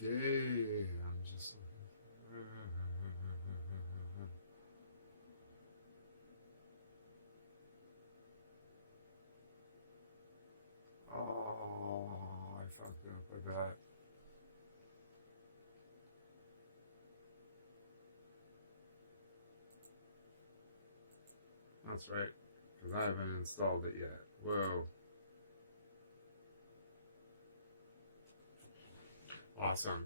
day. I'm just oh, I fucked up, I bet. That's right, because I haven't installed it yet. Whoa. Awesome.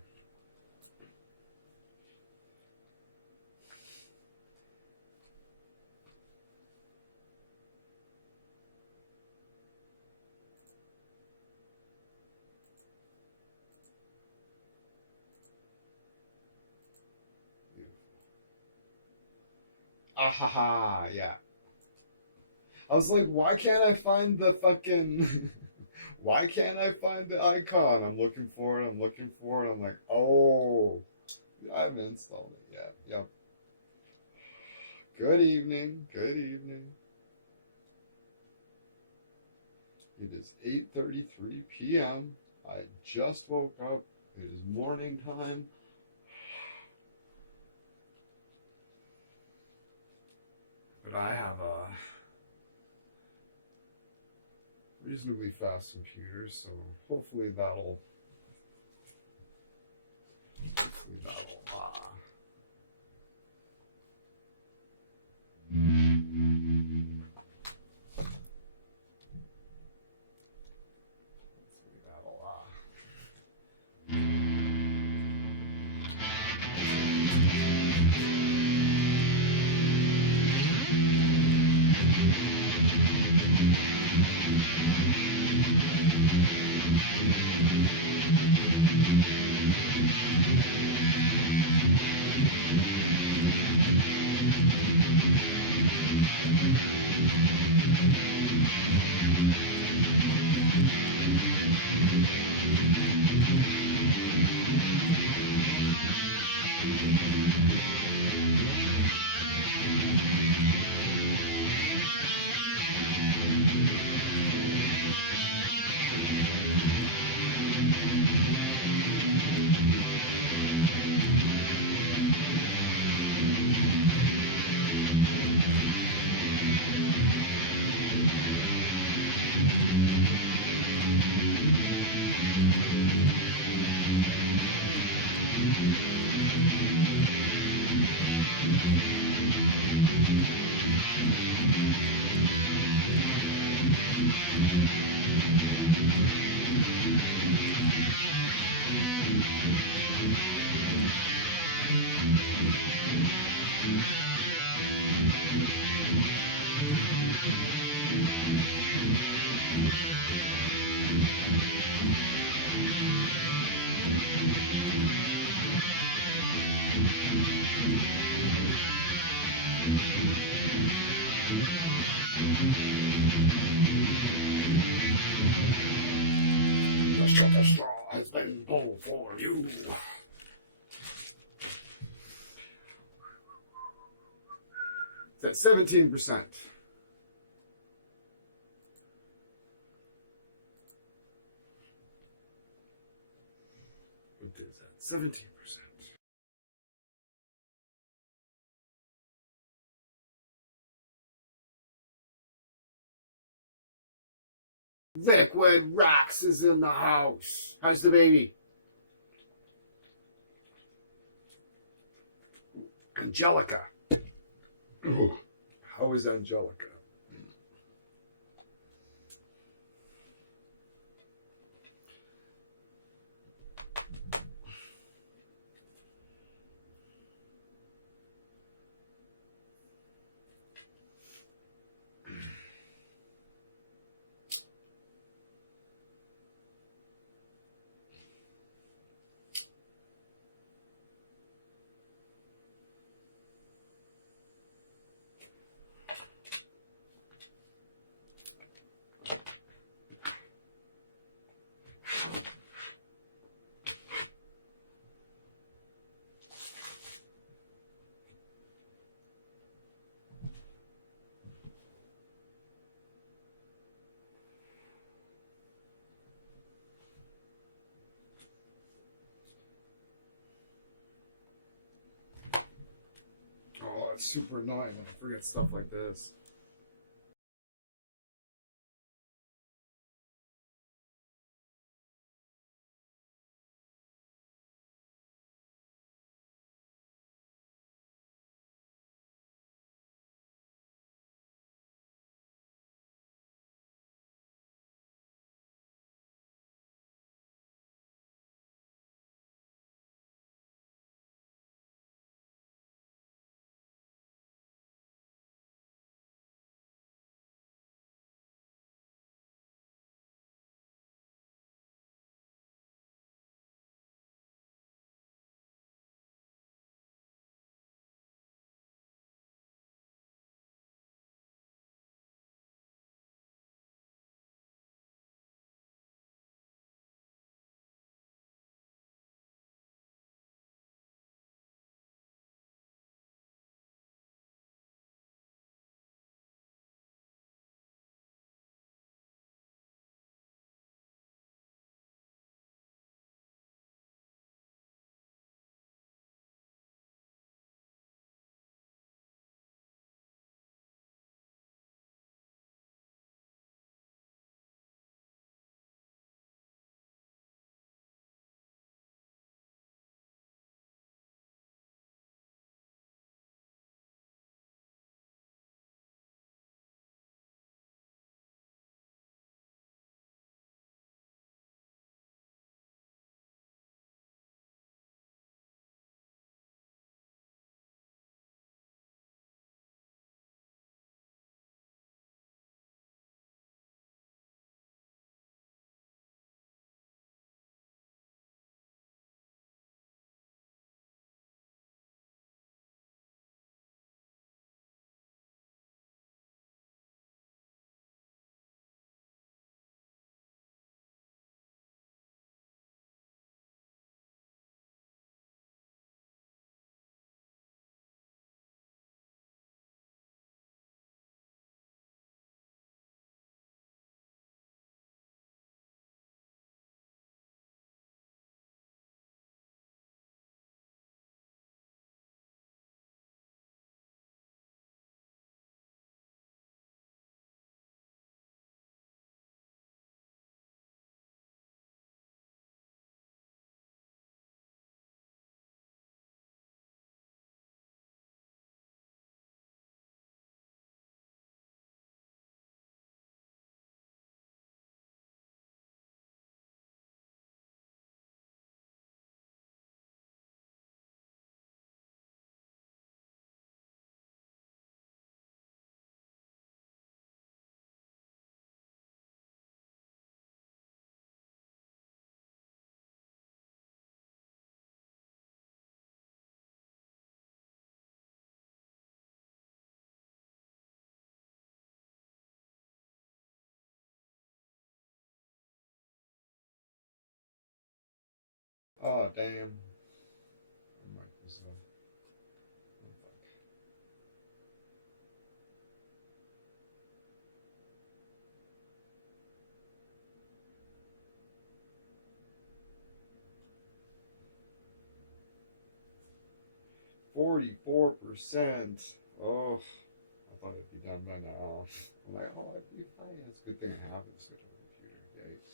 Ah ha ha, yeah. I was like, why can't I find the fucking why can't I find the icon? I'm looking for it, I'm looking for it. I'm like, oh, I haven't installed it yet. Yep. Good evening. Good evening. It is 8:33 p.m. I just woke up. It is morning time. But I have a reasonably fast computer, so hopefully that'll the triple straw has been pulled for you. It's at 17%. What is that? 17%. Liquid Rocks is in the house. How's the baby? Angelica. Ooh, how is Angelica? it's super annoying when I forget stuff like this. Oh, damn. I might this up. Oh, fuck. 44%. Oh, I thought it'd be done by now. I'm like, oh, it'd be fine. It's a good thing I have this good on the computer. Yikes.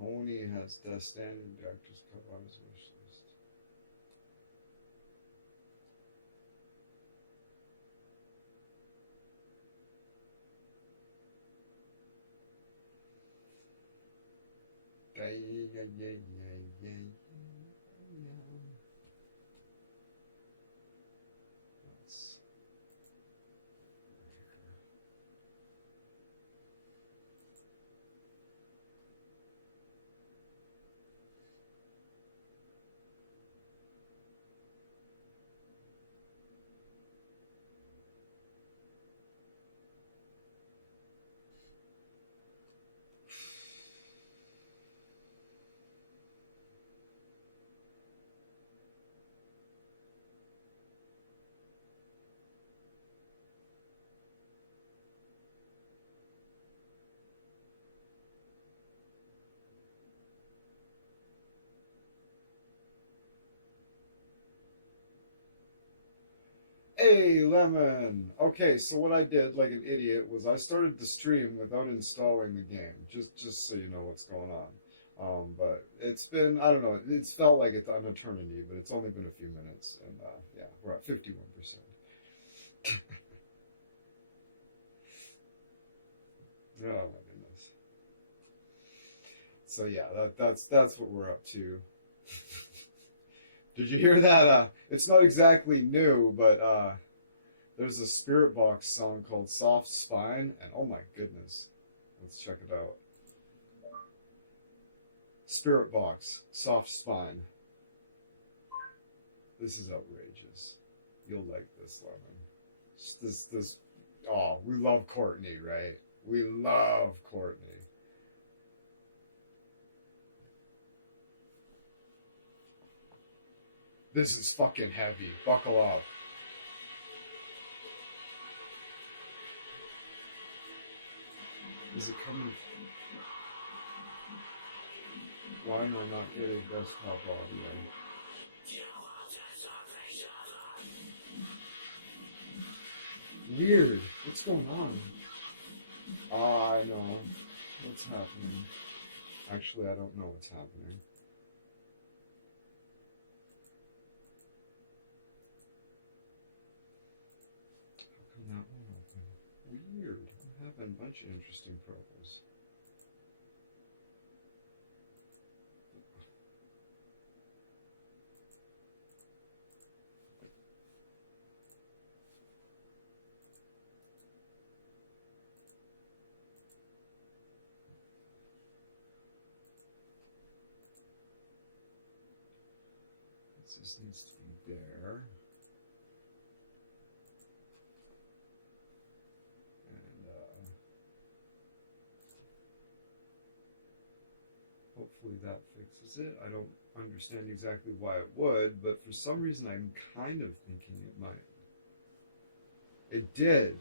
Tony has Death Standing Director's Cut on his wish list. Yeah, yeah, yeah, yeah, yeah. Let's Hey, Lemon! Okay, so what I did, like an idiot, was I started the stream without installing the game, just so you know what's going on. But it's been, I don't know, it's felt like it's an eternity, but it's only been a few minutes, and yeah, we're at 51%. Oh my goodness. So yeah, that's what we're up to. Did you hear that? It's not exactly new, but there's a Spirit Box song called Soft Spine, and oh my goodness. Let's check it out. Spirit Box, Soft Spine. This is outrageous. You'll like this, Lemon. This, oh, we love Courtney, right? We love Courtney. This is fucking heavy. Buckle up. Is it coming? Why am I not getting desktop audio? Weird. What's going on? I know. What's happening? Actually, I don't know what's happening. How come that won't open? Weird. I'm having a bunch of interesting problems. This needs to be there. And hopefully that fixes it. I don't understand exactly why it would, but for some reason I'm kind of thinking it might. It did.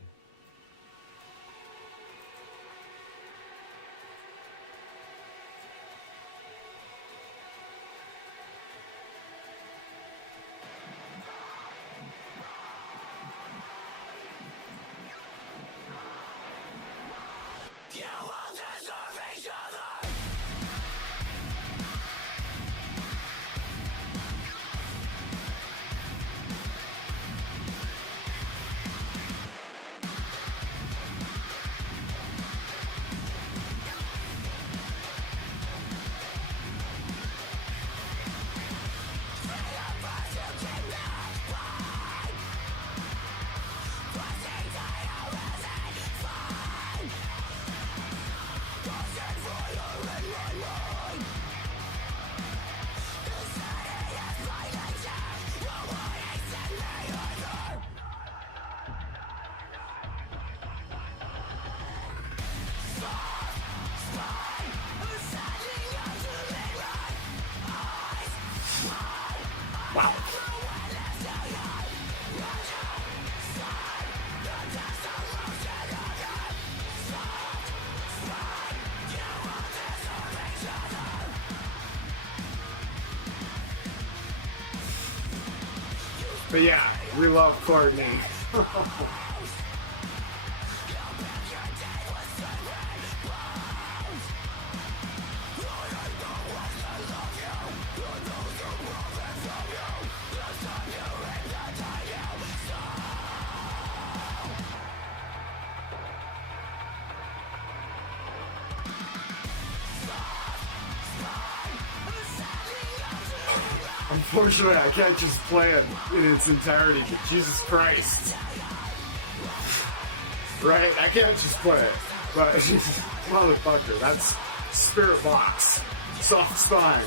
Wow. But yeah, we love Courtney. Unfortunately, I can't just play it in its entirety. Jesus Christ. Right? I can't just play it. But, motherfucker, that's Spirit Box. Soft Spine.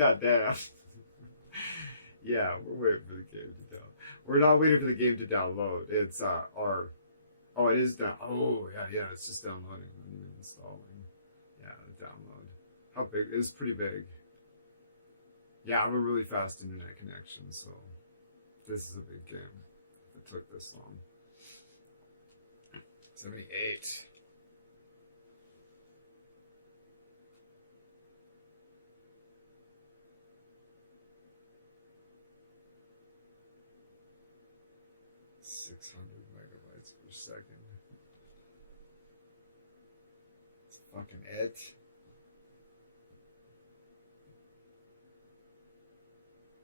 Goddamn. Yeah, we're waiting for the game to download. We're not waiting for the game to download. It's our. Oh, it is down. Oh, yeah. It's just downloading and installing. Yeah, the download. How big? It's pretty big. Yeah, I have a really fast internet connection, so this is a big game. It took this long. 78. Megabytes per second. It's fucking it.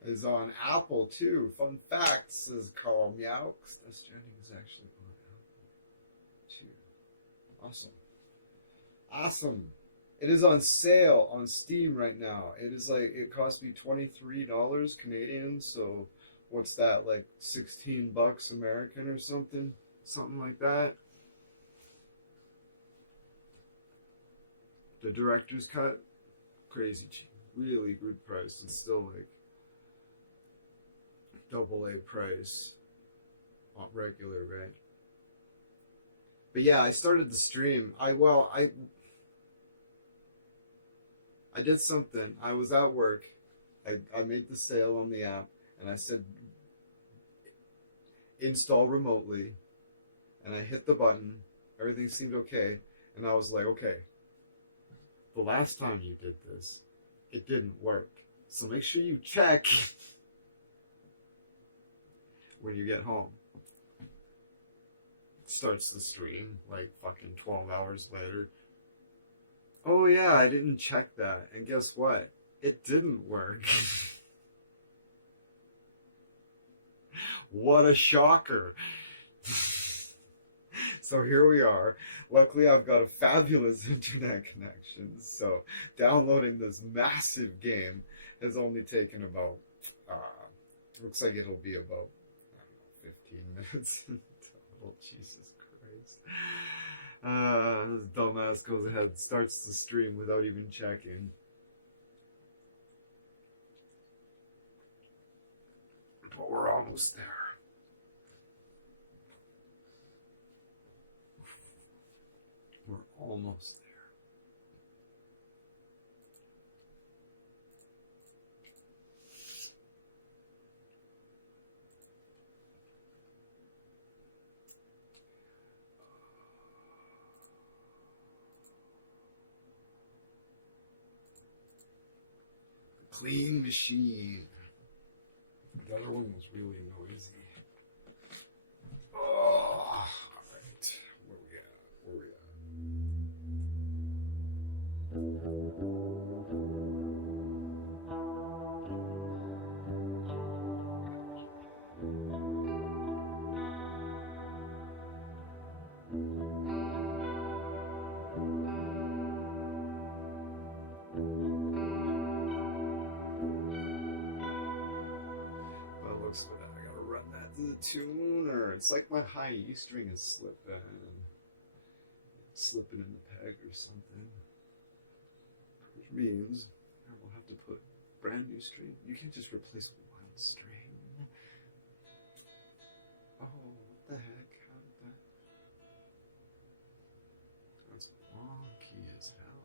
Is on Apple too. Fun fact, says Carl Meow. Death Stranding is actually on Apple too. Awesome. Awesome. It is on sale on Steam right now. It is like, it cost me $23 Canadian, so what's that, like $16 American or something? Something like that. The director's cut, crazy cheap. Really good price. It's still like AA price on regular, right? But yeah, I started the stream. I did something. I was at work. I made the sale on the app, and I said install remotely, and I hit the button. Everything seemed okay, and I was like, okay, the last time you did this, it didn't work. So make sure you check when you get home. Starts the stream like fucking 12 hours later. Oh yeah, I didn't check that. And guess what? It didn't work. What a shocker. So here we are. Luckily, I've got a fabulous internet connection. So downloading this massive game has only taken about, looks like it'll be about, I don't know, 15 minutes total. Jesus Christ. This dumbass goes ahead, starts the stream without even checking. But we're almost there. We're almost there. Clean machine. The other one was really noisy. Oh, all right. Where we at? Where we tuner. It's like my high E string is slipping in the peg or something, which means I will have to put brand new string. You can't just replace one string. Oh, what the heck? How did that? That's wonky as hell.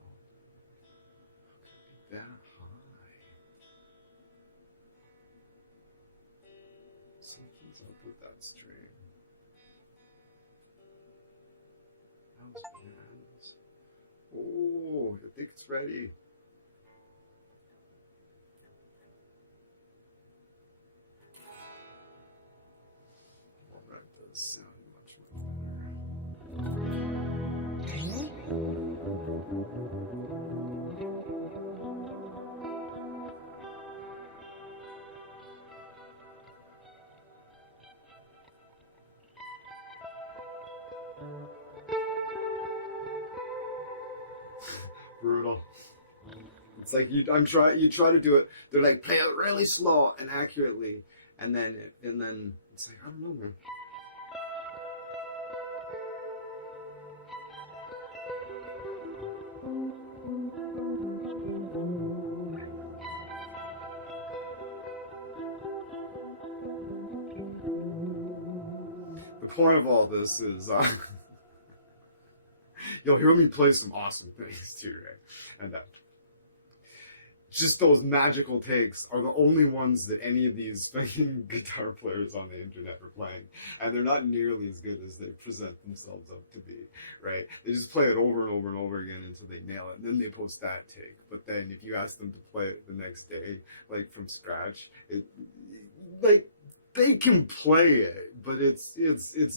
How could it be that high? Something's up with that string. That was bananas. Oh, I think it's ready. Well, that does sound much better. Brutal. It's like you try to do it. They're like, play it really slow and accurately, and then it's like, I don't know, man. point of all this is, you'll hear me play some awesome things too, right? And just those magical takes are the only ones that any of these fucking guitar players on the internet are playing. And they're not nearly as good as they present themselves up to be, right? They just play it over and over and over again until they nail it, and then they post that take. But then if you ask them to play it the next day, like from scratch, like, they can play it, but it's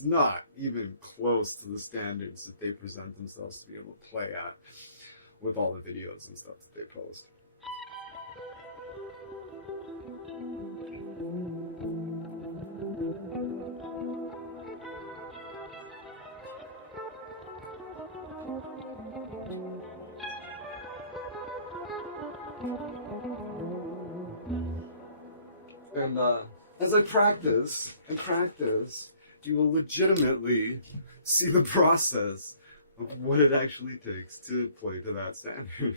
not even close to the standards that they present themselves to be able to play at with all the videos and stuff that they post. And as I practice and practice, you will legitimately see the process of what it actually takes to play to that standard.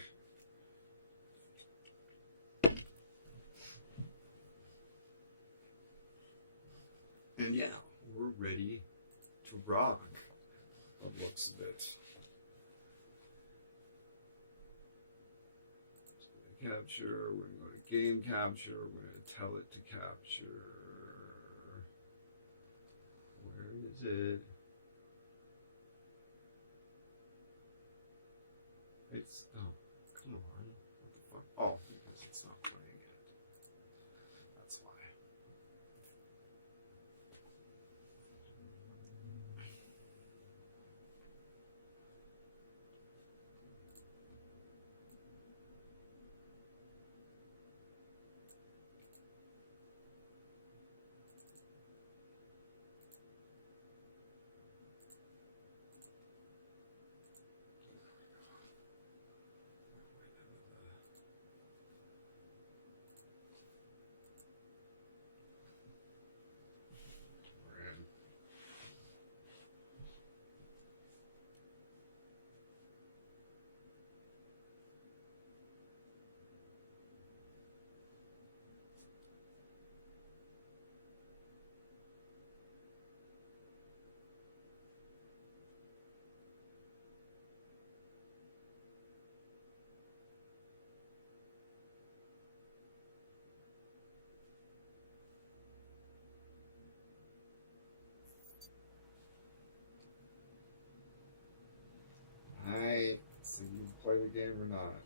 And yeah, we're ready to rock, by the looks of it. Capture, we're going to go to game capture, we're going to tell it to capture. Where is it? It's, oh, come on. What the fuck? Oh, because it's not playing it. That's why. Alright, so you play the game or not?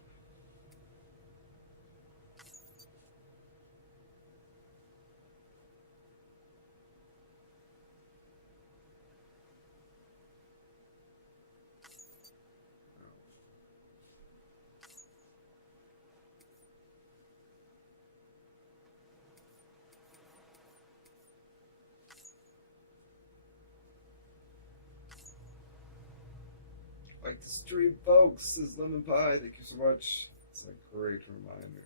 Like the stream, folks, says Lemon Pie. Thank you so much. It's a great reminder.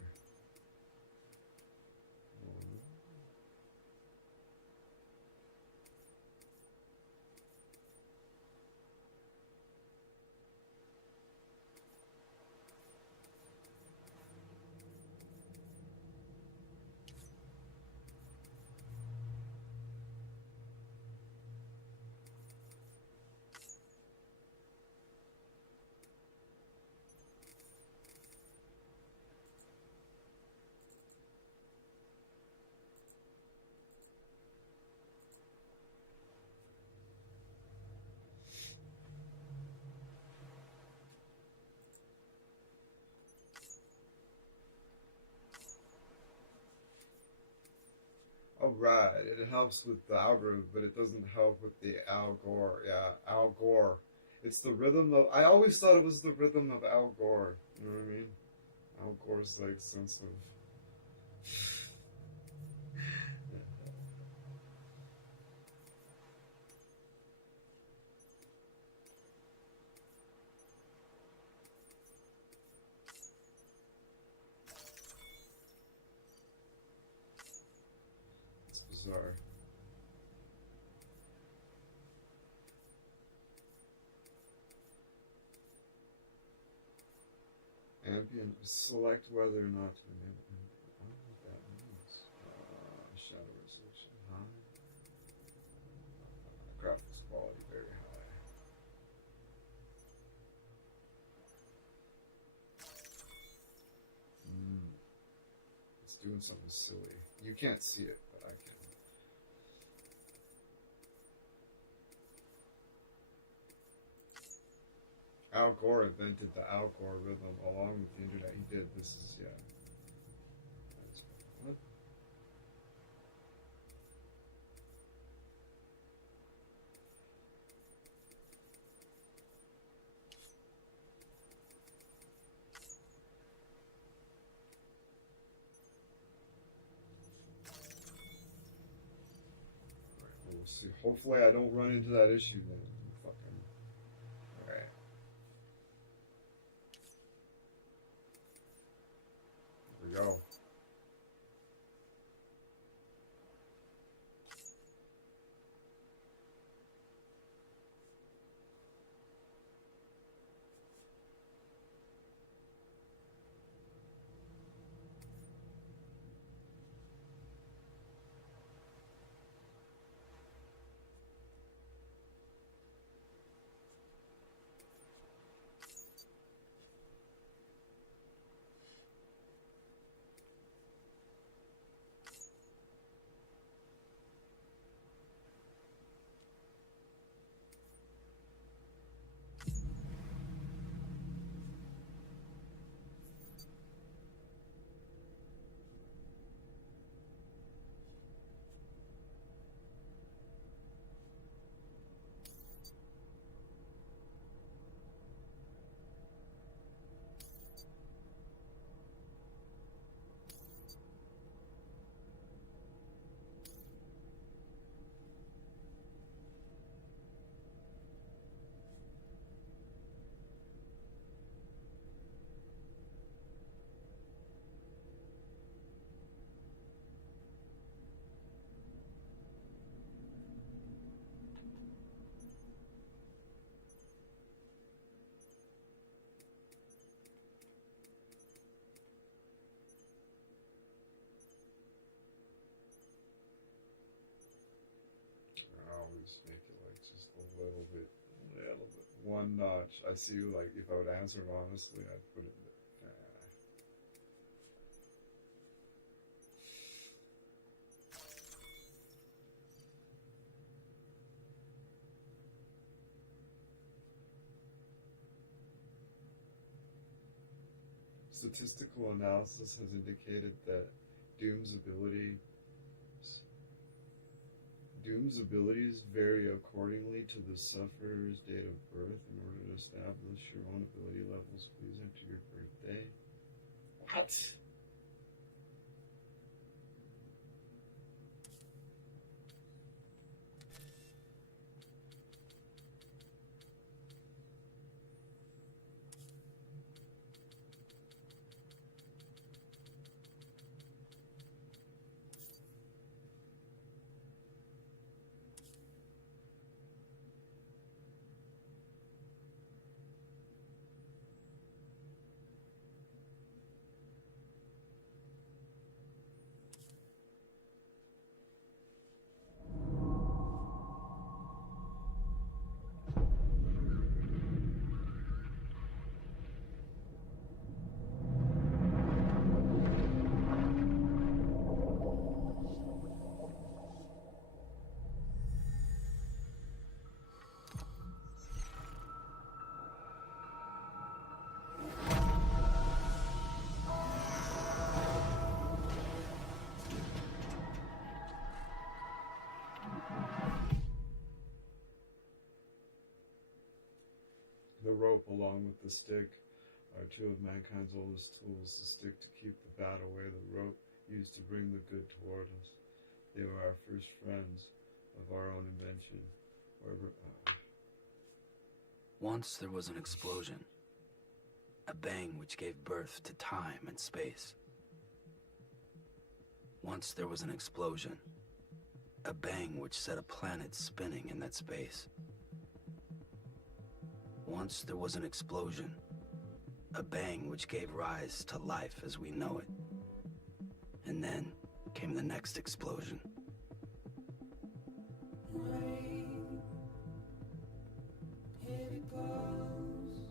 Oh, right. It helps with the algorithm, but it doesn't help with the Al Gore. Yeah, Al Gore. It's the rhythm of... I always thought it was the rhythm of Al Gore. You know what I mean? Al Gore's, like, sense of... It's bizarre. Ambient, select whether or not to enable. I don't know what that means. Shadow resolution high. Crap. doing something silly. You can't see it, but I can. Al Gore invented the algorithm along with the internet. He did. This is, yeah. What? We'll see. Hopefully I don't run into that issue then. Fucking. Alright. Here we go. I always make it like just a little bit, one notch. I see, like, if I would answer it honestly, I'd put it. Statistical analysis has indicated that Doom's abilities vary accordingly to the sufferer's date of birth. In order to establish your own ability levels, please enter your birthday. What? The rope, along with the stick, are two of mankind's oldest tools. The stick to keep the bad away, the rope used to bring the good toward us. They were our first friends of our own invention. Once there was an explosion, a bang which gave birth to time and space. Once there was an explosion, a bang which set a planet spinning in that space. Once there was an explosion, a bang which gave rise to life as we know it. And then came the next explosion. Rain, here it goes,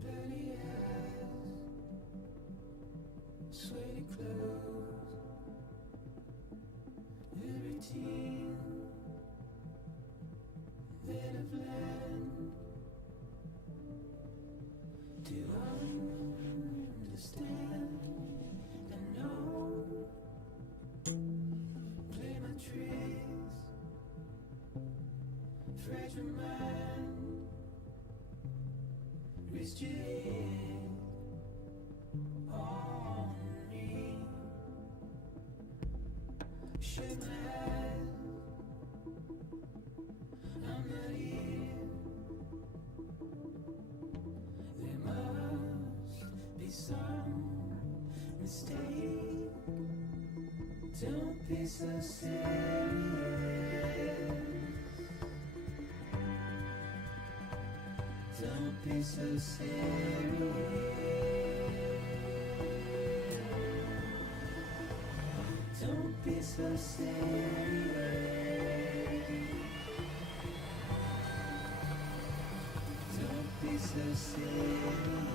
dirty eyes, sweet. fragile mind. Rest your head on me. Shut my eyes, I'm not here. There must be some mistake. Don't be so serious. Don't be so serious. Don't be so serious. Don't be so serious.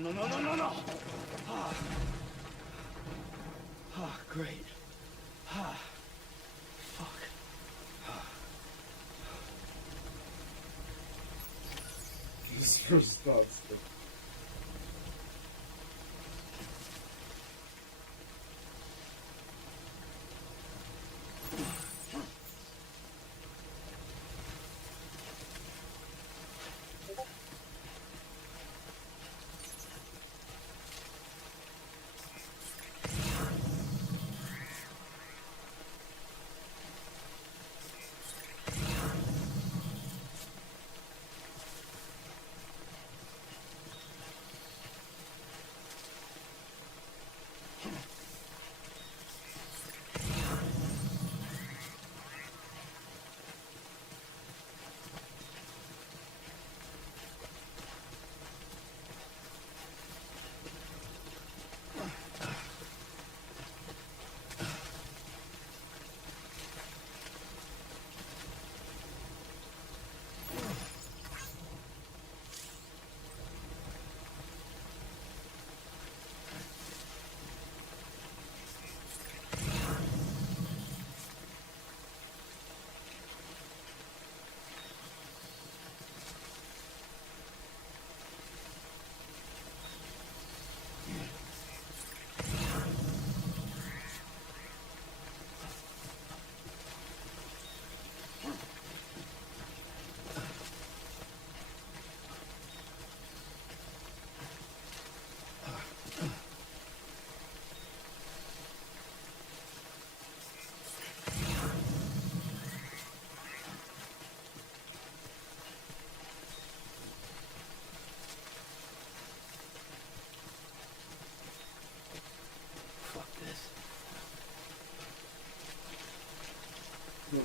No. Great. Fuck. This first thought's the Okay.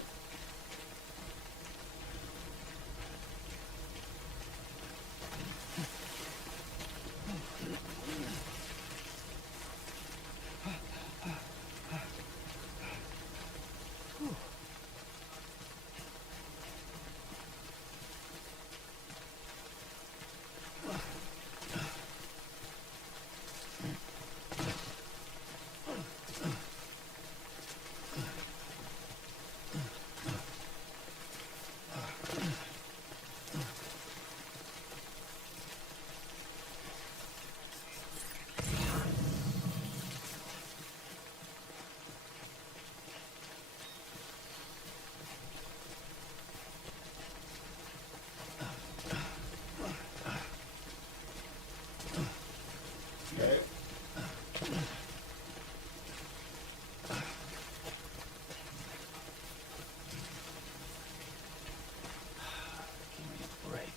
Give me a break.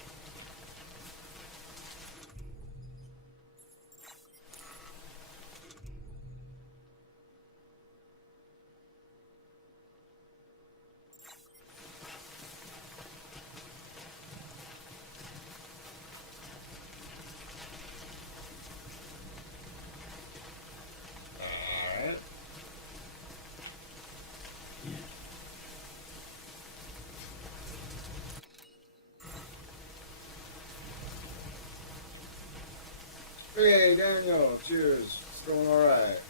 Alright. Hey, Daniel. Cheers. It's going alright.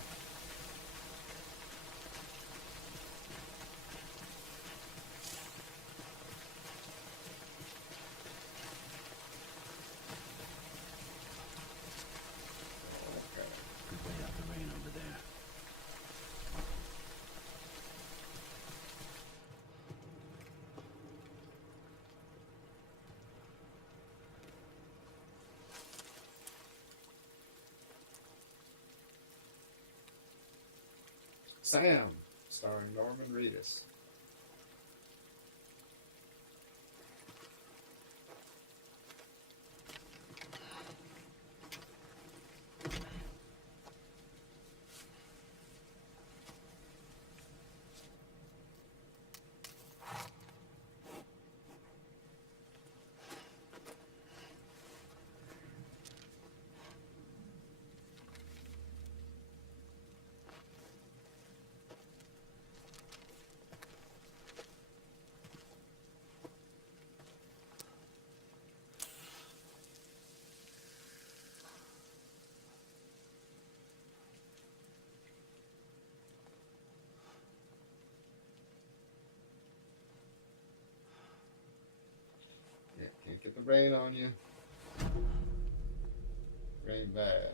Okay. Could wait out the rain over there. Sam, starring Norman Reedus. Yeah, can't get the rain on you. Rain bad.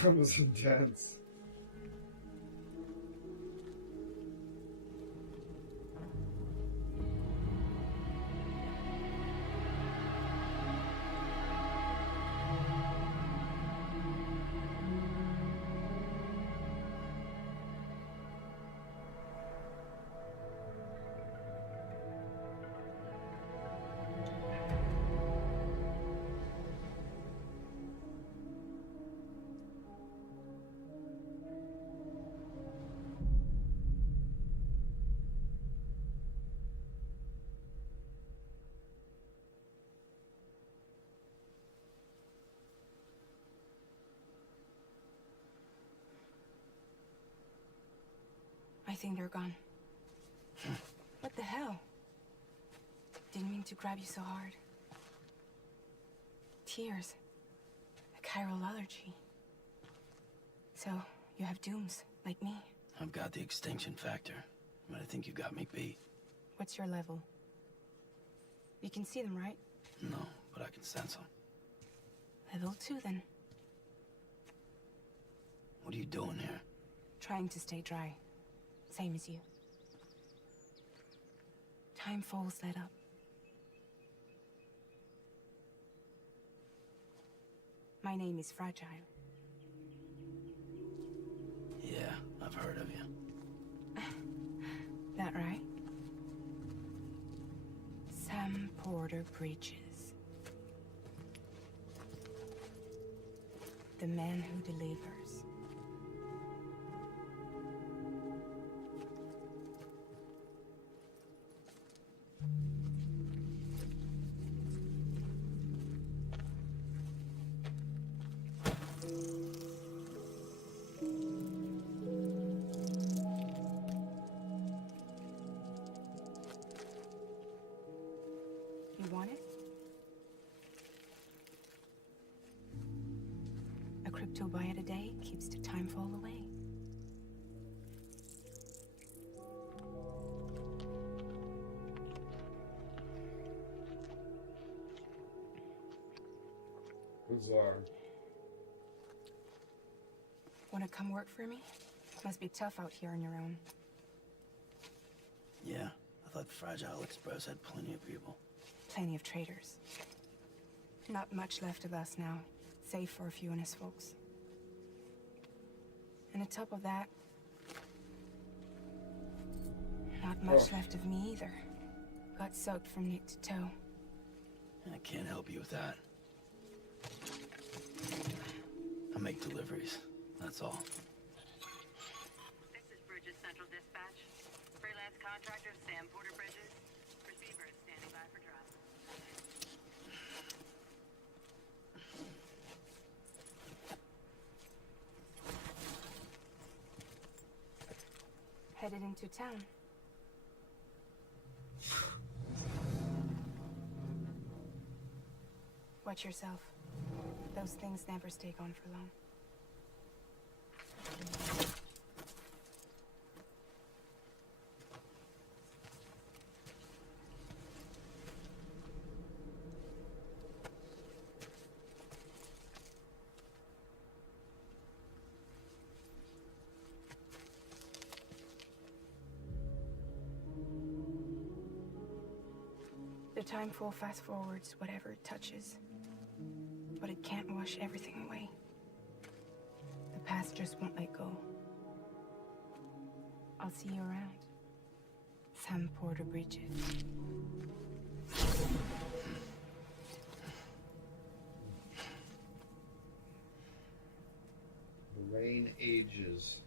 That was intense. I think they're gone. What the hell? Didn't mean to grab you so hard. Tears. A chiral allergy. So, you have dooms, like me. I've got the extinction factor, but I think you got me beat. What's your level? You can see them, right? No, but I can sense them. Level 2, then. What are you doing here? Trying to stay dry. Same as you. Time falls let up. My name is Fragile. Yeah, I've heard of you. That right? Sam Porter Bridges. The man who delivers. You want it? A crypto buy at a day keeps the time fall away. Bizarre. Wanna come work for me? Must be tough out here on your own. Yeah, I thought Fragile Express had plenty of people. Plenty of traitors. Not much left of us now, save for a few honest folks. And on top of that, not much left of me either. Got soaked from neck to toe. I can't help you with that. I make deliveries, that's all. This is Bridges Central Dispatch. Freelance contractor Sam Porter Bridges. Receiver is standing by for drop. Headed into town. Watch yourself. Those things never stay gone for long. The time fall fast forwards whatever it touches. But it can't wash everything away. The past just won't let go. I'll see you around. Sam Porter Bridges. The rain ages.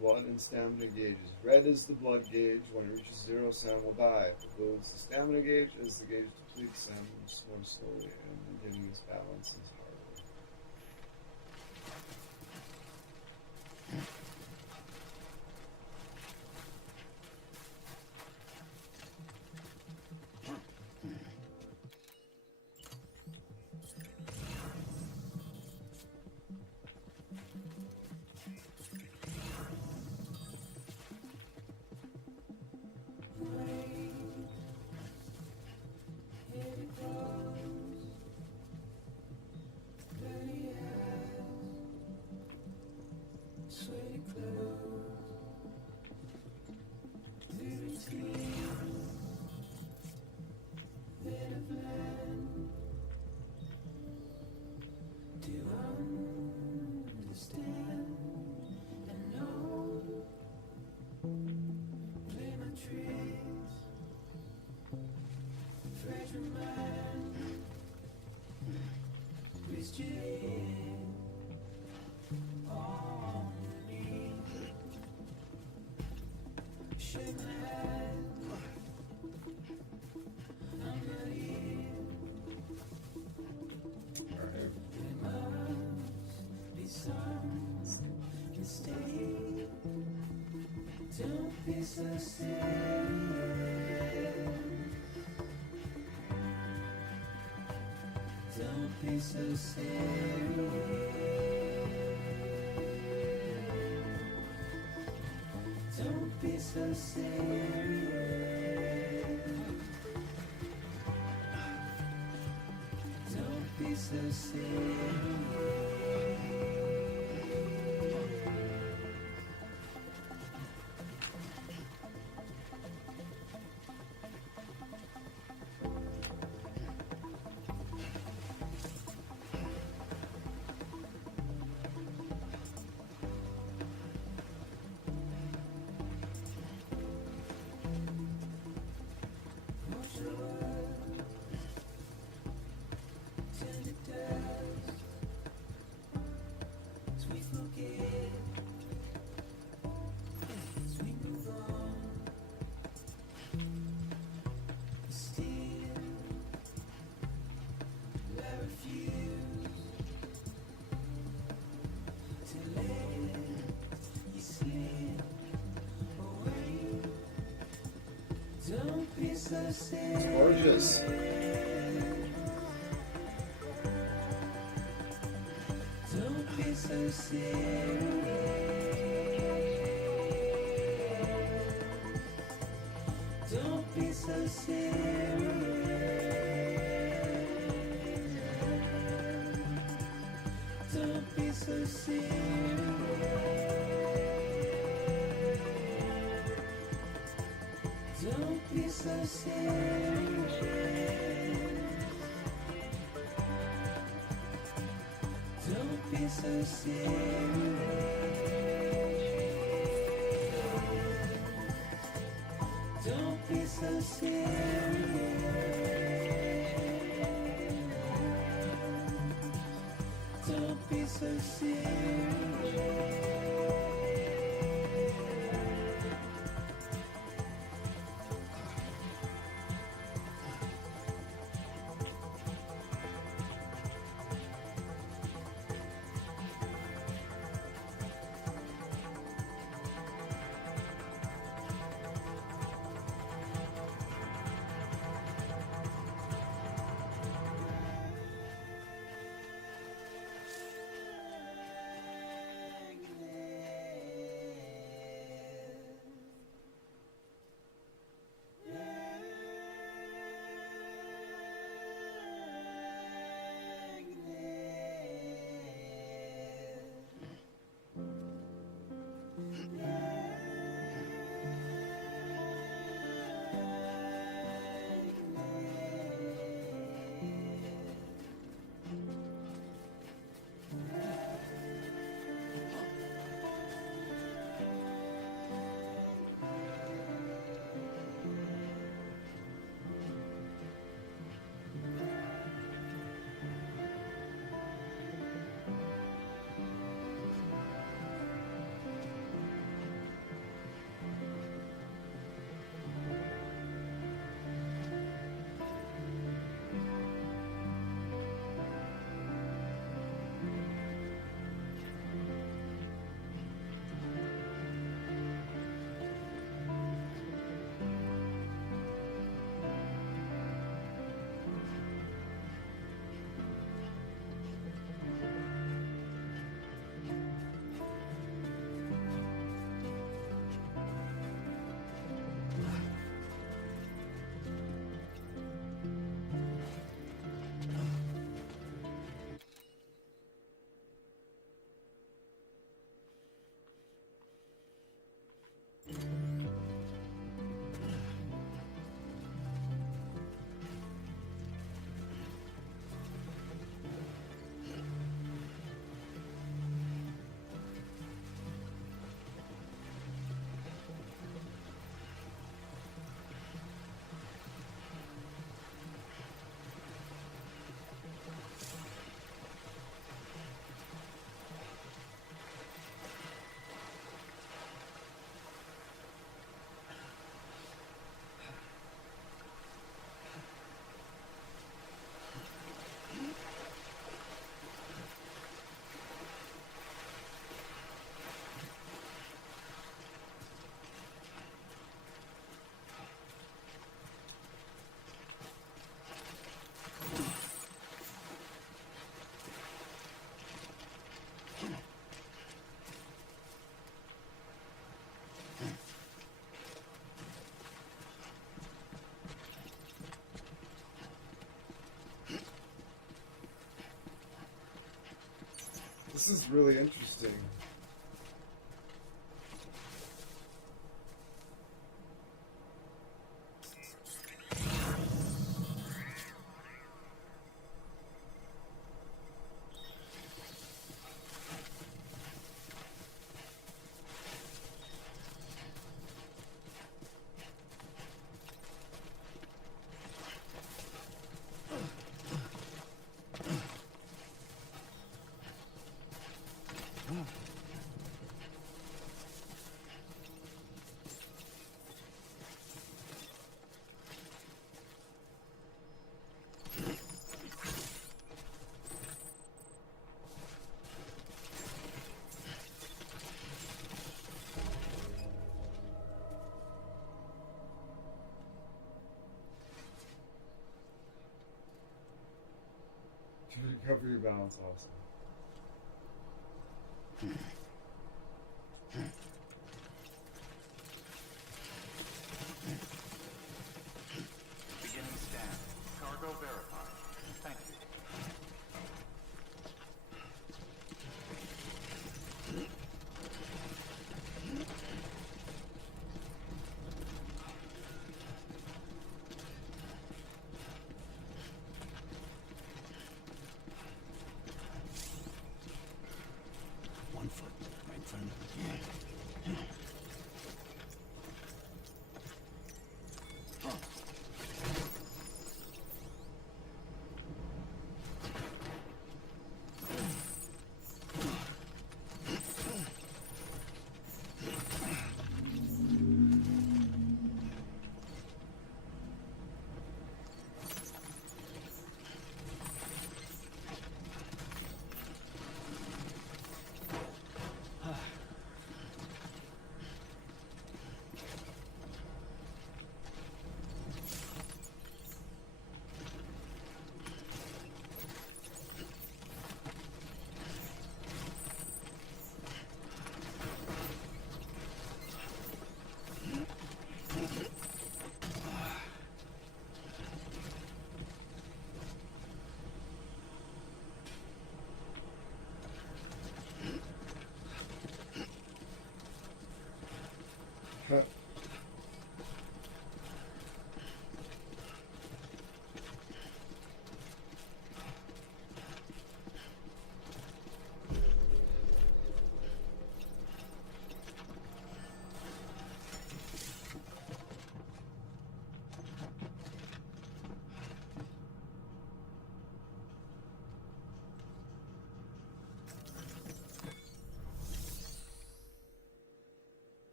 Blood and stamina gauges. Red is the blood gauge. When it reaches 0, Sam will die. Blue is the stamina gauge. As the gauge depletes, Sam moves more slowly, and regaining his balance is harder. Don't be so serious. Don't be so serious. Don't be so serious. Don't be so serious. Don't be so serious. It's gorgeous. Don't be so serious. Don't be so serious. Don't be so serious. Don't be so serious. Don't be so serious. Don't be so serious. Don't be so serious. This is really interesting. To recover your balance also. Beginning scan. Cargo verified. Thank you. One foot, right, friend? Huh.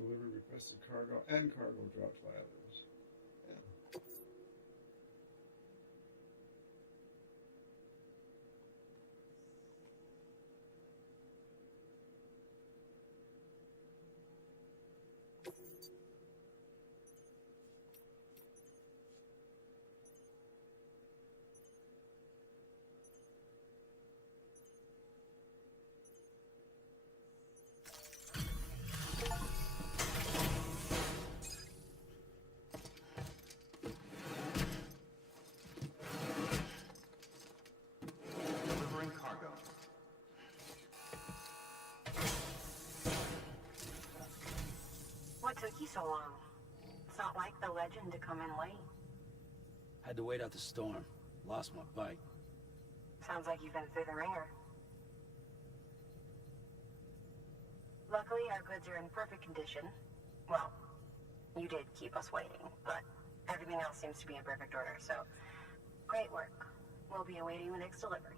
Deliver requested cargo and cargo dropped by others. Yeah. Delivering cargo. What took you so long? It's not like the legend to come in late. Had to wait out the storm. Lost my bike. Sounds like you've been through the ringer. Luckily, our goods are in perfect condition. Well, you did keep us waiting, but everything else seems to be in perfect order, so great work. We'll be awaiting the next delivery.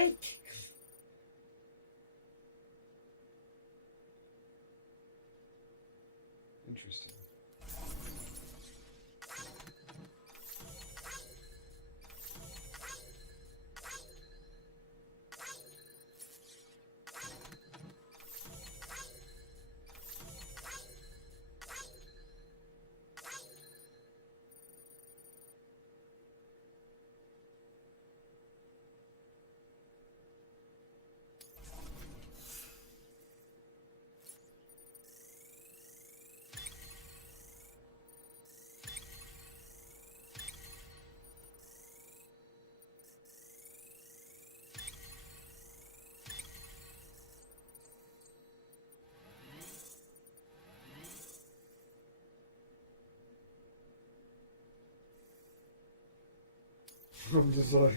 Mike! Interesting. I'm just like...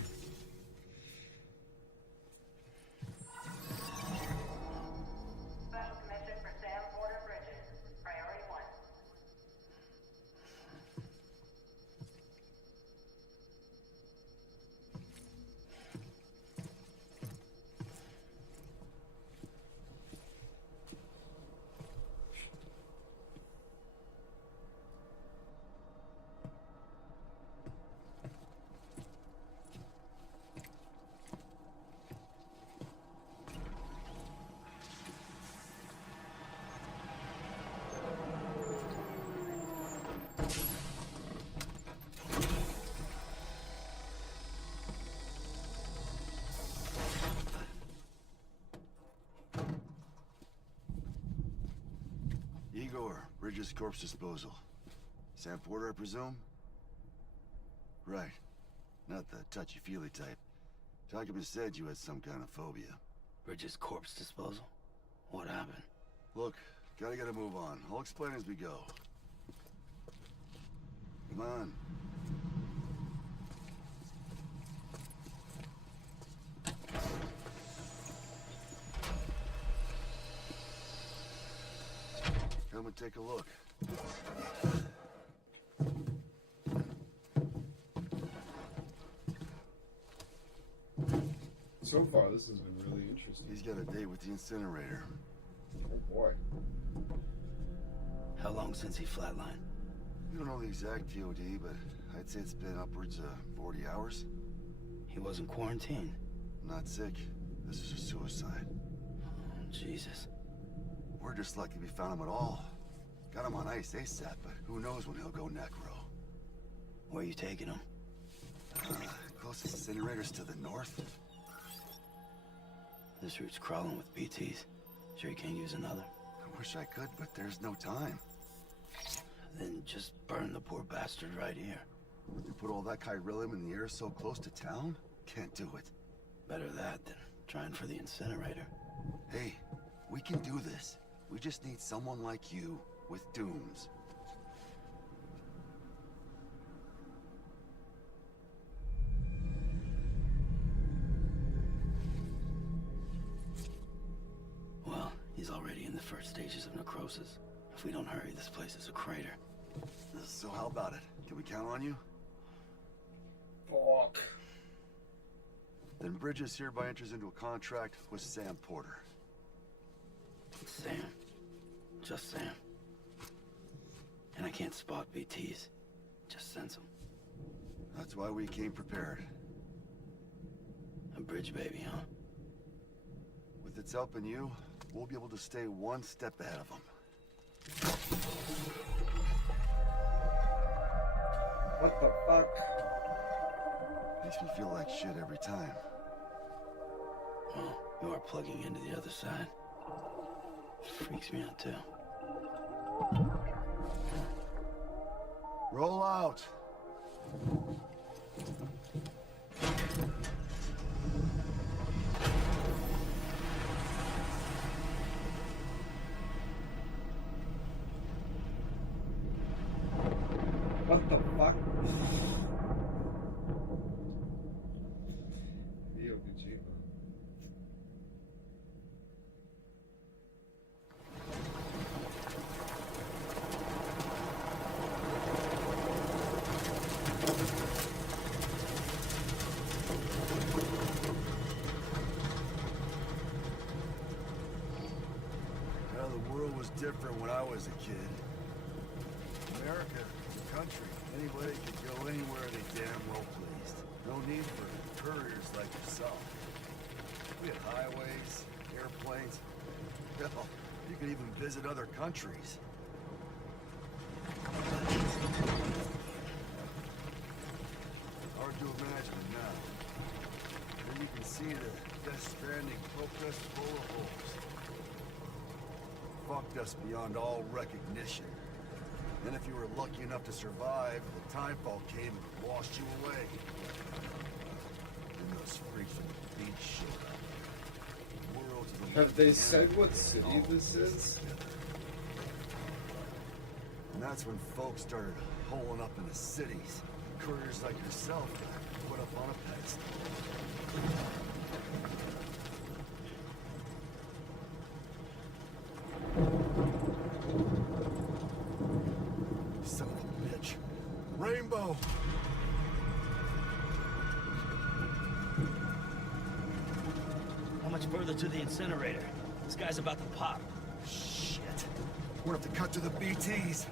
Special commission for Sam Porter Bridges. Priority 1. Igor, Bridges Corpse Disposal. Sam Porter, I presume? Right. Not the touchy-feely type. Document said you had some kind of phobia. Bridges corpse disposal? What happened? Look, gotta move on. I'll explain as we go. Come on. Come and take a look. So far, this has been really interesting. He's got a date with the incinerator. Oh boy. How long since he flatlined? We don't know the exact TOD, but I'd say it's been upwards of 40 hours. He wasn't quarantined. Not sick. This is a suicide. Oh, Jesus. We're just lucky we found him at all. Got him on ice ASAP, but who knows when he'll go necro. Where you taking him? Closest incinerator's to the north. This route's crawling with BTs. Sure you can't use another? I wish I could, but there's no time. Then just burn the poor bastard right here. You put all that chiralium in the air so close to town? Can't do it. Better that than trying for the incinerator. Hey, we can do this. We just need someone like you with dooms. Well, he's already in the first stages of necrosis. If we don't hurry, this place is a crater. So how about it? Can we count on you? Fuck. Then Bridges hereby enters into a contract with Sam Porter. Sam. Just Sam. And I can't spot BTs. Just sense them. That's why we came prepared. A bridge baby, huh? With its help and you, we'll be able to stay one step ahead of them. What the fuck? Makes me feel like shit every time. Well, you are plugging into the other side. Freaks me out, too. Roll out! What the fuck? Dio Kojima. was different when I was a kid. America was a country. Anybody could go anywhere they damn well pleased. No need for couriers like yourself. We had highways, airplanes. Hell, you could even visit other countries. Hard to imagine it now. Then you can see the Death Stranding protest full of holes. Fucked us beyond all recognition. Then if you were lucky enough to survive, the timefall came and washed you away. Then those freaks from the beach showed up. Worlds of the Have they living said and what city all this mixed is? together. And that's when folks started holing up in the cities. Couriers like yourself got put up on a pedestal. Son of a bitch. Rainbow! How much further to the incinerator? This guy's about to pop. Shit. We're gonna have to cut to the BTs.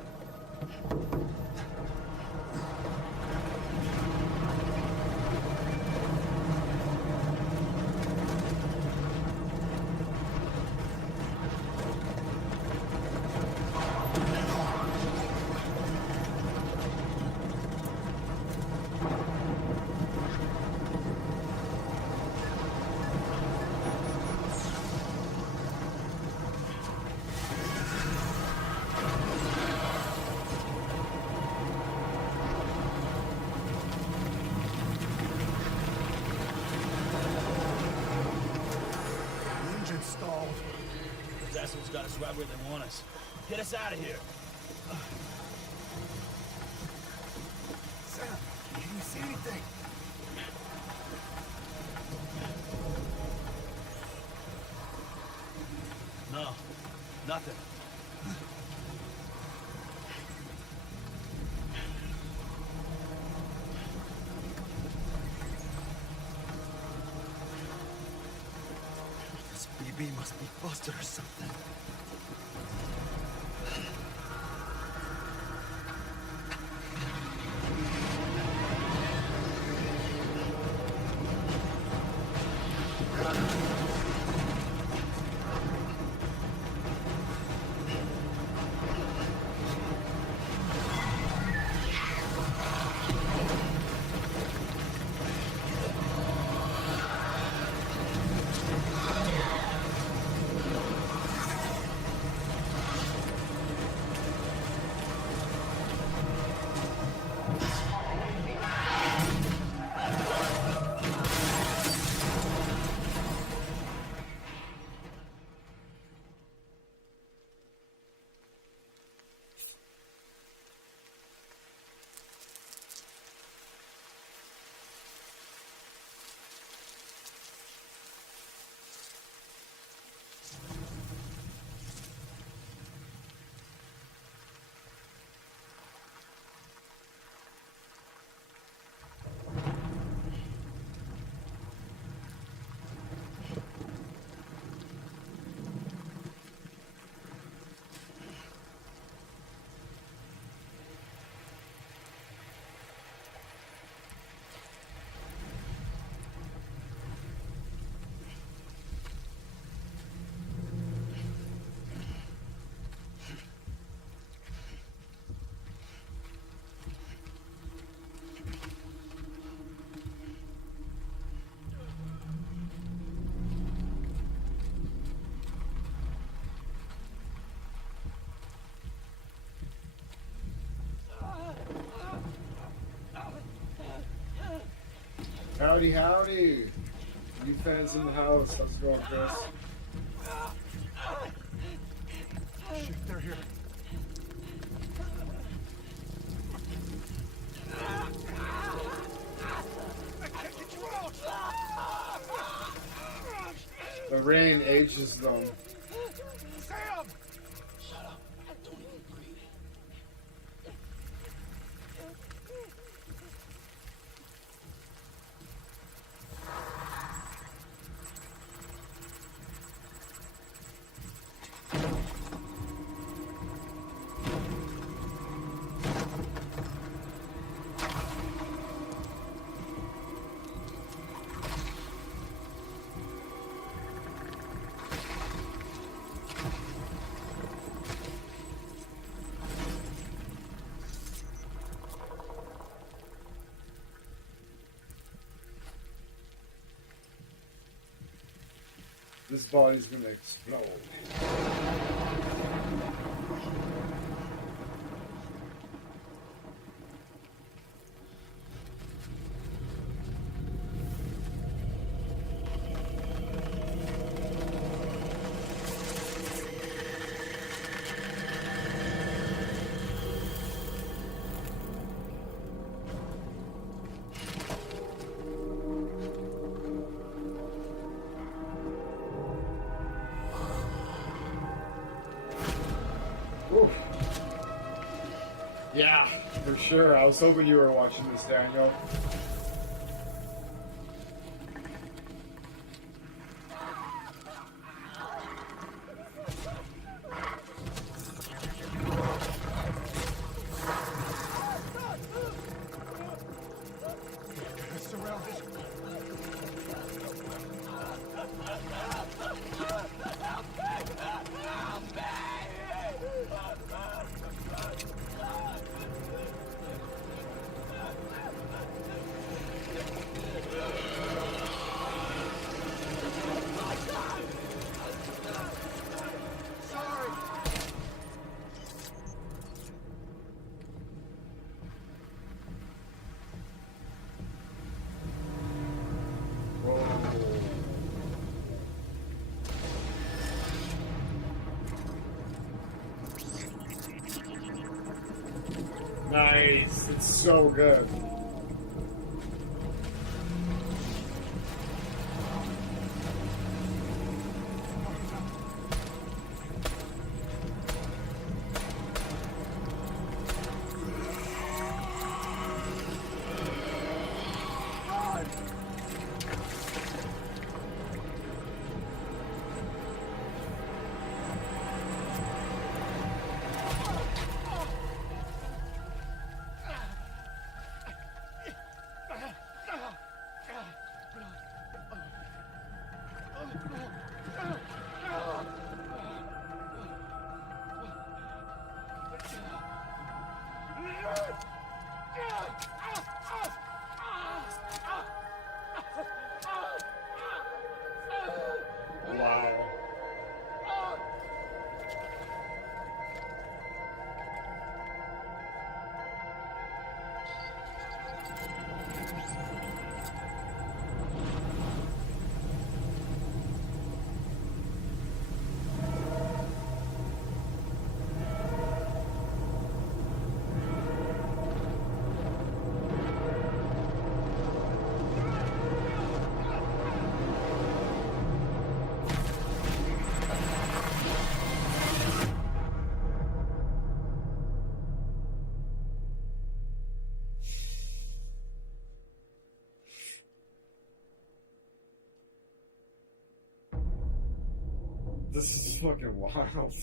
Engine stalled. Those assholes got us right where they want us. Get us out of here. Sam, can you see anything? No, nothing. This BB must be busted or something. Howdy, howdy! New fans in the house. How's it going, Chris? Shit, they're here. The rain ages them. Sam! Shut up. Don't even breathe. This body's gonna explode. Oof. Yeah, for sure. I was hoping you were watching this, Daniel. Nice. It's so good. Wow. This is fucking wild.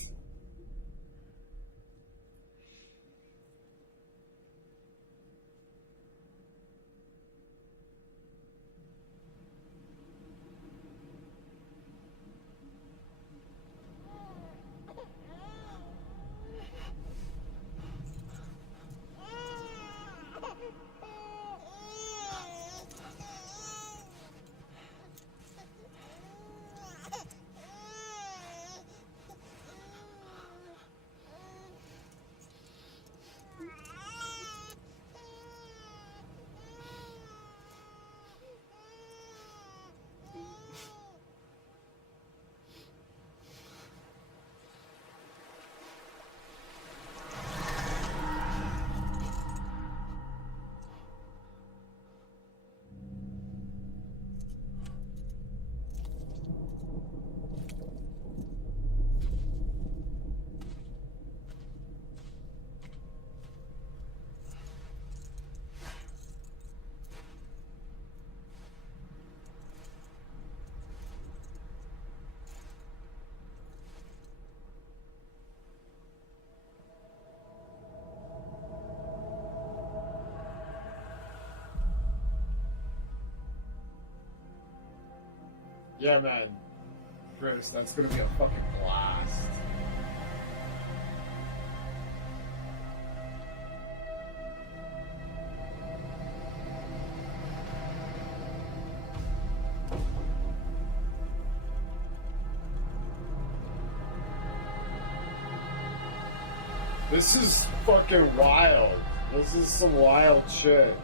Yeah, man. Chris, that's gonna be a fucking blast. This is fucking wild. This is some wild shit.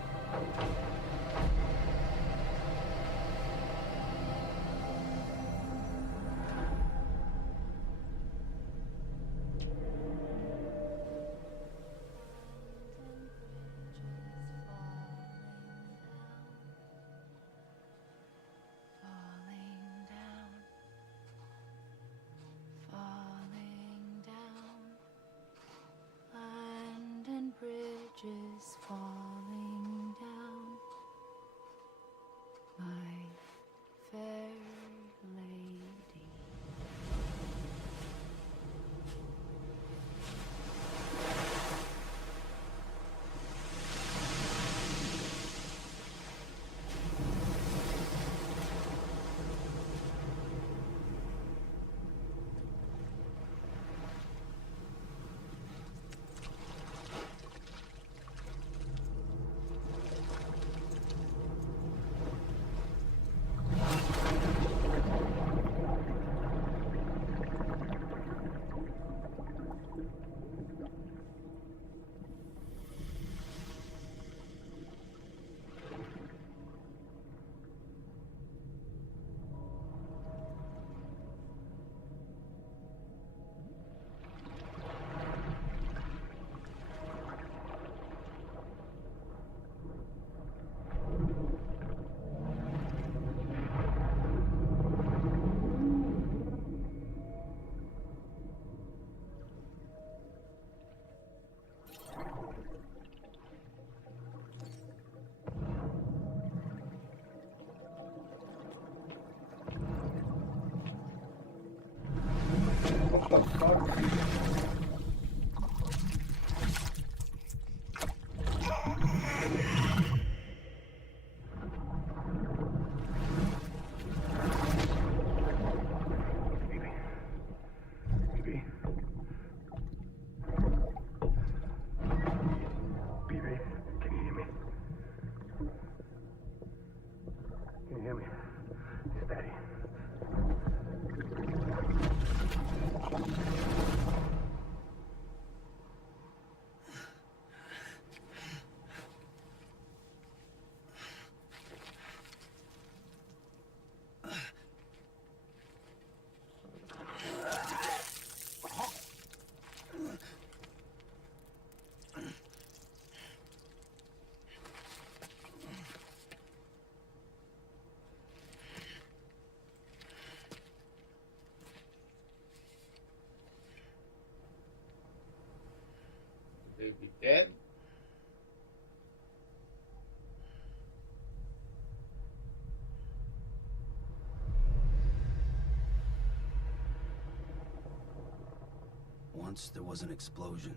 Falling down, land and bridges falling down, my fair lady. What the fuck? Baby dead? Once there was an explosion.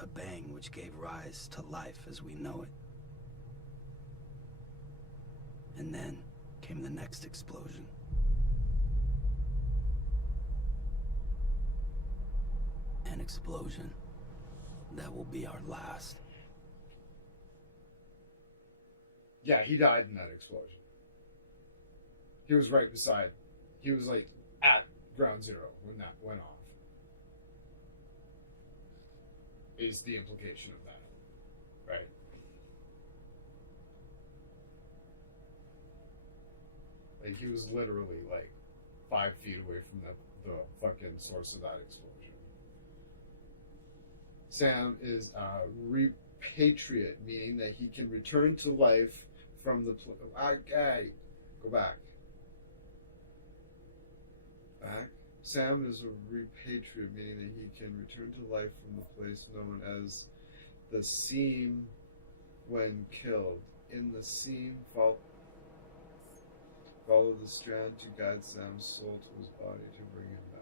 A bang which gave rise to life as we know it. And then came the next explosion. An explosion that will be our last. Yeah, he died in that explosion. He was right beside. He was like at ground zero when that went off. Is the implication of that, right? Like he was literally like 5 feet away from the fucking source of that explosion. Sam is a repatriate, meaning that he can return to life from the... Go back. Back. Sam is a repatriate, meaning that he can return to life from the place known as the seam when killed. In the seam, follow the strand to guide Sam's soul to his body to bring him back.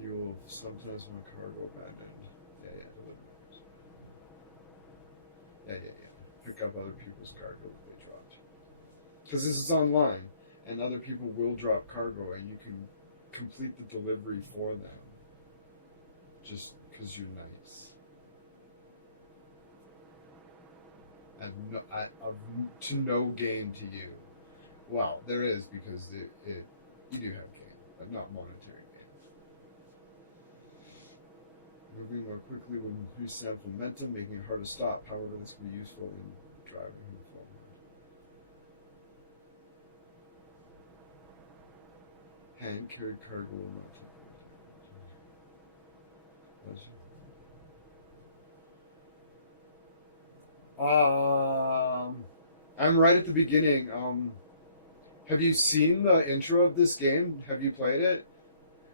You will sometimes want cargo abandoned. Yeah. Pick up other people's cargo that they dropped. Because this is online, and other people will drop cargo, and you can complete the delivery for them. Just because you're nice. And to no gain to you. Well, there is, because you do have gain, but not monetary Moving more quickly will increase sound momentum, making it hard to stop. However, this can be useful in driving him forward. Hand carried cargo will not. I'm right at the beginning. Have you seen the intro of this game? Have you played it?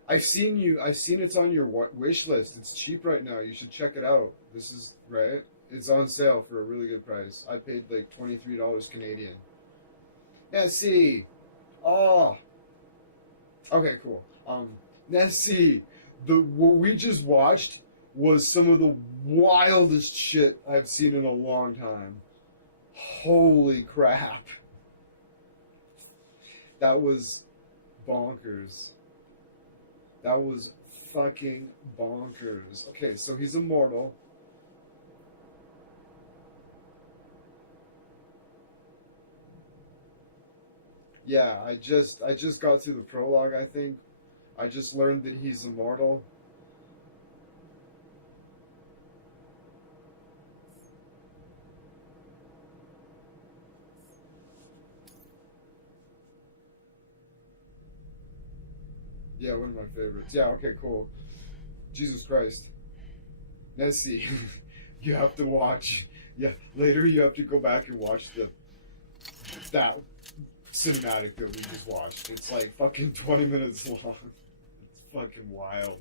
I've seen it's on your wish list. It's cheap right now. You should check it out. This is right. It's on sale for a really good price. I paid like $23 Canadian. Nessie. Oh. Okay, cool. Nessie. What we just watched was some of the wildest shit I've seen in a long time. Holy crap. That was bonkers. That was fucking bonkers. Okay, so he's immortal. Yeah, I just got through the prologue, I think. I just learned that he's immortal. Yeah, one of my favorites. Yeah, okay, cool. Jesus Christ. Nessie, you have to watch. Yeah, later you have to go back and watch that cinematic that we just watched. It's like fucking 20 minutes long. It's fucking wild.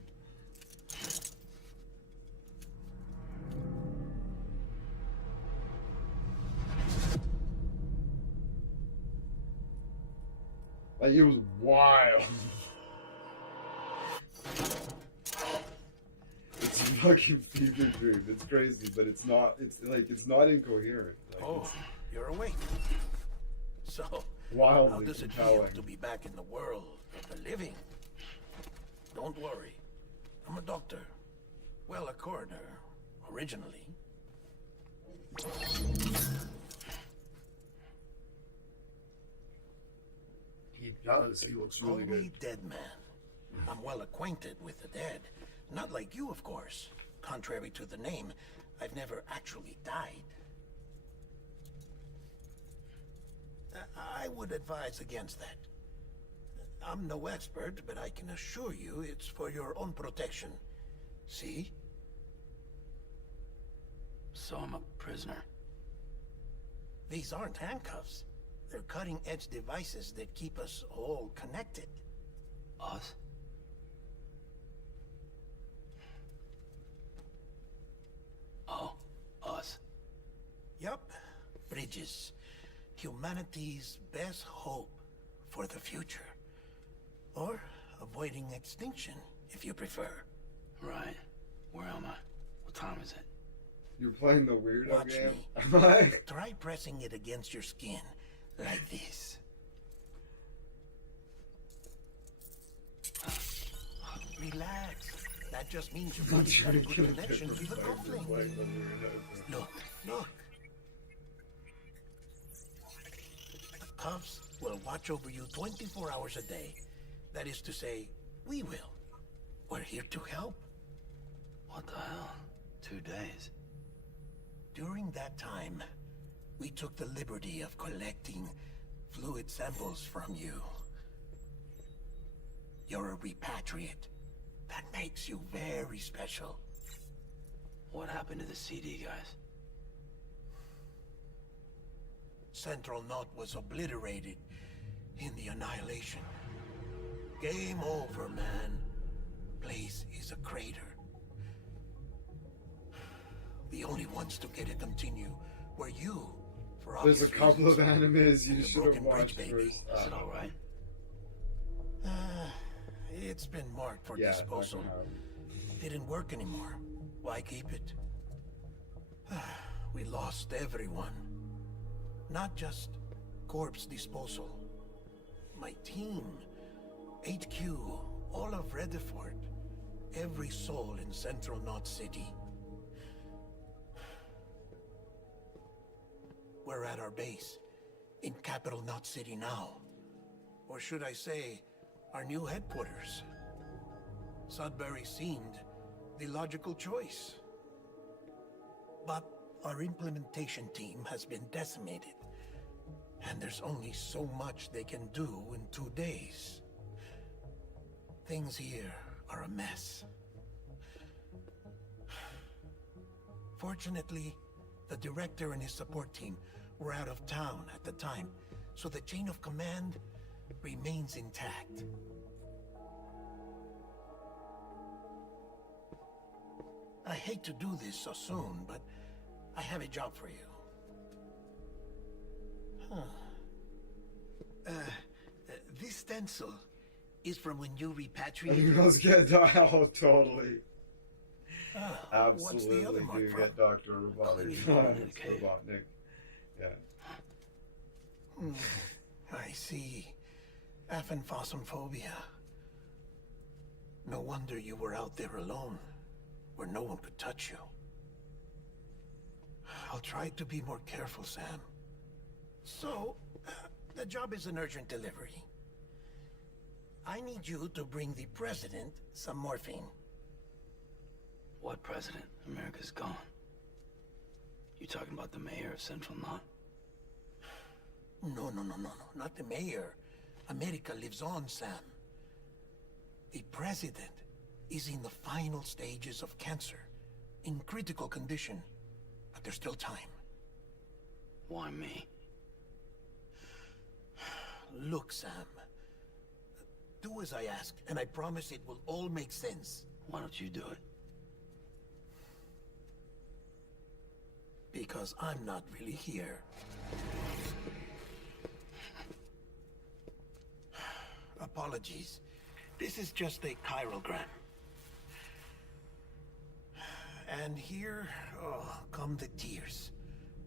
Like, it was wild. It's a fucking fever dream. It's crazy, but it's not. It's like it's not incoherent. Like, Oh, you're awake. So, how wildly does it compelling. feel to be back in the world of the living? Don't worry. I'm a doctor. Well, a coroner, originally. He does. He looks Call really me good. Dead Man. I'm well acquainted with the dead. Not like you, of course. Contrary to the name, I've never actually died. I would advise against that. I'm no expert, but I can assure you it's for your own protection. See? So I'm a prisoner. These aren't handcuffs. They're cutting-edge devices that keep us all connected. Us? Oh, us. Yup. Bridges. Humanity's best hope for the future. Or avoiding extinction, if you prefer. Right. Where am I? What time is it? You're playing the weirdo Watch game. me. Am I? Try pressing it against your skin, like this. Relax. That just means your I'm body's got trying a to good get a connection to the different cufflink. like the weirdo. Look, look. The cuffs will watch over you 24 hours a day. That is to say, we will. We're here to help. What the hell? 2 days. During that time, we took the liberty of collecting fluid samples from you. You're a repatriate. That makes you very special. What happened to the CD guys? Central Knot was obliterated in the annihilation. Game over, man. Place is a crater. The only ones to get to continue were you, for There's obvious a couple of reasons. animes you And the should have Broken Bridge watched baby. first. Is it alright? It's been marked for Yeah, disposal. fucking Didn't work anymore. Why keep it? We lost everyone. Not just corpse disposal. My team, HQ, all of Redefort, every soul in Central Knot City. We're at our base, in Capital Knot City now. Or should I say, our new headquarters. Sudbury seemed the logical choice. But our implementation team has been decimated, and there's only so much they can do in 2 days. Things here are a mess. Fortunately, the director and his support team were out of town at the time, so the chain of command remains intact. I hate to do this so soon, but I have a job for you. This stencil is from when you And he repatriated. goes get oh, totally. What's the other Absolutely, mark you from? get Dr. Robotnik. Yeah. I see. Aphenphosmphobia. No wonder you were out there alone, where no one could touch you. I'll try to be more careful, Sam. So, the job is an urgent delivery. I need you to bring the president some morphine. What president? America's gone. You talking about the mayor of Central Knot? No, not the mayor. America lives on, Sam. The president is in the final stages of cancer, in critical condition, but there's still time. Why me? Look, Sam. Do as I ask, and I promise it will all make sense. Why don't you do it? Because I'm not really here. Apologies. This is just a chiralgram. And here, come the tears.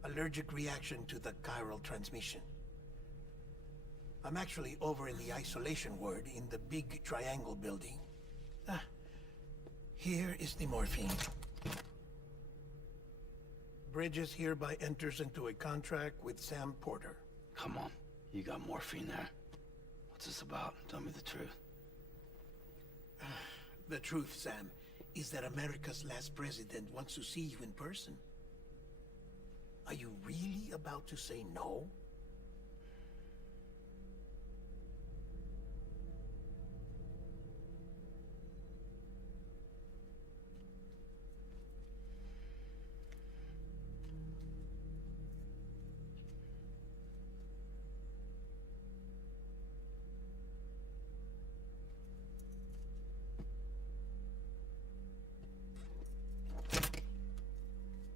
Allergic reaction to the chiral transmission. I'm actually over in the isolation ward in the big triangle building. Here is the morphine. Bridges hereby enters into a contract with Sam Porter. Come on. You got morphine there. What's this about? Tell me the truth. The truth, Sam, is that America's last president wants to see you in person. Are you really about to say no?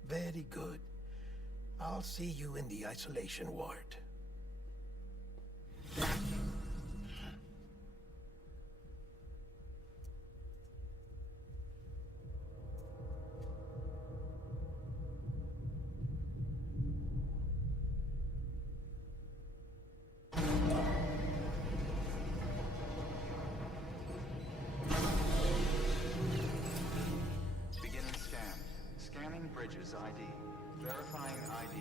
Very good. I'll see you in the isolation ward. Beginning scan. Scanning Bridges ID. Verifying ID.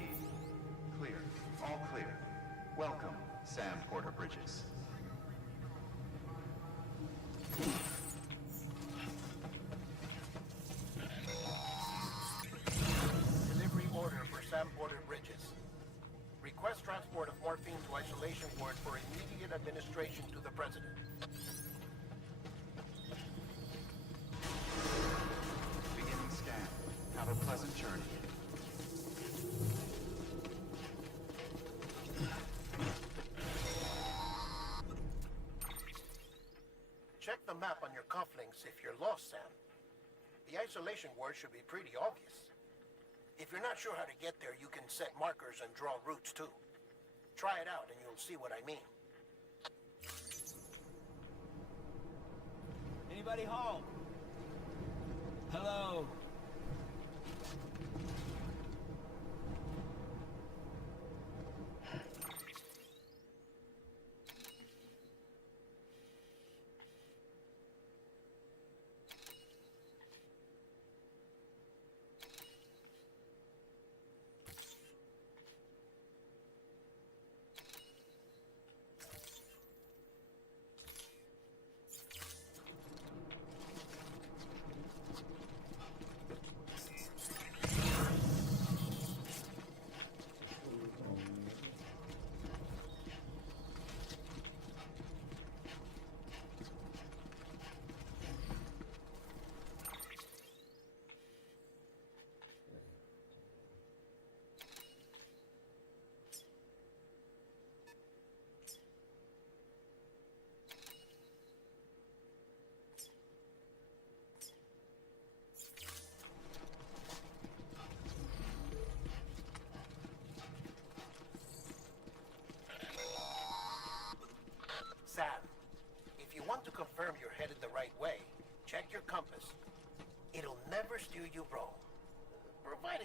Clear. All clear. Welcome, Sam Porter Bridges. Delivery order for Sam Porter Bridges. Request transport of morphine to isolation ward for immediate administration to the president. Beginning scan. Have a pleasant journey. Check the map on your cufflinks if you're lost, Sam. The isolation ward should be pretty obvious. If you're not sure how to get there, you can set markers and draw routes too. Try it out and you'll see what I mean. Anybody home? Hello?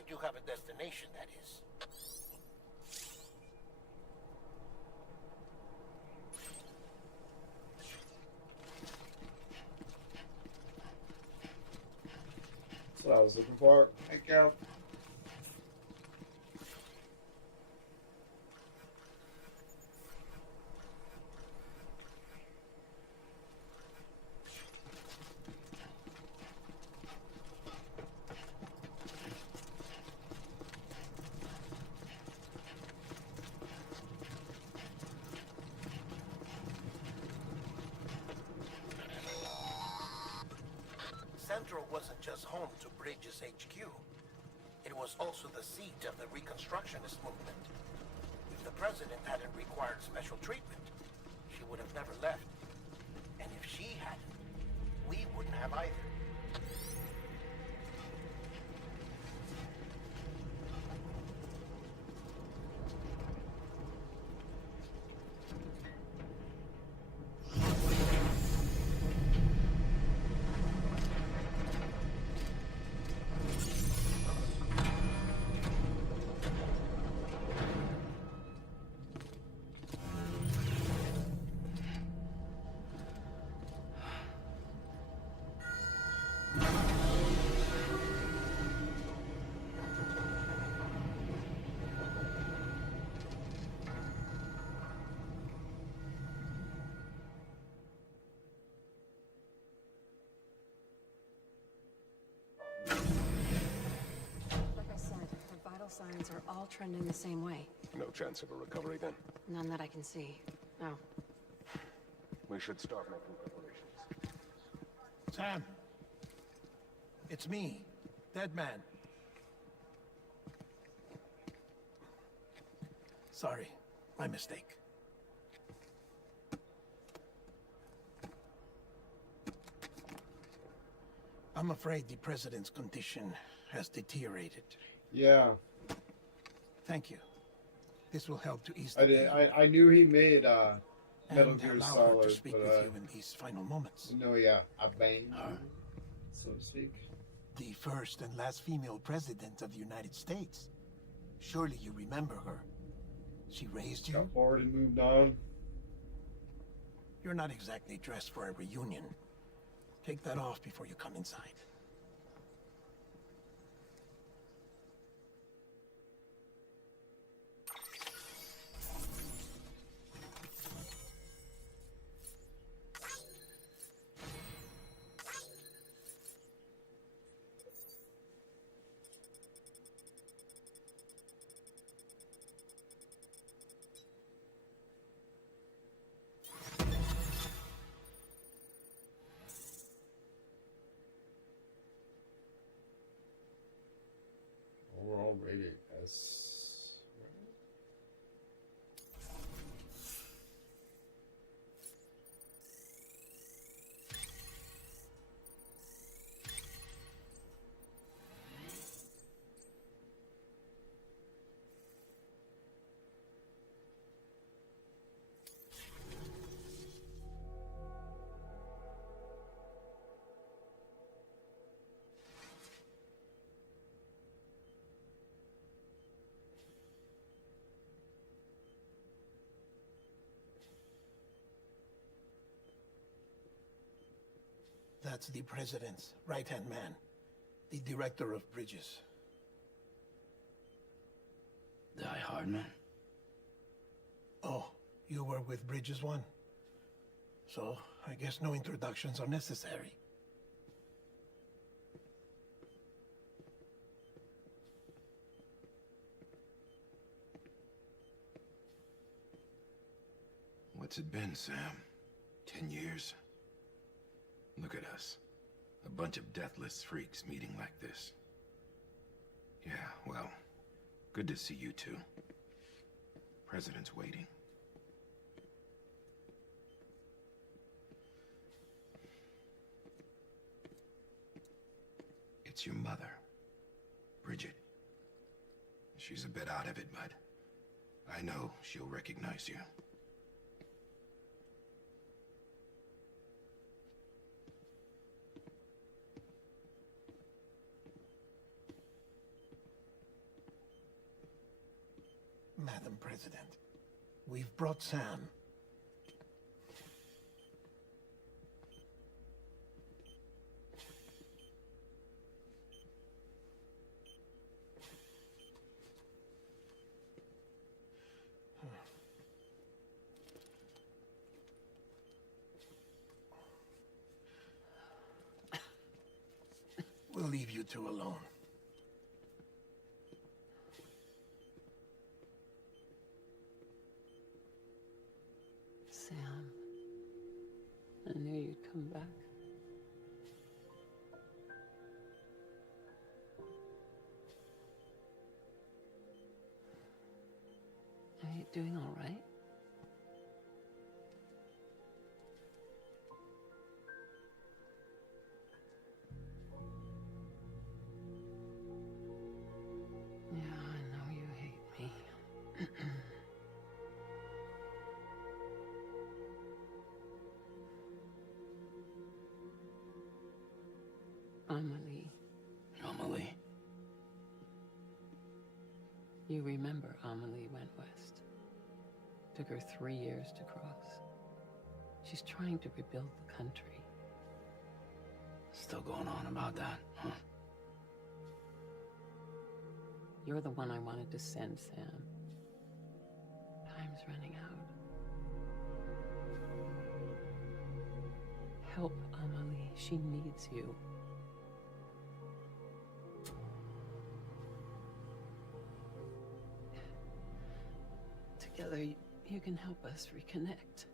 you have a destination, that is. That's what I was looking for. Thank you. Central wasn't just home to Bridges HQ. It was also the seat of the Reconstructionist movement. If the president hadn't required special treatment, she would have never left. And if she hadn't, we wouldn't have either. Like I said, her vital signs are all trending the same way. No chance of a recovery then. None that I can see. No. We should start making preparations. Sam. It's me, Dead Man. Sorry, my mistake. I'm afraid the president's condition has deteriorated. Yeah, Thank you. This will help to ease the I did. pain I knew he made Metal and Gear allow her Solid, to speak but with you in these final moments. no, yeah, I banged her, so to speak. The first and last female president of the United States. Surely you remember her. She raised you. Got bored and moved on. You're not exactly dressed for a reunion. Take that off before you come inside. Overall rating S. That's the president's right-hand man, the director of bridges. Die Hardman? Oh, you were with Bridges 1? So, I guess no introductions are necessary. What's it been, Sam? 10 years? Look at us. A bunch of deathless freaks meeting like this. Yeah, well, good to see you two. President's waiting. It's your mother, Bridget. She's a bit out of it, but I know she'll recognize you. President. We've brought Sam. We'll leave you two alone. Sam, I knew you'd come back. Are you doing all right? Yeah, I know you hate me. Amelie. Amelie. You remember Amelie went west. Took her 3 years to cross. She's trying to rebuild the country. Still going on about that, huh? You're the one I wanted to send, Sam. Time's running out. Help Amelie. She needs you. Together, you can help us reconnect.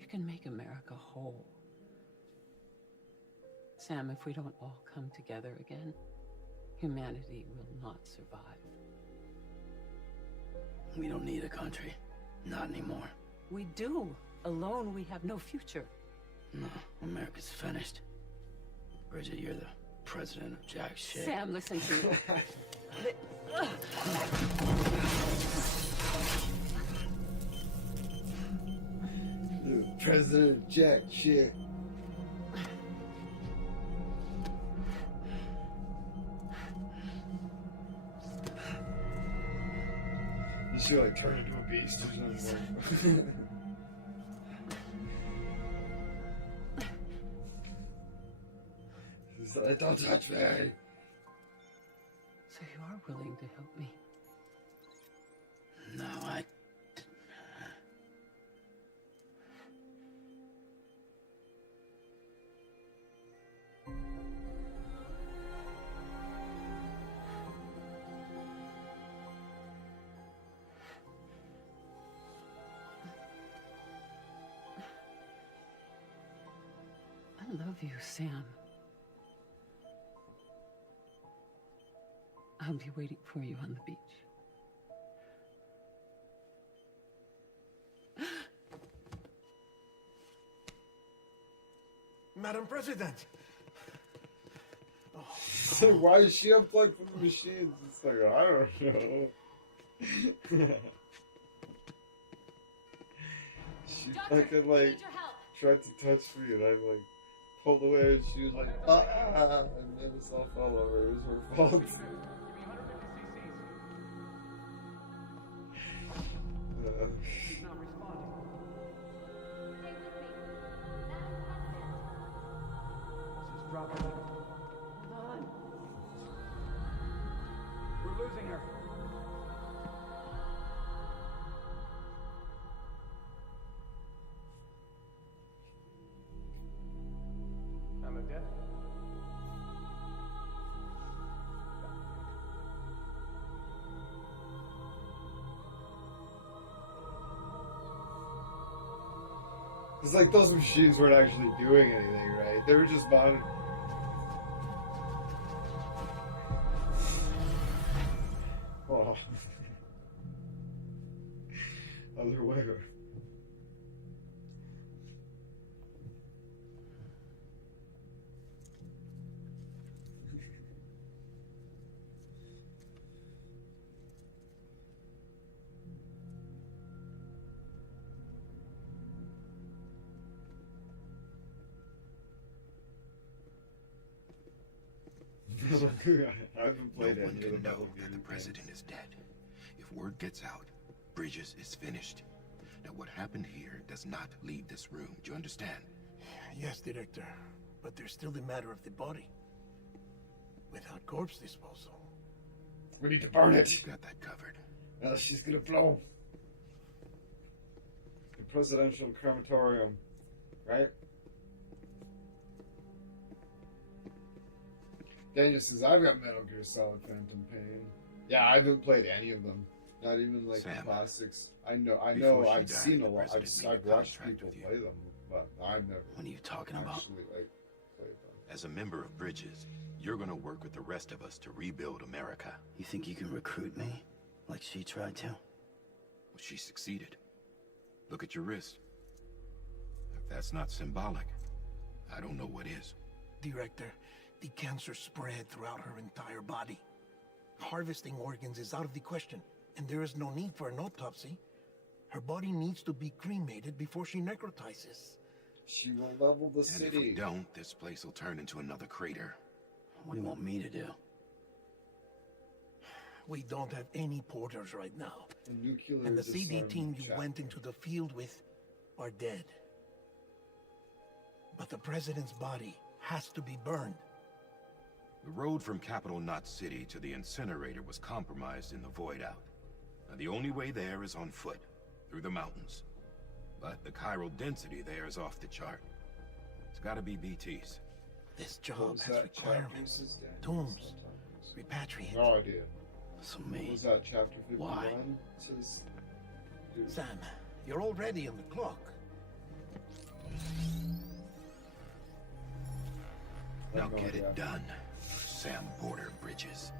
You can make America whole. Sam, if we don't all come together again, humanity will not survive. We don't need a country. Not anymore. We do. Alone, we have no future. No, America's finished. Bridget, you're the president of jack shit. Sam, listen to me. The president of jack shit. You should like turn into a beast or something. He's like, don't touch me. So you are willing to help me? No, I... I love you, Sam. I'll be waiting for you on the beach. Madam President! So why is she unplugged from the machines? It's like, I don't know. She fucking like tried to touch me and I like pulled away and she was like, ah, and then it's all fell over. It was her fault. He's not responding. Stay with me. She's dropping. Hold on. We're losing her. I'm a death. It's like those machines weren't actually doing anything, right? They were just monitoring. Oh. Other way. I haven't No played one any of can the know Metal that the Gear president is dead. If word gets out, Bridges is finished. Now what happened here does not leave this room. Do you understand? Yes, Director. But there's still the matter of the body. Without corpse disposal. We need to burn it. You've got that covered. Else she's gonna blow. The presidential crematorium, right? Daniel says, I've got Metal Gear Solid Phantom Pain. Yeah, I haven't played any of them. Not even like the Sam, classics. I know, before she I've died, seen a the lot. president made I've a watched contract people with you. play them, but I've never What are you talking about? actually like played them. As a member of Bridges, you're gonna work with the rest of us to rebuild America. You think you can recruit me? Like she tried to? Well, she succeeded. Look at your wrist. If that's not symbolic, I don't know what is. Director, the cancer spread throughout her entire body. Harvesting organs is out of the question, and there is no need for an autopsy. Her body needs to be cremated before she necrotizes. She will level the And if we city. don't, this place will turn into another crater. What do you want me to do? We don't have any porters right now. The nuclear And the CD team disarmament you chapter. went into the field with are dead. But the president's body has to be burned. The road from Capital Knot City to the incinerator was compromised in the void out. Now, the only way there is on foot, through the mountains. But the chiral density there is off the chart. It's gotta be BTs. This What job was has that requirements. chapter, Daniel? Tombs. Repatriate. No idea. So What me. was that, chapter 51? Why? It says, dude. Sam, you're already on the clock. Now No get idea. it done, Sam Porter Bridges.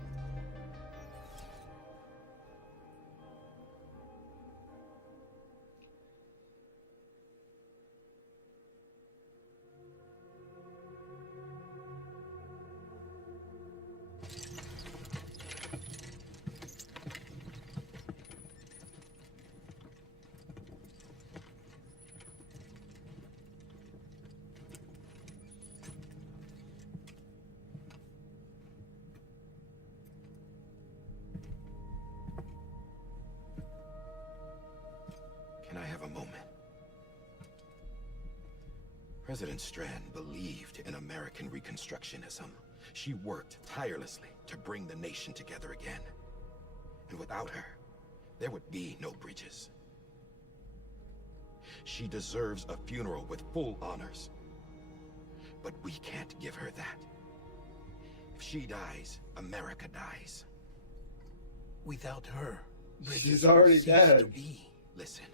Can I have a moment? President Strand believed in American Reconstructionism. She worked tirelessly to bring the nation together again. And without her, there would be no Bridges. She deserves a funeral with full honors. But we can't give her that. If she dies, America dies. Without her, Bridges She's already cease dead. to be. Listen,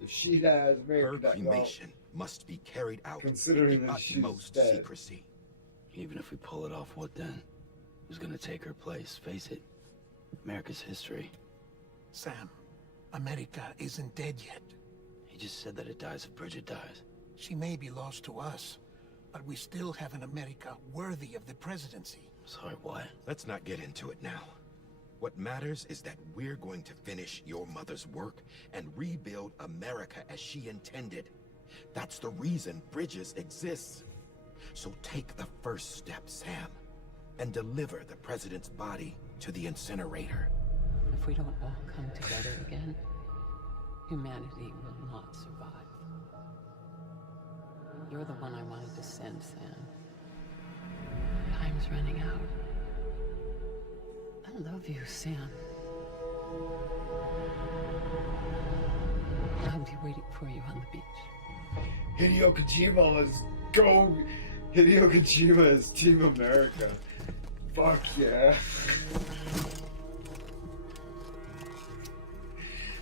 If she dies, her America dies. cremation must be carried out considering with that the she's utmost dead. secrecy. Even if we pull it off, what then? Who's gonna take her place? Face it. America's history. Sam, America isn't dead yet. He just said that it dies if Bridget dies. She may be lost to us, but we still have an America worthy of the presidency. Sorry, what? Let's not get into it now. What matters is that we're going to finish your mother's work and rebuild America as she intended. That's the reason Bridges exists. So take the first step, Sam, and deliver the president's body to the incinerator. If we don't all come together again, humanity will not survive. You're the one I wanted to send, Sam. Time's running out. I love you, Sam. I'll be waiting for you on the beach. Hideo Kojima, let's go! Hideo Kojima is Team America. Fuck yeah.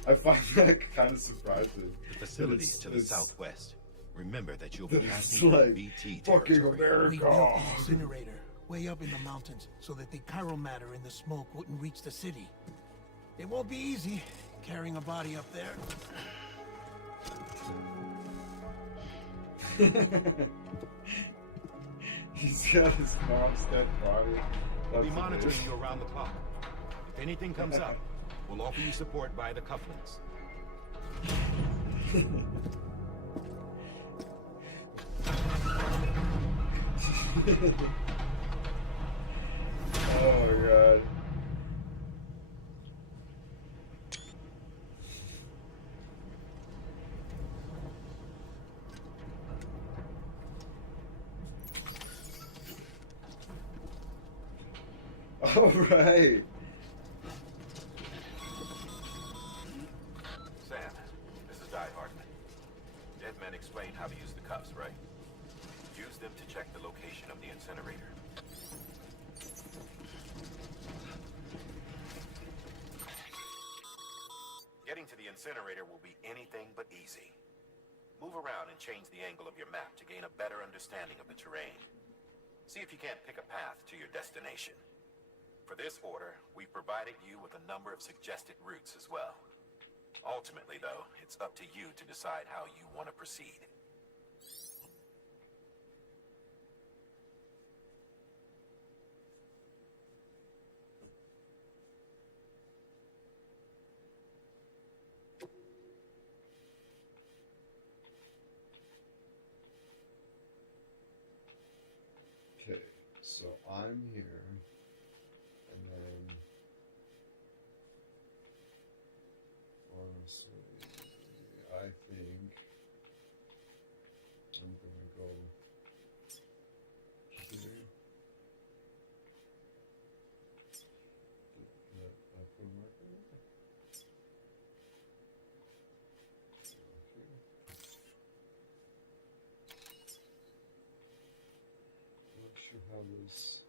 I find that kind of surprising. The facilities It's- to the it's- southwest. Remember that you'll be It's passing through like BT fucking territory. We built America. the incinerator way up in the mountains so that the chiral matter in the smoke wouldn't reach the city. It won't be easy carrying a body up there. He's got his mom's dead body. We'll be That's monitoring amazing. you around the clock. If anything comes up, we'll offer you support via the cufflinks. Oh god. All right. Sam, this is Die Hartman. Dead men explained how to use the cuffs, right? Use them to check the location of the incinerator. Getting to the incinerator will be anything but easy. Move around and change the angle of your map to gain a better understanding of the terrain. See if you can't pick a path to your destination. For this order, we've provided you with a number of suggested routes as well. Ultimately, though, it's up to you to decide how you want to proceed. Okay, so I'm here, and then honestly, I think I'm gonna go here. I put a marker there. Go here. Not sure how this.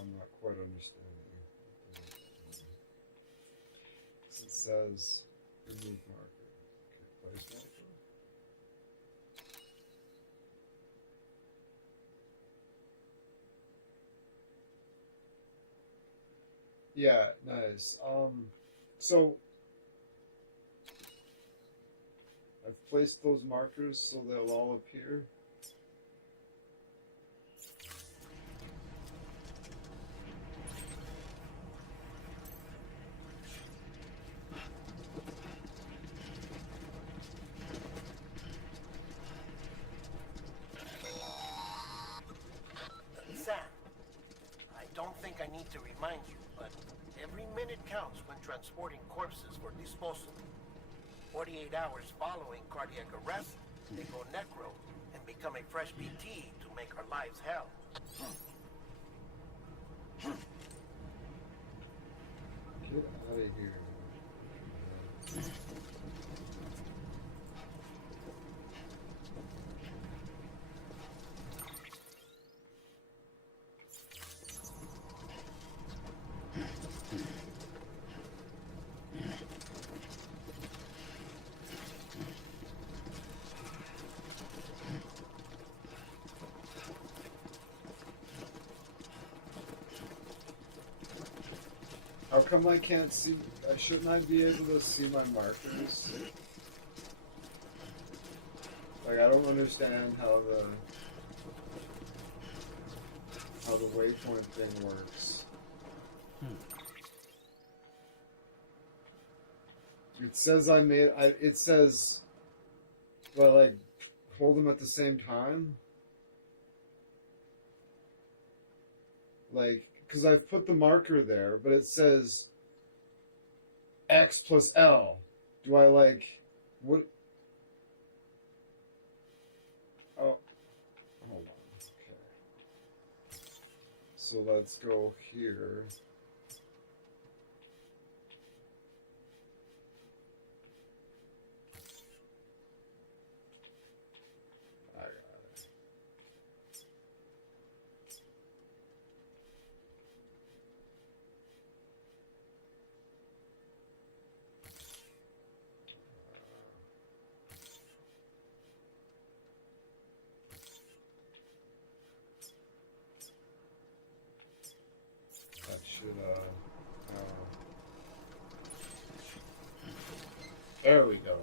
I'm not quite understanding. It says remove marker. Okay, place marker. Yeah, nice. So I've placed those markers so they'll all appear. Sam, I don't think I need to remind you, but every minute counts when transporting corpses for disposal. 48 hours following cardiac arrest, they go necro and become a fresh BT to make our lives hell. Get out of here. How come I can't see? Shouldn't I be able to see my markers? Like, I don't understand how the waypoint thing works. It says it says, do I like hold them at the same time? Like, because I've put the marker there, but it says X plus L. Do I like, what? Oh, hold on. Okay. So let's go here. I got it. That should, there we go.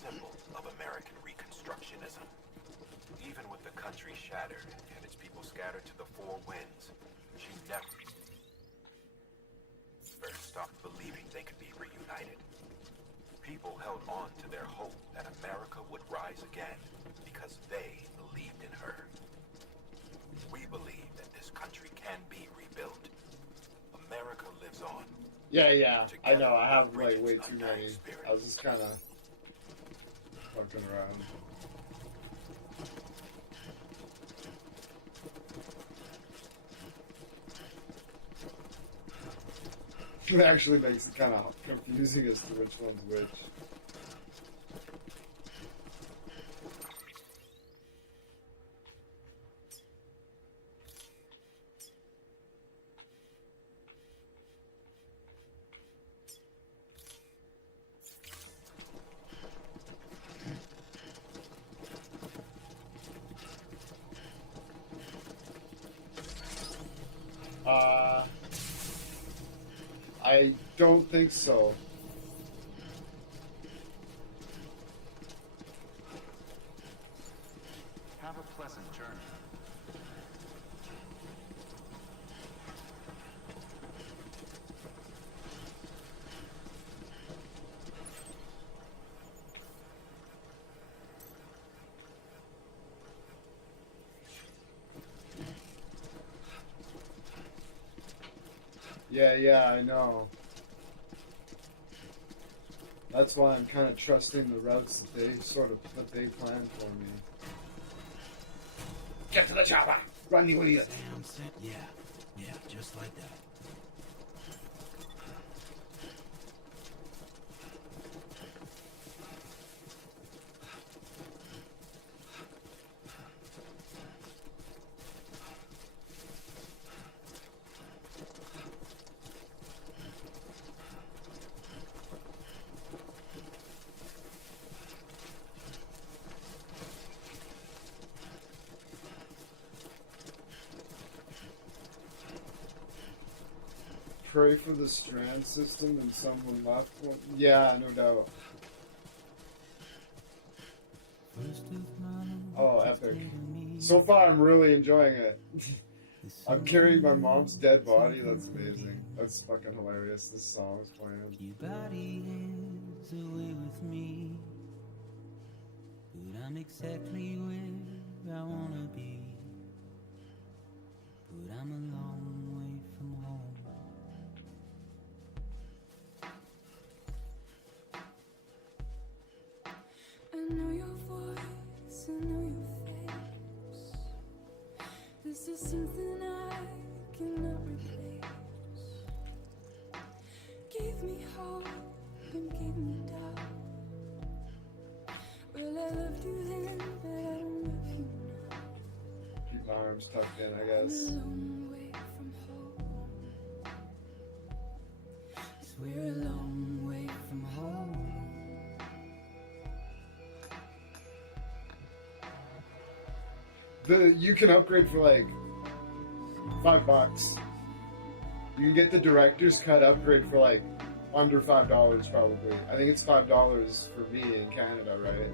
symbol of American Reconstructionism. Even with the country shattered and its people scattered to the four winds, she never stopped believing they could be reunited. People held on to their hope that America would rise again because they believed in her. We believe that this country can be rebuilt. America lives on. Yeah, I know, I have like way too many. I was just kinda fucking around. It actually makes it kind of confusing as to which one's which. I don't think so. Have a pleasant journey. Yeah, I know. That's why I'm kind of trusting the routes that they plan for me. Get to the chopper! Run, you idiot! Sam, yeah, just like that. Pray for the strand system and someone left one. Yeah, no doubt. Oh, epic. So far, I'm really enjoying it. I'm carrying my mom's dead body. That's amazing. That's fucking hilarious. This song's playing. Your body is away with me, but I'm exactly where I wanna be. But I'm a long way from home. I know your voice, I know your face. This is something I cannot replace. Gave me hope and gave me doubt. Well, I loved you then, but I don't love you now. Keep my arms tucked in, I guess. I'm a long way from home. Yes, we're a long way from home. You can upgrade for like $5. You can get the director's cut upgrade for like under $5 probably. I think it's $5 for me in Canada, right?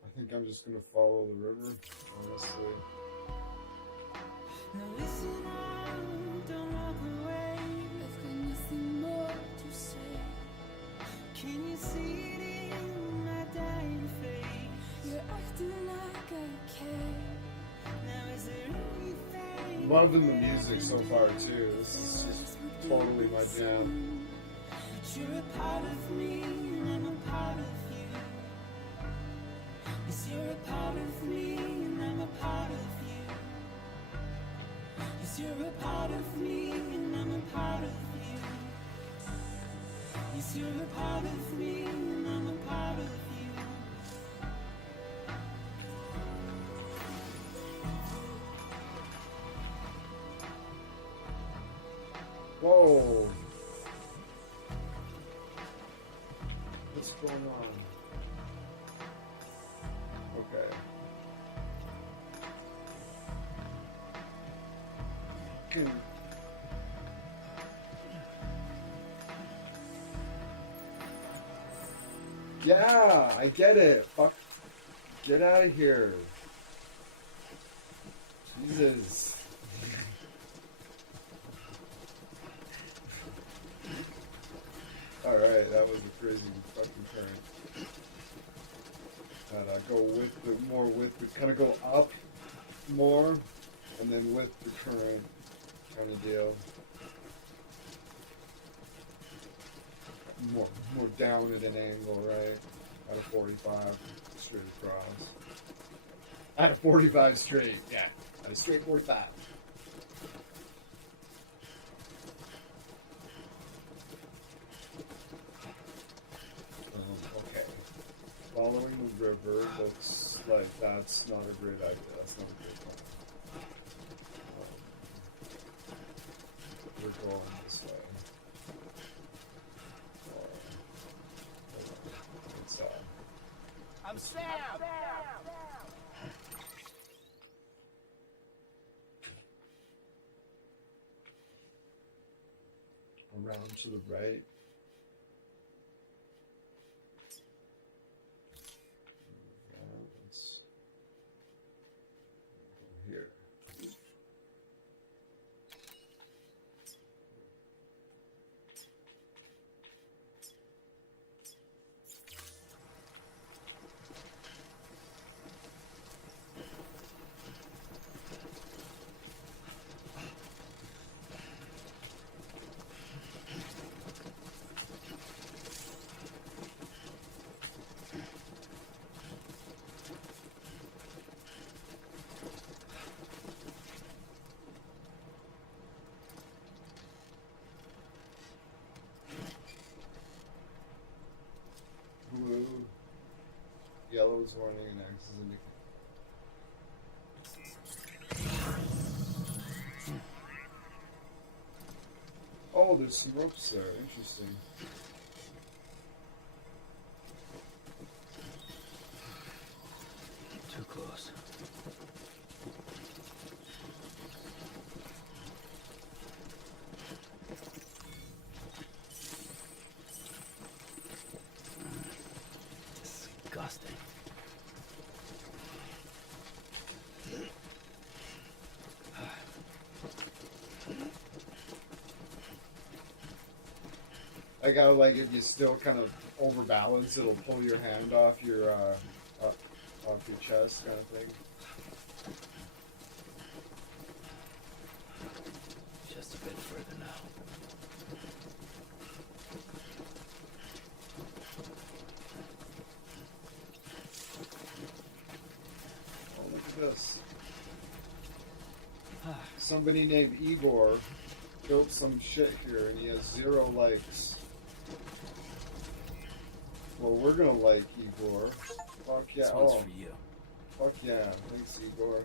I think I'm just gonna follow the river, honestly. Now listen up, don't walk away. I've got nothing more to say. Can you see it in my dying face? You're acting like I care. Now is there anything Loving the music so far too. This is just totally my jam. you're a part of me and I'm a part of you? Yes, you're a part of me and I'm a part of you. Yes, you're a part of me and I'm a part of you. Yes, you're a part of me and I'm a part of you. Whoa. What's going on? Okay. Can... Yeah, I get it. Fuck. Get out of here. Jesus. Alright, that was a crazy fucking turn. And I go with the more with the kind of go up more and then with the current kind of deal. More down at an angle, right? Out of 45 straight across. Out of 45 straight, yeah. Out of straight 45. Okay. Following the river looks like that's not a great idea. That's not a great plan. We're going this way. It's I'm Sam! around to the right. Let's go here. Blue, yellow is warning, and X is indicating. Oh, there's some ropes there. Interesting. Too close. Disgusting. I gotta like if you still kind of overbalance, it'll pull your hand off your off your chest, kind of thing. Just a bit further now. Oh, look at this. Somebody named Igor built some shit here, and he has 0 likes. Well, we're gonna like Igor. Fuck yeah! This one's for you. Fuck yeah! Thanks, Igor.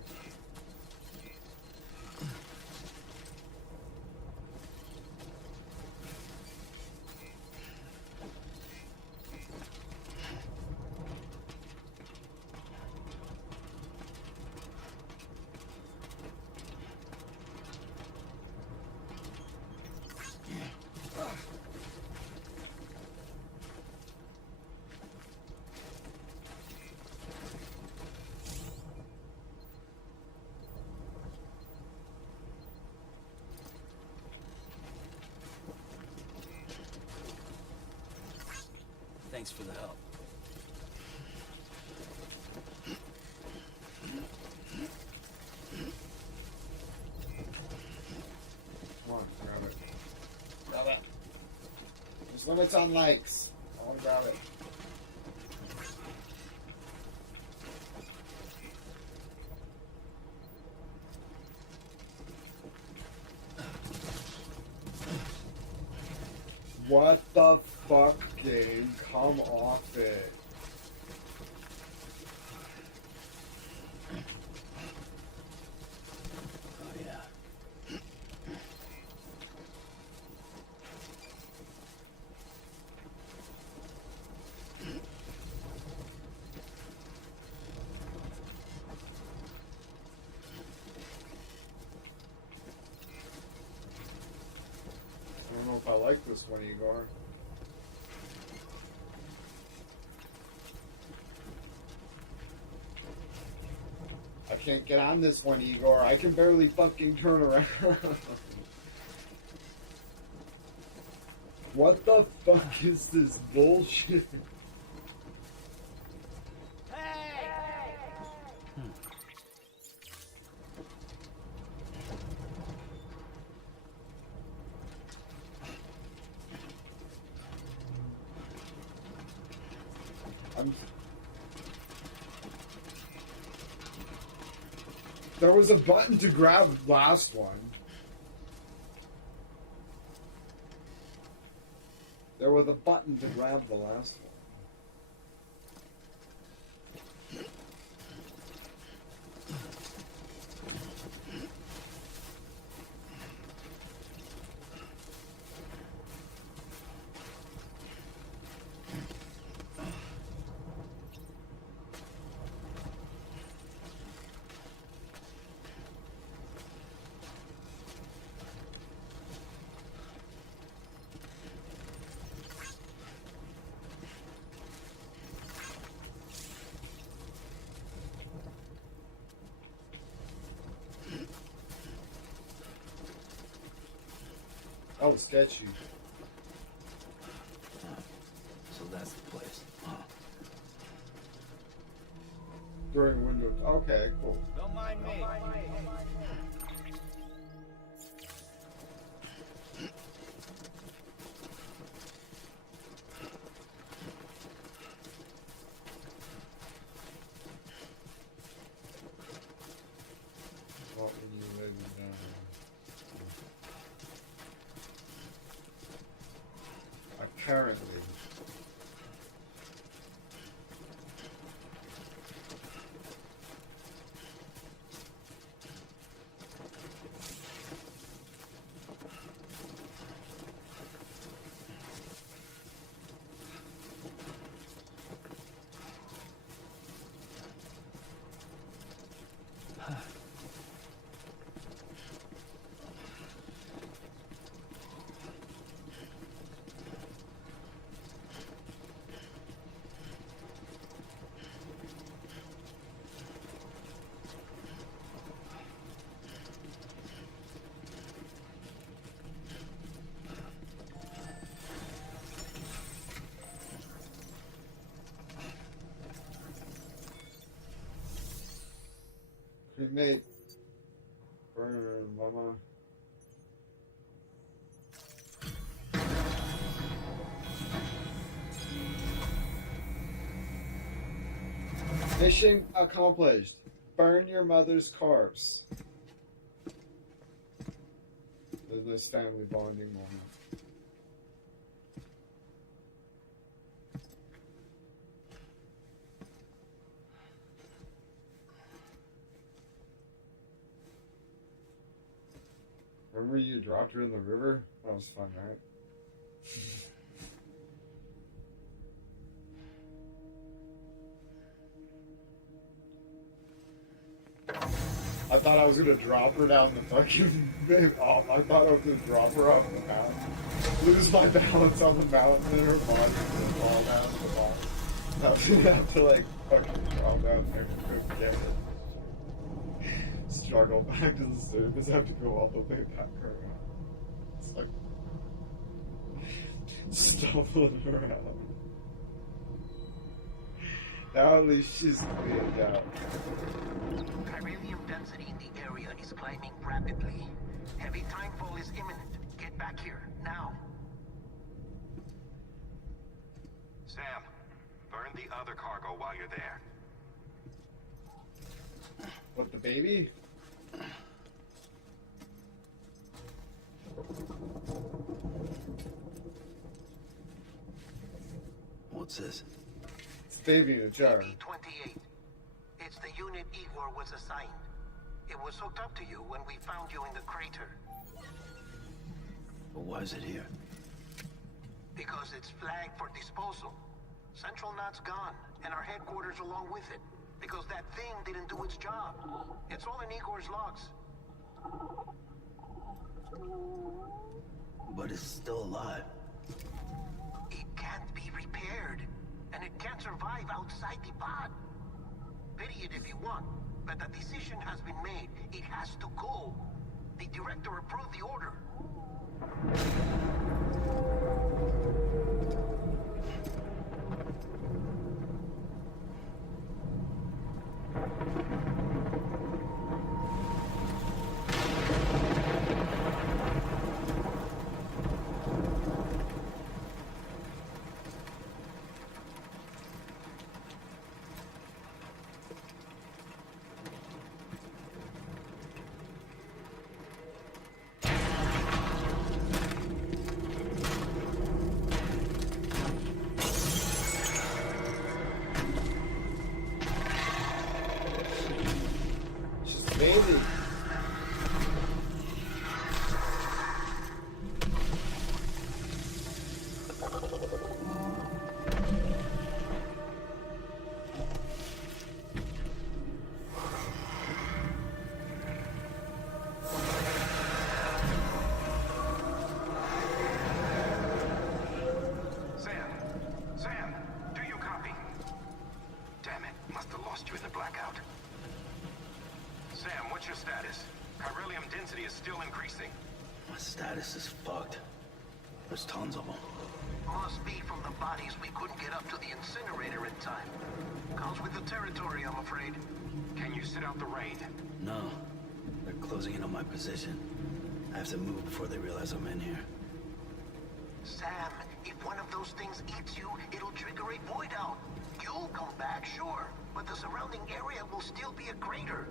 Thanks for the help. Come on, grab it. Grab it. There's limits on likes. I want to grab it. What the fuck, game? Come off it. Oh yeah. this one, Igor. I can't get on this one, Igor. I can barely fucking turn around. What the fuck is this bullshit? There was a button to grab the last one. There was a button to grab the last one. Oh, sketchy. So that's the place. During window. Okay, cool. Don't mind me. What when you lay me down? Apparently. Cremate. Burn, mama. Mission accomplished. Burn your mother's corpse. There's this family bonding moment. Remember you dropped her in the river? That was fun, right? I thought I was gonna drop her down the fucking off. I thought I was gonna drop her off the mountain, lose my balance on the mountain, and her body would fall down to the bottom. I was gonna have to like fucking crawl down there and get it. Struggle back to the surface. Have to go all the way back around. It's like stumbling around. Now at least she's cleaned out. Chiralium density in the area is climbing rapidly. Heavy timefall is imminent. Get back here, now. Sam, burn the other cargo while you're there. What, the baby? What's this? It's a baby in a jar. B-28. It's the unit Igor was assigned. It was hooked up to you when we found you in the crater. But why is it here? Because it's flagged for disposal. Central Knot's gone, and our headquarters along with it. Because that thing didn't do its job. It's all in Igor's logs. But it's still alive. repaired, and it can't survive outside the pod. Pity it if you want, but the decision has been made. It has to go. The director approved the order. Baby. Sam, do you copy? Damn it, must have lost you in the blackout. Sam, what's your status? Chiralium density is still increasing. My status is fucked. There's tons of them. Must be from the bodies we couldn't get up to the incinerator in time. Comes with the territory, I'm afraid. Can you sit out the rain? No. They're closing in on my position. I have to move before they realize I'm in here. Sam, if one of those things eats you, it'll trigger a void out. You'll come back, sure, but the surrounding area will still be a crater.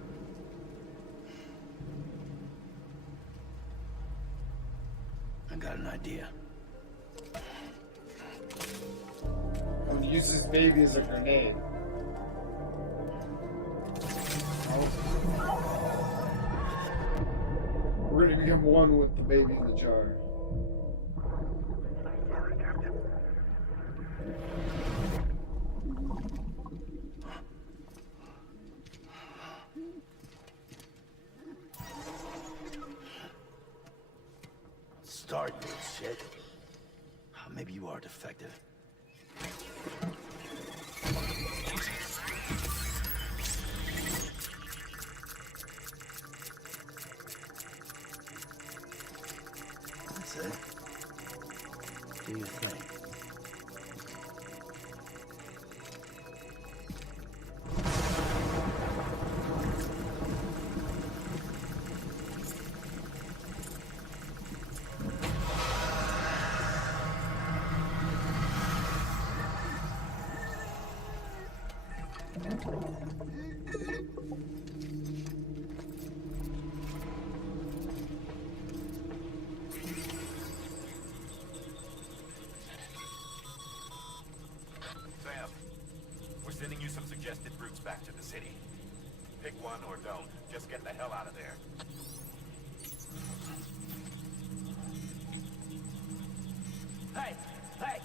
I got an idea. I'm gonna use this baby as a grenade. Oh. We're gonna become one with the baby in the jar. Sorry, Captain. Start, you shit. Maybe you are defective. That's it. Do your thing. Sam, we're sending you some suggested routes back to the city. Pick one or don't. Just get the hell out of there. Hey! Hey!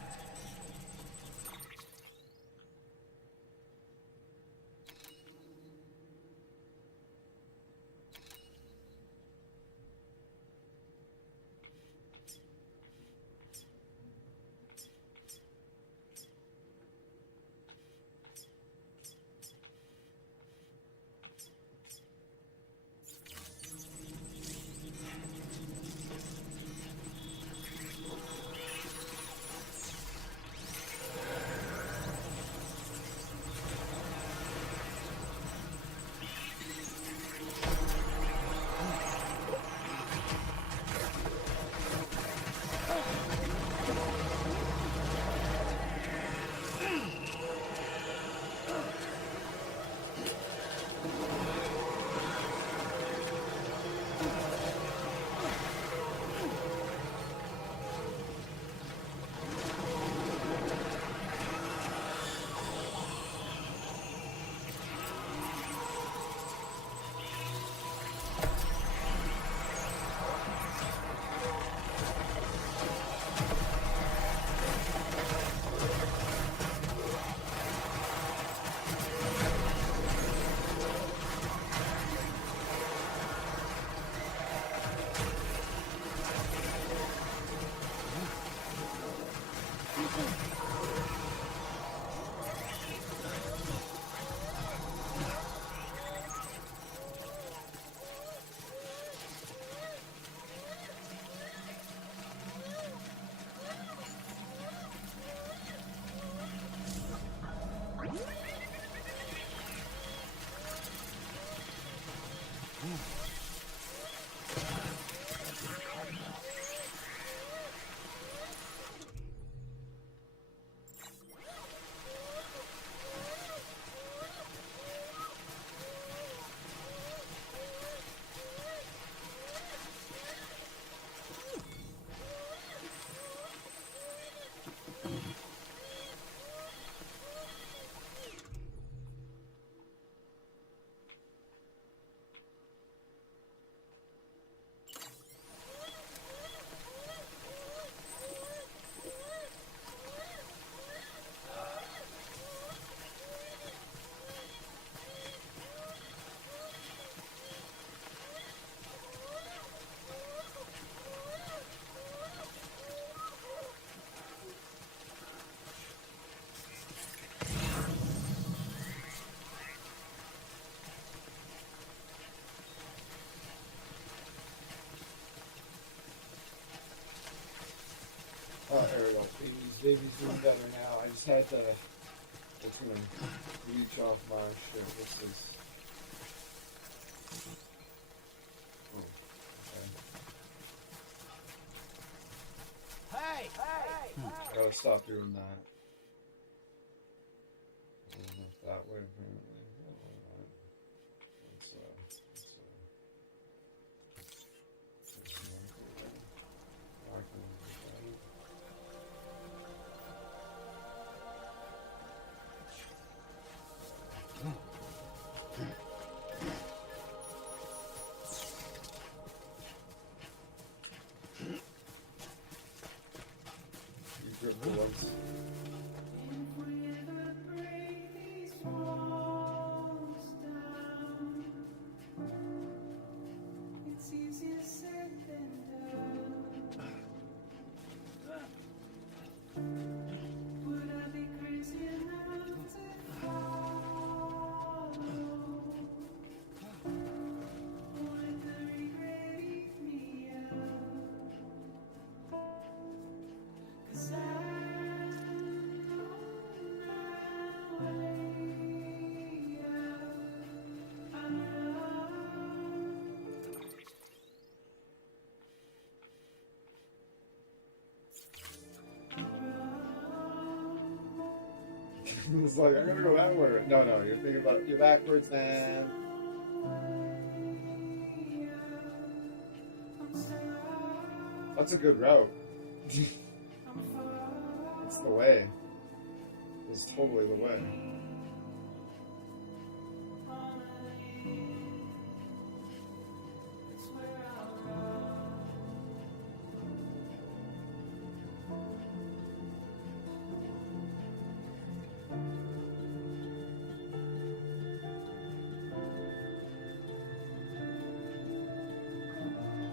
Ariel, baby's doing better now. I just had to. It's gonna leech off my shit. This is. Oh, okay. Hey! I gotta stop doing that. I don't know if that way, apparently. Alright. Let's you grip the once. It's easier said than done. Would I be crazy enough to follow? Would the regret eat me up? 'Cause I'm on my way out. It's like, I'm gonna go that way. No, you're thinking about it. You're backwards, man. That's a good route. It's the way. It's totally the way.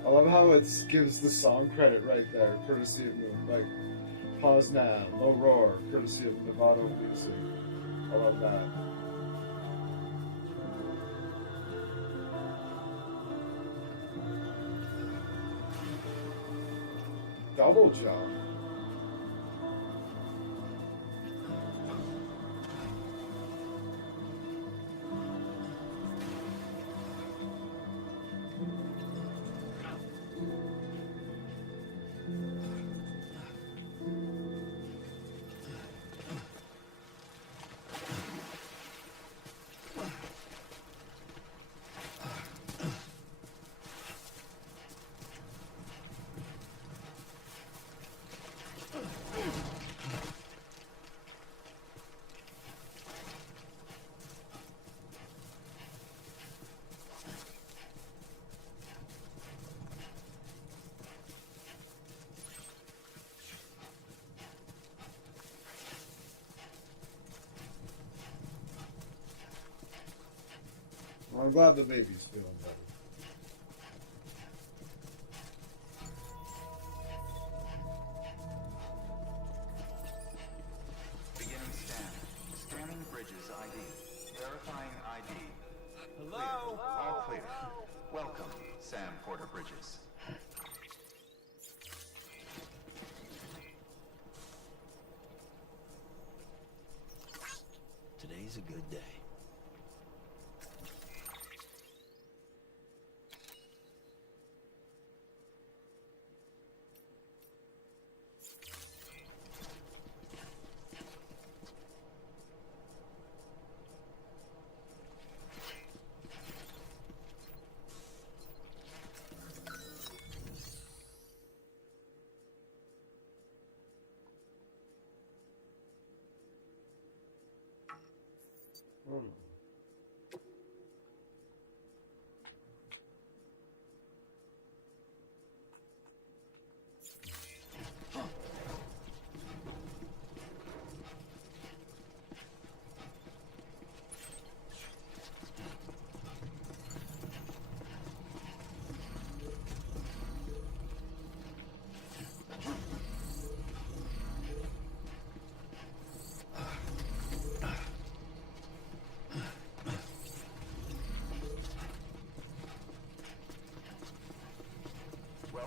I love how it gives the song credit right there, courtesy of like pause now, no roar, courtesy of Nevada Lucy. I love that. Double jump. Well, I'm glad the baby's feeling better. Beginning scan. Scanning bridges ID. Verifying ID. Hello? Clear. All clear. Welcome, Sam Porter Bridges. Today's a good day.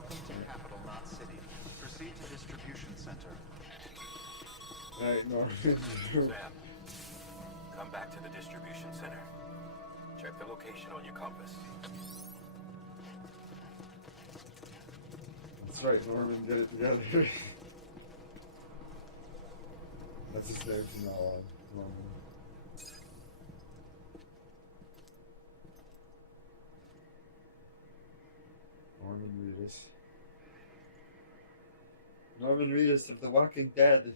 Welcome to Capital Knot City. Proceed to distribution center. Right, Norman. Sam, come back to the distribution center. Check the location on your compass. That's right, Norman, get it together. That's his name from now on, Norman. Norman Reedus. Norman Reedus of The Walking Dead.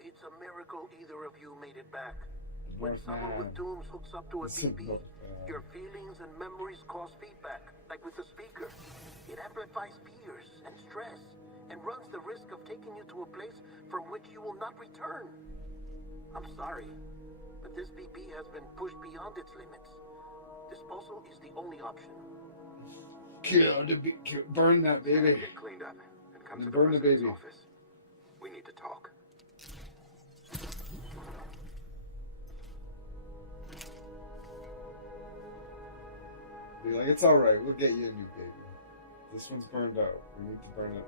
It's a miracle either of you made it back. When Northman. someone with Dooms hooks up to a Listen, BB, Northman. your feelings and memories cause feedback, like with the speaker. It amplifies fears and stress, and runs the risk of taking you to a place from which you will not return. I'm sorry, but this BB has been pushed beyond its limits. Disposal is the only option. Burn that baby. Get cleaned up and come to the Burn the president's baby. office. We need to talk. Be like, it's alright, we'll get you a new baby. This one's burned out. We need to burn it.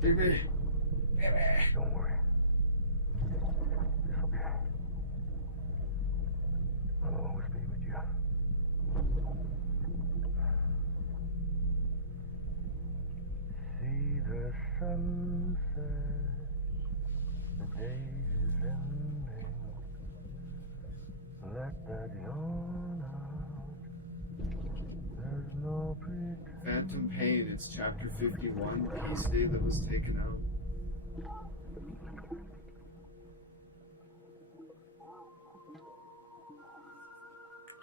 Baby. Don't worry. It's okay. I'll always be with you. See the sunset. The day is ending. Let that yawn out. There's no pretend. Phantom Pain, it's chapter 51, the East Day that was taken out.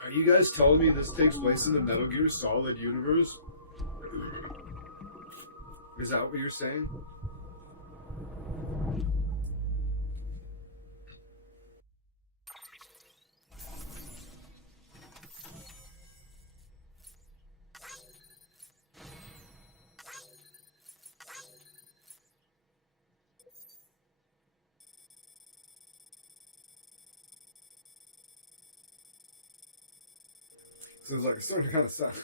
Are you guys telling me this takes place in the Metal Gear Solid universe? Is that what you're saying? So it's like, it's starting to kind of suck.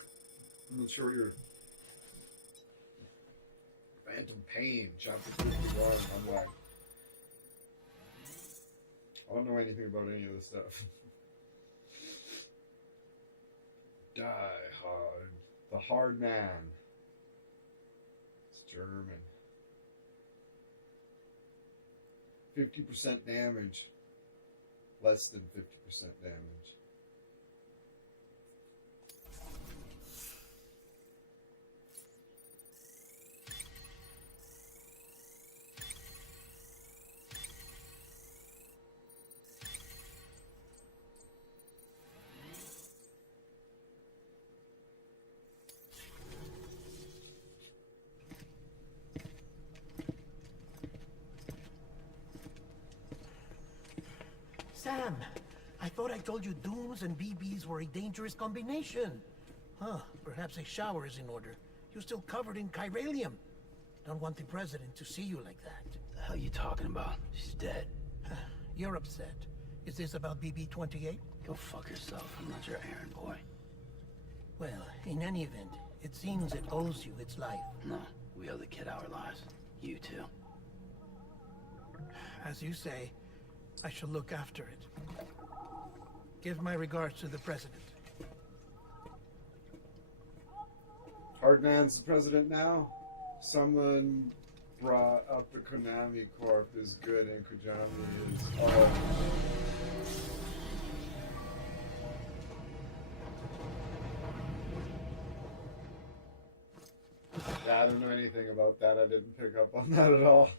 I'm not sure what you're... Phantom Pain, chapter 51. I'm like... I don't know anything about any of this stuff. Die Hard. The Hard Man. It's German. 50% damage. Less than 50% damage. Sam, I thought I told you Dooms and BBs were a dangerous combination. Huh, perhaps a shower is in order. You're still covered in chiralium. Don't want the president to see you like that. The hell you talking about? She's dead. You're upset. Is this about BB-28? Go fuck yourself. I'm not your errand boy. Well, in any event, it seems it owes you its life. No, we owe the kid our lives. You too. As you say, I shall look after it. Give my regards to the president. Hardman's the president now? Someone brought up the Konami Corp is good and Kojami is... Oh. Yeah, I don't know anything about that. I didn't pick up on that at all.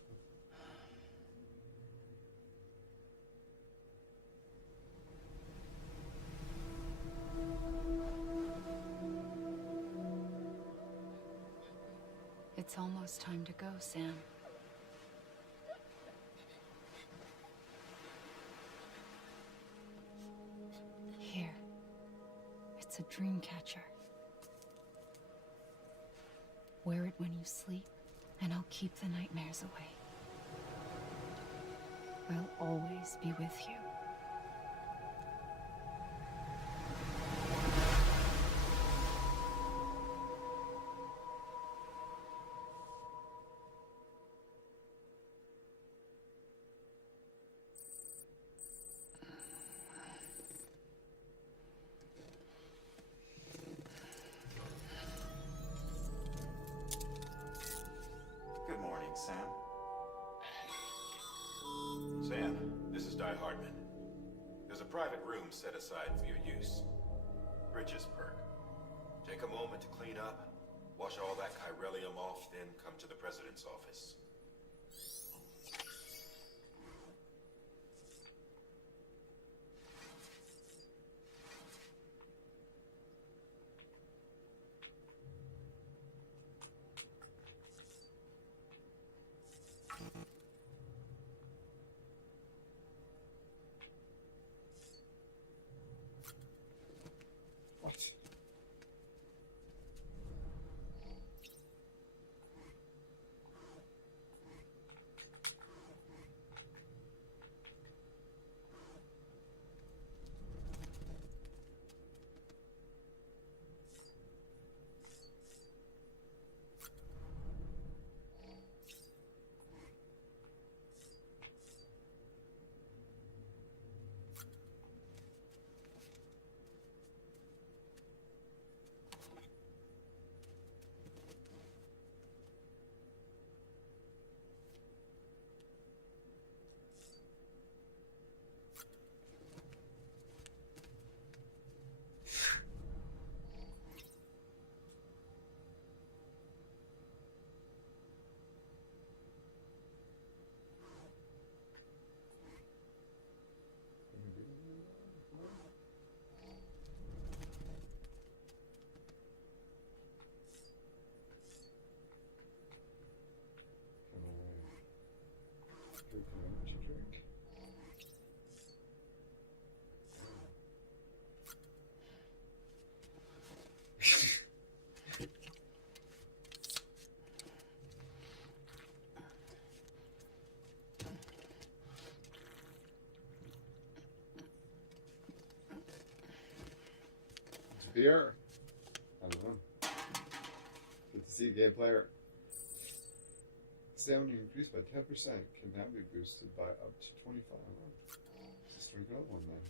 It's almost time to go, Sam. a dream catcher. Wear it when you sleep, and I'll keep the nightmares away. I'll always be with you. Good morning, Sam. Sam, this is Di Hartman. There's a private room set aside for your use. Bridges perk. Take a moment to clean up, wash all that chiralium off, then come to the president's office. What? Drink an energy drink. It's beer. I don't know. Good to see a gay player. Stamina increased by 10% can now be boosted by up to 25. Let's drink another one then.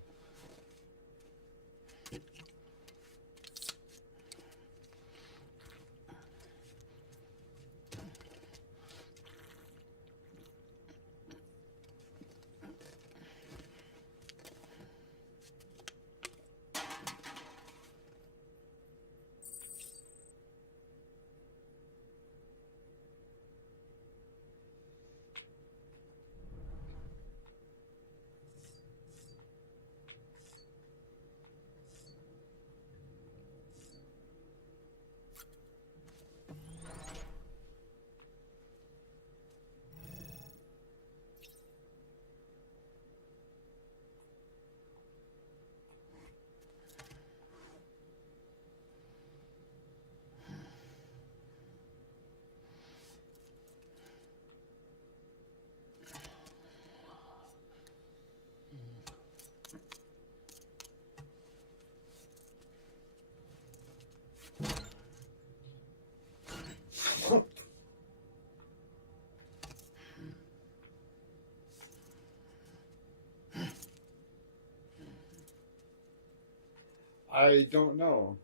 I don't know.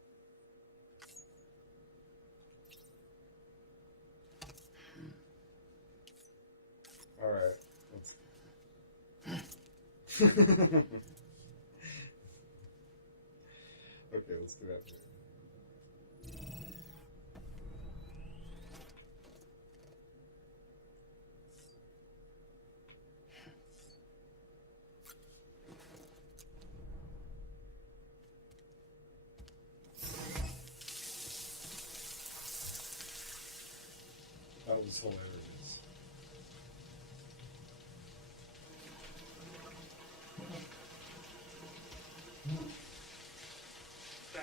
All right. Let's... Okay, let's do that. That was hilarious. Sam,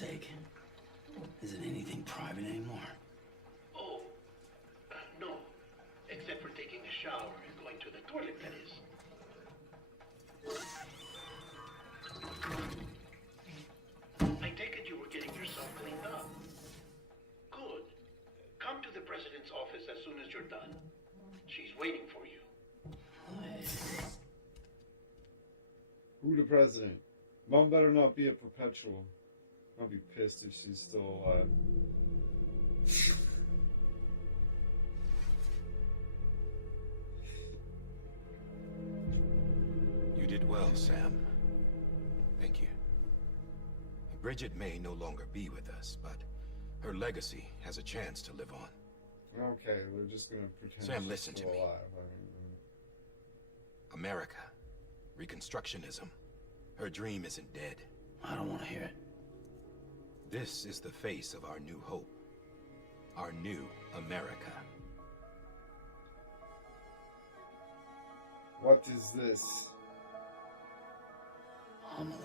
sake. Isn't anything private anymore? Oh, no. Except for taking a shower and going to the toilet, that is. I take it you were getting yourself cleaned up. Good. Come to the president's office as soon as you're done. She's waiting for you. Who the president? Mom better not be a perpetual. I'll be pissed if she's still alive. You did well, Sam. Thank you. Bridget may no longer be with us, but her legacy has a chance to live on. Okay, they're just gonna pretend Sam, she's listen to still me. alive. America. Reconstructionism. Her dream isn't dead. I don't want to hear it. This is the face of our new hope. Our new America. What is this? Amelie.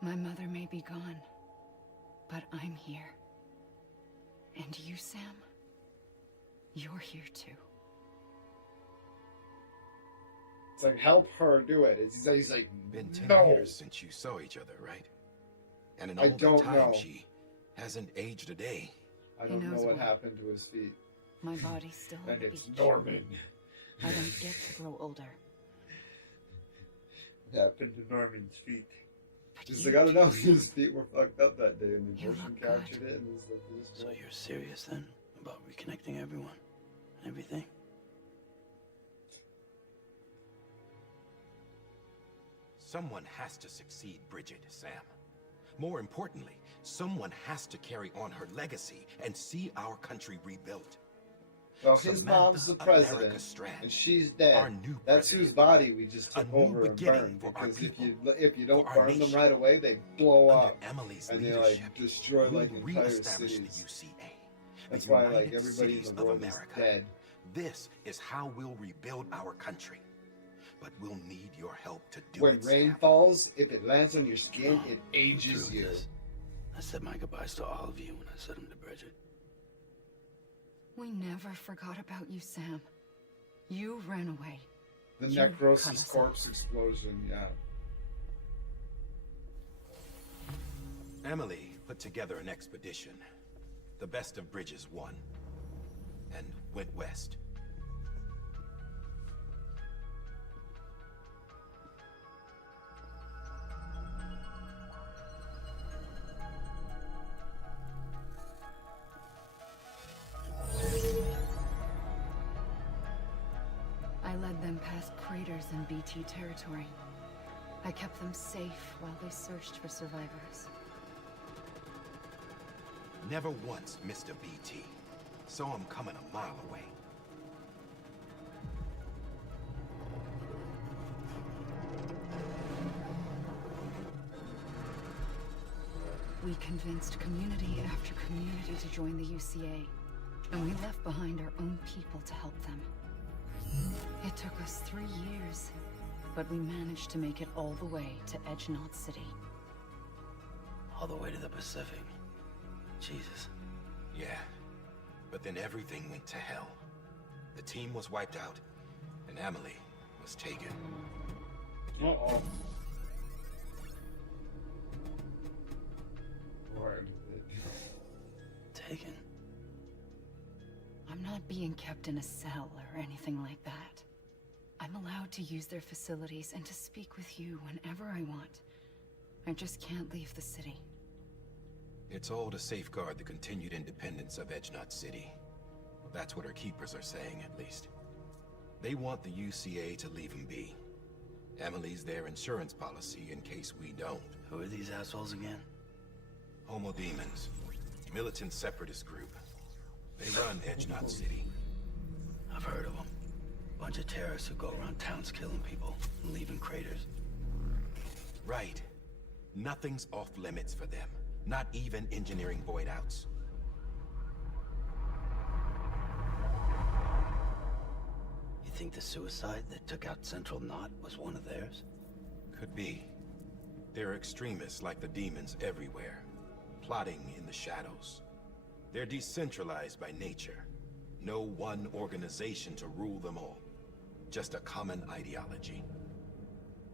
My mother may be gone, but I'm here. And you, Sam? You're here too. It's like, help her do it. He's like, Been 10 no. years since you saw each other, right? And in I all that don't time, know. she hasn't aged a day. I don't know knows what what. happened to his feet. My body's still on And the it's beach. Norman. I don't get to grow older. What happened to Norman's feet? But He's you like, I don't know, do. his feet were fucked up that day, and the You motion look captured good. it, and he's like, this So you're serious then about reconnecting everyone and everything? Someone has to succeed Bridget, Sam. More importantly, someone has to carry on her legacy and see our country rebuilt. Well, his Samantha mom's the America president, Strand, and she's our dead. new That's whose president. body we just A took new over and beginning burned. for our Because people, if you don't for our burn them nation. right away, they blow Under up, Emily's and they leadership, like destroy we'll like entire reestablish the cities. UCA. That's the why like United everybody in Cities the of world America. is dead. This is how we'll rebuild our country. But we'll need your help to do When it, rain Sam. falls, if it lands on your skin, it I'm ages through you. with this. I said my goodbyes to all of you when I said them to Bridget. We never forgot about you, Sam. You ran away. The You cut necrosis us corpse explosion, yeah. Emily put together an expedition. The best of Bridges won. And went west. I led them past craters in BT territory. I kept them safe while they searched for survivors. Never once missed a BT. Saw him coming a mile away. We convinced community after community to join the UCA, and we left behind our own people to help them. It took us 3 years, but we managed to make it all the way to Edgenot City. All the way to the Pacific. Jesus. Yeah. But then everything went to hell. The team was wiped out, and Emily was taken. Uh-oh. Where did it... Taken. I'm not being kept in a cell or anything like that. I'm allowed to use their facilities and to speak with you whenever I want. I just can't leave the city. It's all to safeguard the continued independence of Edgenot City. That's what our keepers are saying, at least. They want the UCA to leave him be. Emily's their insurance policy in case we don't. Who are these assholes again? Homo Demons. Militant separatist group. They run Edgenot City. I've heard of them. Bunch of terrorists who go around towns killing people and leaving craters. Right. Nothing's off limits for them. Not even engineering void outs. think the suicide that took out Central Knot was one of theirs? Could be. There are extremists like the demons everywhere, plotting in the shadows. They're decentralized by nature. No one organization to rule them all. Just a common ideology.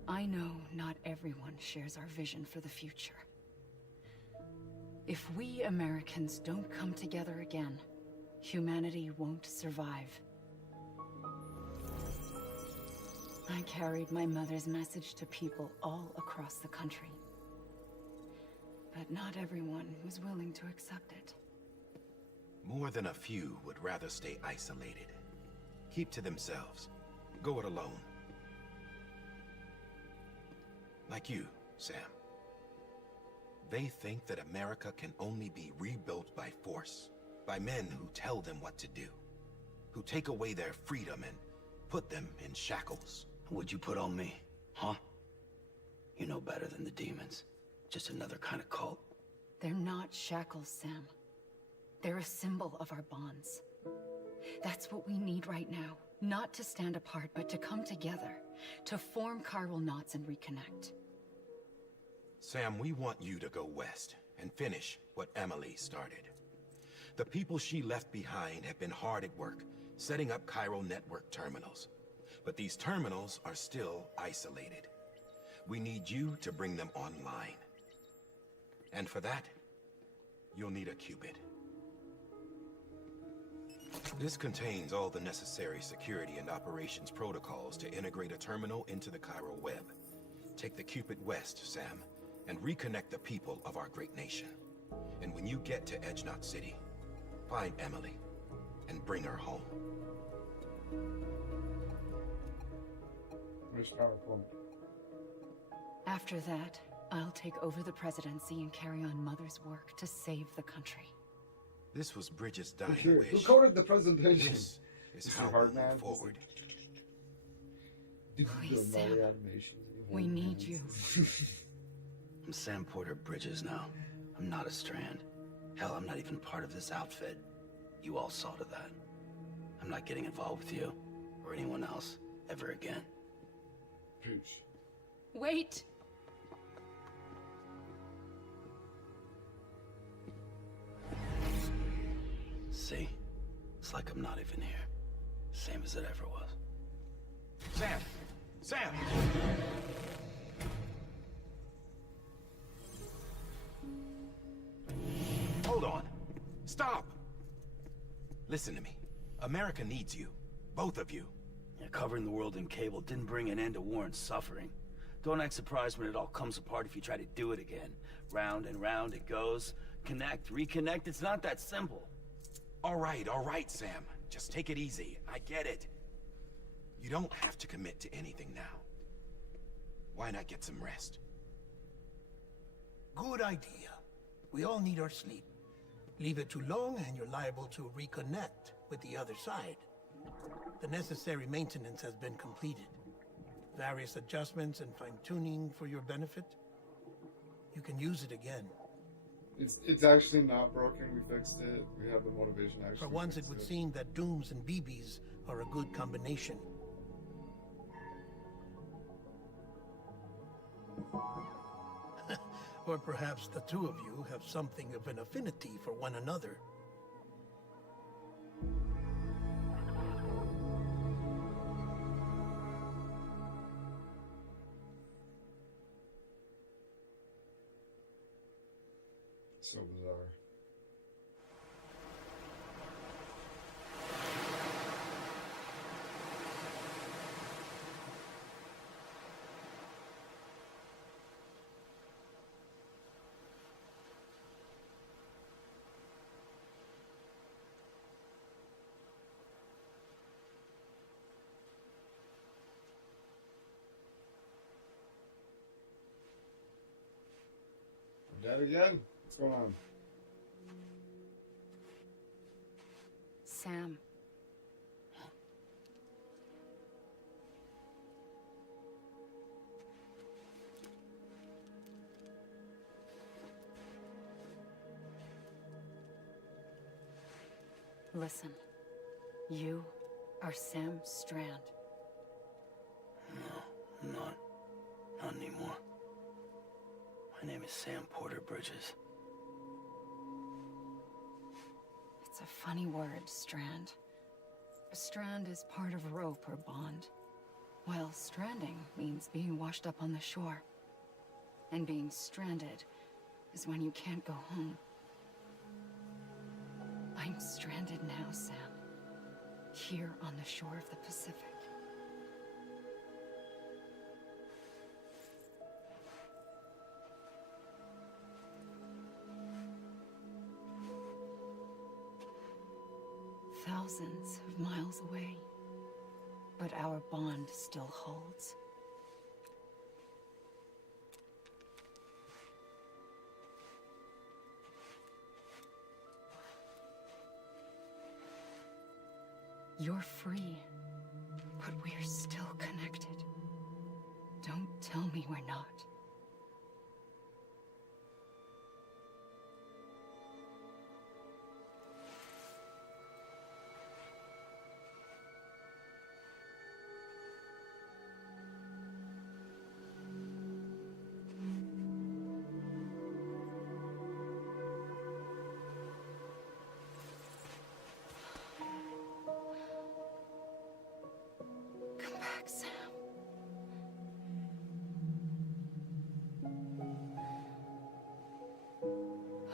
I know not everyone shares our vision for the future. If we Americans don't come together again, humanity won't survive. I carried my mother's message to people all across the country. But not everyone was willing to accept it. More than a few would rather stay isolated. Keep to themselves. Go it alone. Like you, Sam. They think that America can only be rebuilt by force, by men who tell them what to do, who take away their freedom and put them in shackles. What'd you put on me, huh? You know better than the demons. Just another kind of cult. They're not shackles, Sam. They're a symbol of our bonds. That's what we need right now. Not to stand apart, but to come together. To form chiral knots and reconnect. Sam, we want you to go west and finish what Emily started. The people she left behind have been hard at work, setting up chiral network terminals. But these terminals are still isolated. We need you to bring them online. And for that, you'll need a Cupid. This contains all the necessary security and operations protocols to integrate a terminal into the chiral web. Take the Cupid west, Sam, and reconnect the people of our great nation. And when you get to Edge Knot City, find Emily and bring her home. After that, I'll take over the presidency and carry on Mother's work to save the country. This was Bridget's dying Who wish. coded the presentation? This is Mr. how we Hardman? move forward. Please, Sam. We need you. I'm Sam Porter Bridges now. I'm not a Strand. Hell, I'm not even part of this outfit. You all saw to that. I'm not getting involved with you, or anyone else, ever again. Pooch. Wait! See? It's like I'm not even here. Same as it ever was. Sam! Sam! Hold on. Stop! Listen to me. America needs you. Both of you. Yeah, covering the world in cable didn't bring an end to war and suffering. Don't act surprised when it all comes apart if you try to do it again. Round and round it goes. Connect, reconnect, it's not that simple. All right, Sam. Just take it easy. I get it. You don't have to commit to anything now. Why not get some rest? Good idea. We all need our sleep. Leave it too long and you're liable to reconnect with the other side. The necessary maintenance has been completed. Various adjustments and fine-tuning for your benefit. You can use it again. It's actually not broken. We fixed it. We have the motivation actually. For once, it would seem that Dooms and BBs are a good combination. Or perhaps the two of you have something of an affinity for one another. So bizarre. Dead again? What's going on? Sam. Listen. You are Sam Strand. is Sam Porter Bridges. It's a funny word, strand. A strand is part of rope or bond, while stranding means being washed up on the shore. And being stranded is when you can't go home. I'm stranded now, Sam. Here on the shore of the Pacific. Thousands of miles away, but our bond still holds. You're free, but we're still connected. Don't tell me we're not. Come back, Sam.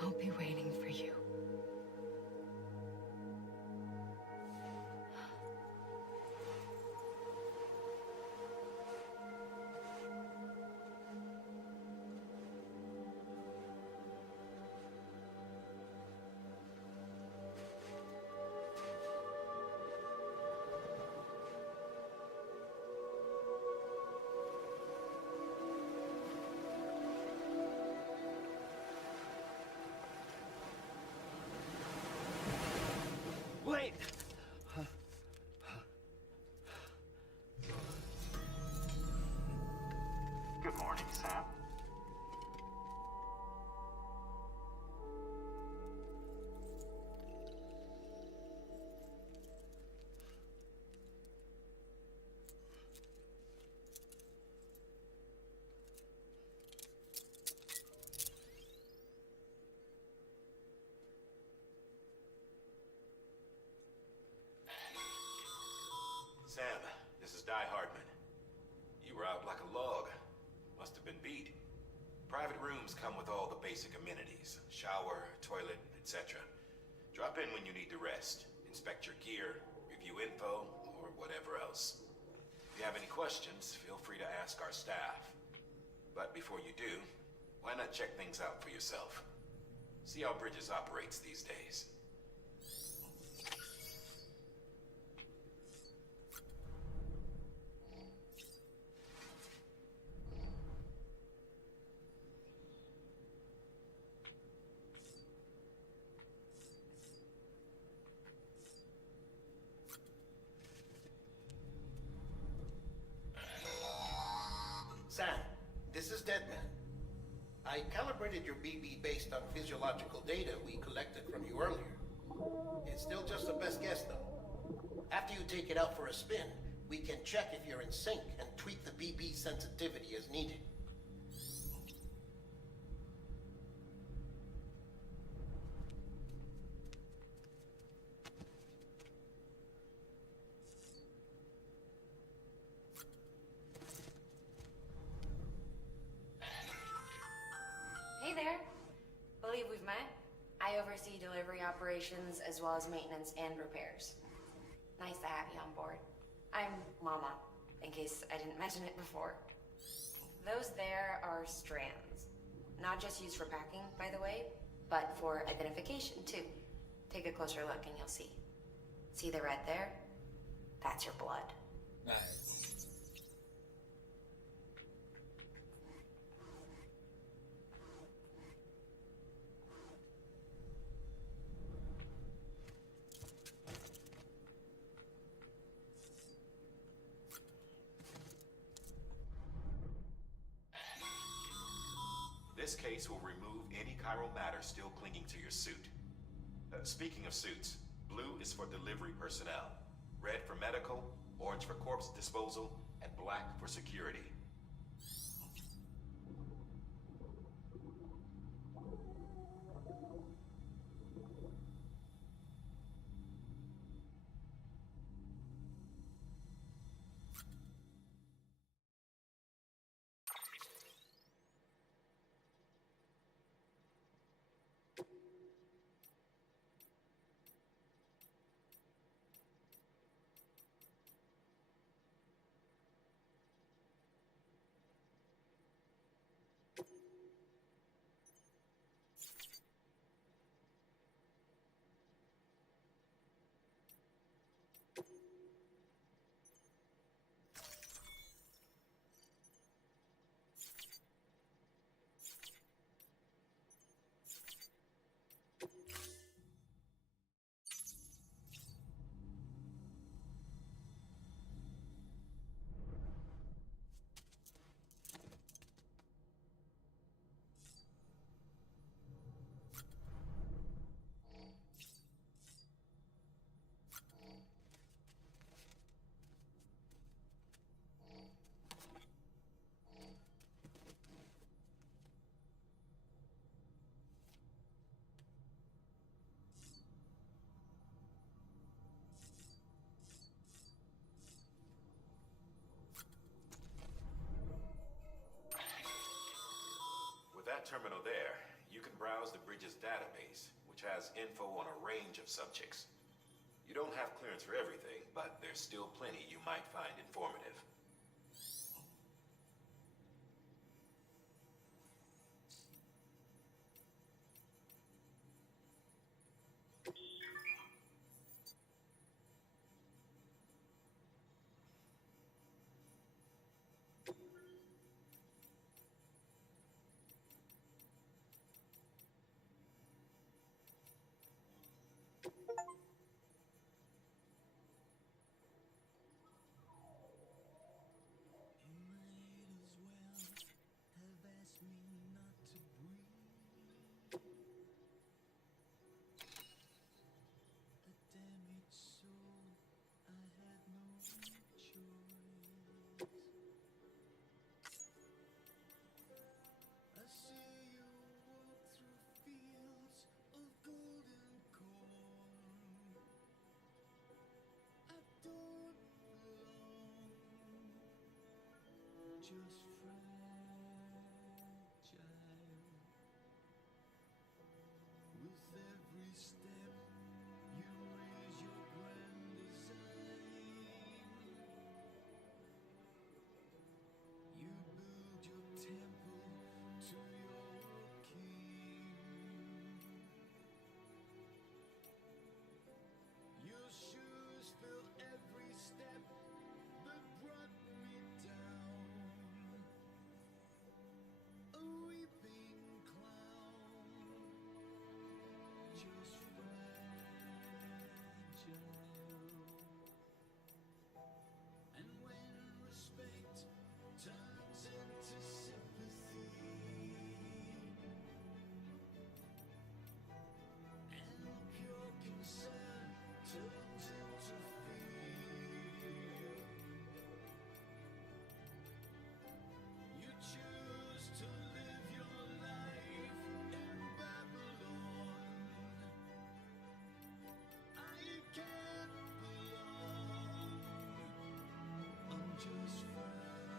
I'll be waiting for you. Wait! Good morning, Sam. Sam, this is Di Hardman. You were out like a log. Must have been beat. Private rooms come with all the basic amenities. Shower, toilet, etc. Drop in when you need to rest. Inspect your gear, review info, or whatever else. If you have any questions, feel free to ask our staff. But before you do, why not check things out for yourself? See how Bridges operates these days. Sam, this is Deadman. I calibrated your BB based on physiological data we collected from you earlier. It's still just a best guess, though. After you take it out for a spin, we can check if you're in sync and tweak the BB sensitivity as needed. Hey there. Believe we've met. I oversee delivery operations as well as maintenance and repairs. Nice to have you on board. I'm Mama, in case I didn't mention it before. Those there are strands. Not just used for packing, by the way, but for identification too. Take a closer look and you'll see. See the red there? That's your blood. Nice. This case will remove any chiral matter still clinging to your suit. Speaking of suits, blue is for delivery personnel, red for medical, orange for corpse disposal, and black for security. terminal there, you can browse the bridge's database, which has info on a range of subjects. You don't have clearance for everything, but there's still plenty you might find informative. Just fragile. With every step, you raise your grand design. You build your temple to your king. Your shoes fill every step that brought me down. A weeping clown, just fragile. And when respect turns into sympathy, and pure concern turns into fear, you choose to live your life in Babylon. I can't belong, I'm just fragile.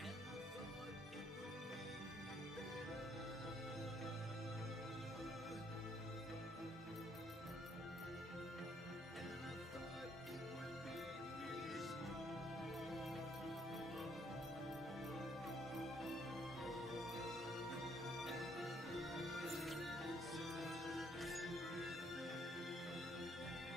And I thought it would make me better. And I thought it would make me choose to live your life in Babylon.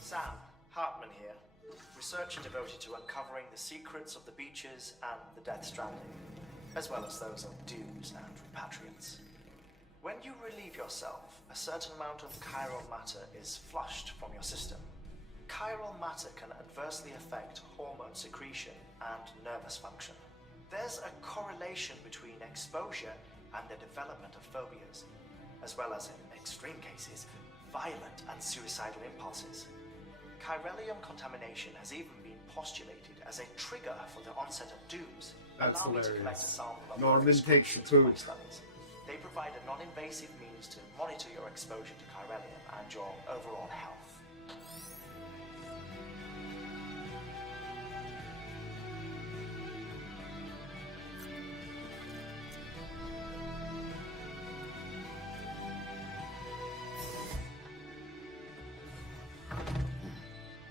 Sam, Hartman here, researcher devoted to uncovering the secrets of the beaches and the Death Stranding, as well as those of dooms and repatriants. When you relieve yourself, a certain amount of chiral matter is flushed from your system. Chiral matter can adversely affect hormone secretion and nervous function. There's a correlation between exposure and the development of phobias, as well as, in extreme cases, violent and suicidal impulses. Chiralium contamination has even been postulated as a trigger for the onset of dooms. That's Allow me to collect a hilarious. sample of Norman your takes your excretions for my poop. studies. They provide a non-invasive means to monitor your exposure to chiralium and your overall health.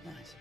Nice.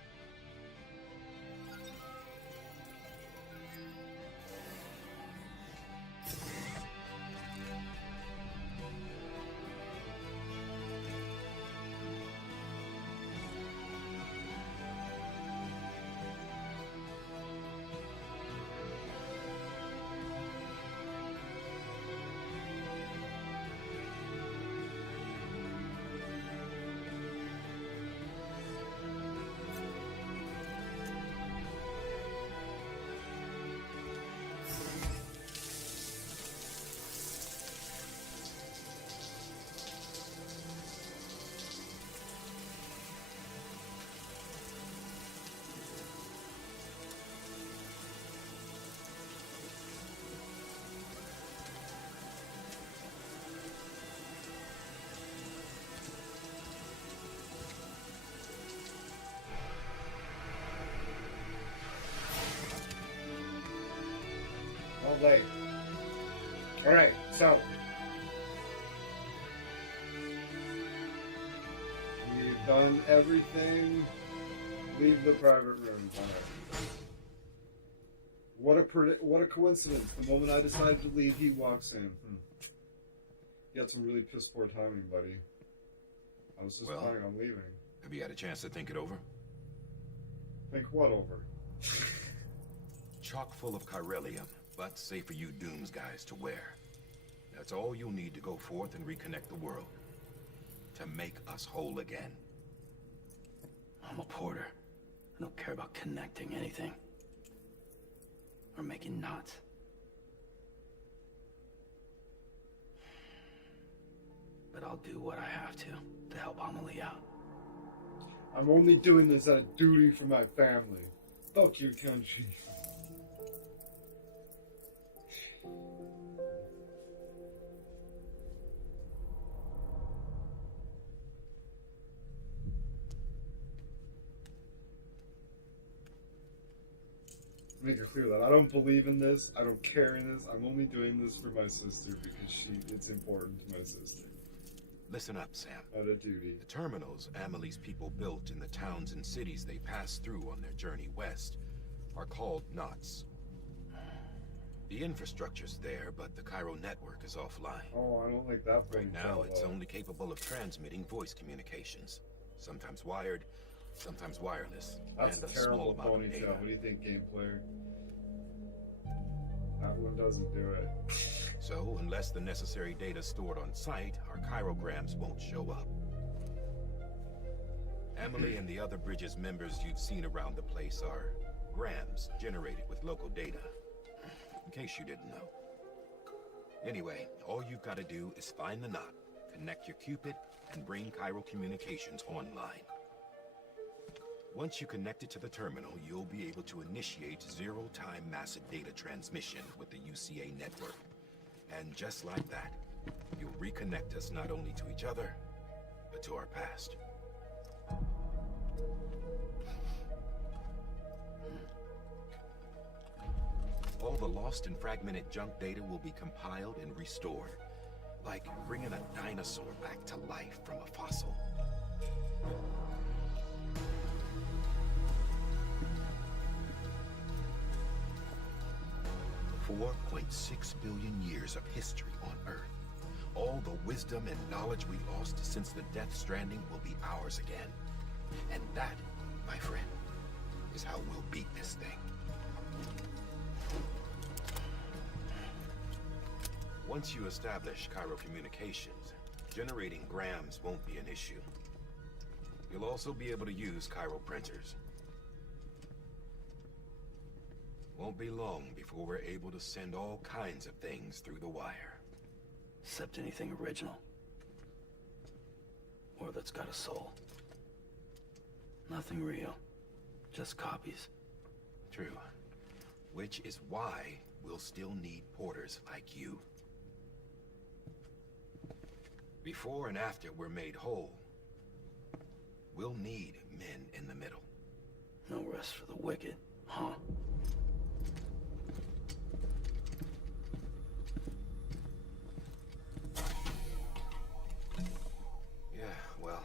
late. Alright, so. We've done everything. Leave the private room. What a coincidence. The moment I decided to leave, he walks in. You had some really piss poor timing, buddy. I was just planning on leaving. Have you had a chance to think it over? Think what over? Chock full of chiralium, but safe for you Dooms guys to wear. That's all you'll need to go forth and reconnect the world. To make us whole again. I'm a porter. I don't care about connecting anything. Or making knots. But I'll do what I have to help Amelie out. I'm only doing this out of duty for my family. Fuck your country. Make it clear that I don't believe in this, I don't care in this, I'm only doing this for my sister because it's important to my sister. Listen up, Sam. Out of duty. The terminals Amelie's people built in the towns and cities they passed through on their journey west are called knots. The infrastructure's there, but the Cairo network is offline. Oh, I don't like that thing. Right now, it's only capable of transmitting voice communications. Sometimes wired, sometimes wireless. That's and a terrible small amount of data. ponytail. What do you think, game player? That one doesn't do it. So, unless the necessary data stored on site, our chirograms won't show up. Emily and the other Bridges members you've seen around the place are grams generated with local data. In case you didn't know. Anyway, all you've got to do is find the knot, connect your Cupid, and bring Cairo communications online. Once you connect it to the terminal, you'll be able to initiate zero-time massive data transmission with the UCA network. And just like that, you'll reconnect us not only to each other, but to our past. All the lost and fragmented junk data will be compiled and restored, like bringing a dinosaur back to life from a fossil. 4.6 billion years of history on Earth. All the wisdom and knowledge we lost since the Death Stranding will be ours again. And that, my friend, is how we'll beat this thing. Once you establish Cairo communications, generating grams won't be an issue. You'll also be able to use Cairo printers. Won't be long before we're able to send all kinds of things through the wire. Except anything original. Or that's got a soul. Nothing real. Just copies. True. Which is why we'll still need porters like you. Before and after we're made whole, we'll need men in the middle. No rest for the wicked, huh? Yeah, well,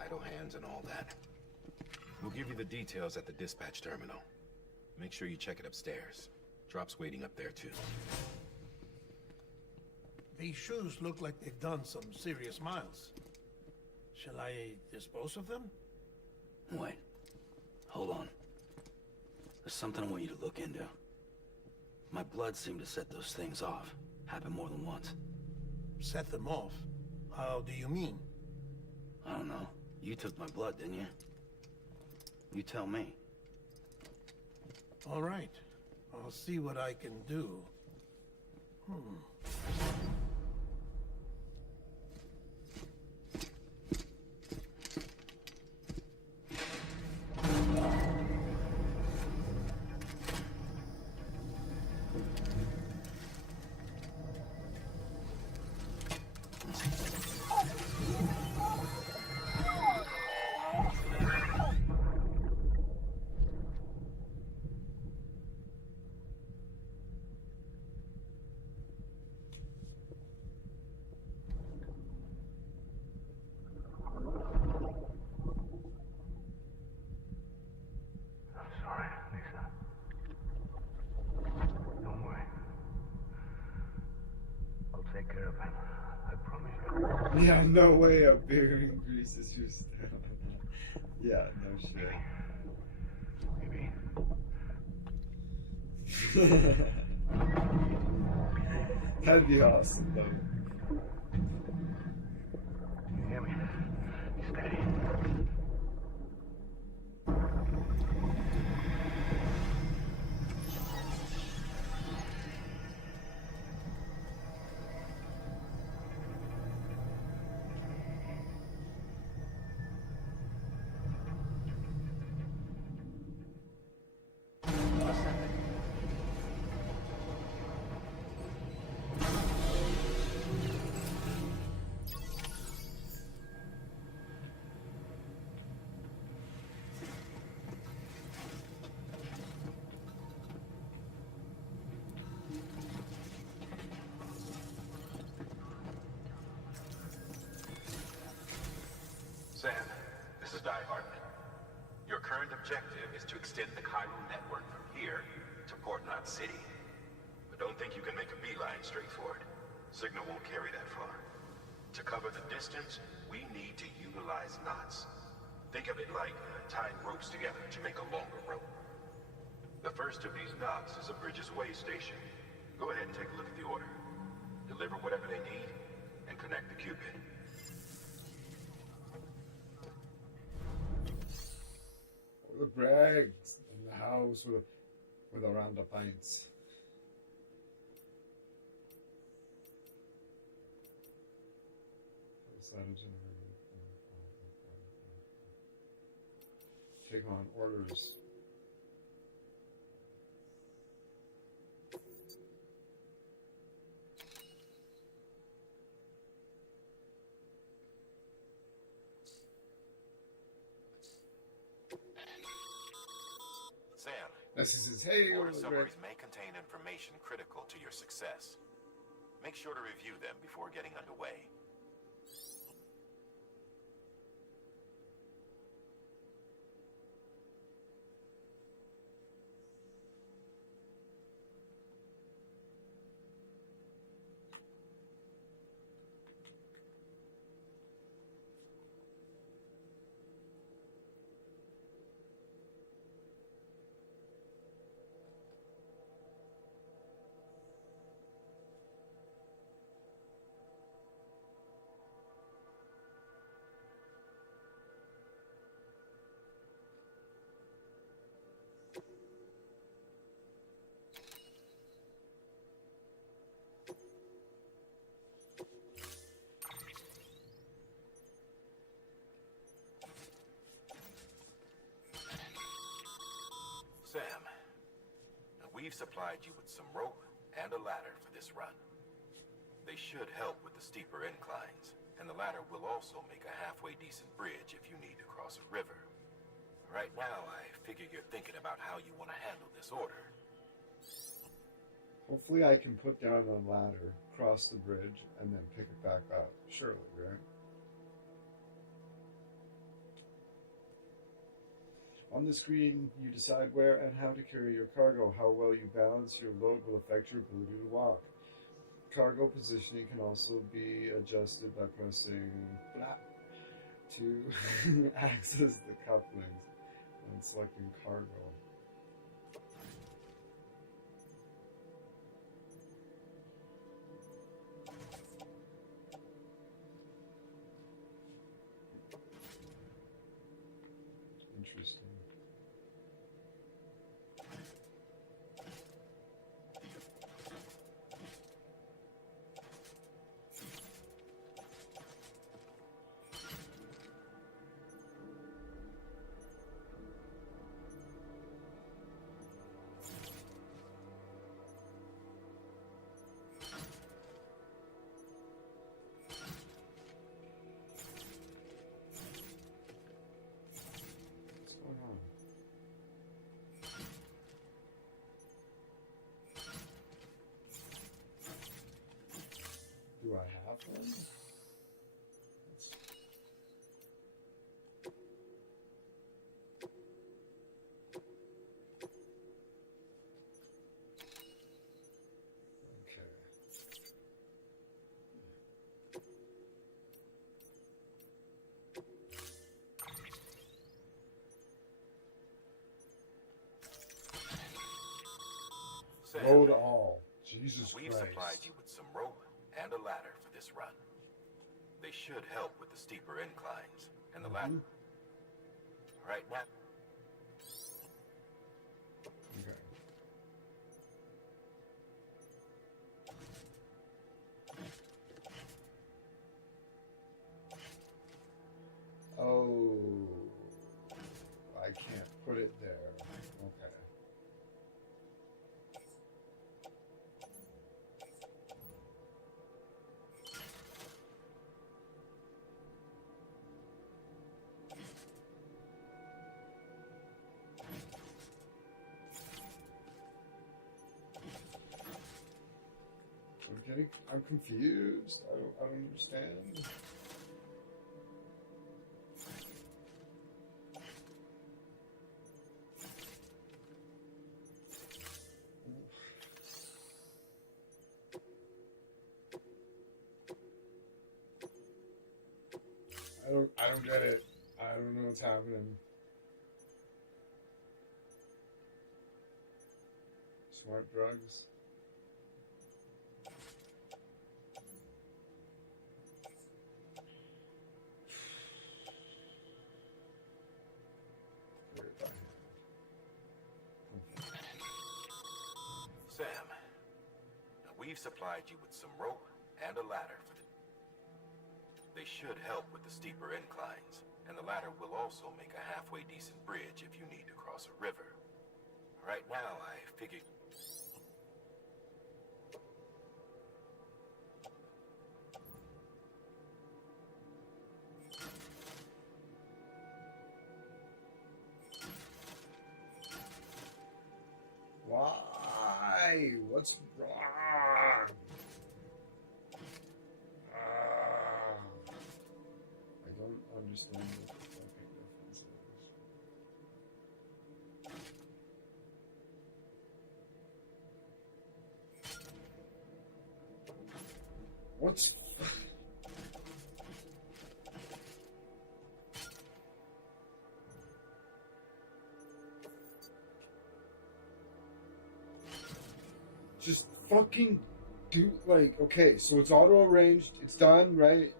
idle hands and all that. We'll give you the details at the dispatch terminal. Make sure you check it upstairs. Drop's waiting up there, too. These shoes look like they've done some serious miles. Shall I dispose of them? Wait. Hold on. There's something I want you to look into. My blood seemed to set those things off. Happened more than once. Set them off? How do you mean? I don't know. You took my blood, didn't you? You tell me. All right. I'll see what I can do. Yeah, no way a beer increases your stamina. Yeah, no shit. That'd be awesome, though. You hear me? Steady. Sam, this is Daryl. Your current objective is to extend the Cairo network from here to Port Knot City. But don't think you can make a beeline straight for it. Signal won't carry that far. To cover the distance, we need to utilize knots. Think of it like tying ropes together to make a longer rope. The first of these knots is a Bridges way station. Go ahead and take a look at the order. Deliver whatever they need, and connect the Cupid. The brags in the house with a round of pints. Take on orders. Sam, This is hey, order Greg. summaries may contain information critical to your success. Make sure to review them before getting underway. Sam, we've supplied you with some rope and a ladder for this run. They should help with the steeper inclines, and the ladder will also make a halfway decent bridge if you need to cross a river. Right now, I figure you're thinking about how you want to handle this order. Hopefully I can put down a ladder, cross the bridge, and then pick it back up. Surely, right? On the screen, you decide where and how to carry your cargo. How well you balance your load will affect your ability to walk. Cargo positioning can also be adjusted by pressing flap to access the couplings when selecting cargo. Interesting. What's going on? Do I have one? Okay. Load all. Jesus we've Christ. supplied you with some rope and a ladder for this run. They should help with the steeper inclines and the ladder. Right now. Okay. Oh, I can't put it there. Okay. I'm confused. I don't understand. I don't get it. I don't know what's happening. Smart drugs. Sam, now we've supplied you with some rope and a ladder for the... They should help with the steeper inclines, and the ladder will also make a halfway decent bridge if you need to cross a river. Right now, I figured... Why? What's wrong? I don't understand what the fucking difference is. What's... Just fucking do, like, okay, so it's auto arranged, it's done, right?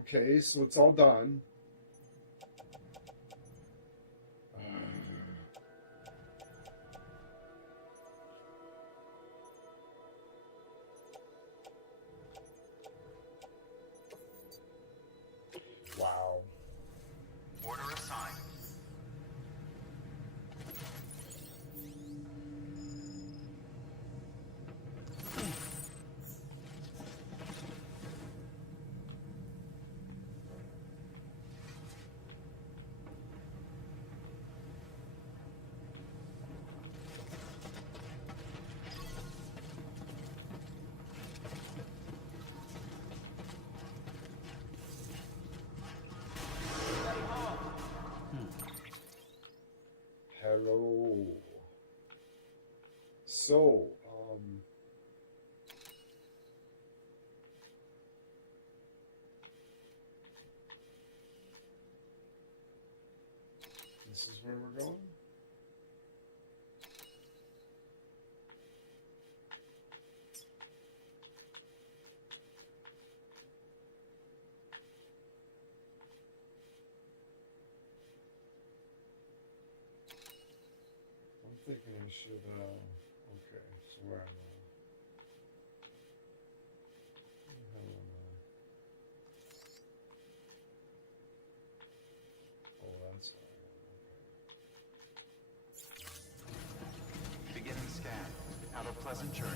Okay, so it's all done. Wow. Order assigned. Hello. So, this is where we're going? I'm thinking I should, okay, so where am I? Where the hell am I? Oh, that's fine. Beginning scan. Have a pleasant journey.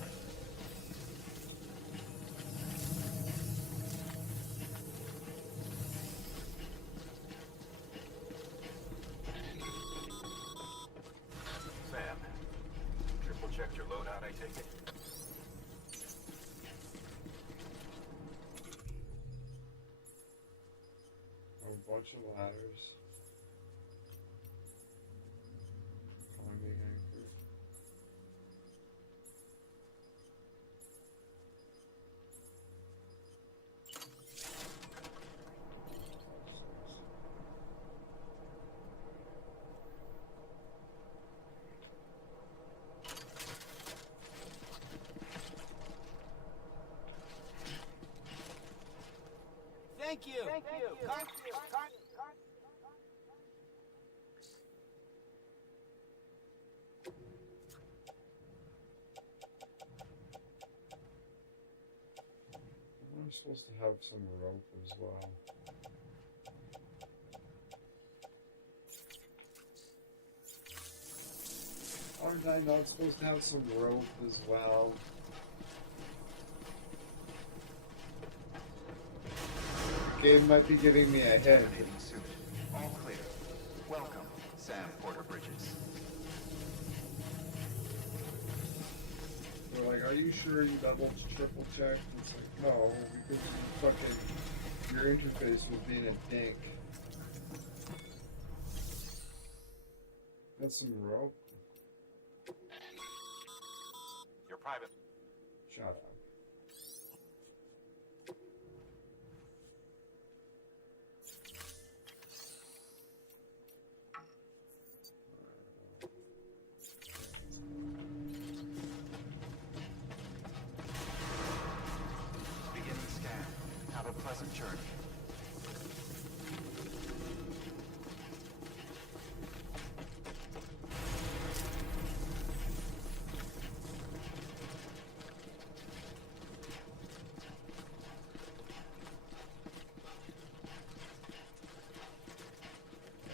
Sam, triple checked your loadout, I take it? A bunch of ladders. Climbing anchor. Thank you. I'm supposed to have some rope as well. Aren't I not supposed to have some rope as well? The game might be giving me a hint. Terminating soon. All clear. Welcome, Sam Porter Bridges. They're like, are you sure you double triple checked? It's like, no, because you fucking, your interface was being a dink. Got some rope? Your private. Shut up. Beginning scan. Have a pleasant journey.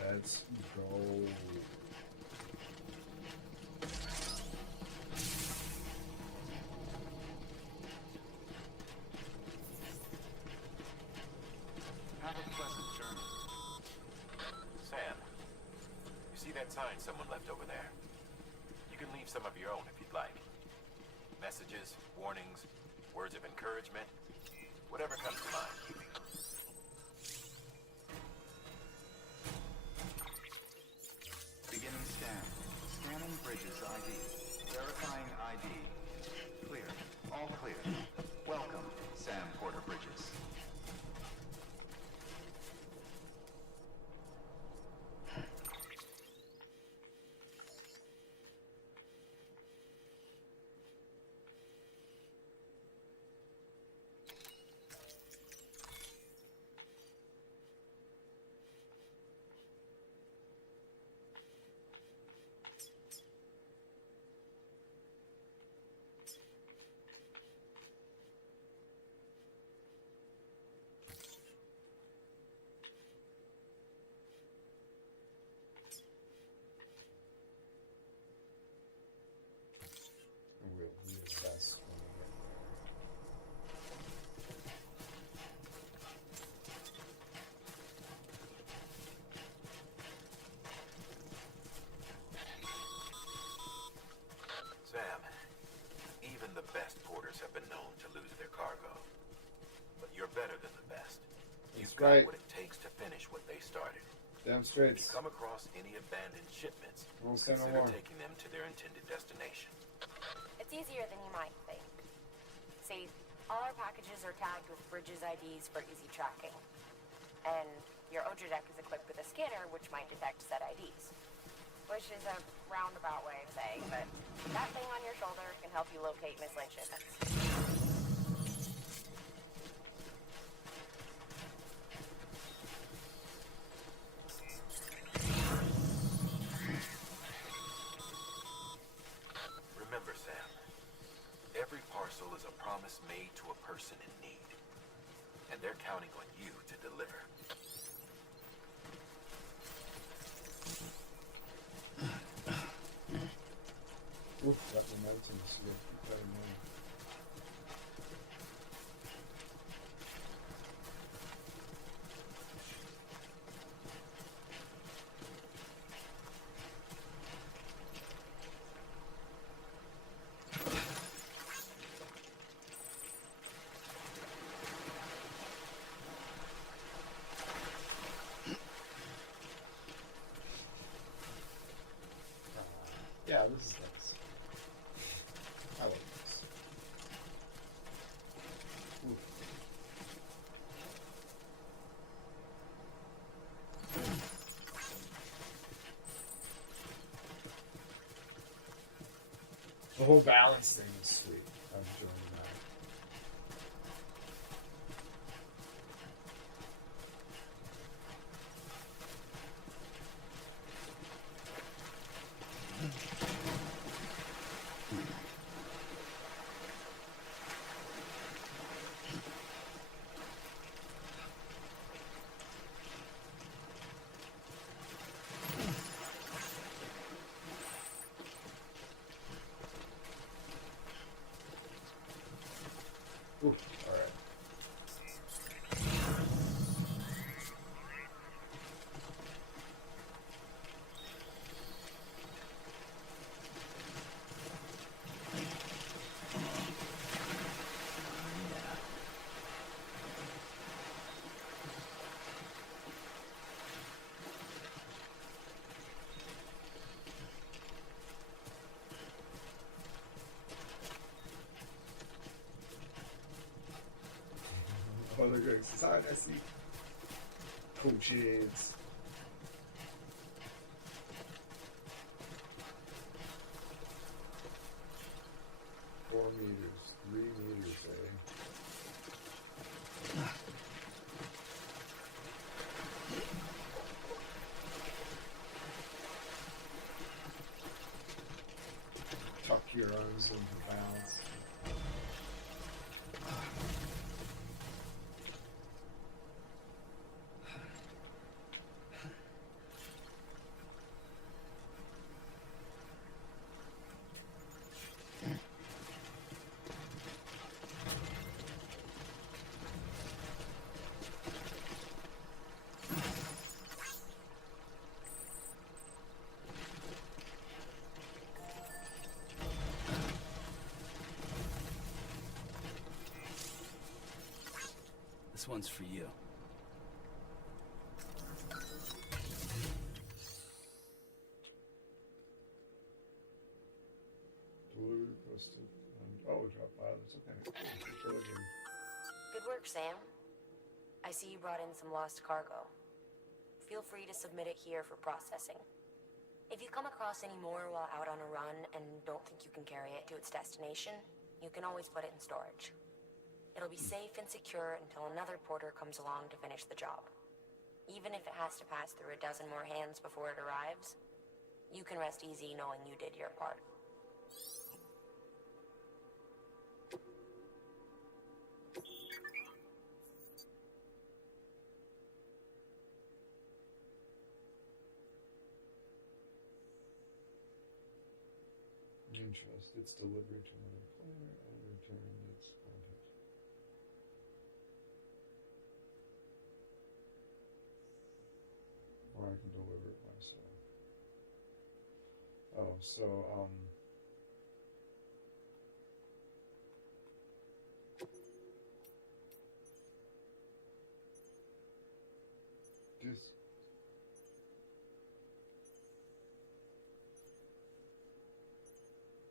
Let's go. Have a pleasant journey. Sam, you see that sign someone left over there? You can leave some of your own if you'd like. Messages, warnings, words of encouragement, whatever comes to mind. Beginning scan. Scanning Bridges ID. Verifying ID. Clear. All clear. Welcome, Sam Porter Bridges. We'll reassess when we get Sam, even the best porters have been known to lose their cargo. But you're better than the best. You've got right. what it takes to finish what they started. Damn straight. If you come across any abandoned shipments, We'll say no consider more. taking them to their intended destination. It's easier than you might think. See, all our packages are tagged with Bridges IDs for easy tracking. And your Odra deck is equipped with a scanner which might detect said IDs. Which is a roundabout way of saying that that thing on your shoulder can help you locate mislaid shipments. Remember, Sam, every parcel is a promise made to a person in need. And they're counting on you to deliver. Oof, that momentum is good. Keep that in mind. Yeah, this is nice. I like this. Ooh. The whole balance thing is sweet. I'm enjoying that. Oof, alright. Oh, they're going inside, I see. Coaches. Four meters, 3 meters, eh? Tuck your arms into bounds. This one's for you. Delivery posted. Oh, drop pilots. Okay. Delivery. Good work, Sam. I see you brought in some lost cargo. Feel free to submit it here for processing. If you come across any more while out on a run and don't think you can carry it to its destination, you can always put it in storage. It'll be safe and secure until another porter comes along to finish the job. Even if it has to pass through a dozen more hands before it arrives, you can rest easy knowing you did your part. Interest. It's delivery to another player and return its content. Or I can deliver it myself. Oh, so, this.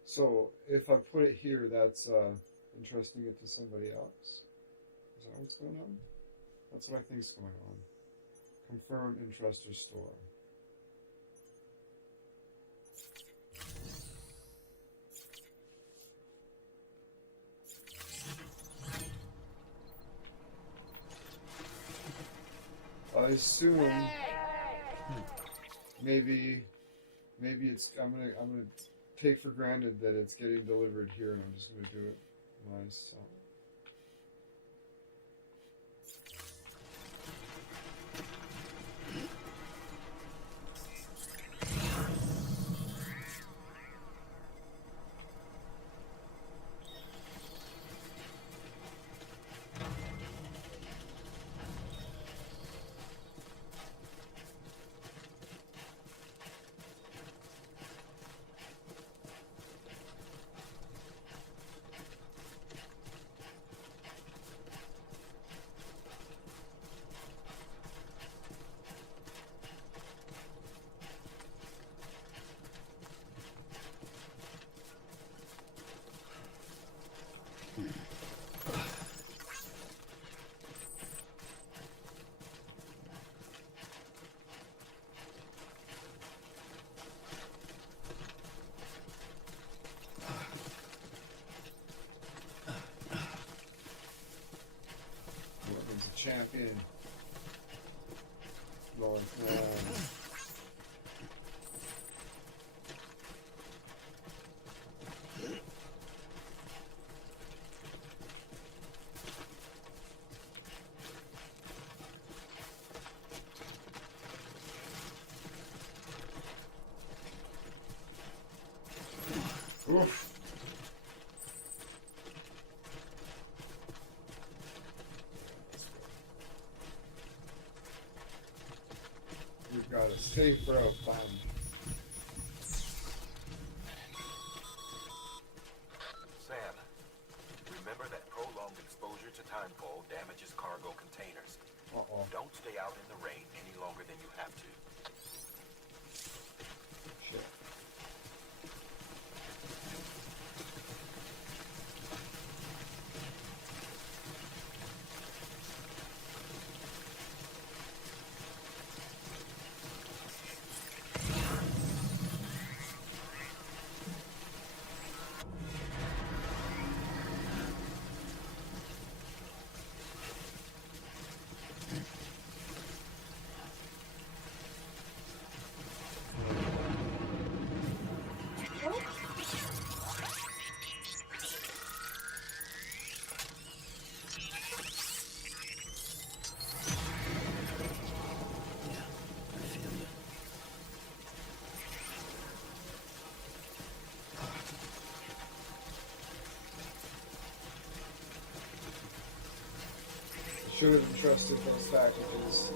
So, if I put it here, that's entrusting it to somebody else? Is that what's going on? That's what I think is going on. Confirm entrust or store. I assume maybe it's I'm gonna take for granted that it's getting delivered here, and I'm just gonna do it myself. Champion. Rolling Oof. safe route, fun. Sam, remember that prolonged exposure to timefall damages cargo containers. Don't stay out in the rain any longer than you have to. Shit. Should have entrusted those packages.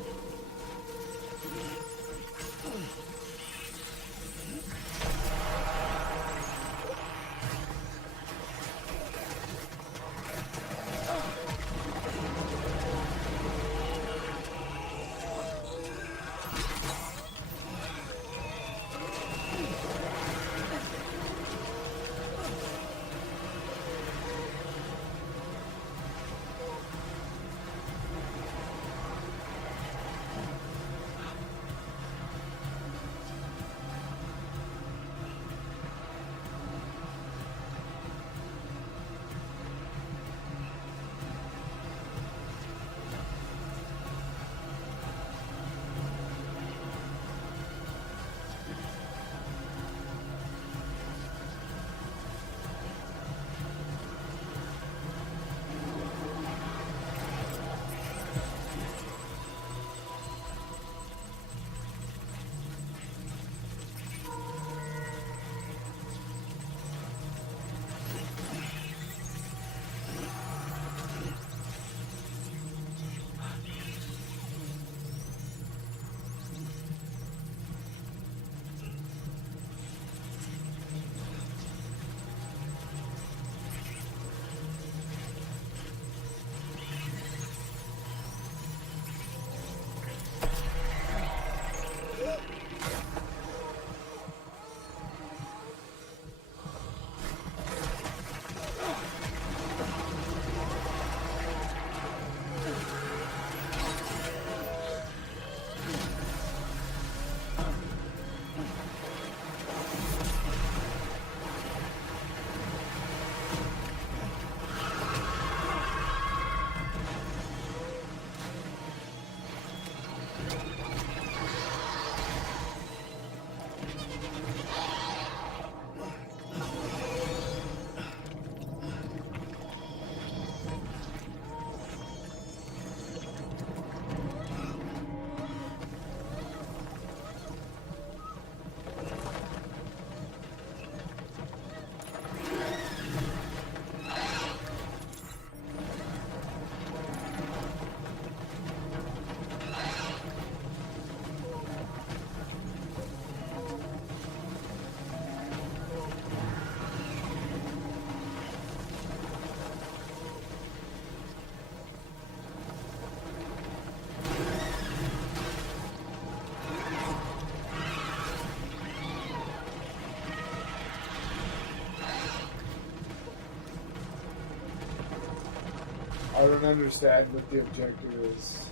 I don't understand what the objective is.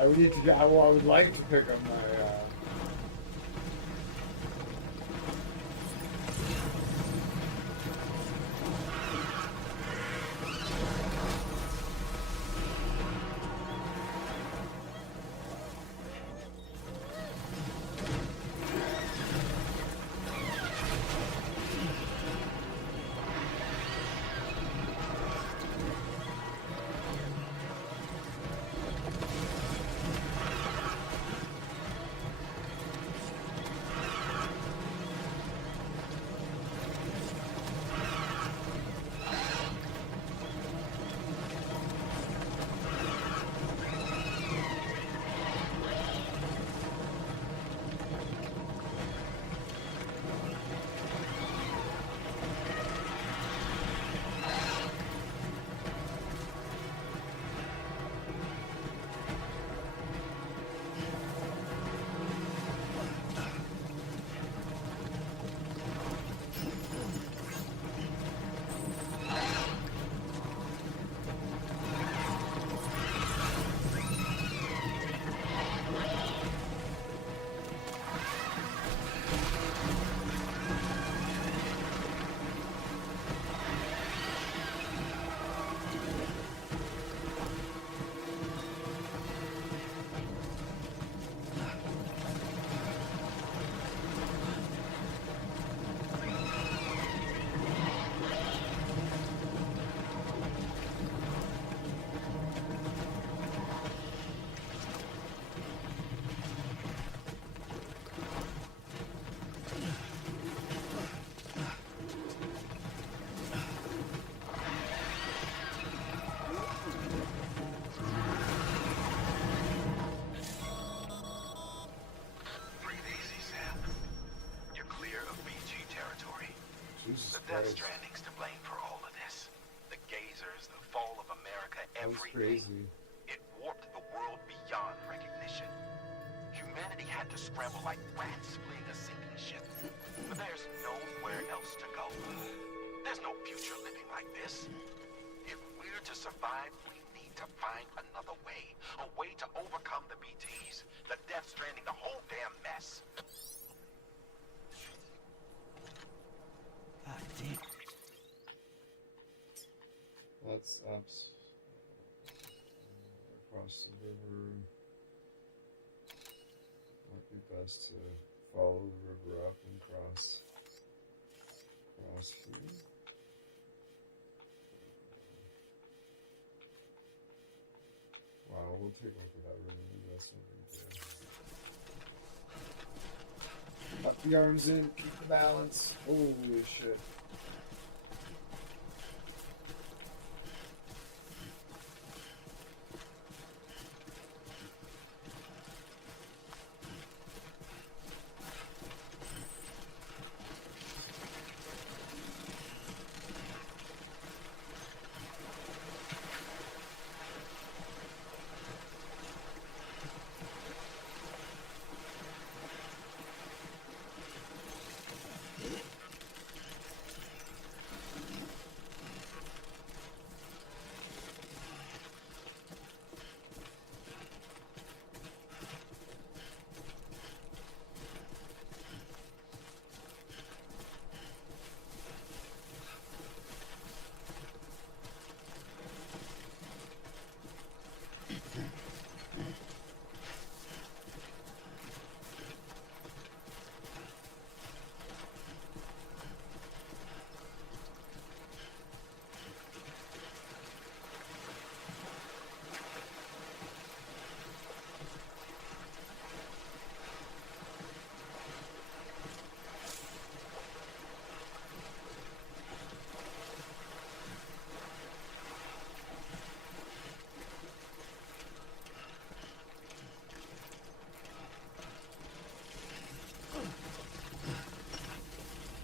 I would need to get. Well, I would like to pick up my. Jesus The Death Christ. Stranding's to blame for all of this. The gazers, the fall of America, That's everything. crazy. It warped the world beyond recognition. Humanity had to scramble like rats fleeing a sinking ship. But there's nowhere else to go. There's no future living like this. If we're to survive, we need to find another way. A way to overcome the BTs, the Death Stranding, the whole damn mess. God damn. That's ups. Across the river. Might be best to follow the river up and cross here. Wow, we'll take a look at that river. Maybe that's something good. Up the arms in, keep the balance. Holy shit.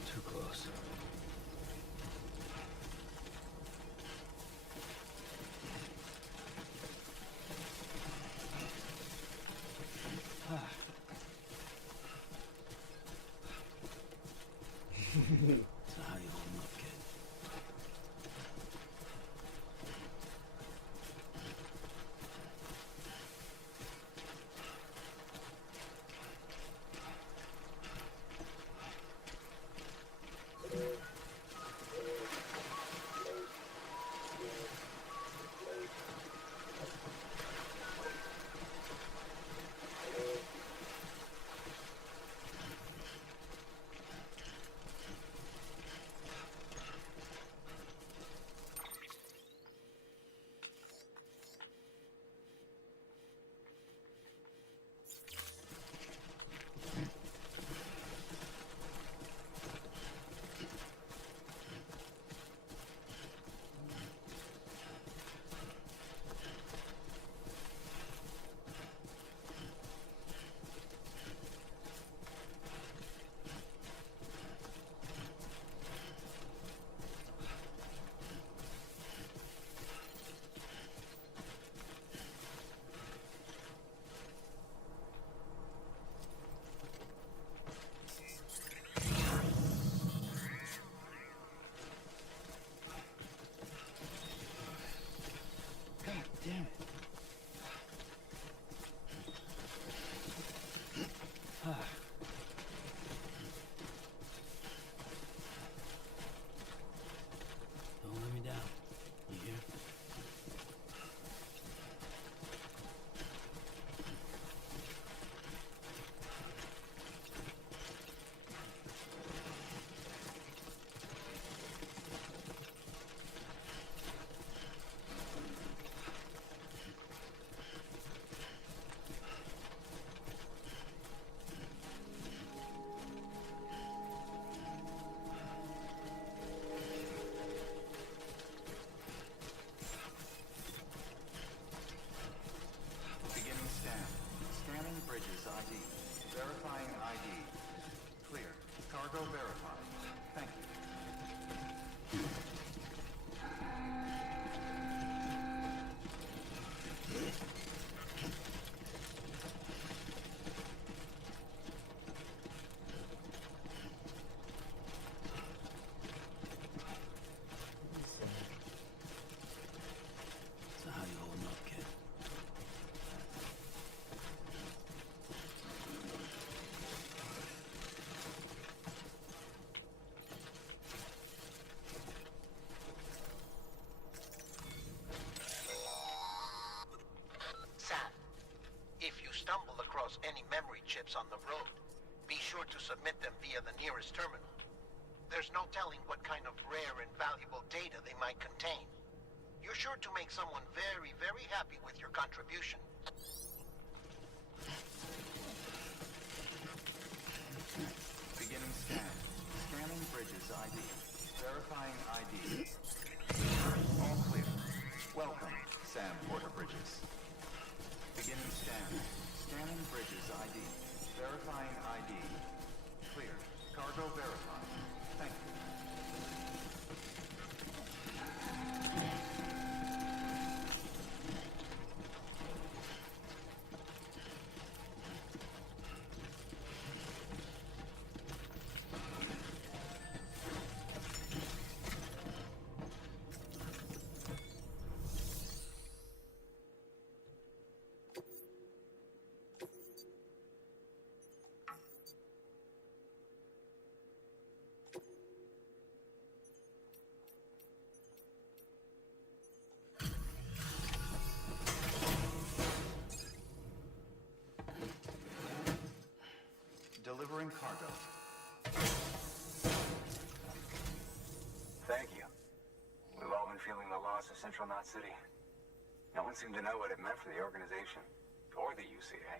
Too close. So how you holding up, kid? Damn it. Don't let me down. You hear? Beginning scan. Scanning bridges ID. Verifying ID. Clear. Cargo verified. Thank you. nearest terminal. There's no telling what kind of rare and valuable data they might contain. You're sure to make someone very, very happy with your contribution. Beginning scan. Scanning bridges ID. Verifying ID. All clear. Welcome, Sam Porter Bridges. Beginning scan. Scanning bridges ID. Verifying ID. Clear. Cargo verified. Thank you. Delivering cargo. Thank you. We've all been feeling the loss of Central Knot City. No one seemed to know what it meant for the organization, or the UCA,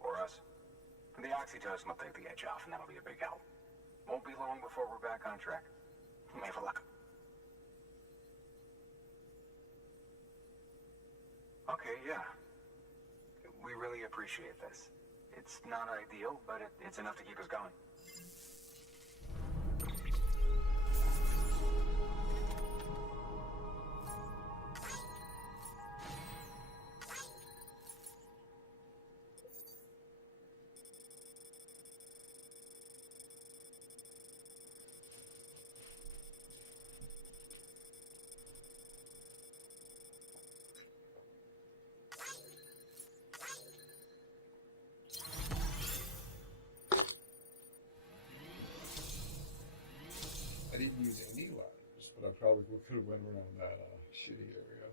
or us. The oxytocin will take the edge off, and that'll be a big help. Won't be long before we're back on track. May have luck. Okay, yeah. We really appreciate this. It's not ideal, but it's enough to keep us going. I didn't use any ladders, but I probably could have went around that shitty area.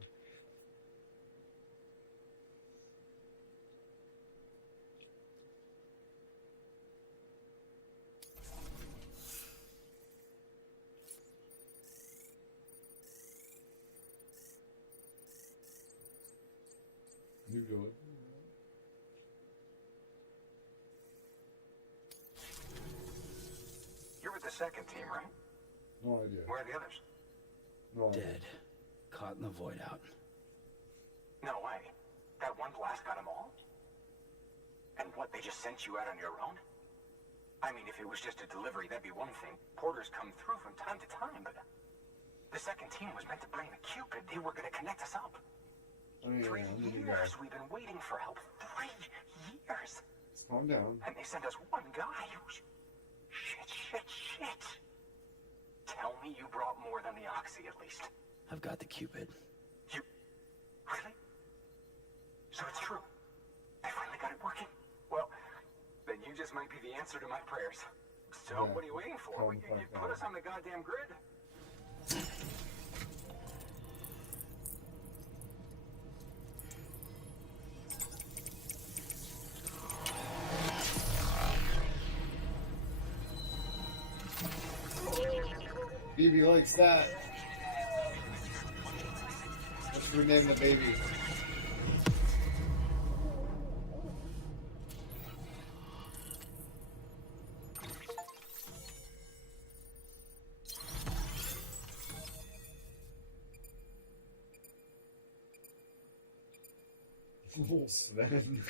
New door. You're with the second team, right? No idea. Where are the others? No idea. Dead. Caught in the void out. No way. That one blast got them all? And what, they just sent you out on your own? I mean, if it was just a delivery, that'd be one thing. Porters come through from time to time, but the second team was meant to bring the Cupid. They were going to connect us up. Oh, yeah, 3 years we've been waiting for help. 3 years. Let's calm down. And they sent us one guy. Shit. Tell me you brought more than the Oxy, at least. I've got the Cupid. You... Really? So it's true. They finally got it working? Well, then you just might be the answer to my prayers. So, Yeah, what are you waiting for? You put us on the goddamn grid. BB likes that. Let's rename the baby. Oh, Sven.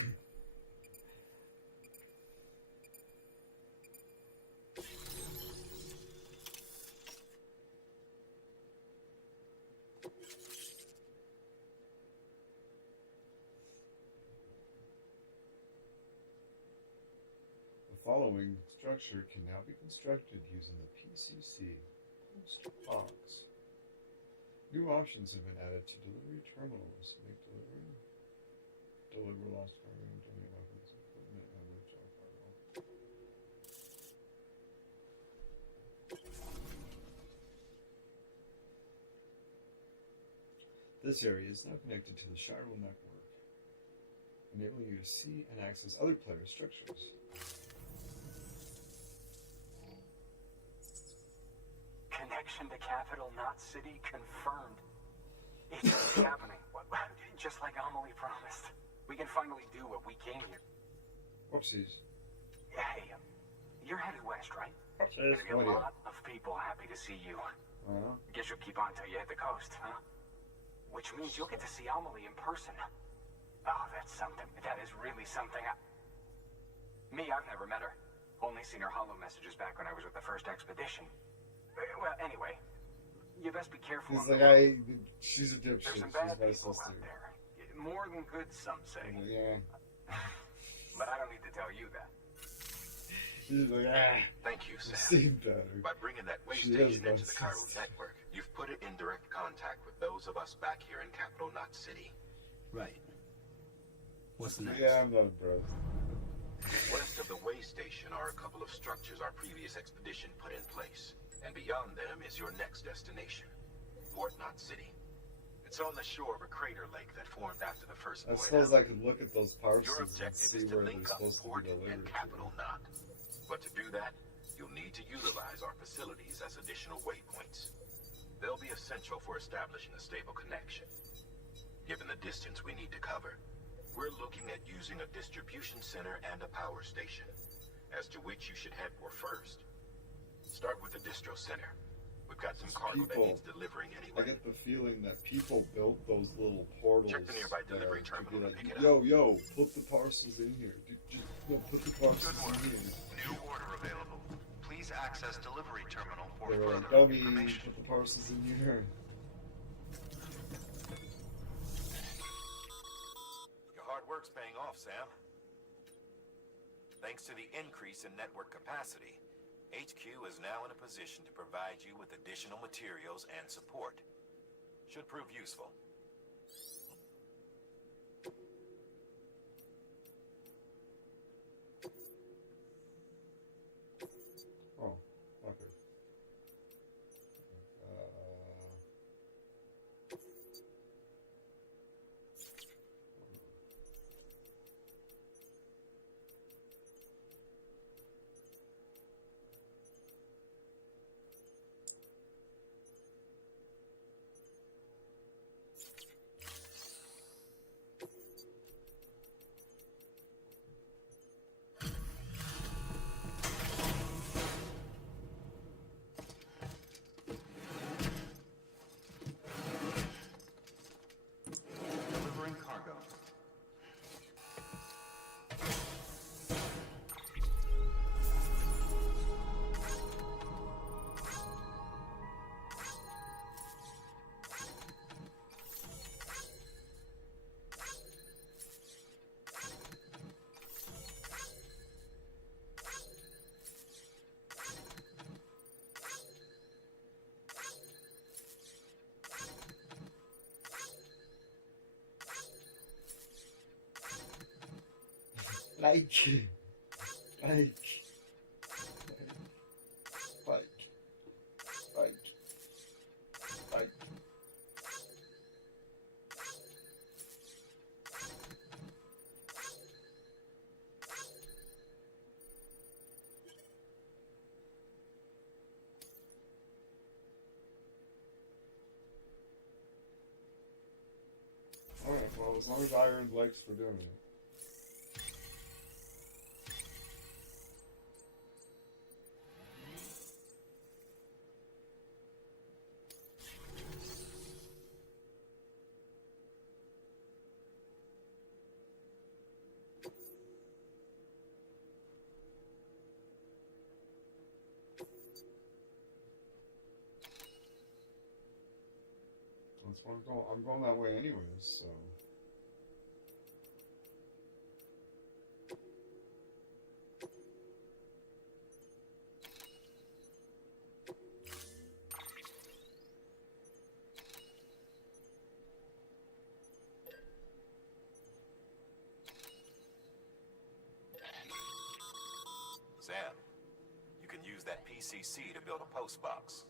The following structure can now be constructed using the PCC post box. New options have been added to delivery terminals. Make deliver lost cargo, and donate weapons, equipment, and lift our cargo. This area is now connected to the Chiral network, enabling you to see and access other players' structures. connection to Capital Knot City confirmed. It's really happening. Just like Amelie promised. We can finally do what we came here. Whoopsies. Hey, you're headed west, right? Cheers, Gonna get a lot of people happy to see you. Guess you'll keep on till you hit the coast, huh? Which means you'll get to see Amelie in person. Oh, that's something. That is really something. Me, I've never met her. Only seen her holo messages back when I was with the first expedition. Well, anyway, you best be careful. He's on like, the road. she's a dipshit. There's some She's bad my people sister. out there. More than good, some say. Yeah. But I don't need to tell you that. He's like, ah. Thank you, I've Sam. seen better. By bringing that way She is station my into the Cairo sister. network, you've put it in direct contact with those of us back here in Capital Knot City. Right. What's next? Yeah, I'm not impressed. West of the way station are a couple of structures our previous expedition put in place. And beyond them is your next destination, Port Knot City. It's on the shore of a crater lake that formed after the first I void suppose out. I could look at those parcels Your and objective see is to where they're link up supposed to Port be and delivered. Capital Knot. But to do that, you'll need to utilize our facilities as additional waypoints. They'll be essential for establishing a stable connection. Given the distance we need to cover, we're looking at using a distribution center and a power station, as to which you should head for first. Start with the distro center. We've got some cargo that needs delivering I anyway. get the feeling that people built those little portals. Check the nearby delivery there to be terminal like, and pick it yo, put the parcels in here. No, put the parcels in here. New order available. Please access delivery terminal for They're like, further dummy, information. put the parcels in here. Your hard work's paying off, Sam. Thanks to the increase in network capacity, HQ is now in a position to provide you with additional materials and support. Should prove useful. Oh, okay. Delivering cargo. Like, Alright, well, as long as I earned likes for doing it. That's where I'm going that way anyways, so. Sam, you can use that PCC to build a post box.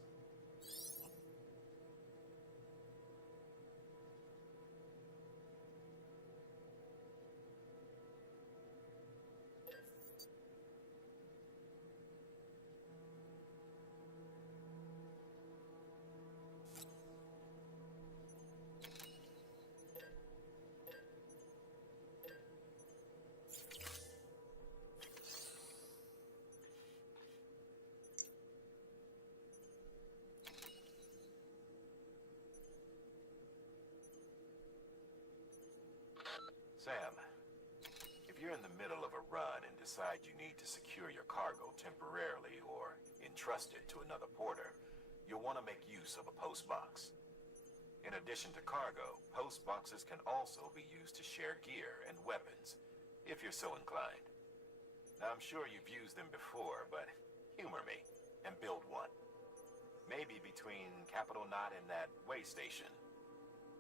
Sam, if you're in the middle of a run and decide you need to secure your cargo temporarily or entrust it to another porter, you'll want to make use of a post box. In addition to cargo, post boxes can also be used to share gear and weapons, if you're so inclined. Now, I'm sure you've used them before, but humor me and build one. Maybe between Capital Knot and that way station.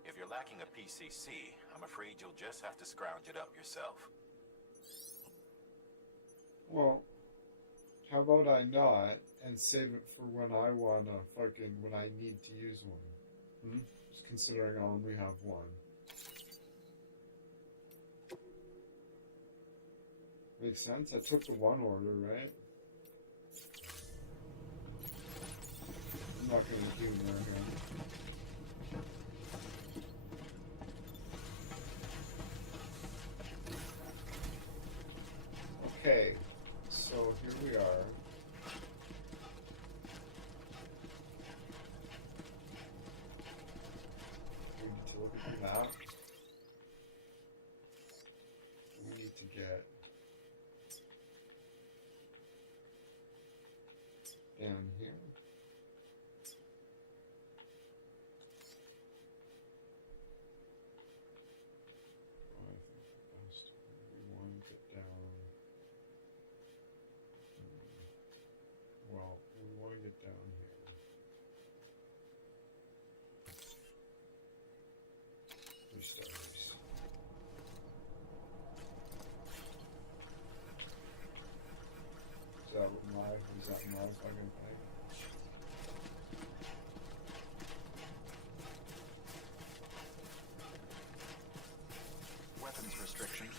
If you're lacking a PCC, I'm afraid you'll just have to scrounge it up yourself. Well, how about I not and save it for when I when I need to use one? Just considering I only have one. Makes sense? I took the one order, right? I'm not gonna humor him. Okay, so here we are. We need to look at the map. We need to get down here. I think the best we want to get down. Well, we want to get down here. For starters. Is that my fucking thing? Weapons restrictions.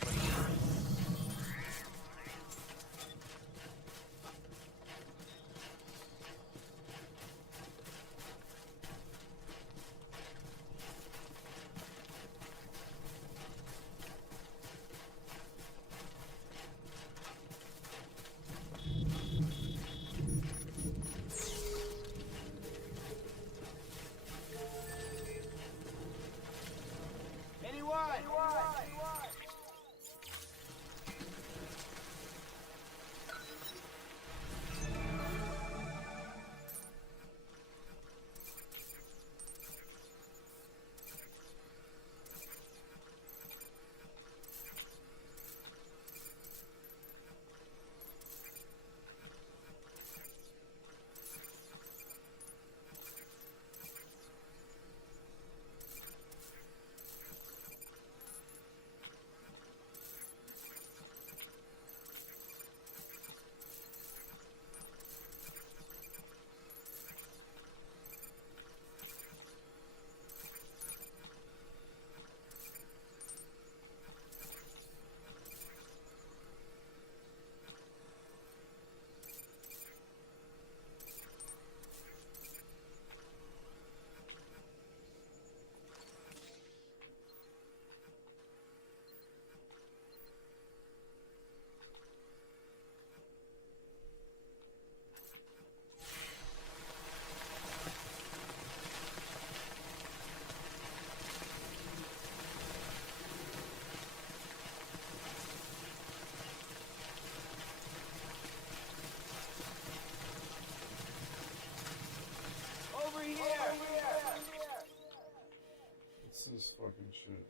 What's this fucking shit?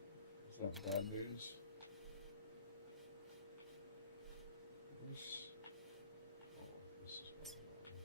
Is that bad news? This... Oh, this is probably bad.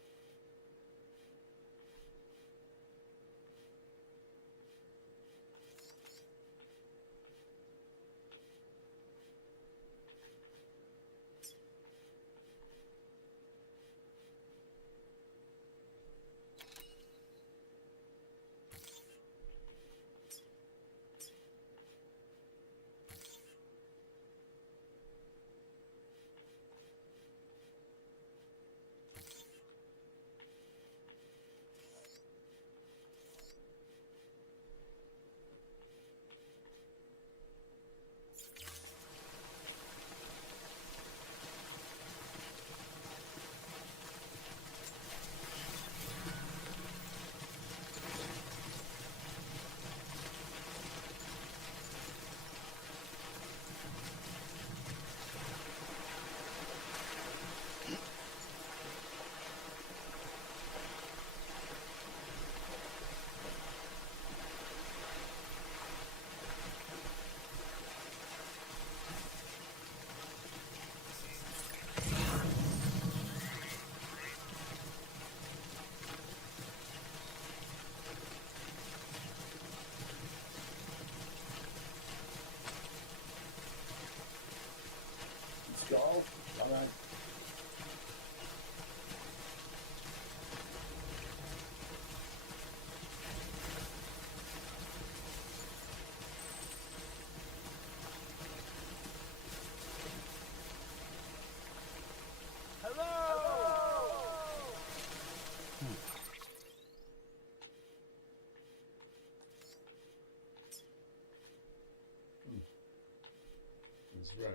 is, right.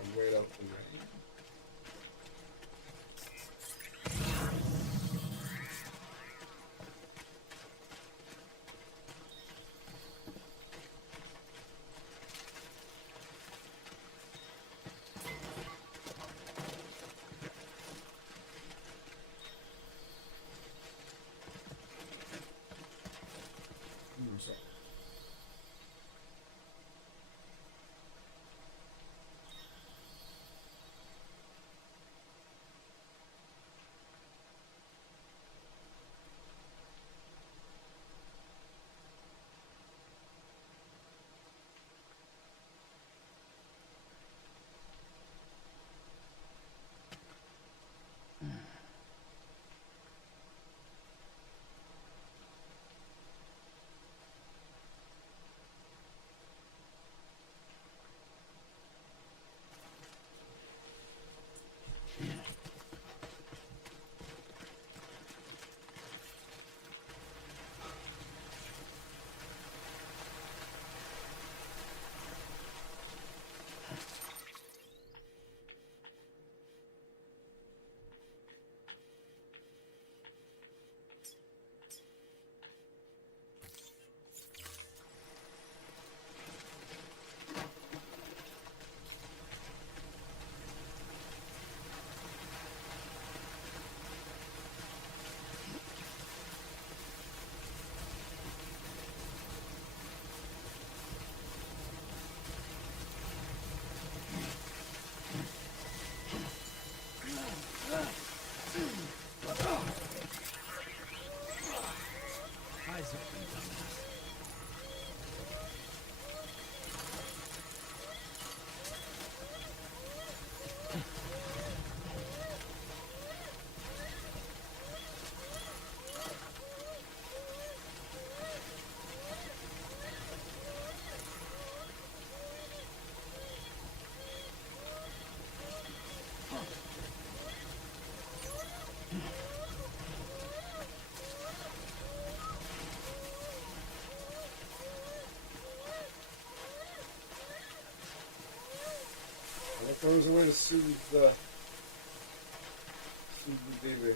And wait out the rain. So. Eyes open, dumbass. I thought there was a way to soothe the baby.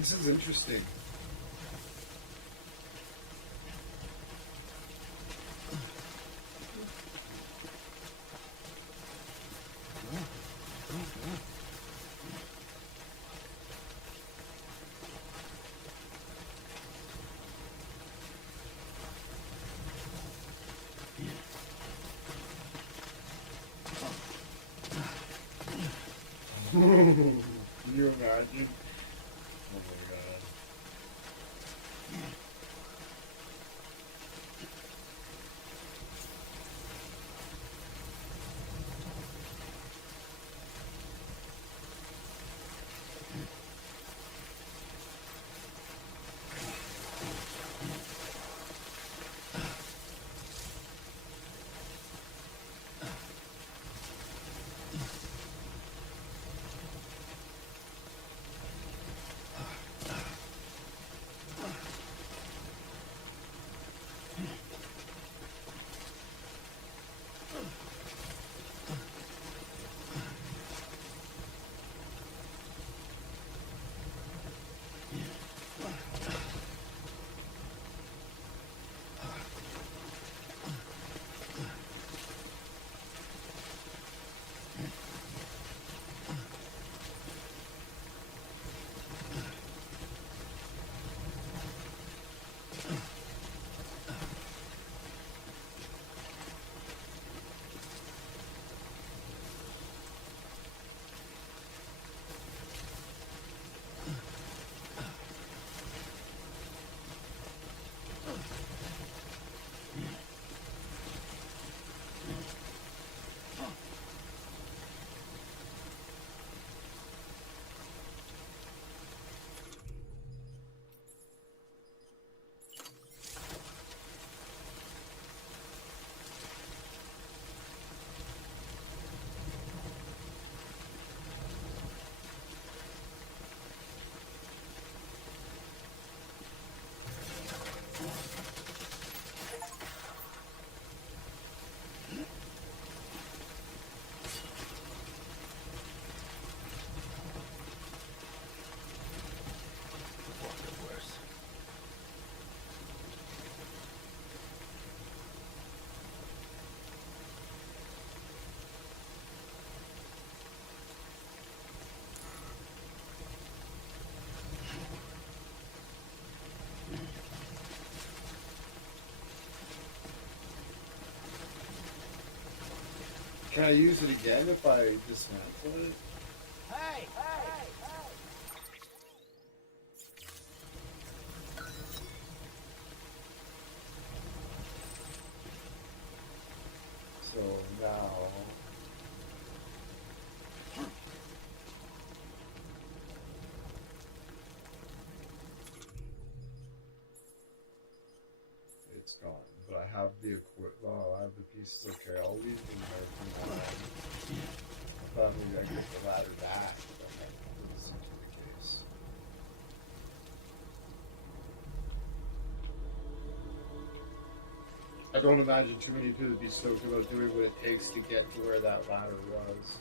This is interesting. Can you imagine? Oh my god. Can I use it again if I dismantle it? Hey! So now... It's gone, but I have the oh, I have the pieces. Okay, I'll leave them there for now. I thought maybe I could get the ladder back, but that doesn't seem to be the case. I don't imagine too many people would be stoked about doing what it takes to get to where that ladder was.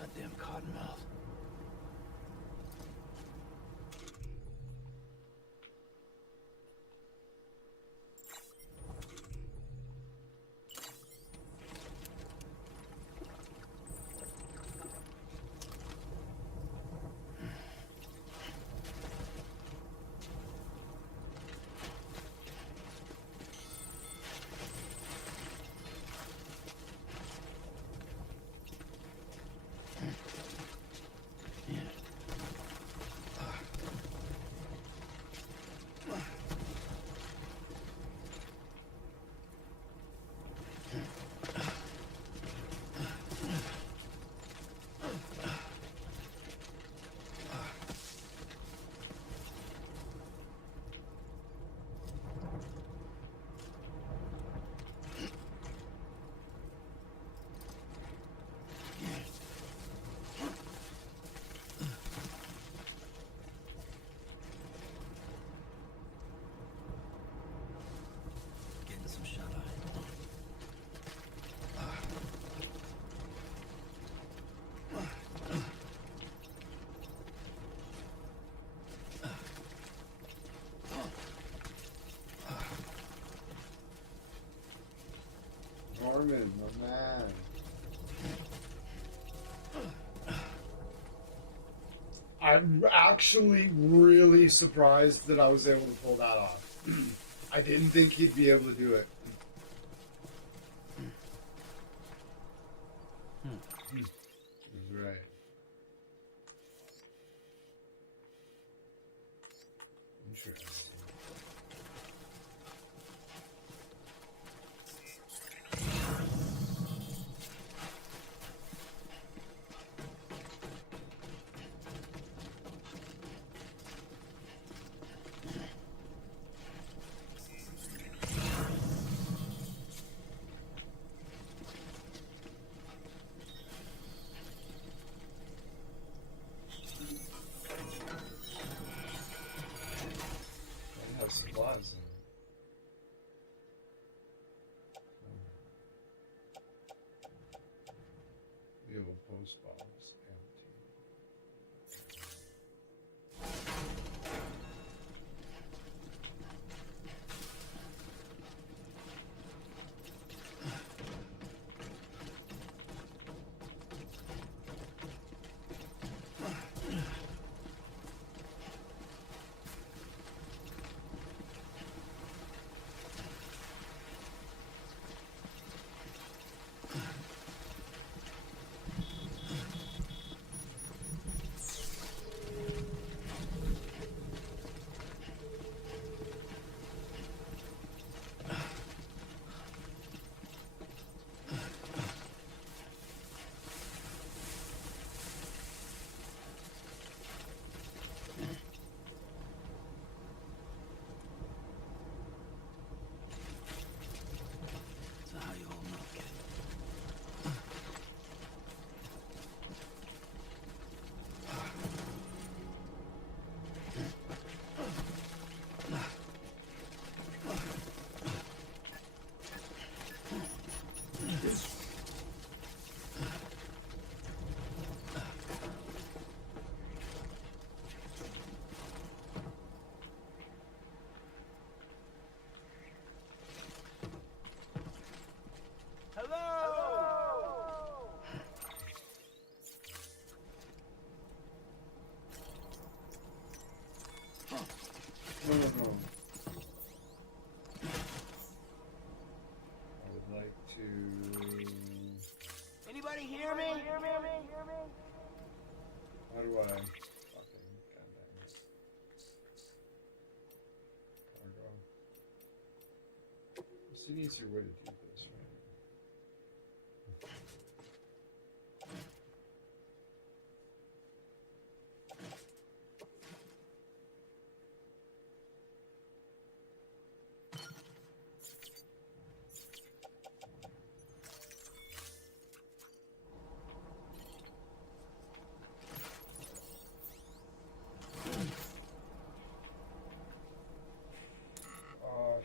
Goddamn Norman, my man. I'm actually really surprised that I was able to pull that off. I didn't think he'd be able to do it. He was right. Interesting. Supplies. The old post box empty. No. I would like to. Anybody hear me? How do I fucking goddamn it? Cargo. There's an easier way to do this, right?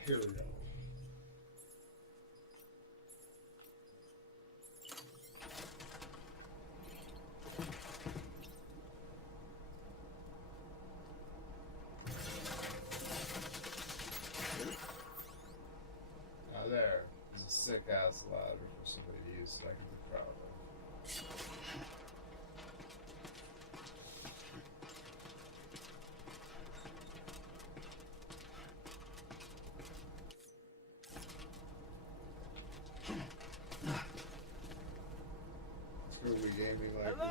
Here we go. Now there is a sick ass ladder for somebody to use that I can be proud of. Gaming like this.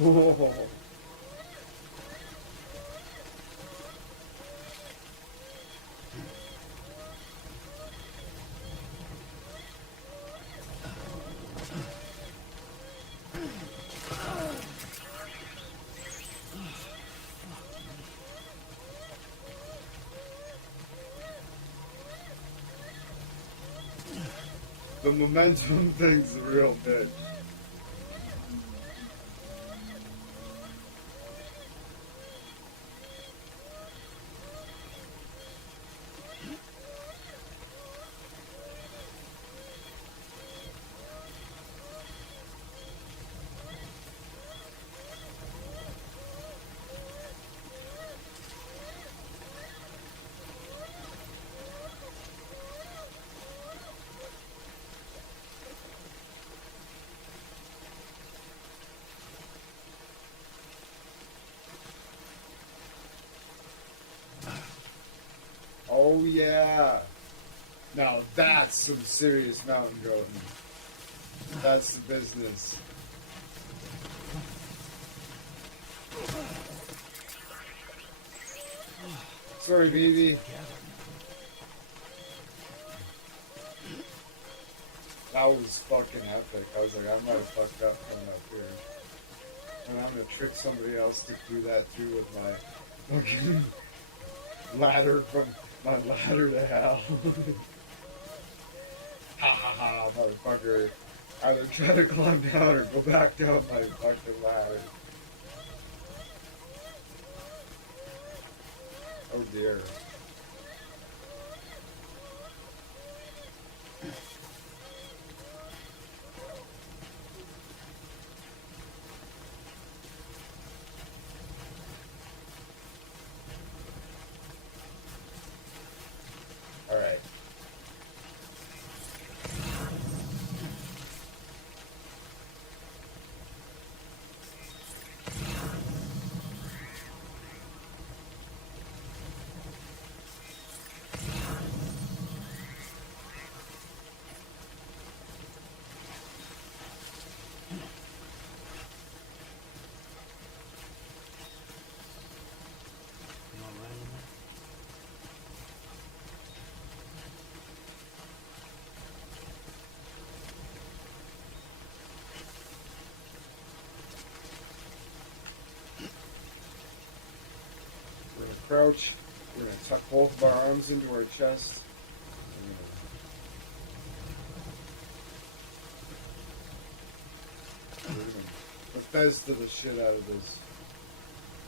Whoa. The momentum thing's a real bitch. Oh yeah. Now that's some serious mountain goating. That's the business. Sorry, BB. That was fucking epic. I was like, I might have fucked up coming up here. And I'm gonna trick somebody else to do that too with my fucking ladder from my ladder to hell. Ha ha ha, motherfucker. Either try to climb down or go back down my fucking ladder. Oh dear. Alright. We're gonna crouch. We're gonna tuck both of our arms into our chest. We're gonna Bethesda the shit out of this.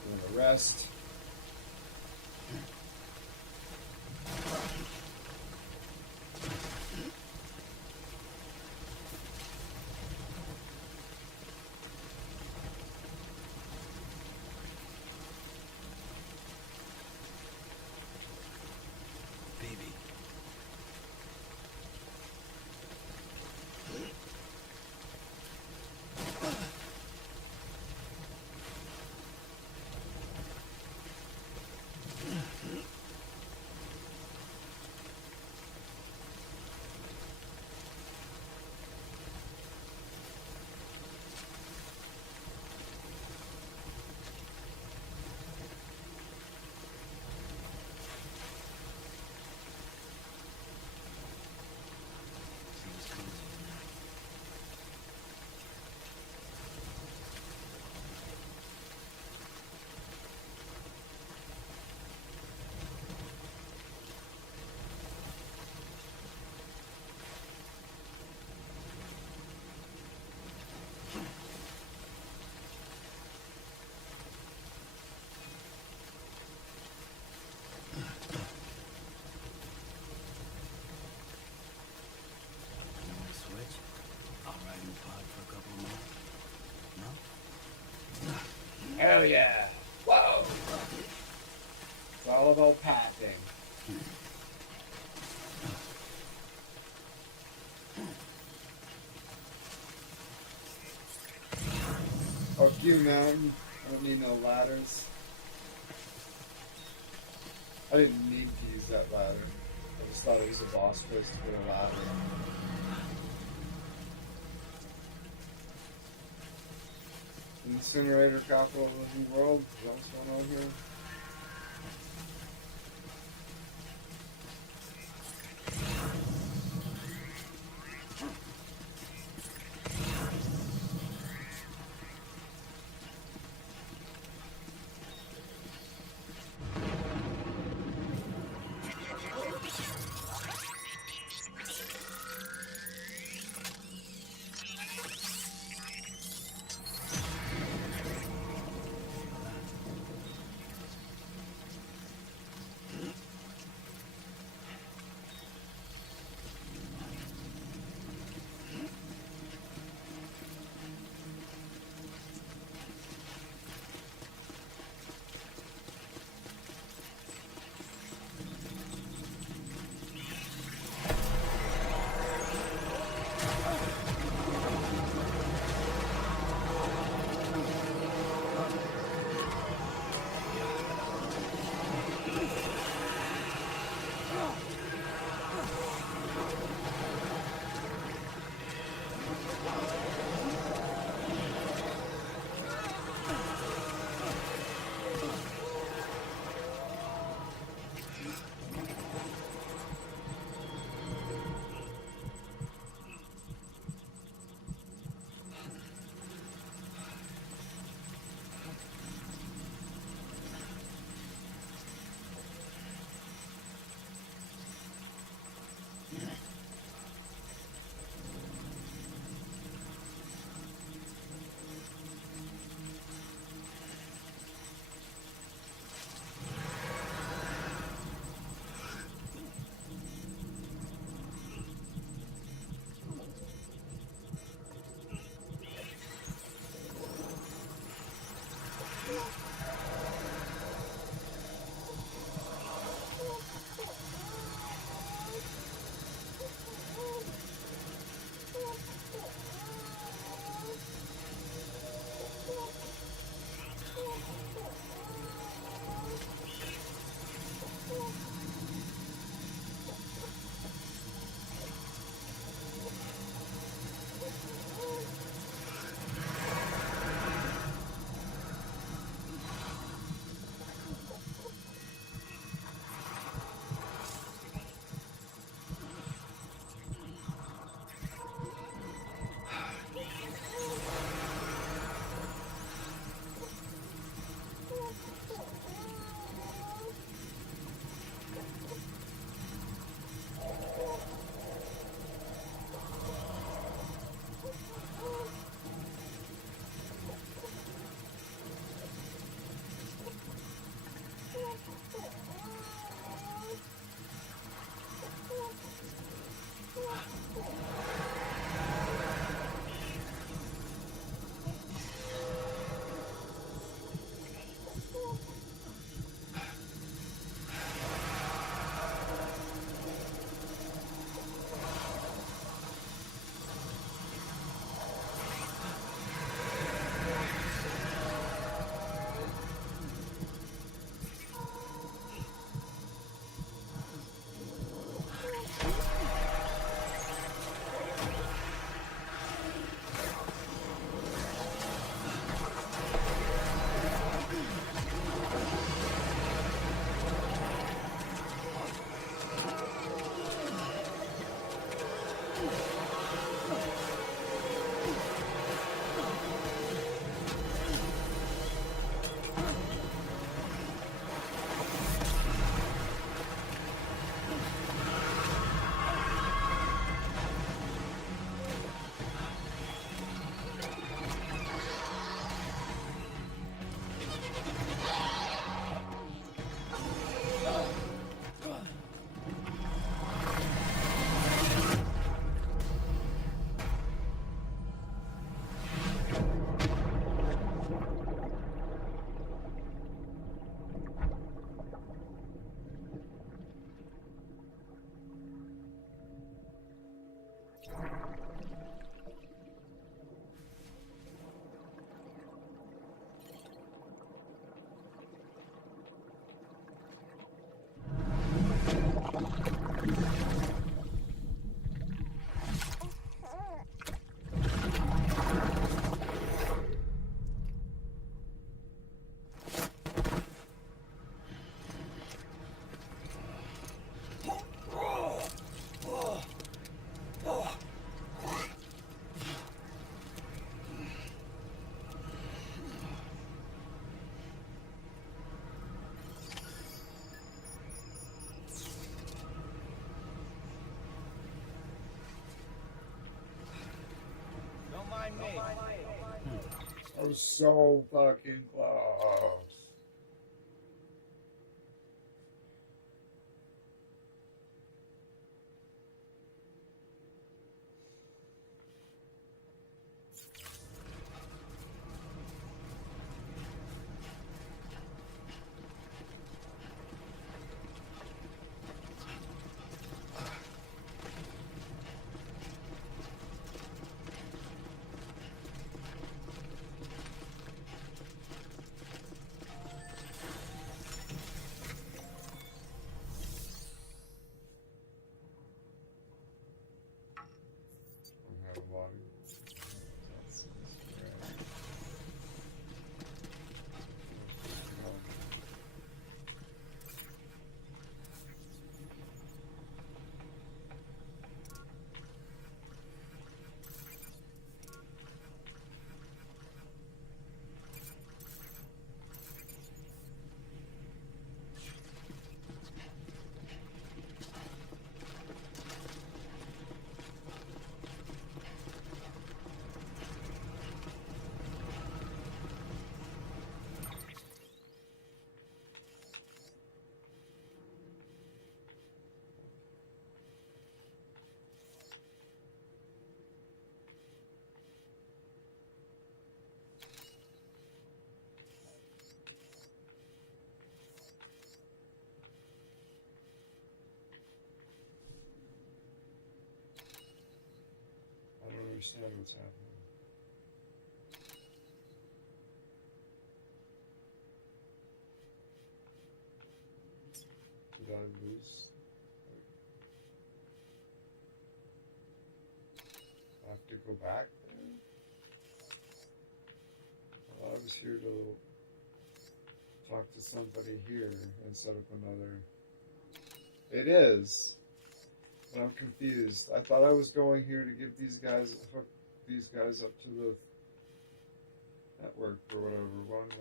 We're gonna rest. Hell yeah. Whoa. It's all about passing. Fuck you, mountain. I don't need no ladders. I didn't need to use that ladder. I just thought it was a boss place to put a ladder. Incinerator capital of the world. Is that what's going on here? I was so fucking close. I don't understand what's happening. Did I lose? I have to go back there? Well, I was here to talk to somebody here and set up another. It is. But I'm confused. I thought I was going here to give these guys, hook these guys up to the network or whatever. Why did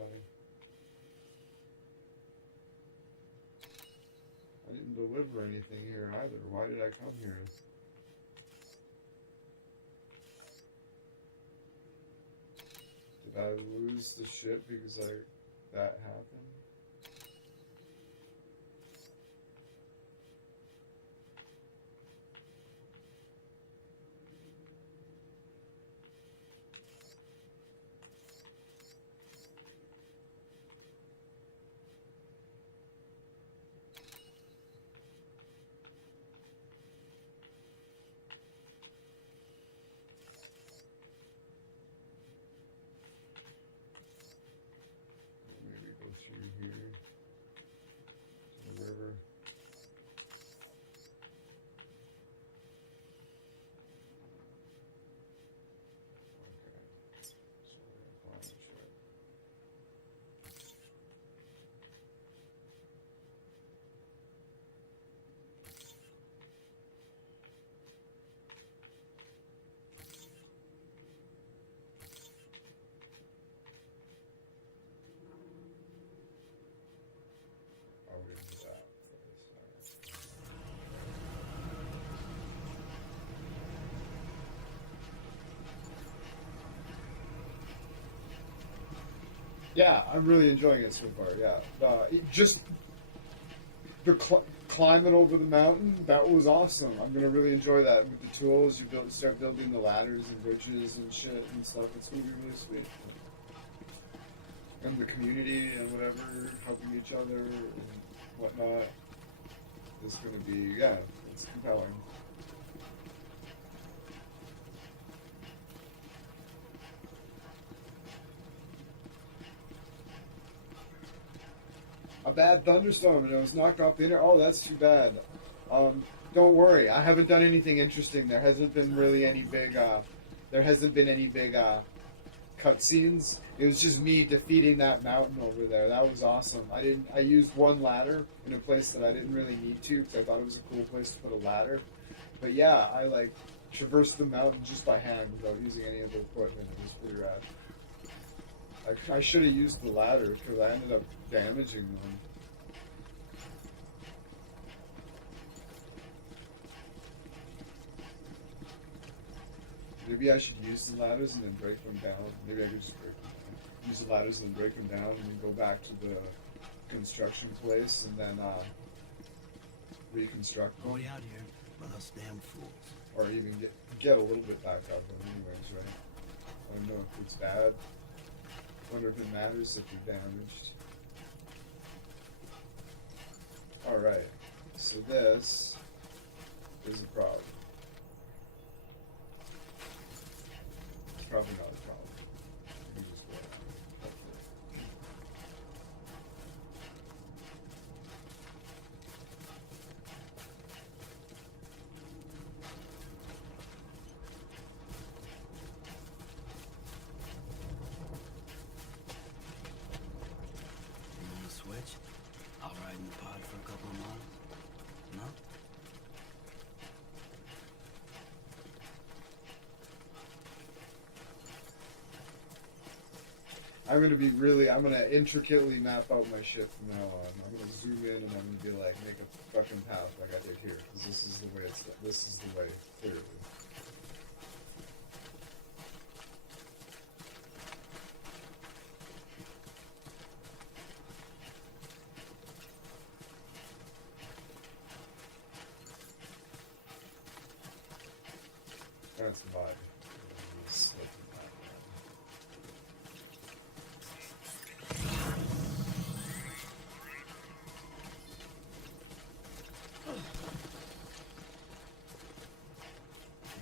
I didn't deliver anything here either. Why did I come here? Did I lose the ship because that happened? Through here to the river. Okay, so we're gonna climb the ship. Oh, we didn't do that first. Yeah, I'm really enjoying it so far. Yeah, just the climbing over the mountain, that was awesome. I'm gonna really enjoy that with the tools. You start building the ladders and bridges and shit and stuff. It's gonna be really sweet. And the community and whatever, helping each other and whatnot, is gonna be, yeah, it's compelling. A bad thunderstorm and it was knocked off the internet. Oh, that's too bad. Don't worry, I haven't done anything interesting. There hasn't been really any big, cutscenes. It was just me defeating that mountain over there. That was awesome. I used one ladder in a place that I didn't really need to because I thought it was a cool place to put a ladder. But yeah, I traversed the mountain just by hand without using any of the equipment. It was pretty rad. I should have used the ladder because I ended up damaging them. Maybe I should use the ladders and then break them down. Maybe I could just break them down. use the ladders and break them down, and then go back to the construction place, and then reconstruct them. Going out here by those damn fools. Or even get a little bit back up, but anyways, right? I don't know if it's bad. Wonder if it matters if you're damaged. Alright, so this is a problem. It's probably not a problem. We just go around. Hopefully. You want to switch? I'll ride in the pod for a couple of miles. No? I'm gonna intricately map out my shit from now on. I'm gonna zoom in and I'm gonna be like, make a fucking path like I did here, because this is the way, clearly. That's mud. Slip in that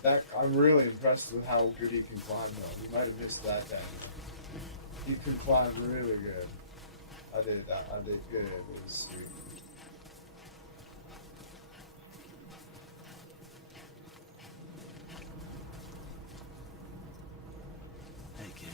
one. I'm really impressed with how good he can climb, though. You might have missed that down. He can climb really good. I did good. It was sweet. Hey, kid.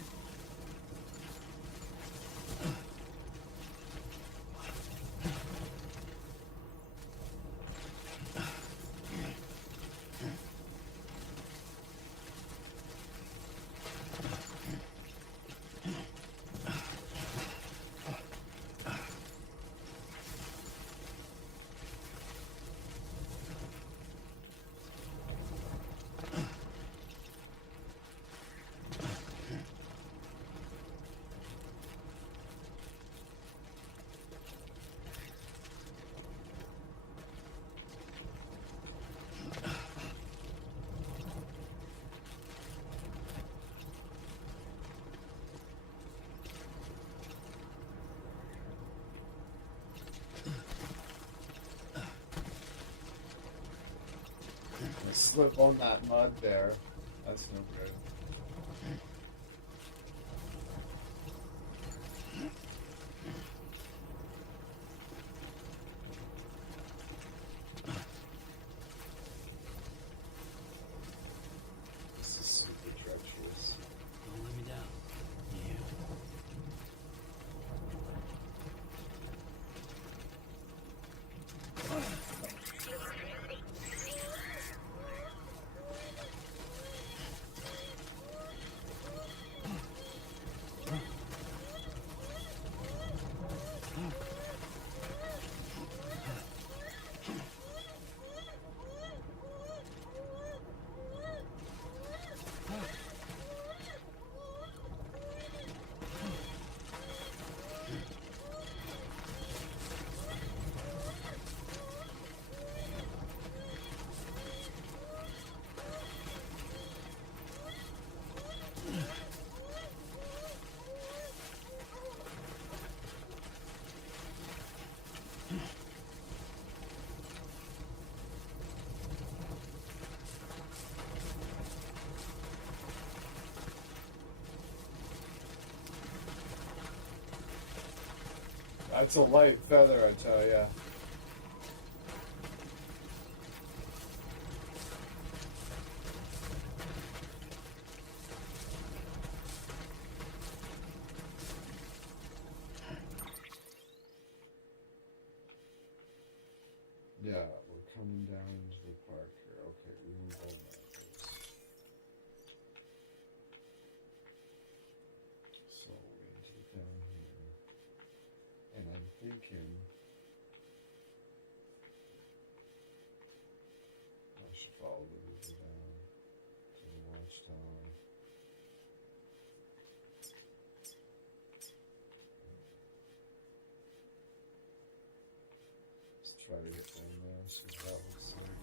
Slip on that mud there. That's no good. This is super treacherous. Don't let me down. You. That's a light feather, I tell ya. Yeah, we're coming down into the park here. Okay, we move on that first. So we need to get down here. And I'm thinking I should probably move it down to the watchtower. try to get down there. See what that looks like.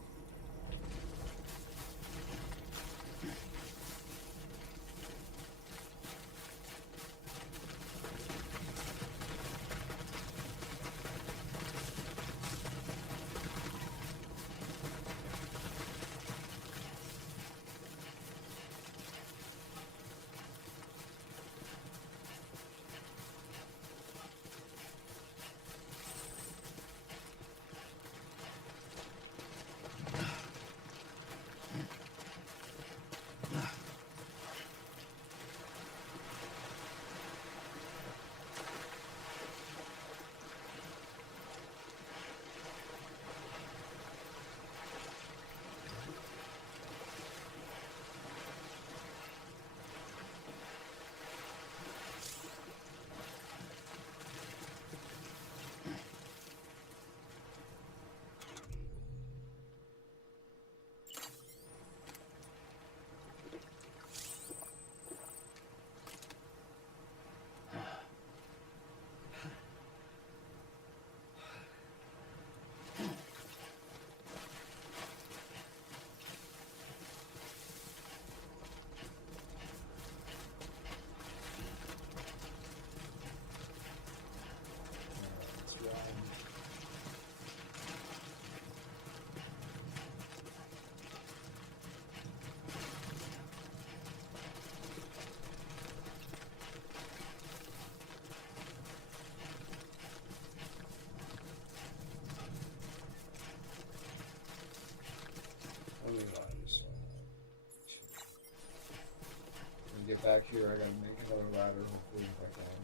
Get back here, I gotta make another ladder, hopefully if I can.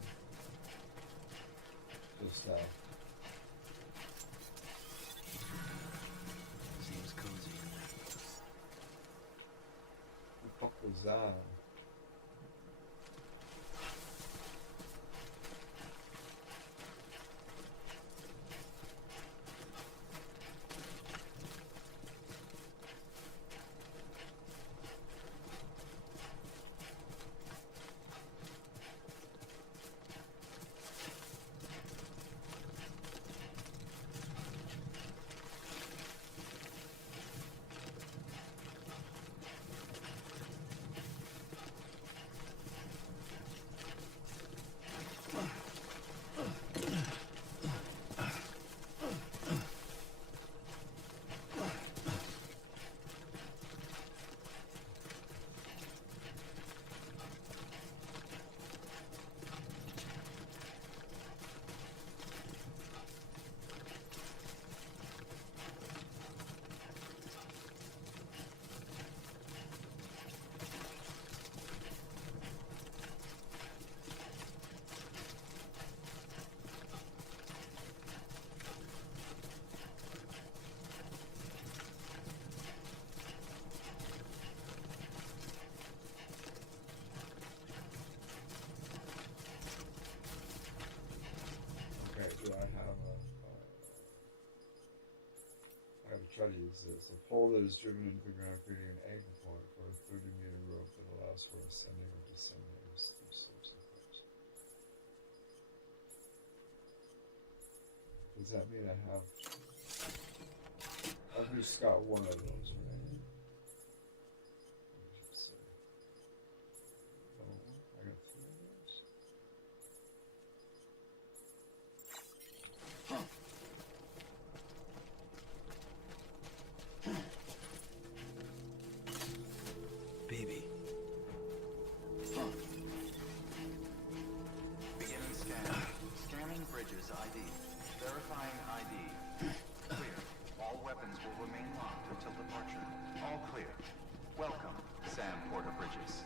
Just Seems cozy in there. what the fuck was that? Do I have I gotta try to use this. A pole that is driven into the ground, creating an anchor point for a 30-meter rope that allows for ascending or descending of steep slopes and cliffs. Does that mean I have... I've just got one of those, right? Oh, I got three of those. Baby. Beginning scan. Scanning bridges ID. Verifying ID. Clear. All weapons will remain locked until departure. All clear. Welcome, Sam Porter Bridges.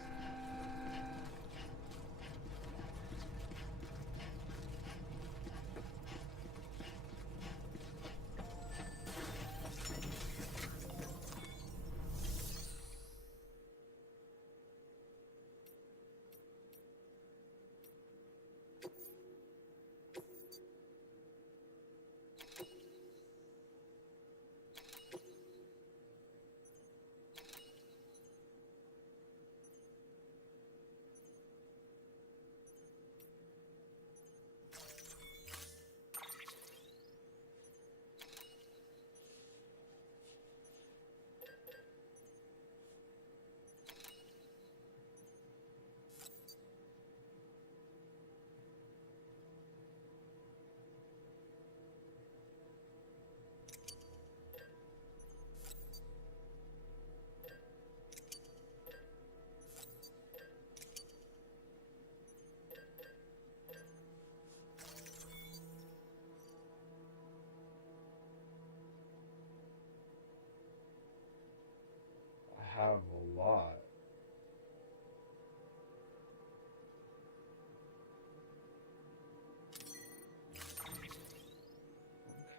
have a lot.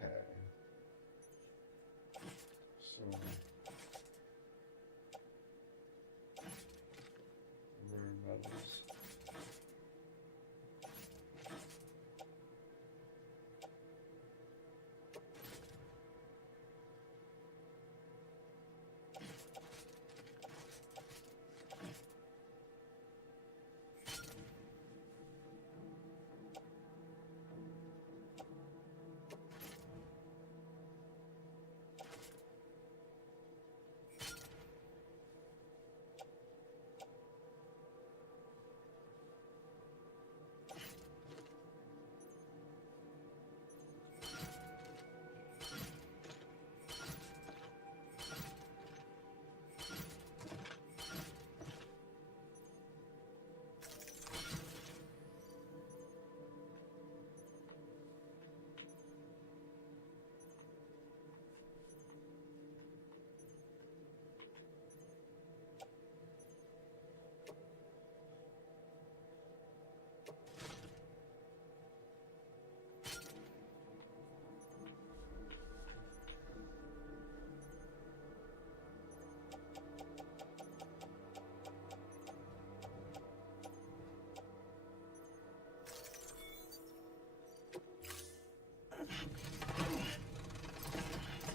Okay. So rare metals.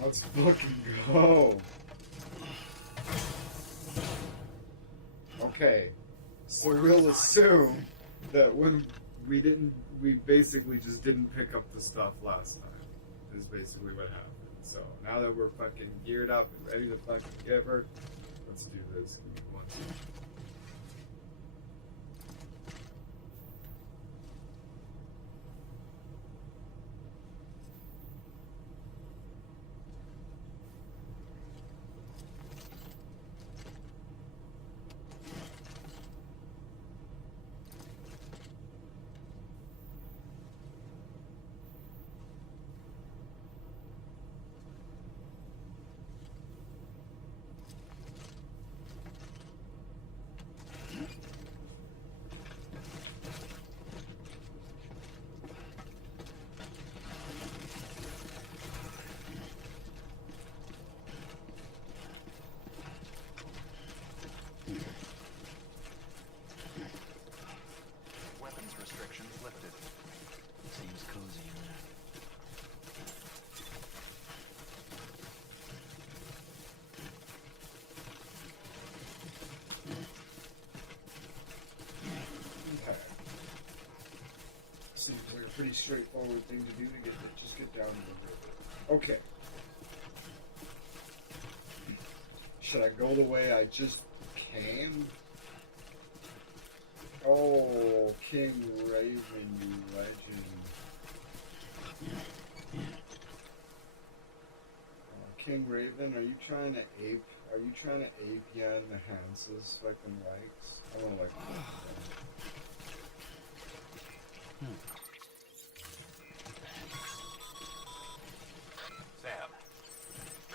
Let's fucking go. Okay, so we'll assume that when we basically just didn't pick up the stuff last time, is basically what happened. So now that we're fucking geared up and ready to fucking get her, let's do this. Give me 1 second. Weapons restrictions lifted. Seems cozy in there. Okay. Seems like a pretty straightforward thing to do to just get down to the river. Okay. Should I go the way I just came? Oh, King Raven, you legend. King Raven, are you trying to ape Jan the Hans's fucking likes? I don't like that. Sam,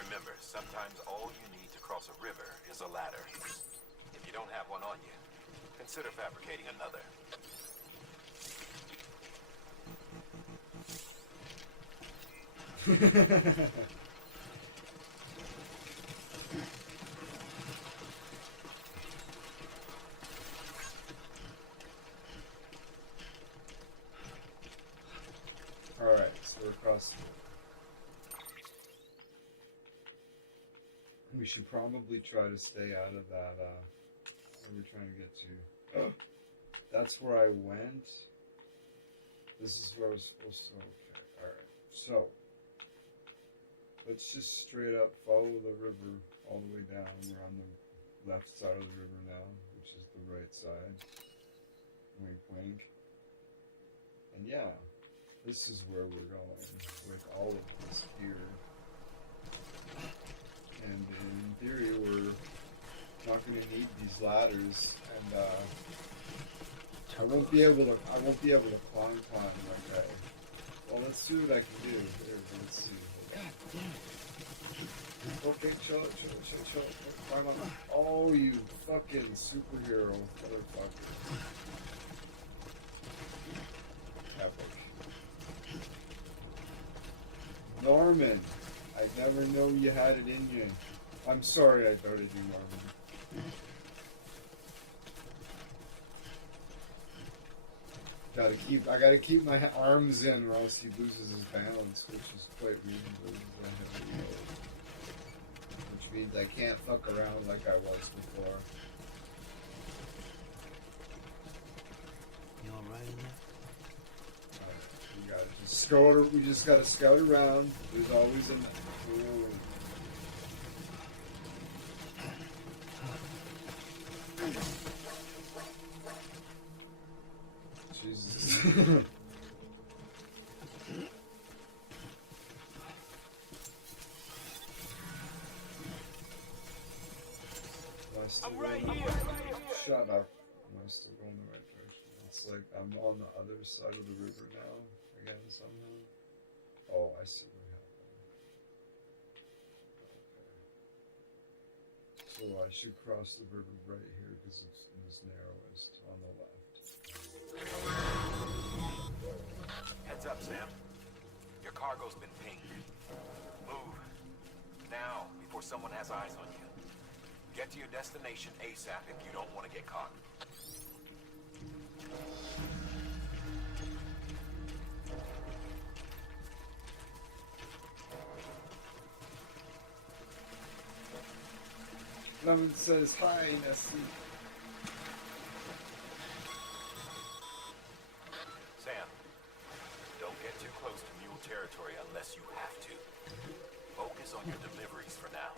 remember, sometimes all you need to cross a river is a ladder. If you don't have one on you, consider fabricating another. Alright, so we're across. We should probably try to stay out of that, where we're trying to get to. That's where I went. This is where I was supposed to. Okay, alright. So, let's just straight up follow the river all the way down. We're on the left side of the river now, which is the right side. Wink, wink. And yeah, this is where we're going with all of this gear. And in theory, we're not going to need these ladders, and I won't be able to climb like that. Well, let's see what I can do. Here, let's see. God damn it. Okay, chill. Climb on. Oh, you fucking superhero motherfucker. Epic. Norman, I never know you had it in you. I'm sorry I doubted you, Norman. I gotta keep my arms in, or else he loses his balance, which is quite reasonable. Which means I can't fuck around like I was before. You alright in there? We just gotta scout around. There's always an. Ooh. Jesus. I'm right here. Shut up. Am I still going the right direction? It's like I'm on the other side of the river now. Again, somehow. Oh, I see what happened. Okay. So I should cross the river right here because it's narrowest on the left. Heads up, Sam. Your cargo's been pinged. Move. Now, before someone has eyes on you. Get to your destination ASAP if you don't want to get caught. Lemon says, hi, Nessie. Sam, don't get too close to mule territory unless you have to. Focus on your deliveries for now.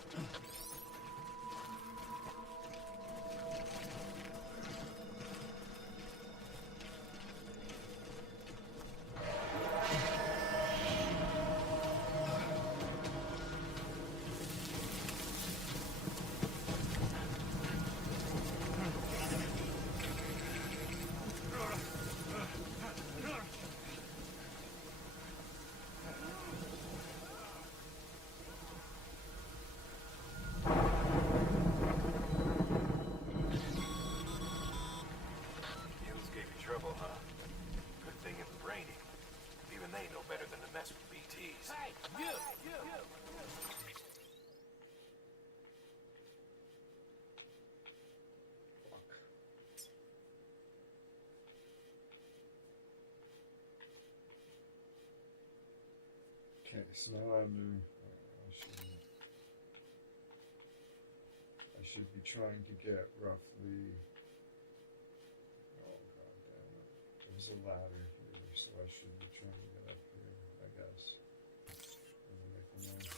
Okay, so now I should be trying to get roughly. Oh god damn it! There's a ladder here, so I should be trying to get up here, I guess. Make a noise.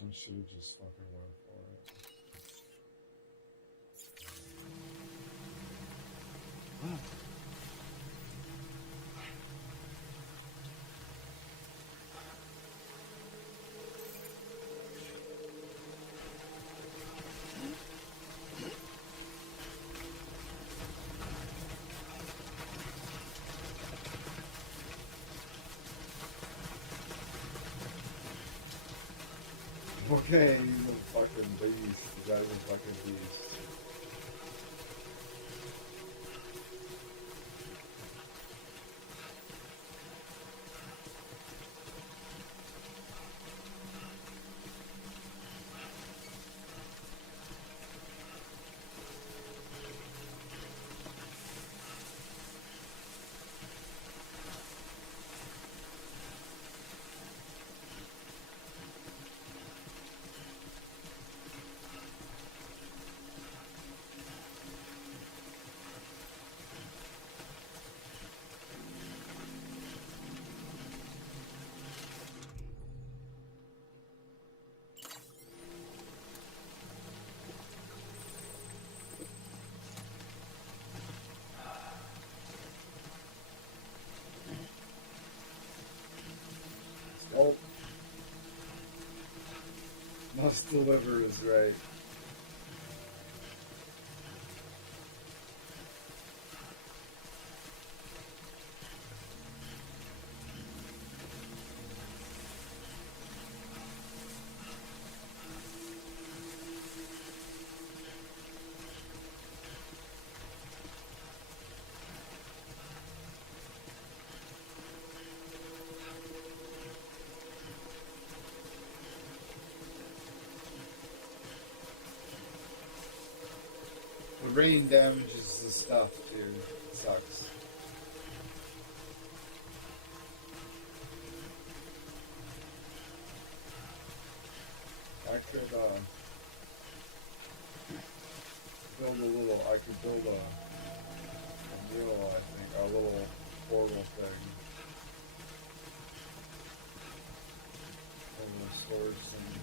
I should have just fucking went for it. Okay, he's a fucking beast. The guy's a fucking beast. Oh. Must deliver is right. The rain damages the stuff, dude. It sucks. I could, build a little, I could build a mill, I think, a little portal thing. A little storage thing.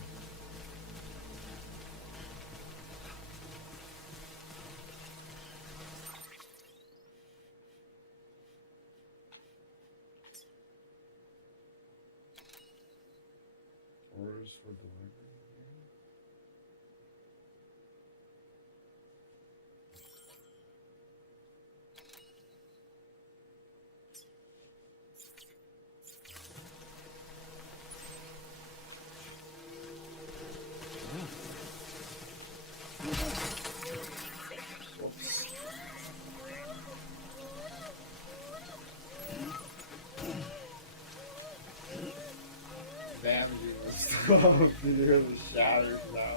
Orders for delivery. Whoops. Damaging the stuff. You hear the shatters now.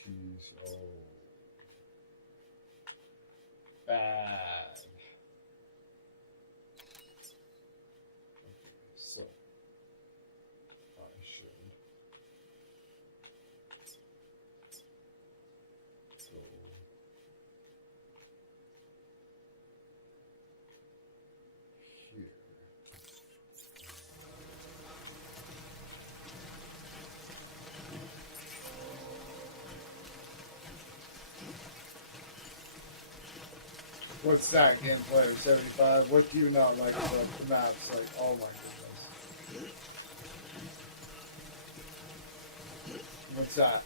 Jeez, oh. Bad. Okay, so I should go here. What's that, Game Player 75? What do you not like about the maps? Like, oh my goodness. What's that?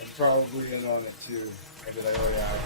I'm probably in on it too. Or did I already have it?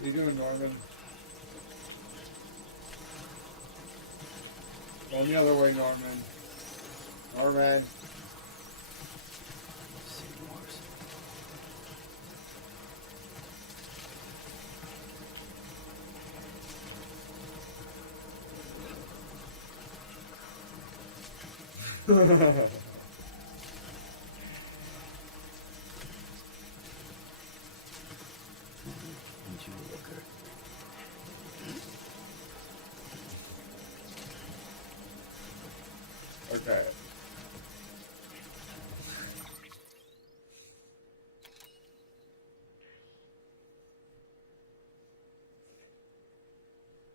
What are you doing, Norman? Going the other way, Norman. Norman. Okay.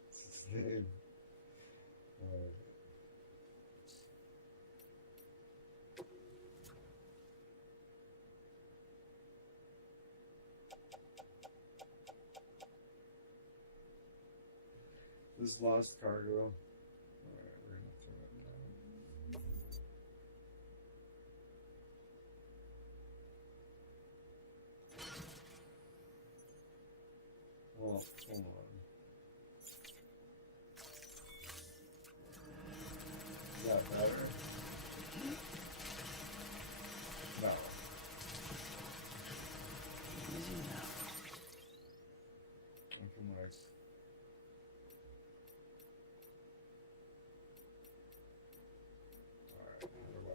What's his name? this lost cargo. Alright, we're gonna throw it down. Well, hold on. Is that better? No. Easy now. I can like. Alright, what do I?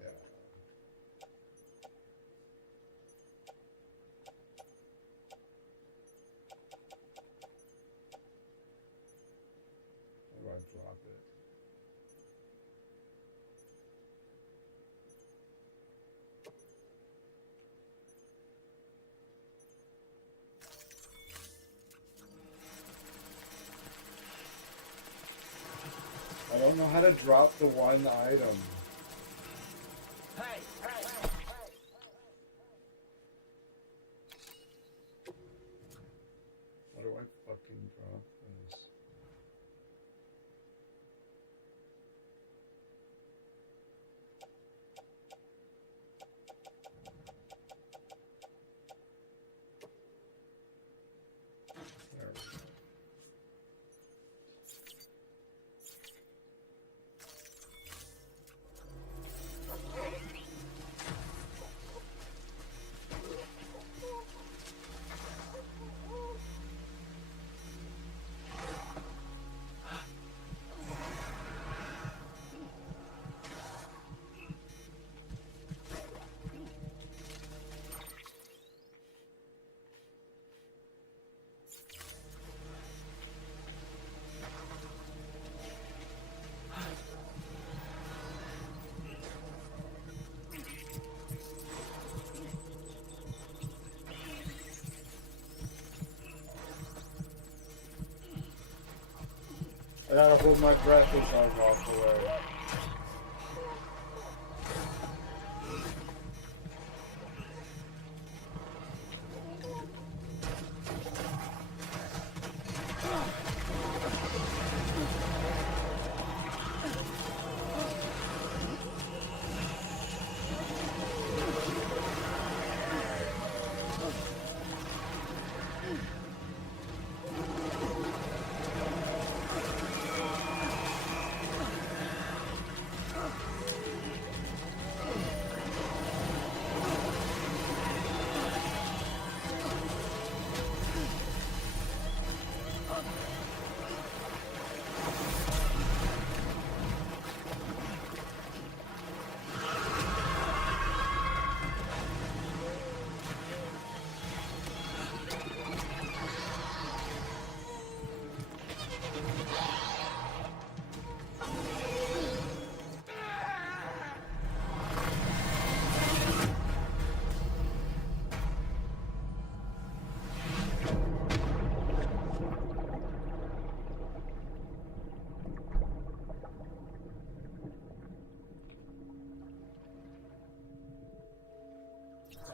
Yeah. How do I drop it? I don't know how to drop the one item. Hey, hey, How do I fucking drop this? There we go. I gotta hold my breath as I walk away.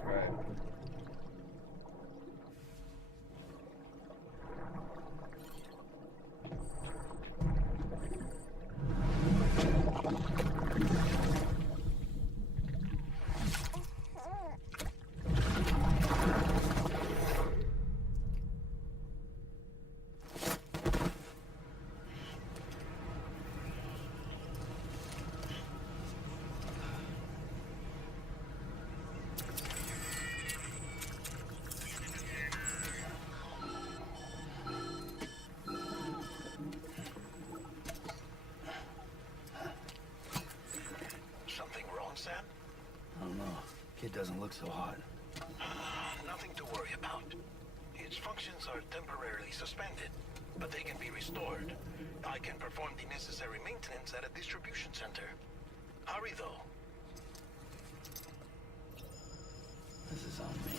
Right. Something wrong, Sam? I don't know. Kid doesn't look so hot. Nothing to worry about. Its functions are temporarily suspended, but they can be restored. I can perform the necessary maintenance at a distribution center. Hurry, though. This is on me.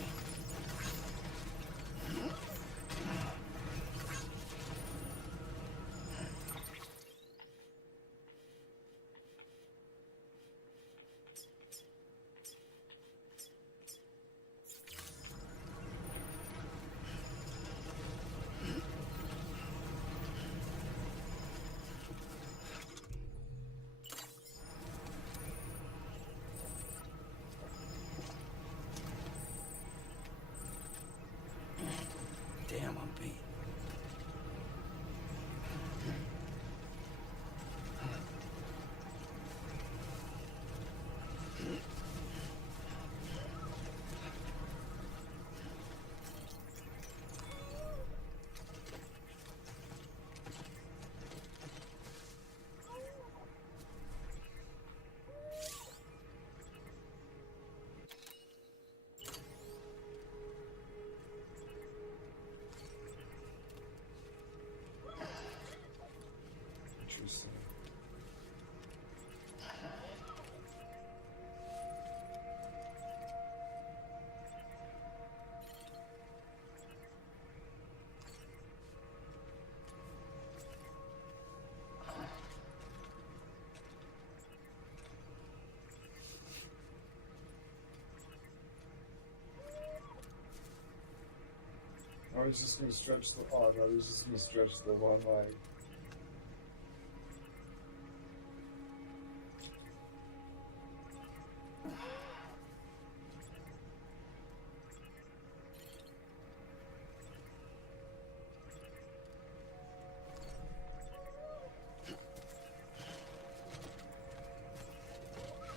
Or he's just gonna stretch the. Oh no, he's just gonna stretch the one leg.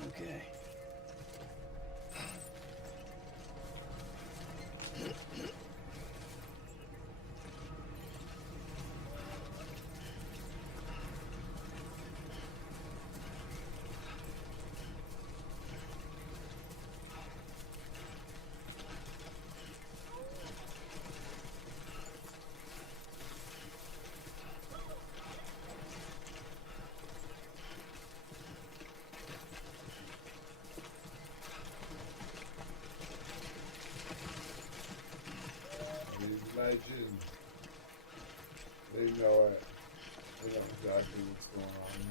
Okay. Legend. They know it. They know exactly what's going on here.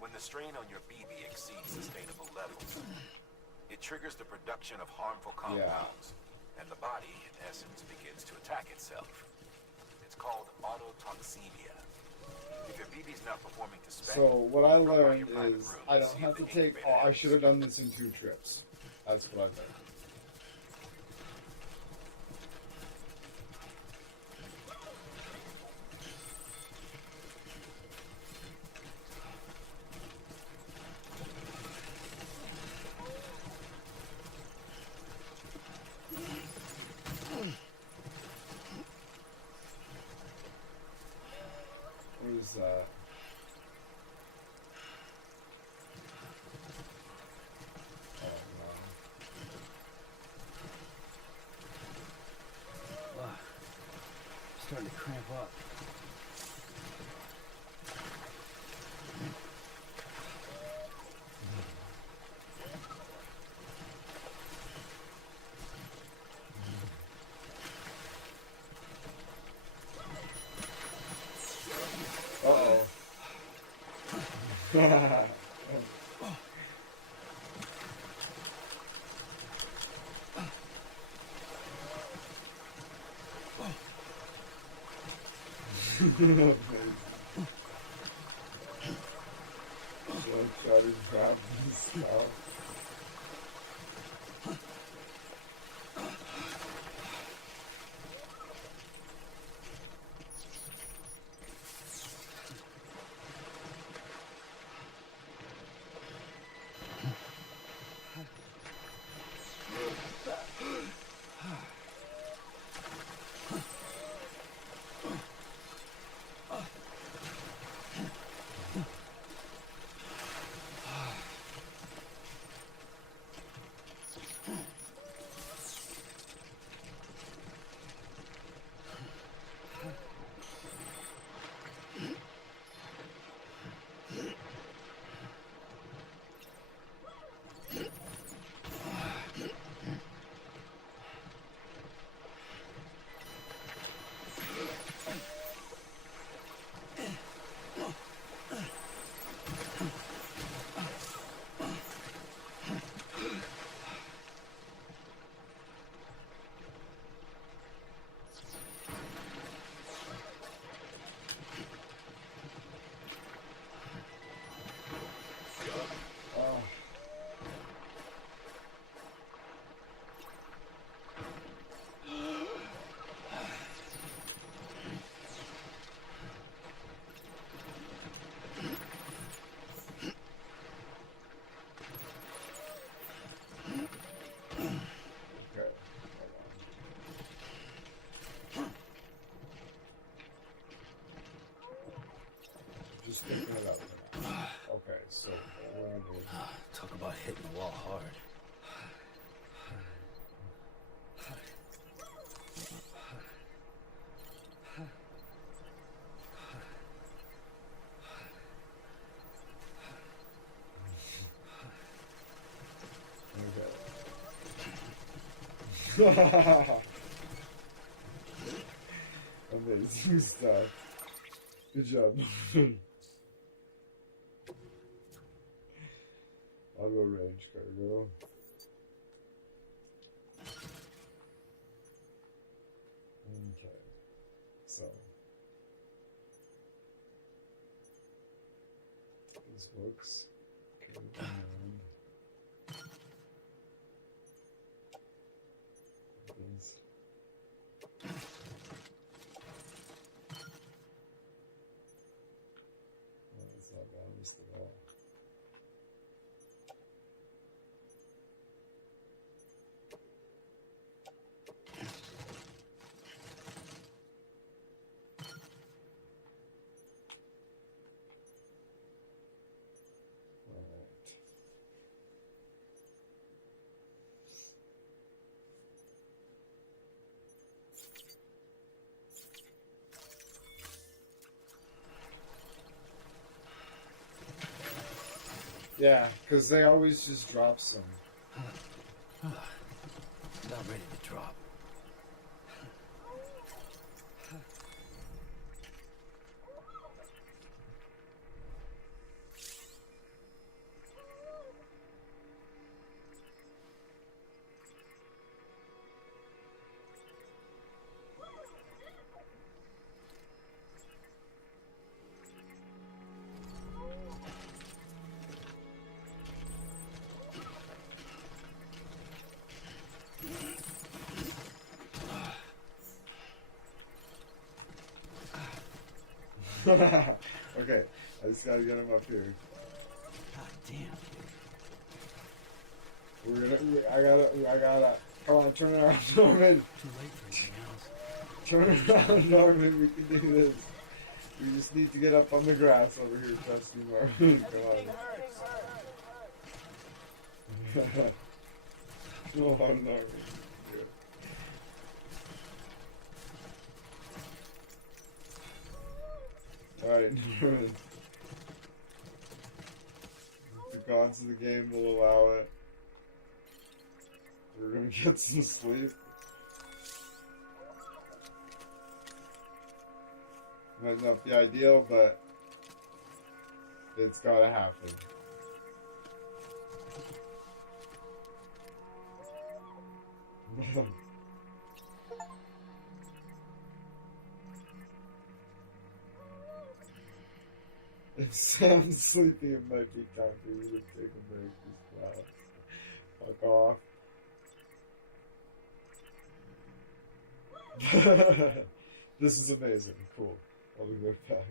When the strain on your BB exceeds sustainable levels, it triggers the production of harmful compounds, and the body, in essence, begins to attack itself. It's called autotoxemia. If your BB's not performing to spec, So what I learned is I don't have to take. Oh, I should have done this in 2 trips. That's what I learned. What is that? Oh no. Wow. Starting to cramp up. Uh-oh. Try to grab himself. So horrible. Talk about hitting the wall hard. Amazing stuff. Good job. Auto range cargo. Okay. So these books. Okay, and these. No, it's not balanced at all. Yeah, because they always just drop some. Not ready to drop. Okay, I just gotta get him up here. God damn. I gotta. Come on, turn around, Norman. Too late for anything else. Turn around, Norman. We can do this. We just need to get up on the grass over here, trust me, Norman. Come on. Oh, Norman. Good. Alright, Norman. The gods of the game will allow it. We're gonna get some sleep. Might not be ideal, but it's gotta happen. If Sam's sleeping, it might be time for you to take a break as well. Fuck off. This is amazing. Cool. I'll be right back.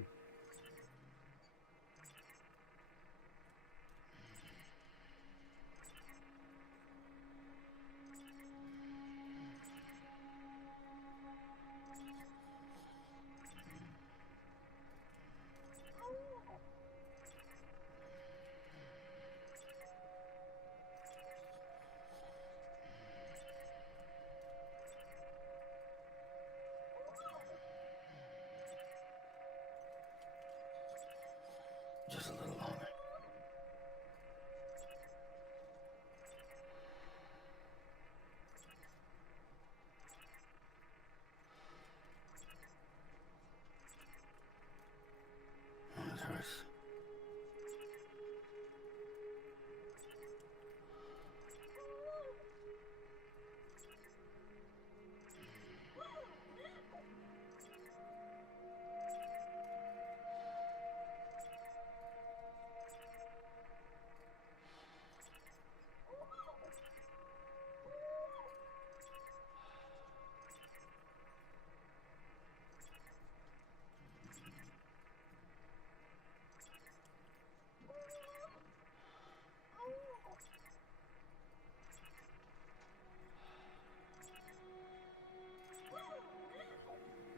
Just a little longer. Oh, it hurts.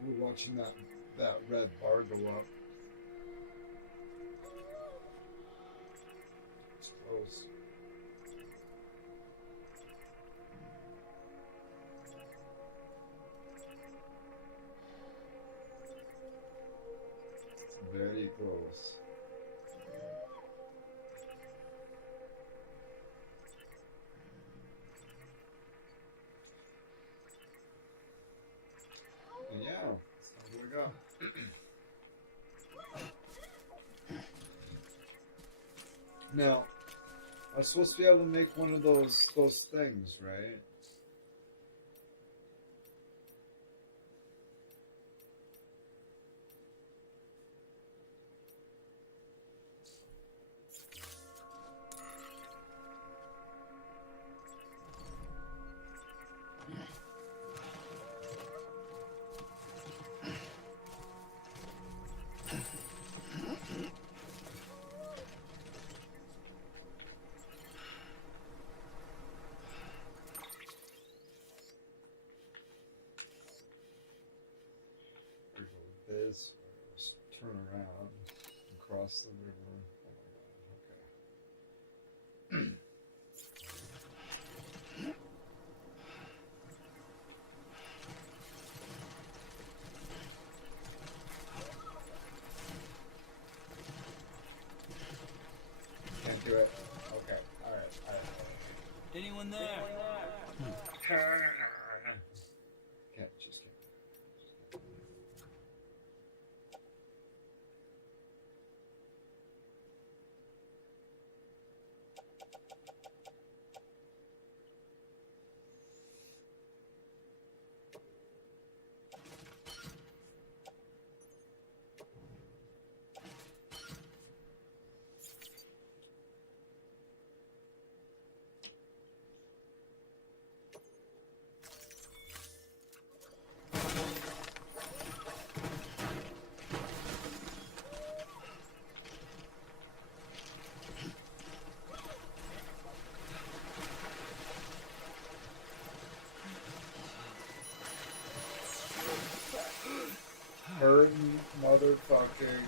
We're watching that red bar go up. Now, I was supposed to be able to make one of those things, right? This, just turn around and cross the river. Oh my god, okay. Can't do it. Okay, alright. Anyone there? Can't, just can't. Hurting motherfucking.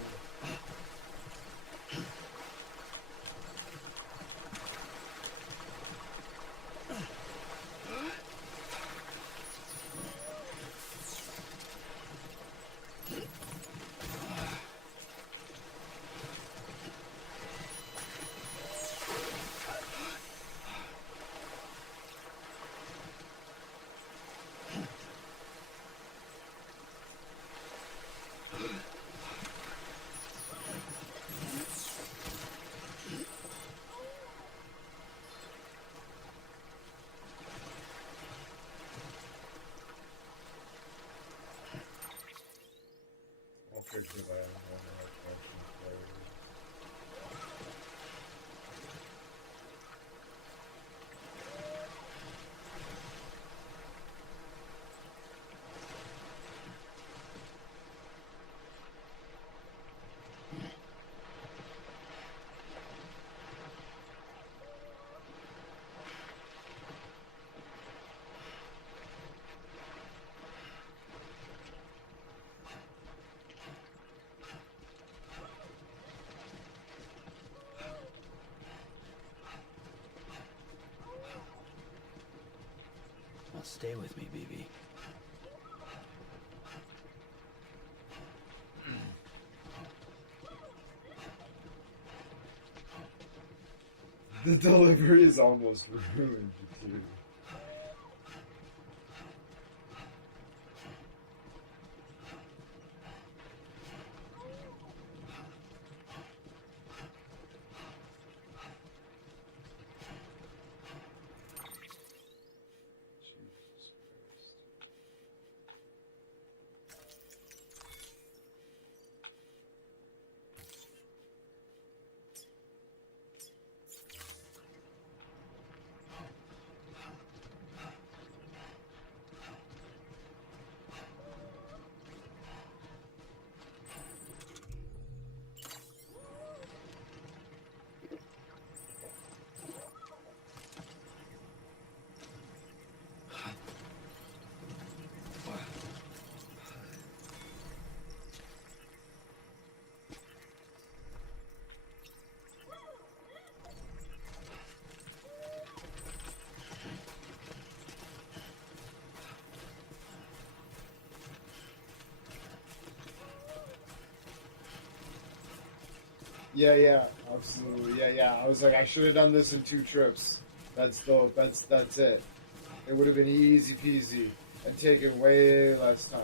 Okay, good. I have one more question for you. Well, stay with me, BB. The delivery is almost ruined, too. Yeah, absolutely. Yeah. I was like, I should have done this in 2 trips. That's it. It would have been easy peasy and taken way less time.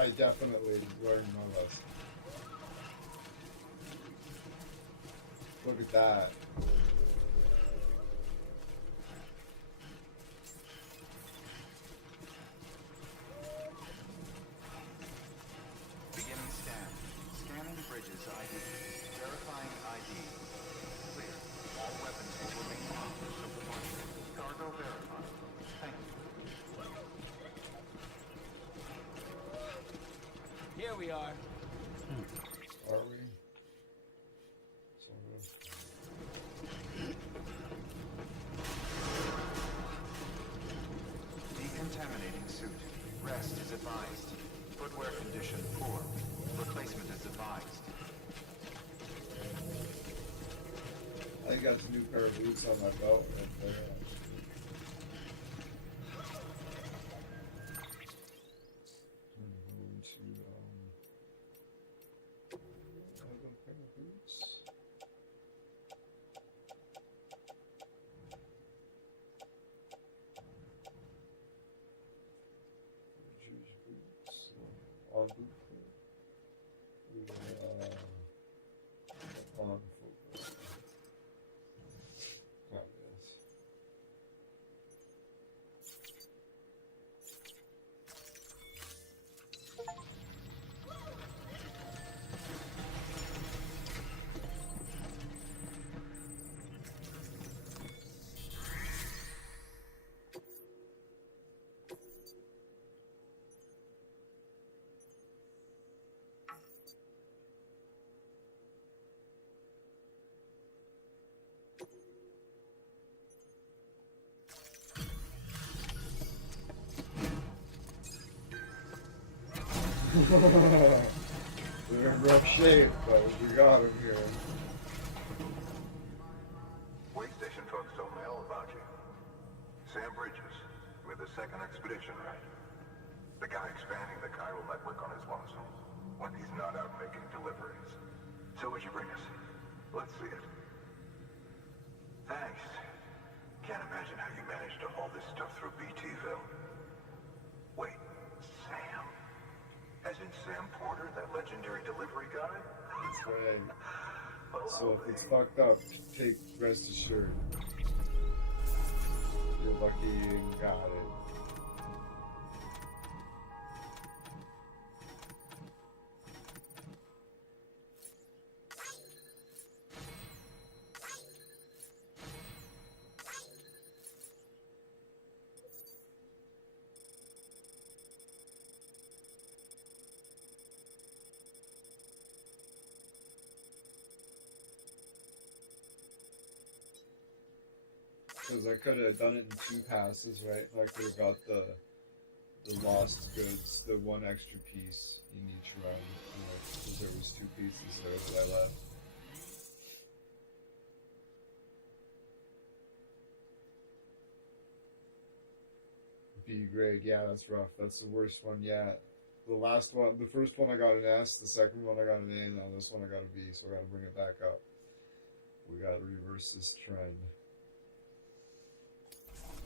I definitely learned my lesson. Look at that. Beginning scan. Scanning bridges ID. Verifying ID. Clear. All weapons will remain locked until departure. Cargo verified. Thank you. Here we are. Are we? Sort of. Decontaminating suit. Rest is advised. Footwear condition poor. Replacement is advised. I got a new pair of boots on my belt right there. I'm going to another pair of boots. Choose boots. On boot foot. On foot. Oh, yes. They're in rough shape, but we got him here. Way station folks told me all about you. Sam Bridges, with the second expedition, right? The guy expanding the chiral network on his lonesome when he's not out making deliveries. So what'd you bring us? Let's see it. Thanks. Can't imagine how you managed to haul this stuff through BTville. Wait, Sam? As in Sam Porter, that legendary delivery guy? That's right. So if it's fucked up, rest assured. You're lucky you got it. Because I could have done it in 2 passes, right? I could have got the lost goods, the 1 extra piece in each run, because there was 2 pieces there that I left. B grade, yeah, that's rough. That's the worst one yet. The last one, the first one I got an S, the second one I got an A, and now this one I got a B, so I gotta bring it back up. We gotta reverse this trend.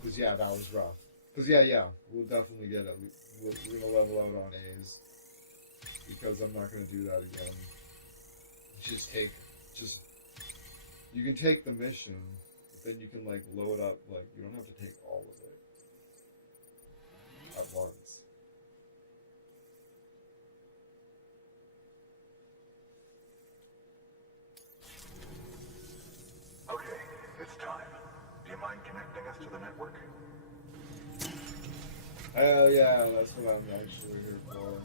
Because, yeah, that was rough. Because, yeah, we'll definitely get it. We're going to level out on A's. Because I'm not going to do that again. You can take the mission, but then you can, like, load up, like, you don't have to take all of it at once. Okay, it's time. Do you mind connecting us to the network? Hell yeah, that's what I'm actually here for.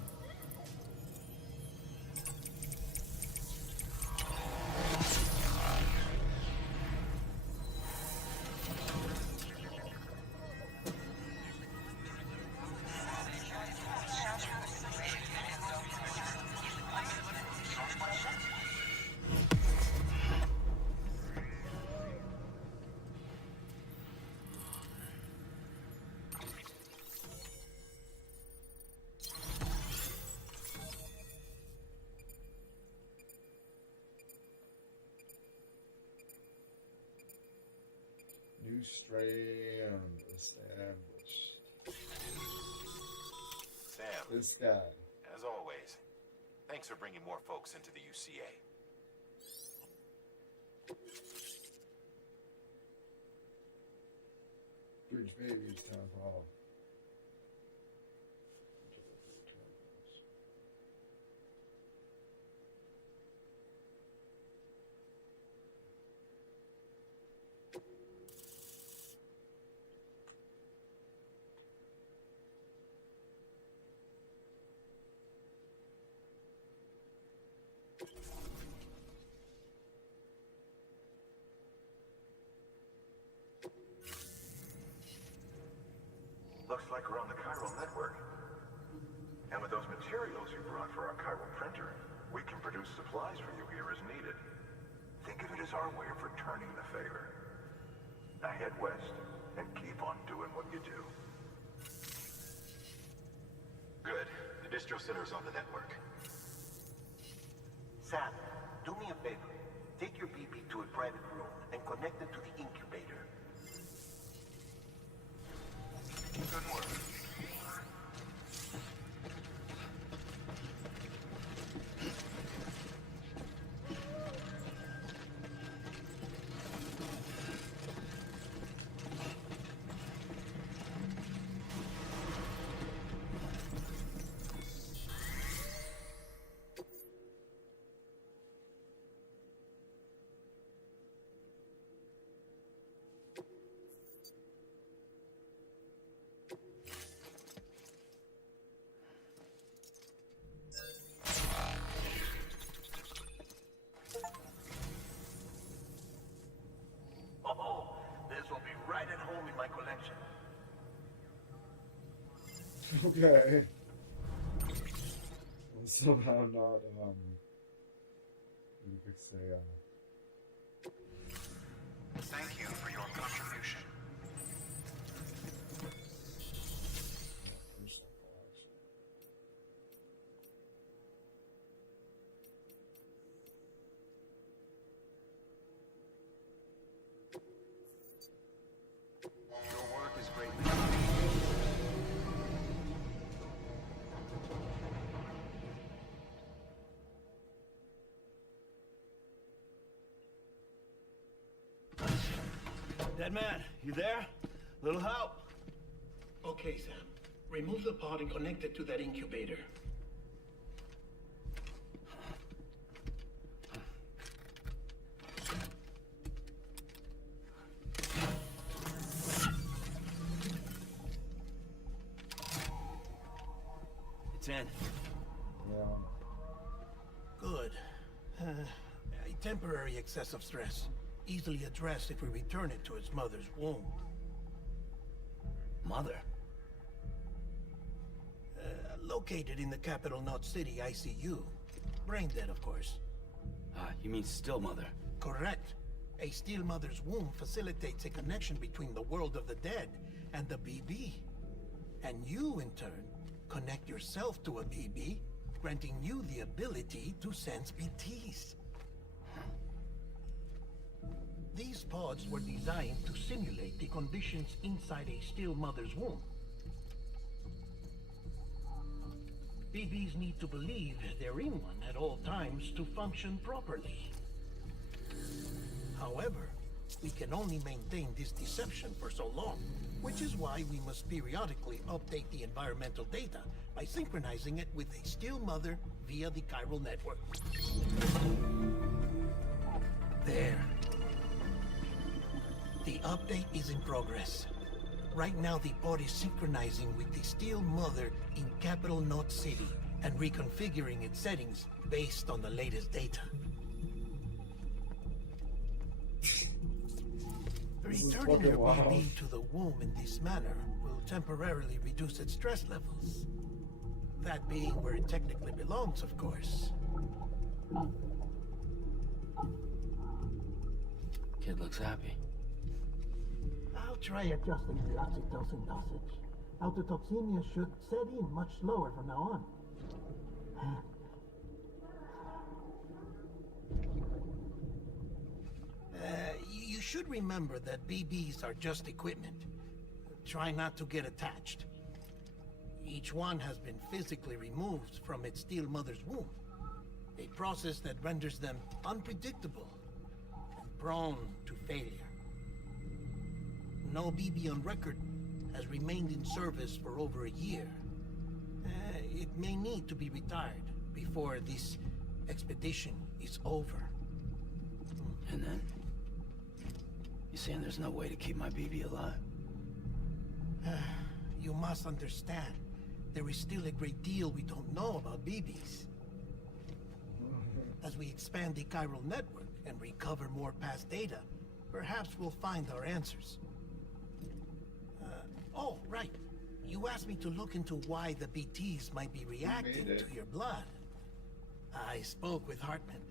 New strand established. Sam. This guy. As always, thanks for bringing more folks into the UCA. Bridge Babies Town Hall. Looks like we're on the chiral network. And with those materials you brought for our chiral printer, we can produce supplies for you here as needed. Think of it as our way of returning the favor. Now head west and keep on doing what you do. Good. The distro center's on the network. Sam, do me a favor. Take your BB to a private room and connect it to the incubator. Good work. Oh, this will be right at home in my collection. Okay. I'm somehow not, what do you say, Thank you for your contribution. Your work is greatly appreciated. Dead man, you there? Little help? Okay, Sam. Remove the pod and connect it to that incubator. It's in. yeah. Good. A temporary excess of stress. Easily addressed if we return it to its mother's womb. Mother? Located in the capital Knot City ICU. Brain dead, of course. You mean still mother? Correct. A still mother's womb facilitates a connection between the world of the dead and the BB. And you, in turn, connect yourself to a BB, granting you the ability to sense BTs. These pods were designed to simulate the conditions inside a still mother's womb. BBs need to believe they're in one at all times to function properly. However, we can only maintain this deception for so long, which is why we must periodically update the environmental data by synchronizing it with a still mother via the chiral network. There. The update is in progress. Right now, the pod is synchronizing with the still mother in capital Knot City and reconfiguring its settings based on the latest data. Returning your BB to the womb in this manner will temporarily reduce its stress levels. That being where it technically belongs, of course. Kid looks happy. I'll try adjusting the oxytocin dosage. Autotoxemia should set in much slower from now on. You should remember that BBs are just equipment. Try not to get attached. Each one has been physically removed from its steel mother's womb. A process that renders them unpredictable and prone to failure. No BB on record has remained in service for over a year. It may need to be retired before this expedition is over. And then? You saying there's no way to keep my BB alive? You must understand, there is still a great deal we don't know about BBs. As we expand the chiral network and recover more past data, perhaps we'll find our answers. Oh, right. You asked me to look into why the BTs might be reacting to your blood. I spoke with Hartman.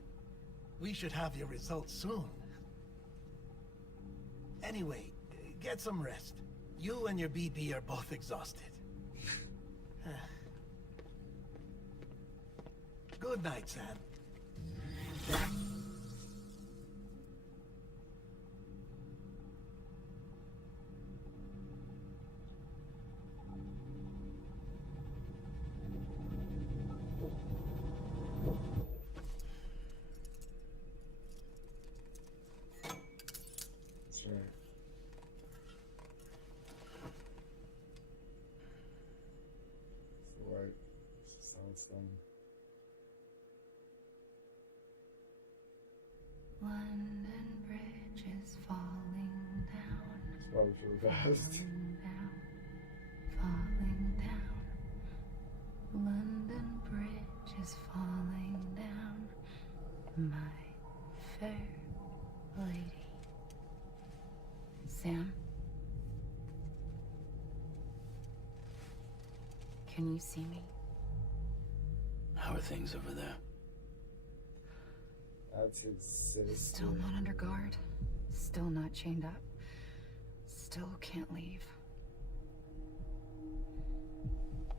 We should have your results soon. Anyway, get some rest. You and your BB are both exhausted. Good night, Sam. That's right. It's right. It's just how it's done. London Bridge is falling down. It's probably for the best. Falling down. London Bridge is falling down. My fair lady. Sam? Can you see me? How are things over there? That's his sister. Still not under guard. Still not chained up. Still can't leave.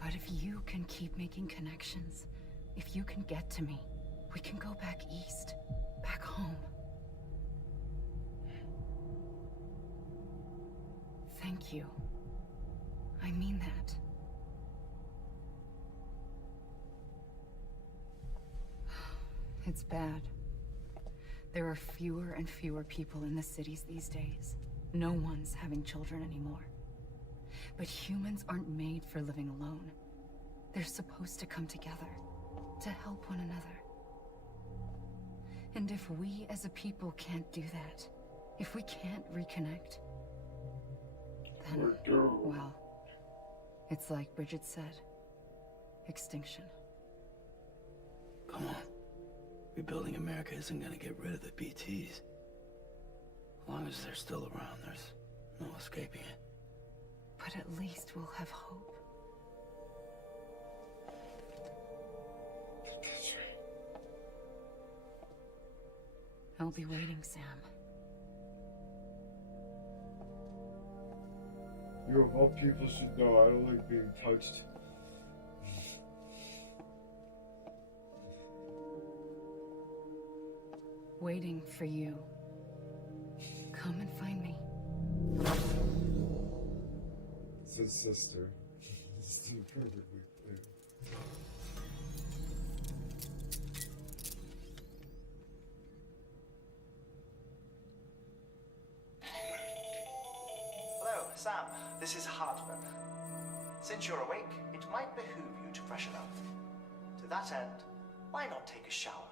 But if you can keep making connections, if you can get to me, we can go back east. Back home. Thank you. I mean that. It's bad. There are fewer and fewer people in the cities these days. No one's having children anymore. But humans aren't made for living alone. They're supposed to come together, to help one another. And if we as a people can't do that, if we can't reconnect, then, well, it's like Bridget said, extinction. Come on. Rebuilding America isn't gonna get rid of the BTs. As long as they're still around, there's no escaping it. But at least we'll have hope. I'll be waiting, Sam. You of all people should know I don't like being touched. Waiting for you. Come and find me. It's his sister. It's too perfectly clear. Hello, Sam. This is Hartman. Since you're awake, it might behoove you to freshen up. To that end, why not take a shower?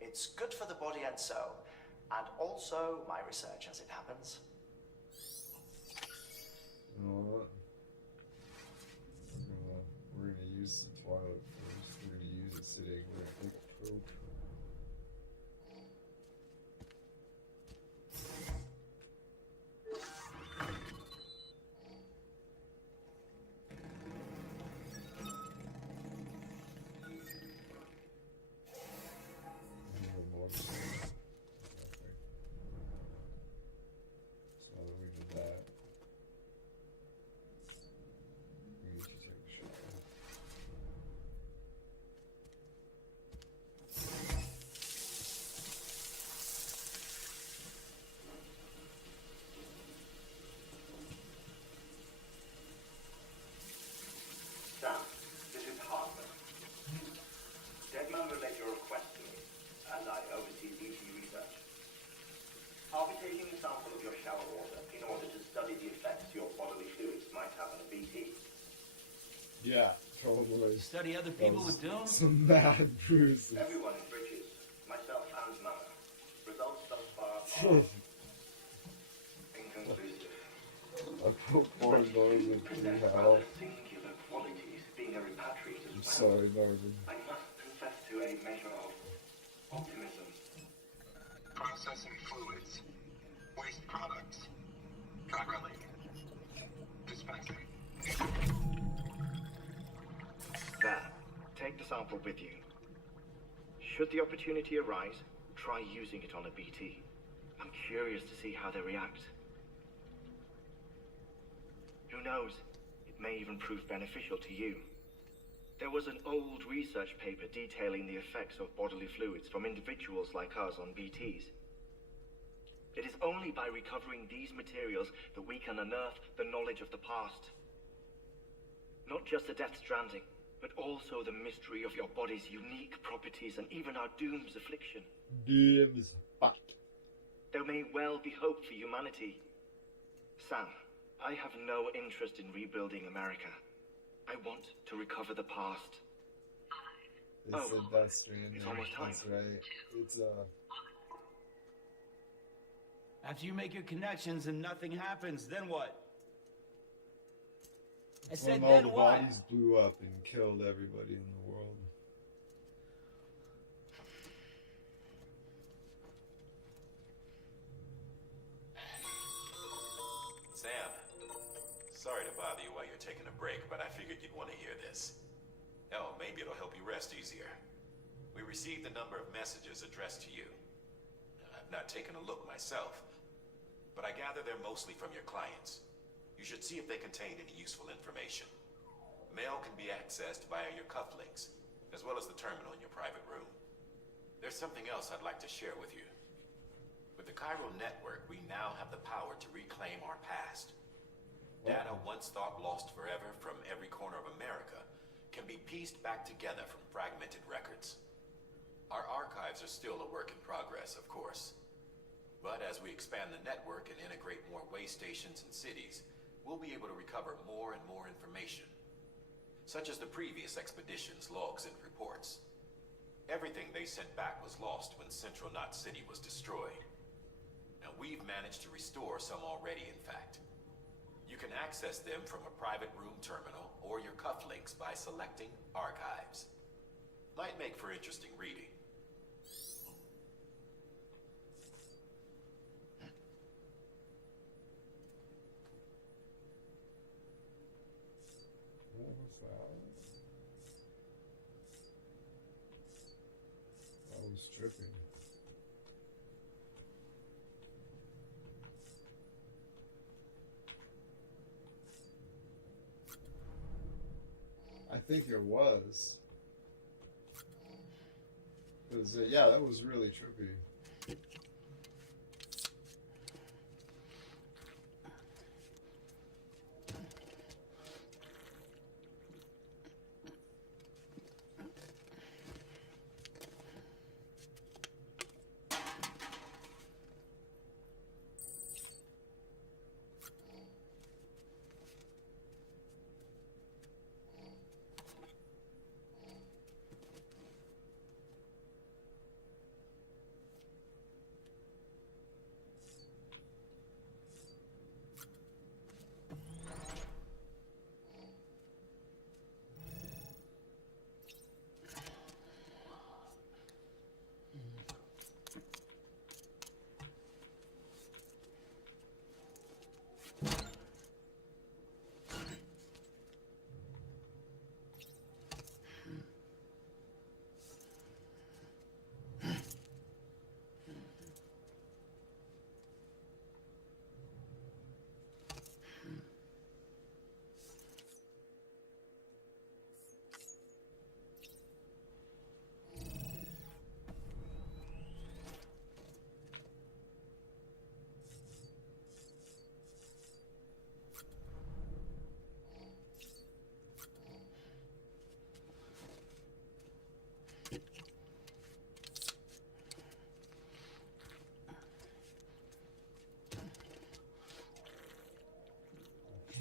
It's good for the body and soul, and also my research as it happens. You know what? We're gonna use the toilet first. We're gonna use it sitting. We're gonna take a poop. Yeah, totally. Study other people with doom? Some mad bruises. Everyone in Bridges, myself and Mama. Results thus far are inconclusive. I put poor Norman through hell. Singular qualities, being a repatriate as I'm well. sorry, Norman. I must confess to a measure of optimism. Processing fluids. Waste products. Drilling. Dispensing. There. Take the sample with you. Should the opportunity arise, try using it on a BT. I'm curious to see how they react. Who knows? It may even prove beneficial to you. There was an old research paper detailing the effects of bodily fluids from individuals like us on BTs. It is only by recovering these materials that we can unearth the knowledge of the past. Not just the Death Stranding, but also the mystery of your body's unique properties and even our doom's affliction. Doom's fuck. There may well be hope for humanity. Sam, I have no interest in rebuilding America. I want to recover the past. It's a Death Stranding. It's almost time. That's right. It's After you make your connections and nothing happens, then what? I It's said when all then the what? bodies blew up and killed everybody in the world. Sam, sorry to bother you while you're taking a break, but I figured you'd want to hear this. Hell, maybe it'll help you rest easier. We received a number of messages addressed to you. I've not taken a look myself, but I gather they're mostly from your clients. You should see if they contain any useful information. Mail can be accessed via your cufflinks, as well as the terminal in your private room. There's something else I'd like to share with you. With the chiral network, we now have the power to reclaim our past. Data once thought lost forever from every corner of America can be pieced back together from fragmented records. Our archives are still a work in progress, of course. But as we expand the network and integrate more way stations and cities, we'll be able to recover more and more information, such as the previous expedition's logs and reports. Everything they sent back was lost when Central Knot City was destroyed. Now we've managed to restore some already, in fact. You can access them from a private room terminal or your cufflinks by selecting Archives. Might make for interesting reading. What was that? That was tripping. I think it was. 'Cause, yeah, that was really trippy.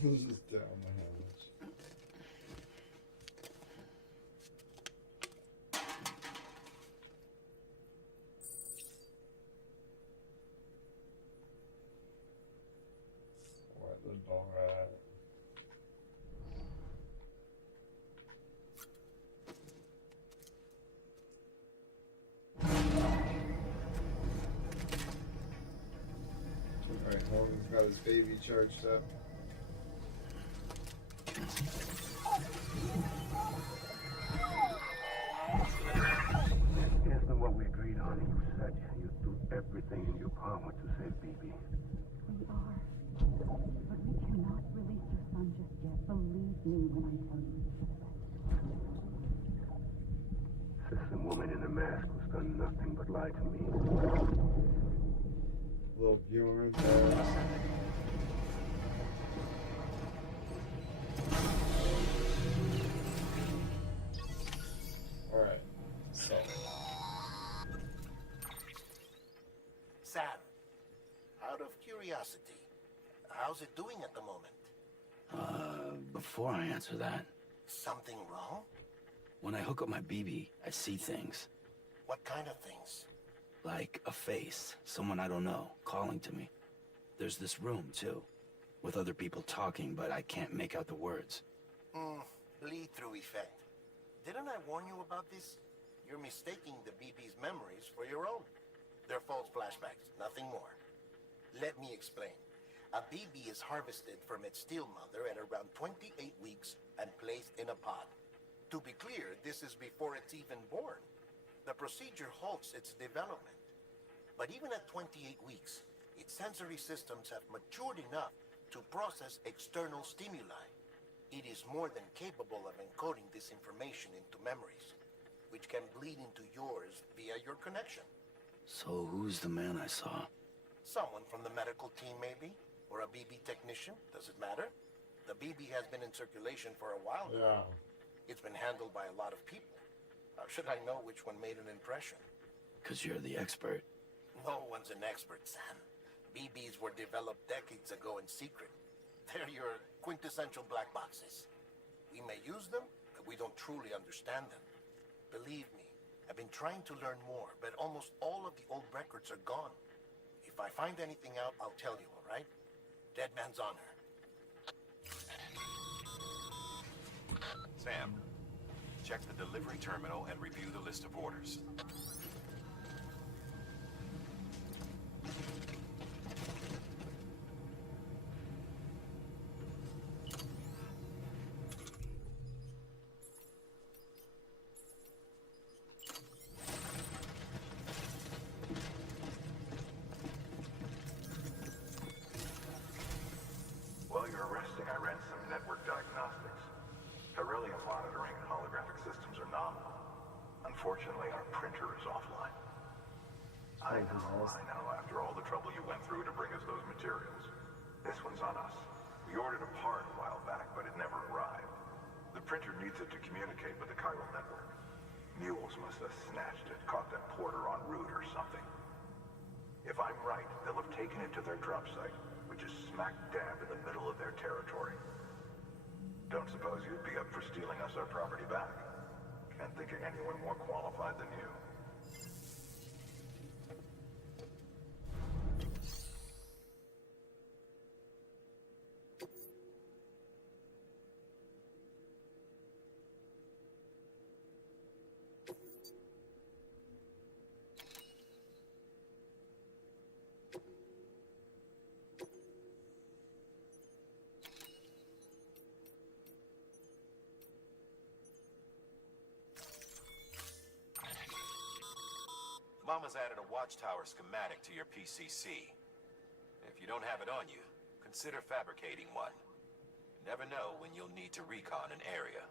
Just down the hatch. Alright. Alright, Morgan's got his baby charged up. Isn't what we agreed on? You said you'd do everything in your power to save BB. We are. But we cannot release your son just yet. Believe me when I tell you it's for the best. This woman in a mask who's done nothing but lie to me. Little Bjorn there. Alright, so. Sam, out of curiosity, how's it doing at the moment? Before I answer that, Something wrong? when I hook up my BB, I see things. What kind of things? Like a face, someone I don't know, calling to me. There's this room, too, with other people talking, but I can't make out the words. Bleed-through effect. Didn't I warn you about this? You're mistaking the BB's memories for your own. They're false flashbacks, nothing more. Let me explain. A BB is harvested from its steel mother at around 28 weeks and placed in a pod. To be clear, this is before it's even born. The procedure halts its development. But even at 28 weeks, its sensory systems have matured enough to process external stimuli. It is more than capable of encoding this information into memories, which can bleed into yours via your connection. So who's the man I saw? Someone from the medical team, maybe? Or a BB technician? Does it matter? The BB has been in circulation for a while now. Yeah. It's been handled by a lot of people. How should I know which one made an impression? 'Cause you're the expert. No one's an expert, Sam. BBs were developed decades ago in secret. They're your quintessential black boxes. We may use them, but we don't truly understand them. Believe me, I've been trying to learn more, but almost all of the old records are gone. If I find anything out, I'll tell you, all right? Dead man's honor. Sam, check the delivery terminal and review the list of orders. While you're resting, I ran some network diagnostics. Beryllium monitoring and holographic systems are nominal. Unfortunately, our printer is offline. I know, after all the trouble you went through to bring us those materials. This one's on us. We ordered a part a while back, but it never arrived. The printer needs it to communicate with the chiral network. Mules must have snatched it, caught that porter en route or something. If I'm right, they'll have taken it to their drop site, which is smack dab in the middle of their territory. Don't suppose you'd be up for stealing us our property back? Can't think of anyone more qualified than you. Mama's added a watchtower schematic to your PCC. If you don't have it on you, consider fabricating one. You never know when you'll need to recon an area.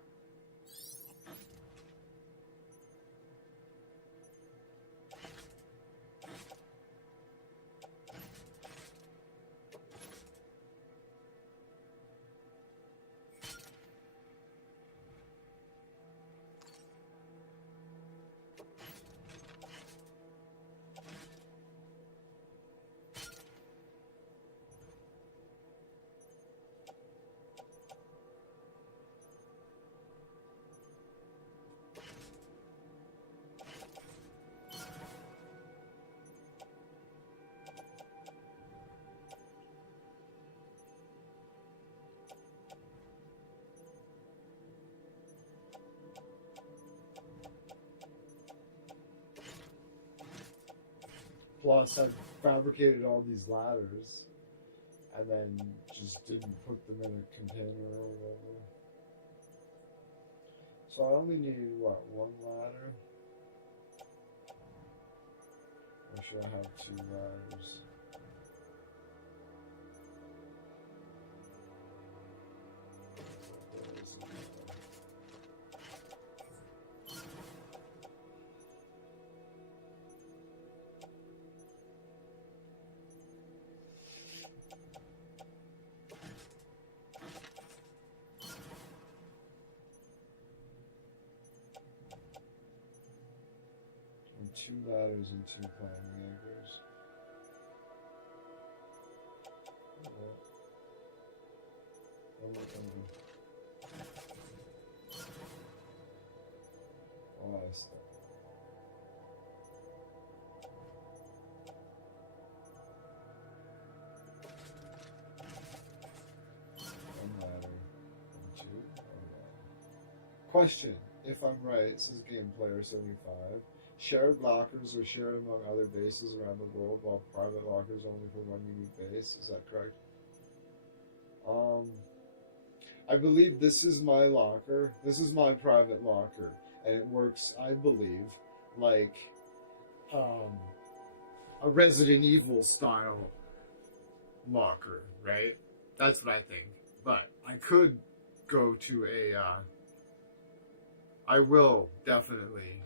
Plus, I fabricated all these ladders and then just didn't put them in a container or whatever. So I only need, what, one ladder? Or should I have 2 ladders? And 2 ladders and 2 climbing anchors. Oh, I stuff. One ladder and 2. Question: if I'm right, says Game Player 75. Shared lockers are shared among other bases around the world, while private lockers only for one unique base. Is that correct? I believe this is my locker. This is my private locker, and it works, I believe, like a Resident Evil style locker, right? That's what I think. But I could go to a. I will definitely,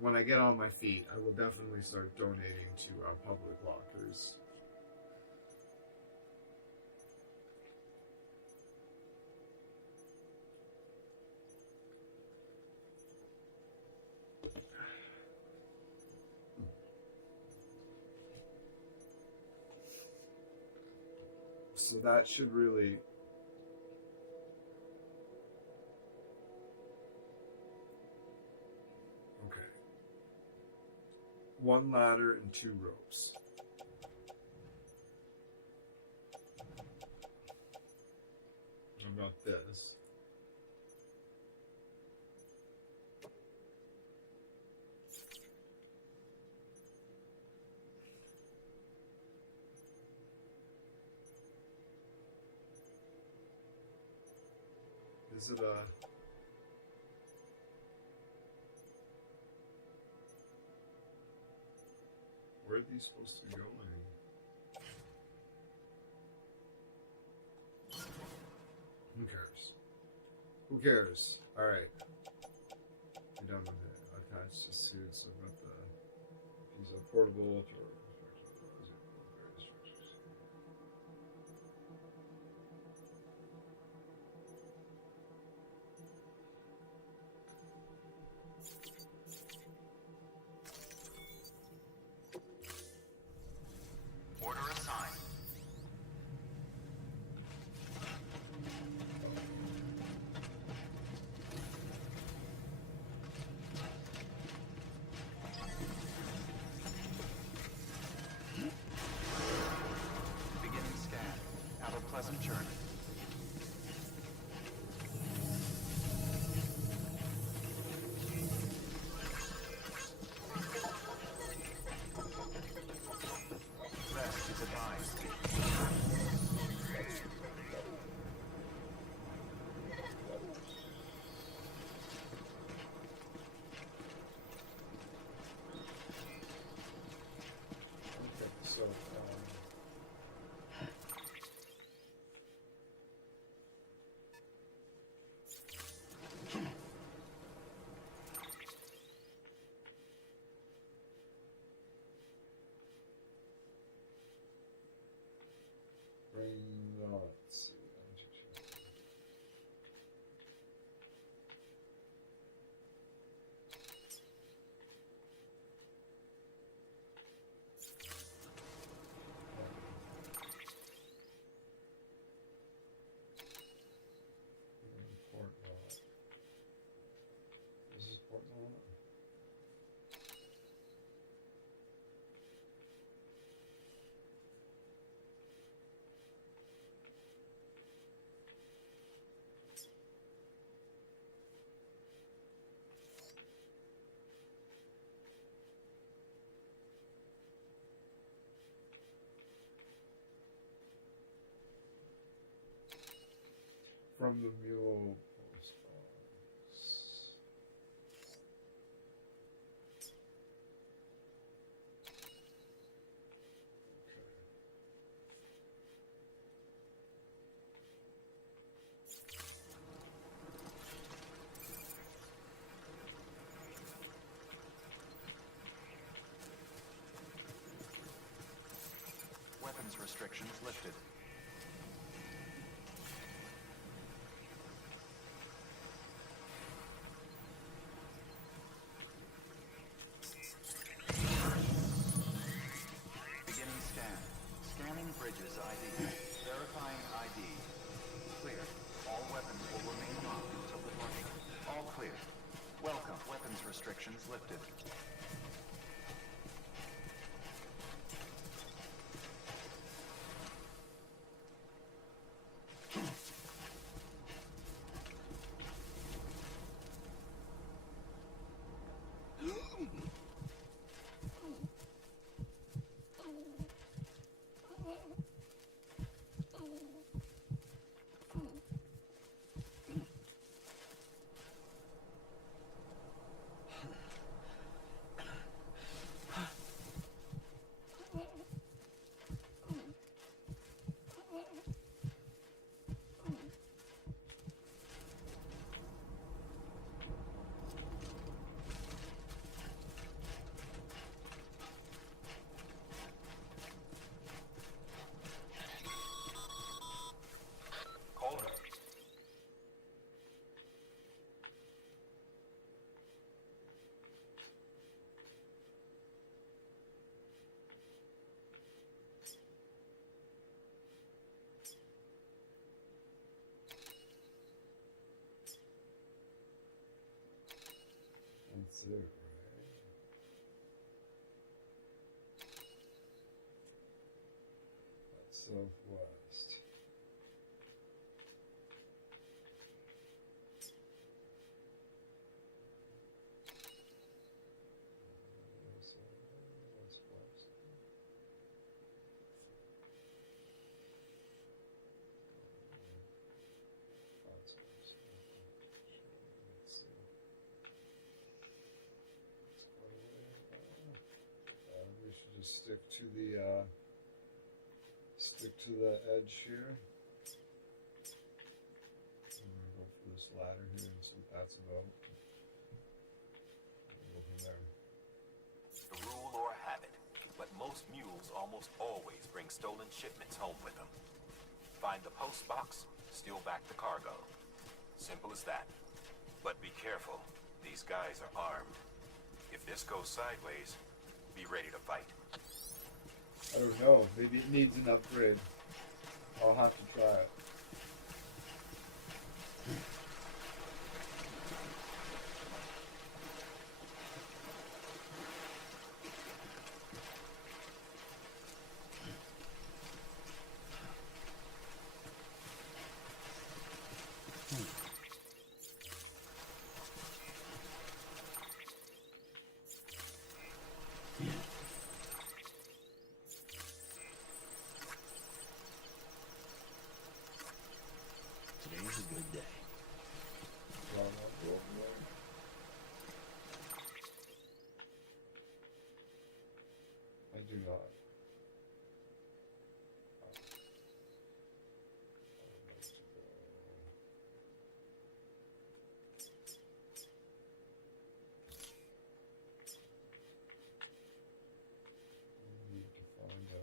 when I get on my feet, I will definitely start donating to public lockers. So that should really... Okay. 1 ladder and 2 ropes. How about this? Is it a... Where are these supposed to be going? Who cares? Who cares? Alright. We're done with it. Attached to suits. I've got the... These are portable... Order assigned. from the mule post box. Weapons restrictions lifted. Beginning scan. Scanning bridges ID. Verifying ID. Clear. All weapons will remain locked until departure. All clear. Welcome. Weapons restrictions lifted. That's it, right? That's southwest. West. That's west. Let's see. We should just stick to the edge here. I'm gonna go for this ladder here and see what that's about. We'll go from there. The rule or habit, but most mules almost always bring stolen shipments home with them. Find the post box, steal back the cargo. Simple as that. But be careful. These guys are armed. If this goes sideways, be ready to fight. I don't know. Maybe it needs an upgrade. I'll have to try it. Today's a good day. I do not. Need to find a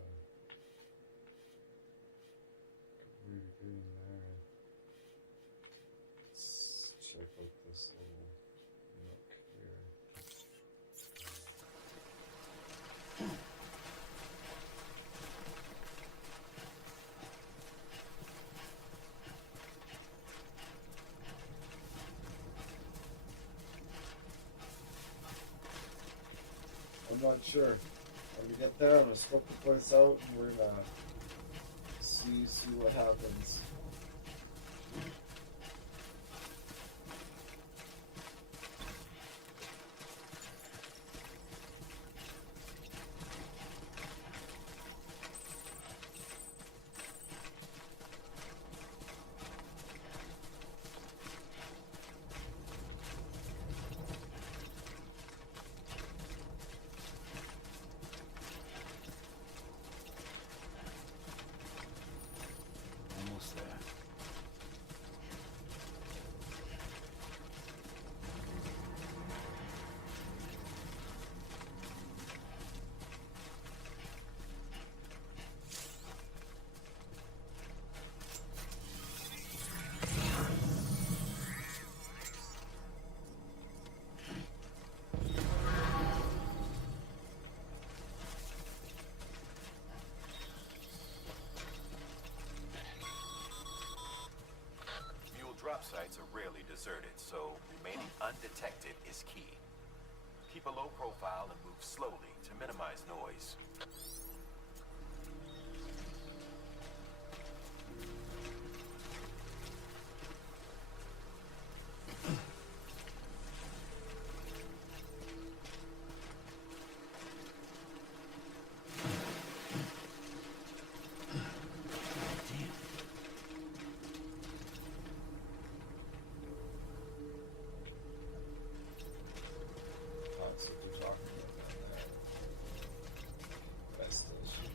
way to get in there. Let's check out this little nook here. I'm not sure. When we get there, I'm gonna scope the place out and we're gonna see what happens. sites are rarely deserted, so remaining undetected is key. Keep a low profile and move slowly to minimize noise. That's what they're talking about down there. That's still shit.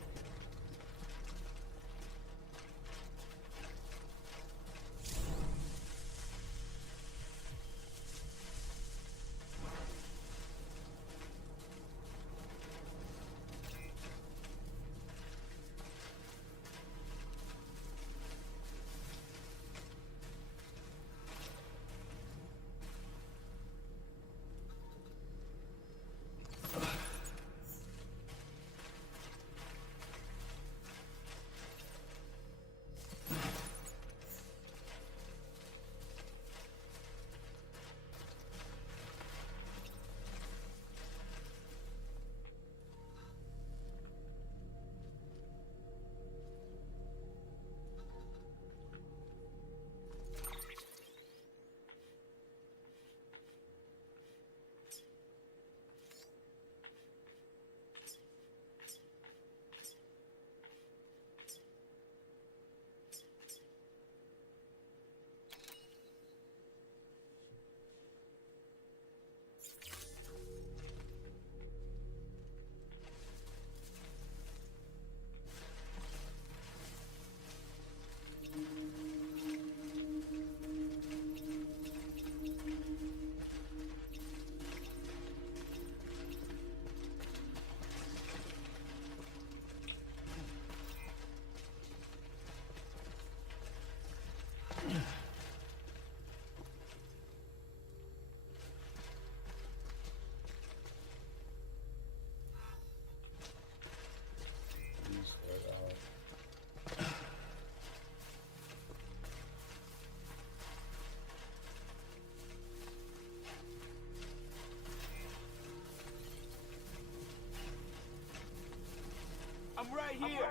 I'm right here.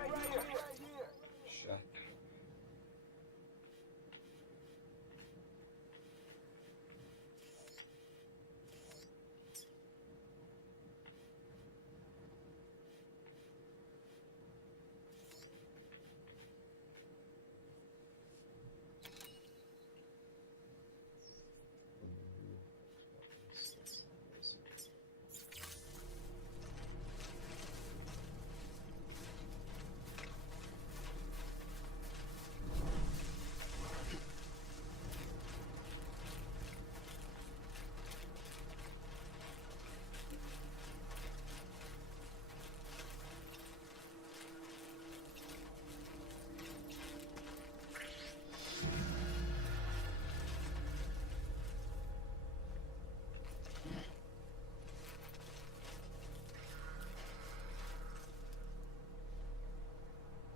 Shut.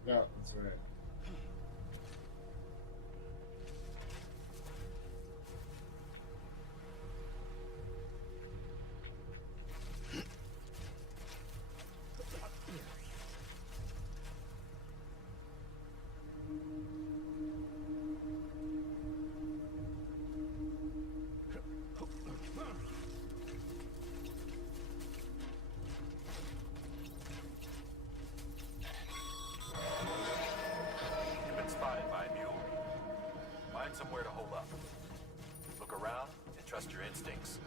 Yeah, that's right. You've been spotted by a mule. Find somewhere to hole up. Look around and trust your instincts.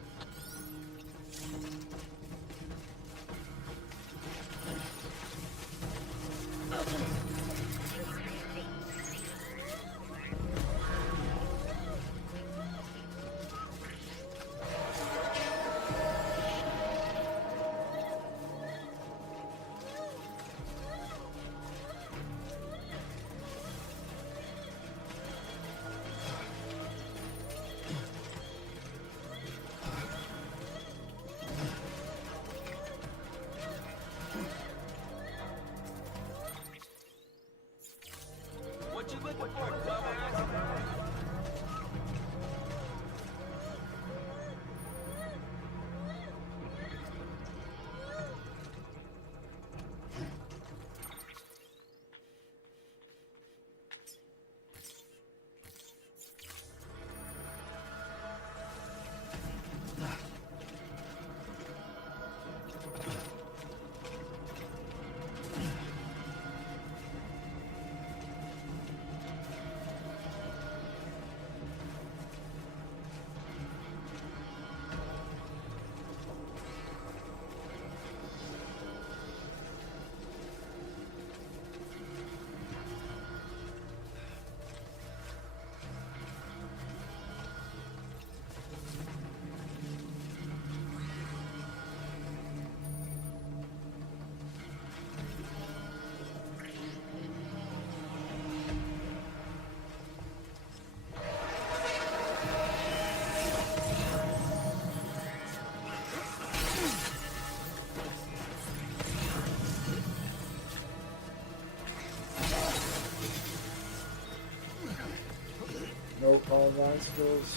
No combat skills.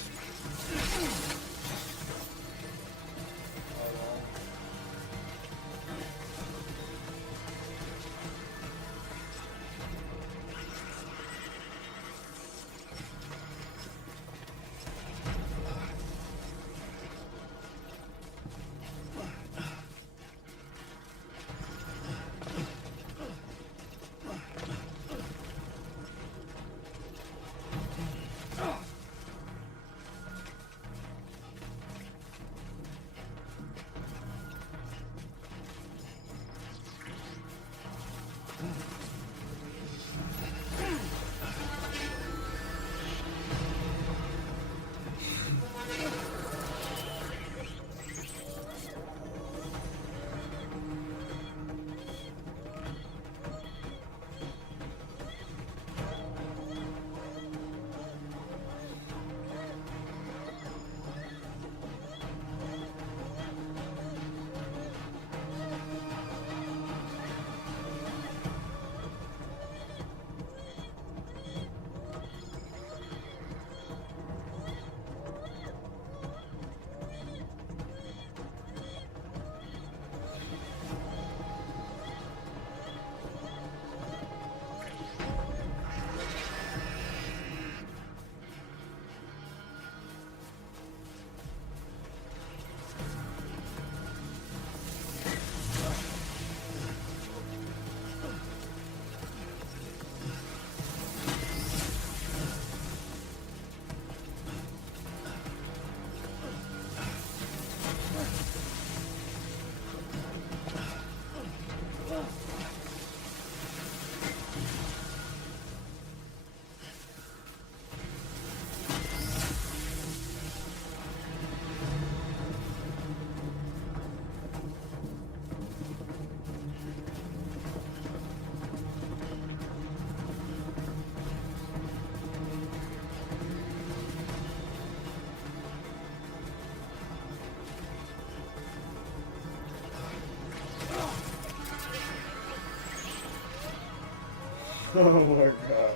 Oh my god.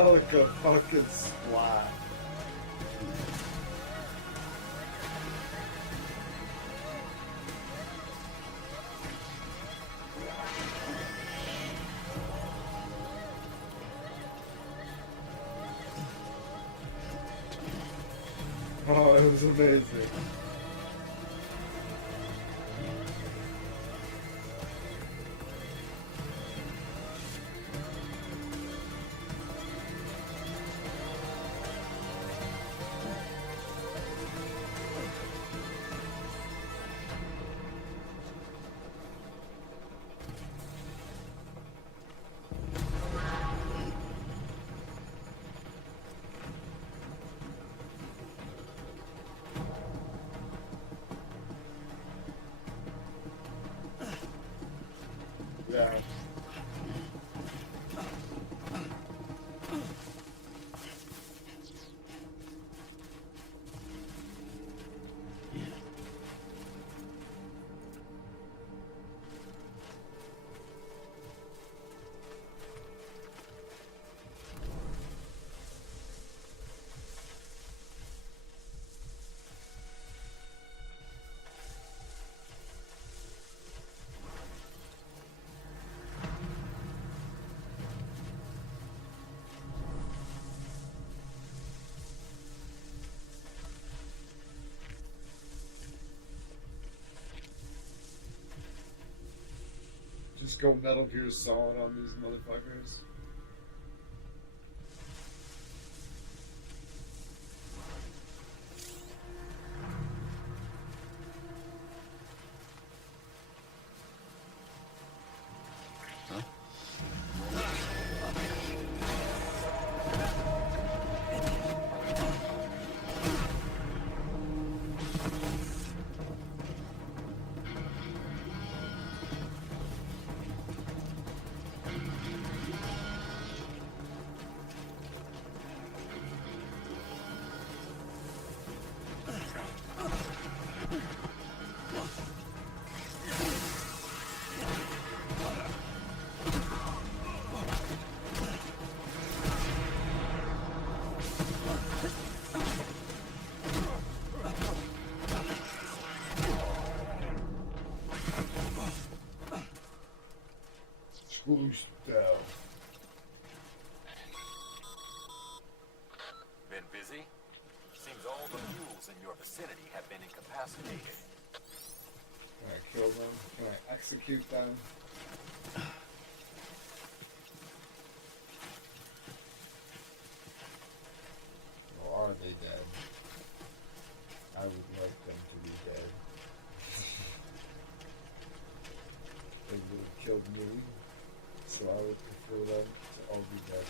Alaka fucking splat. Oh, it was amazing. Yeah. Just go Metal Gear Solid on these motherfuckers. Boost down. Been busy? Seems all the mules in your vicinity have been incapacitated. Can I kill them? Can I execute them? Or are they dead? I would like them to be dead. They would have killed me, so I would prefer them to all be dead.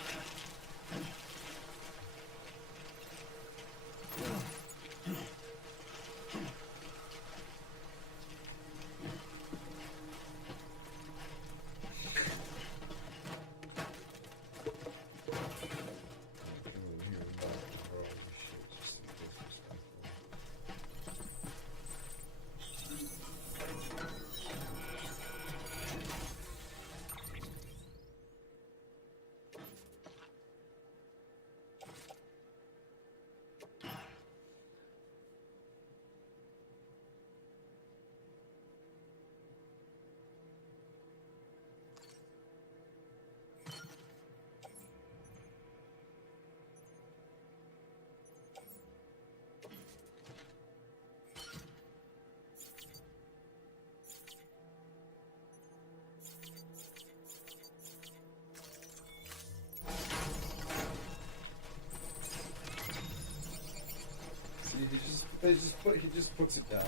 He just puts it down.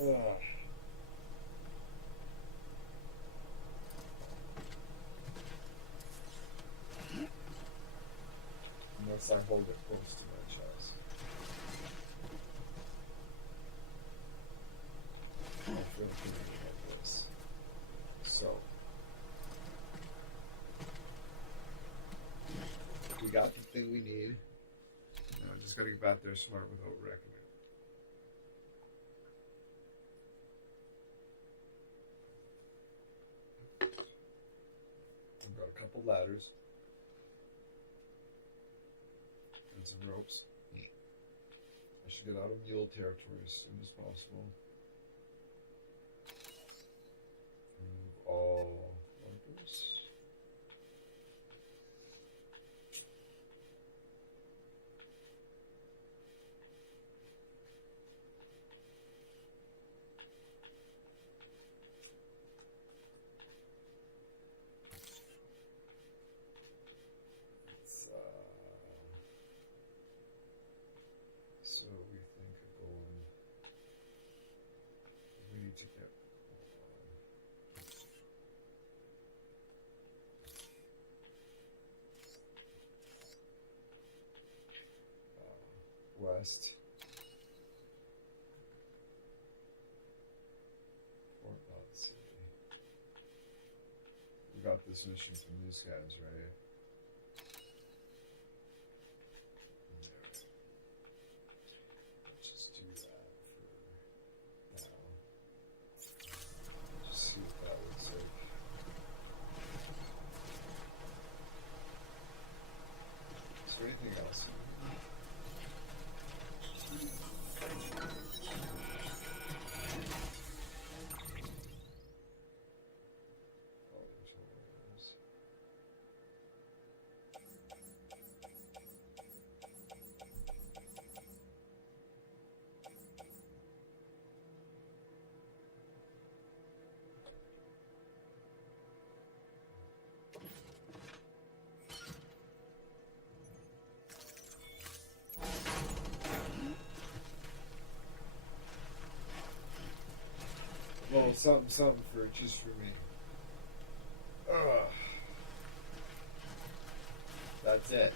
Ugh. Unless I hold it close to my chest. I feel like this. So we got the thing we need. Now I just gotta get back there smart without wrecking it. I've got a couple ladders and some ropes. I should get out of mule territory as soon as possible. Remove all markers. So we think of going. We need to get. West. Fort Knott City. We got this mission from these guys, right? Let's just do that for now. Just see what that looks like. Is there anything else? Well, something for just for me. Ugh. That's it.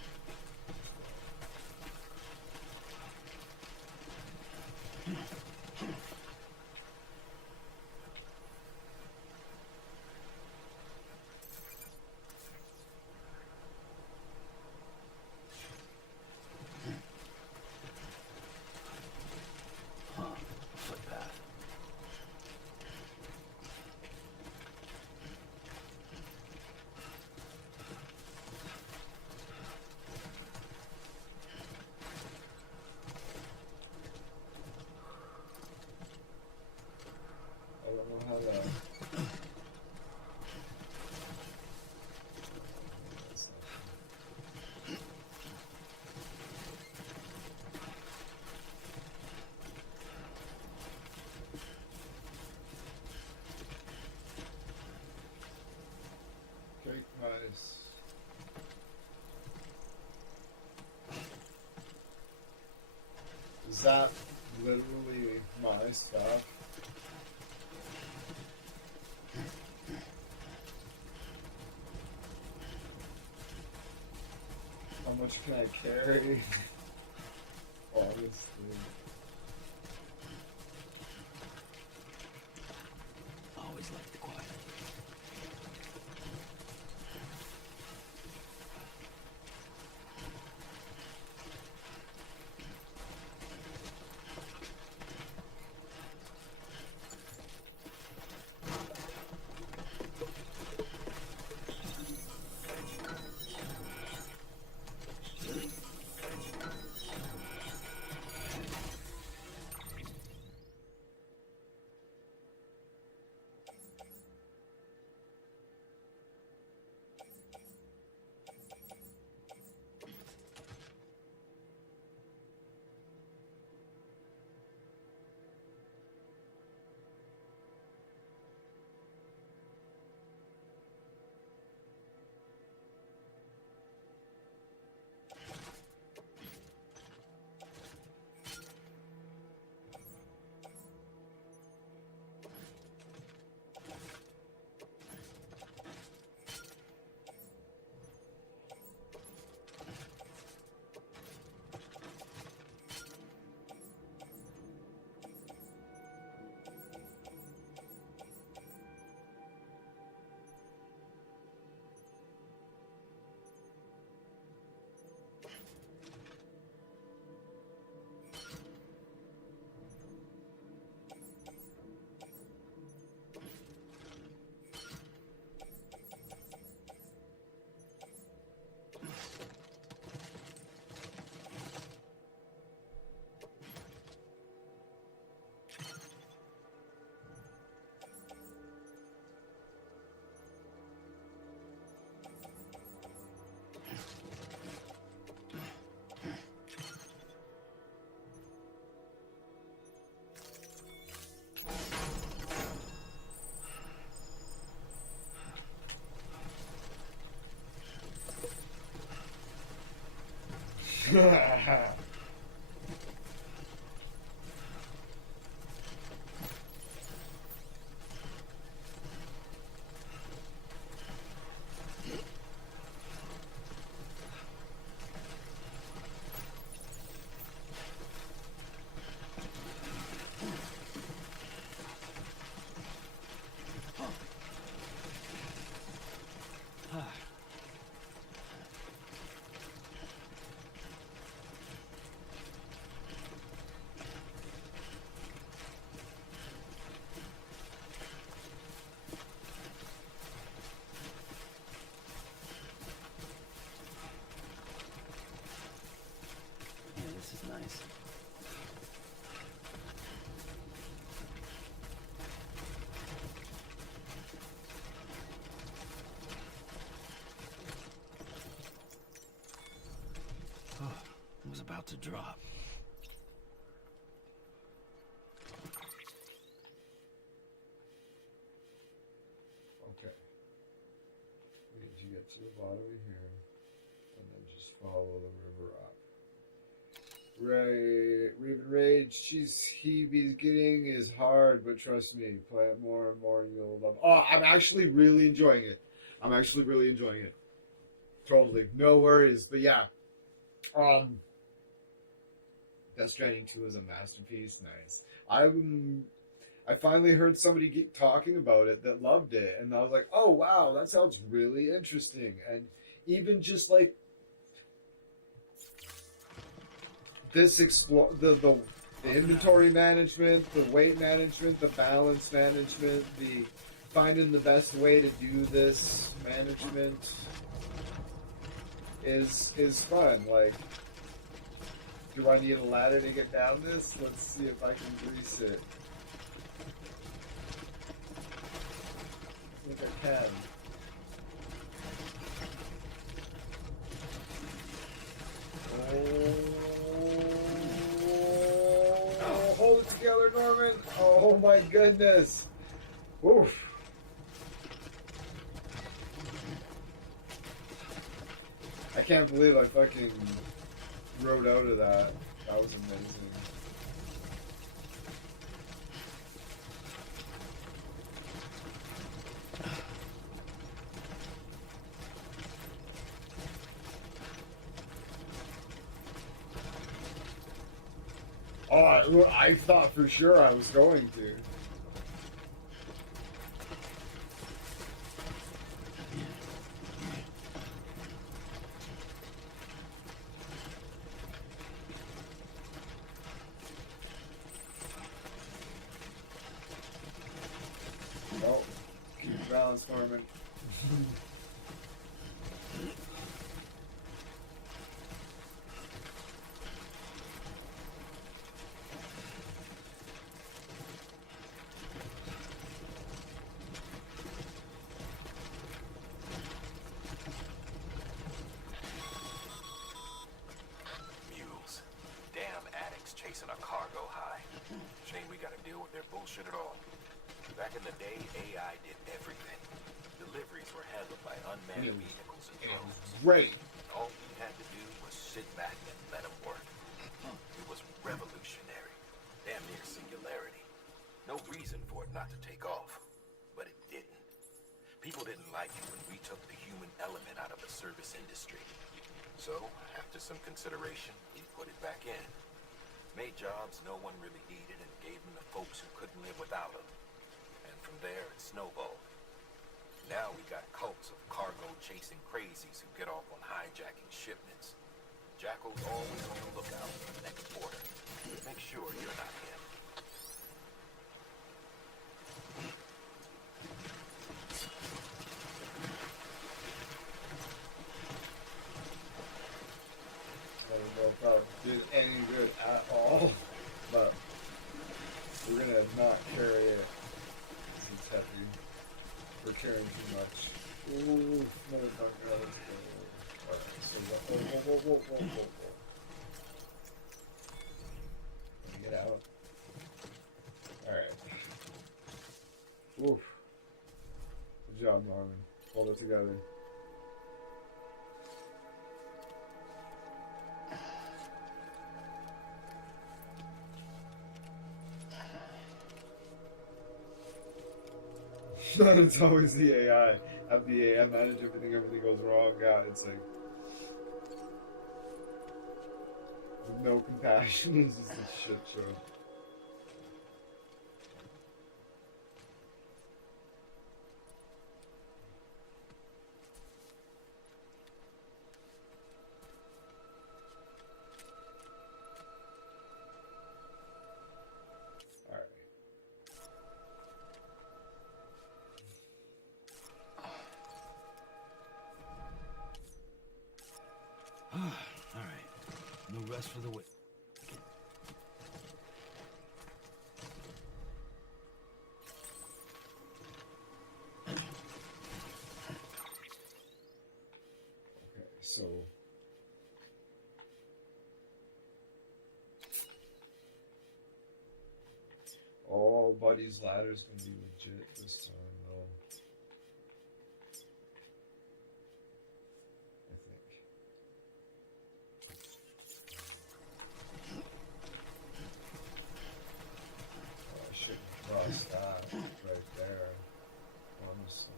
Is that literally my stuff? How much can I carry? Honestly. Always like the quiet. Nice. Oh, I was about to drop. Okay. We need to get to the bottom of here, and then just follow the river up. Raven Rage, he's getting is hard, but trust me, play it more and more and you'll love it. Oh, I'm actually really enjoying it. Totally. No worries. But yeah. Death Stranding 2 is a masterpiece. Nice. I finally heard somebody talking about it that loved it, and I was like, oh wow, that sounds really interesting. And even just like this the inventory management, the weight management, the balance management, the finding the best way to do this management is fun. Like, do I need a ladder to get down this? Let's see if I can grease it. I think I can. Oh, hold it together, Norman. Oh my goodness. Oof. I can't believe I fucking rode out of that. That was amazing. Oh, I thought for sure I was going to. Oh, keep your balance, Norman. Mules. Damn addicts chasing a cargo high. Shame we gotta deal with their bullshit at all. Back in the day, AI did everything. Deliveries were handled by unmanned vehicles and drones. Great. All we had to do was sit back and let them work. It was revolutionary. Damn near singularity. No reason for it not to take off. But it didn't. People didn't like it when we took the human element out of the service industry. So, after some consideration, we put it back in. Made jobs no one really needed and gave them to folks who couldn't live without them. And from there, it snowballed. Now we got cults of cargo-chasing crazies who get off on hijacking shipments. Jackal's always on the lookout for the next border. Make sure you're not him. I don't know if that did any good at all, but we're gonna not carry it because it's heavy. We're carrying too much. Ooh, motherfucker, let's go. Alright, so whoa. Let me get out. Alright. Oof. Good job, Norman. Hold it together. It's always the AI. Have the AI manage everything goes wrong. Yeah, it's like with no compassion. It's just a shit show. Alright. No rest for the wicked. Okay, so oh, Buddy's ladder's gonna be legit this time, though. Cross that right there, honestly.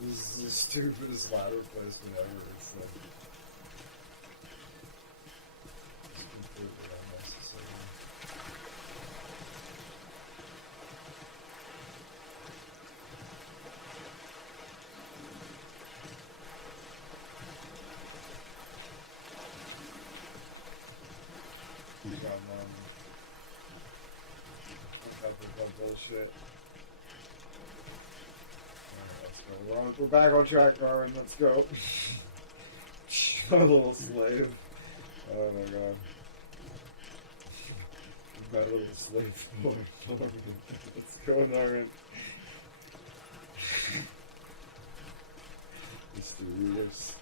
This is the stupidest ladder placement ever. It's like it's completely unnecessary. Bullshit. Alright, let's go. We're back on track, Norman. Let's go. My little slave. Oh my god. My little slave boy. Let's go, Norman. Let's do this.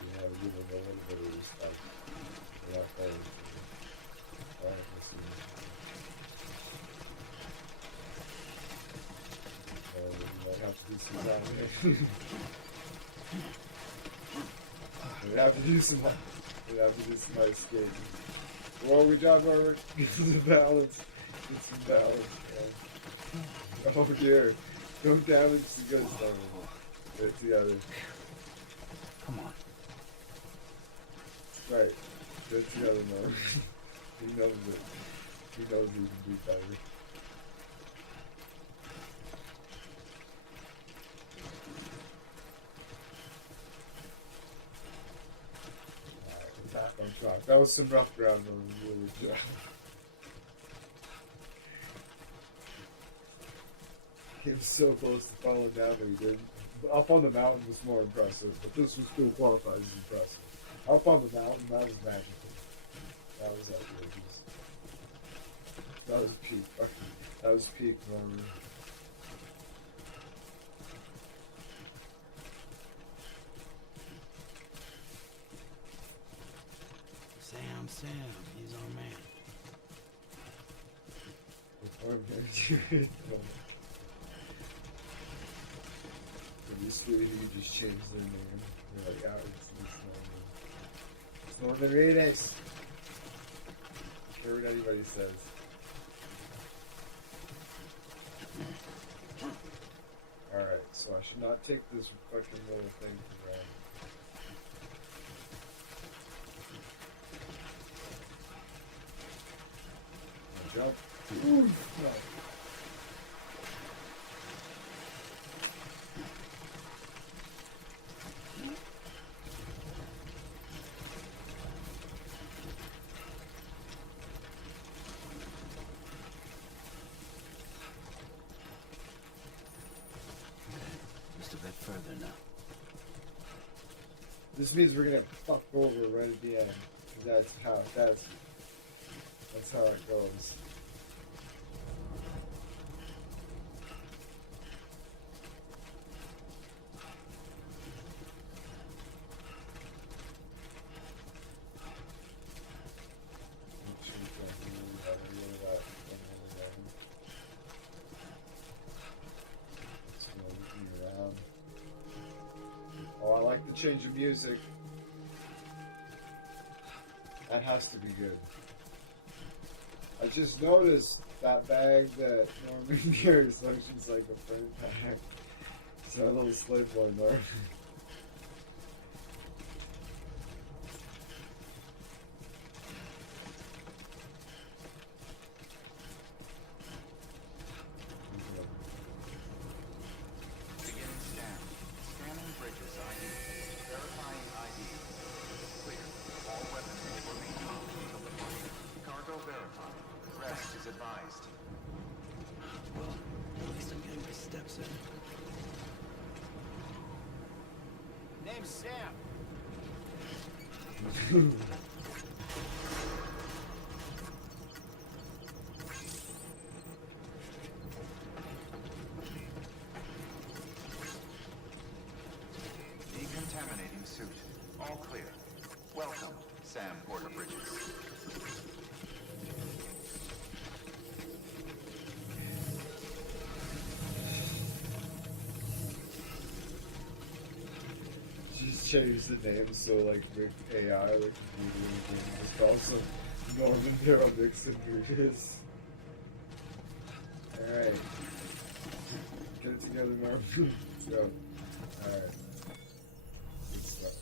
We gotta give him a little bit of respect. Yeah, alright, let's see. We have to do some damage. We have to do some ice skating. Well, good job, Robert. This is a balance. It's invalid, man. Oh dear. Don't damage the good stuff. Get it together. Come on. Right. Get it together, man. He knows it. He knows he can do better. Alright, back on track. That was some rough ground, though. Really good. He was so close to falling down that he didn't. Up on the mountain was more impressive, but this was still qualified as impressive. Up on the mountain, that was magical. That was outrageous. That was peak. That was peak Norman. Sam, he's our man. Sweetie, you just changed their name. You're like, yeah, it's Norman Reedus. Hear what anybody says. Alright, so I should not take this fucking little thing for granted. Jump. Ooh, no. Further now. This means we're gonna fuck over right at the end. That's how it goes. Change of music. That has to be good. I just noticed that bag that Norman carries functions like a friend pack. It's our little slave boy, Norman. Name's Sam. Decontaminating suit. All clear. Welcome, Sam Porter Bridges. Change the name so like make AI like just call some Norman Daryl Dixson Bridges. Alright. Get it together, Norman. Let's go. Alright. Good stuff.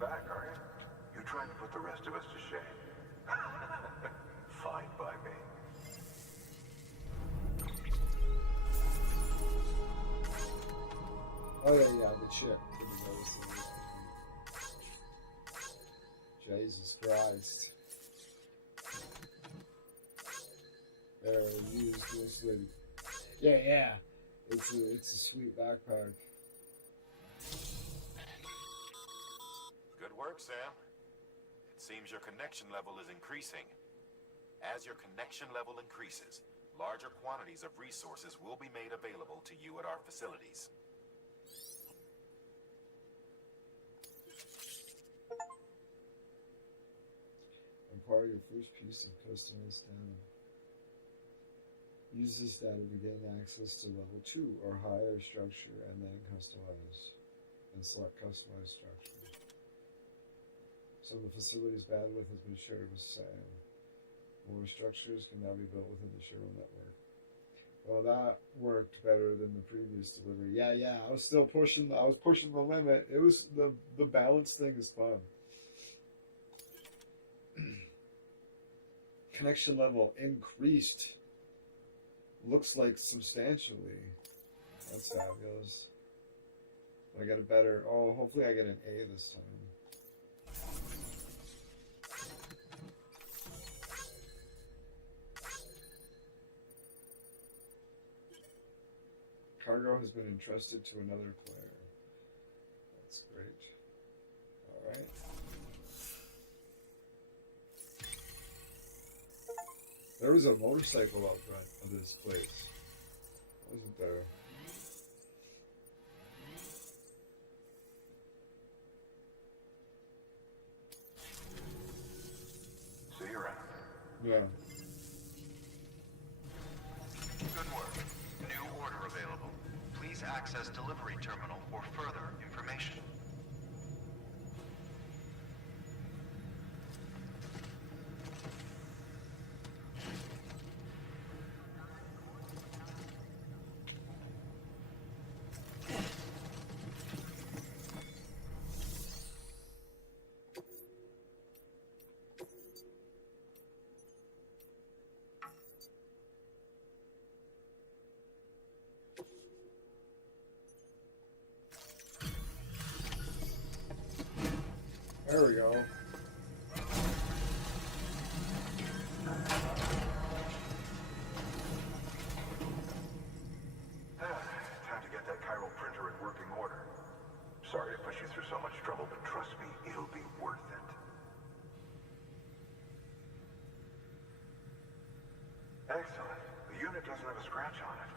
Back, are you? You trying to put the rest of us to shame? Fine by me. Oh yeah, the chip. Jesus Christ. There, used mostly. Yeah. It's a sweet backpack. Good work, Sam. It seems your connection level is increasing. As your connection level increases, larger quantities of resources will be made available to you at our facilities. Acquire your first piece of customized data. Use this data to gain access to level 2 or higher structure and then customize. And select customized structure. So the facility's bandwidth has been shared with SAM. More structures can now be built within the Shiro network. Well, that worked better than the previous delivery. Yeah, I was still pushing. I was pushing the limit. It was the balance thing is fun. Connection level increased. Looks like substantially. That's fabulous. I get a better. Oh, hopefully I get an A this time. Cargo has been entrusted to another player. That's great. Alright. There was a motorcycle out front of this place. Wasn't there? See you around. Yeah. Good work. New order available. Please access delivery terminal for further information. There we go. Time to get that chiral printer in working order. Sorry to push you through so much trouble, but trust me, it'll be worth it. Excellent. The unit doesn't have a scratch on it.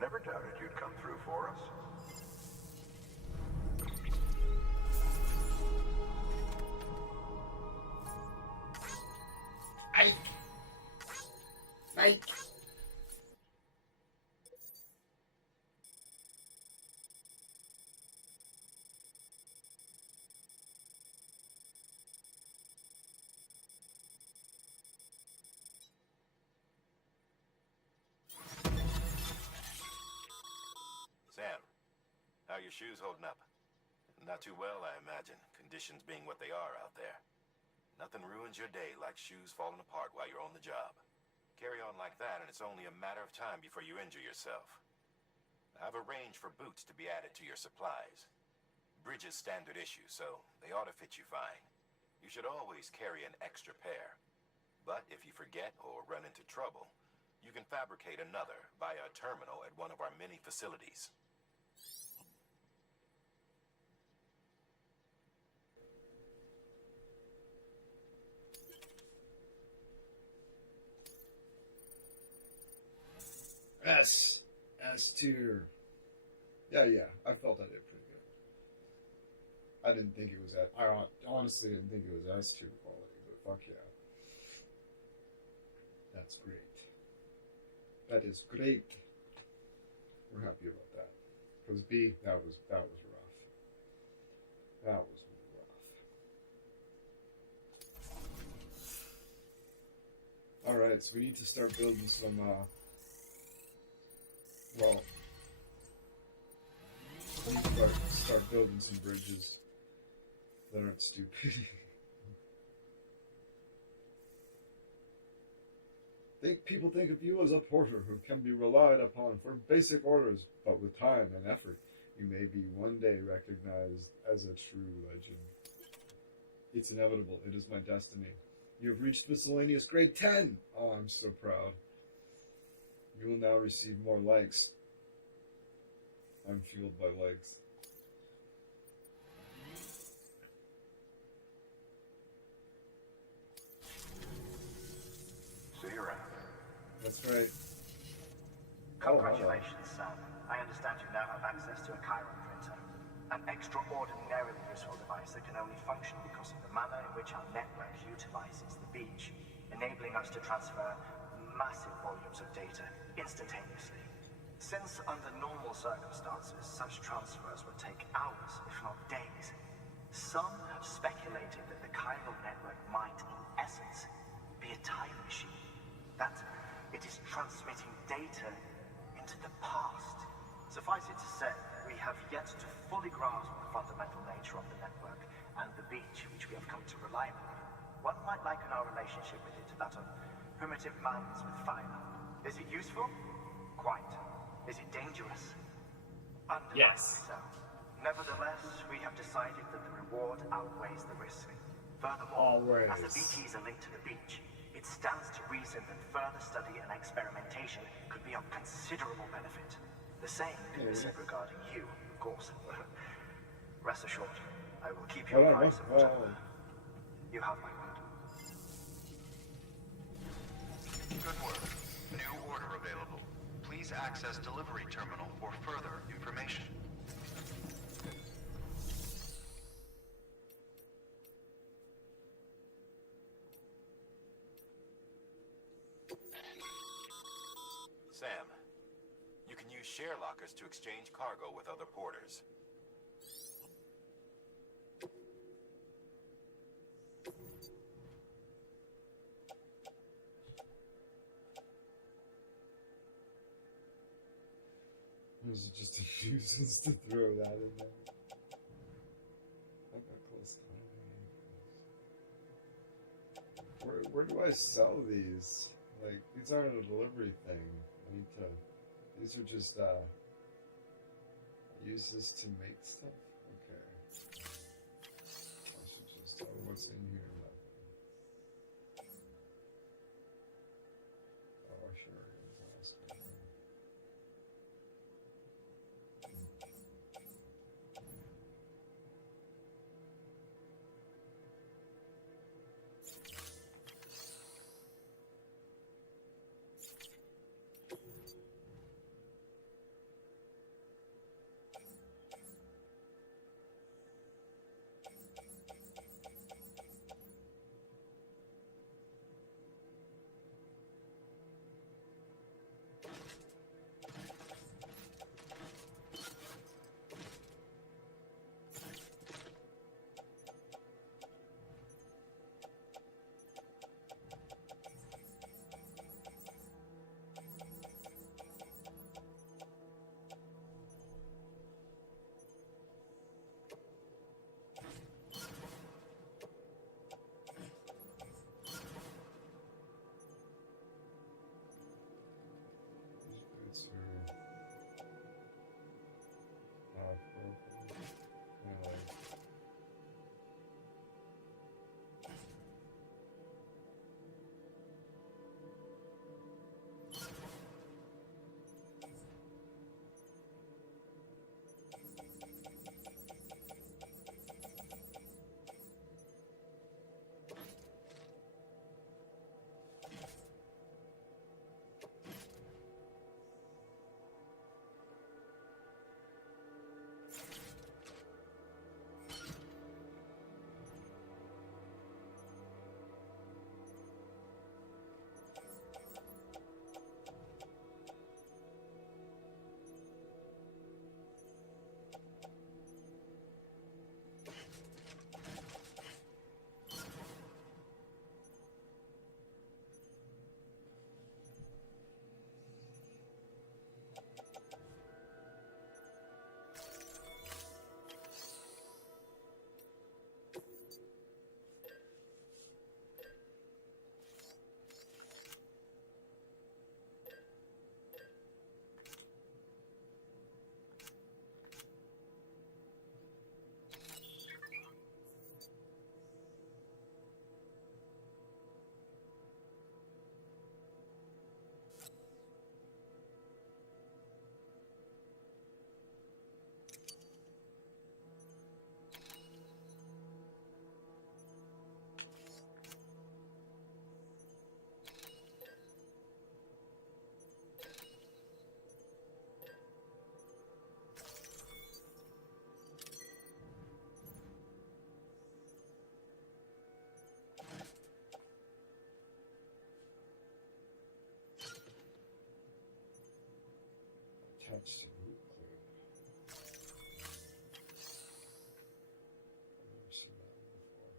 Never doubted you'd come through for us. Mike. Sam, how are your shoes holding up? Not too well, I imagine, conditions being what they are out there. Nothing ruins your day like shoes falling apart while you're on the job. Carry on like that, and it's only a matter of time before you injure yourself. I've arranged for boots to be added to your supplies. Bridges standard issue, so they ought to fit you fine. You should always carry an extra pair. But if you forget or run into trouble, you can fabricate another via a terminal at one of our many facilities. S tier. Yeah. I felt I did pretty good. I didn't think it was at. I honestly didn't think it was S tier quality, but fuck yeah. That's great. That is great. We're happy about that. Because B, that was rough. That was rough. Alright, so we need to start building some well, we need to start building some bridges that aren't stupid. People think of you as a porter who can be relied upon for basic orders, but with time and effort, you may be one day recognized as a true legend. It's inevitable. It is my destiny. You have reached miscellaneous grade 10. Oh, I'm so proud. You will now receive more likes. I'm fueled by likes. That's right. Congratulations, Sam. I understand you now have access to a chiral printer. An extraordinarily useful device that can only function because of the manner in which our network utilizes the beach, enabling us to transfer massive volumes of data instantaneously. Since under normal circumstances, such transfers would take hours, if not days, some have speculated that the chiral network might, in essence, be a time machine. That it is transmitting data into the past. Suffice it to say, we have yet to fully grasp the fundamental nature of the network and the beach which we have come to rely upon. One might liken our relationship with it to that of primitive mans with fire. Is it useful? Quite. Is it dangerous? Undeniably so. Nevertheless, we have decided that the reward outweighs the risk. Furthermore, as the BTs are linked to the beach, it stands to reason that further study and experimentation could be of considerable benefit. The same can be said regarding you, of course. Rest assured, I will keep you apprised of whatever. You have my word. Good work. New order available. Please access delivery terminal for further information. Sam, you can use share lockers to exchange cargo with other porters. Is it just a nuisance to throw that in there? I got close contact. Where do I sell these? Like, these aren't a delivery thing. I need to. These are just use this to make stuff. Okay. I should just. Oh, what's in here? Oh, sure. Attached to root clear. I've never seen that one before.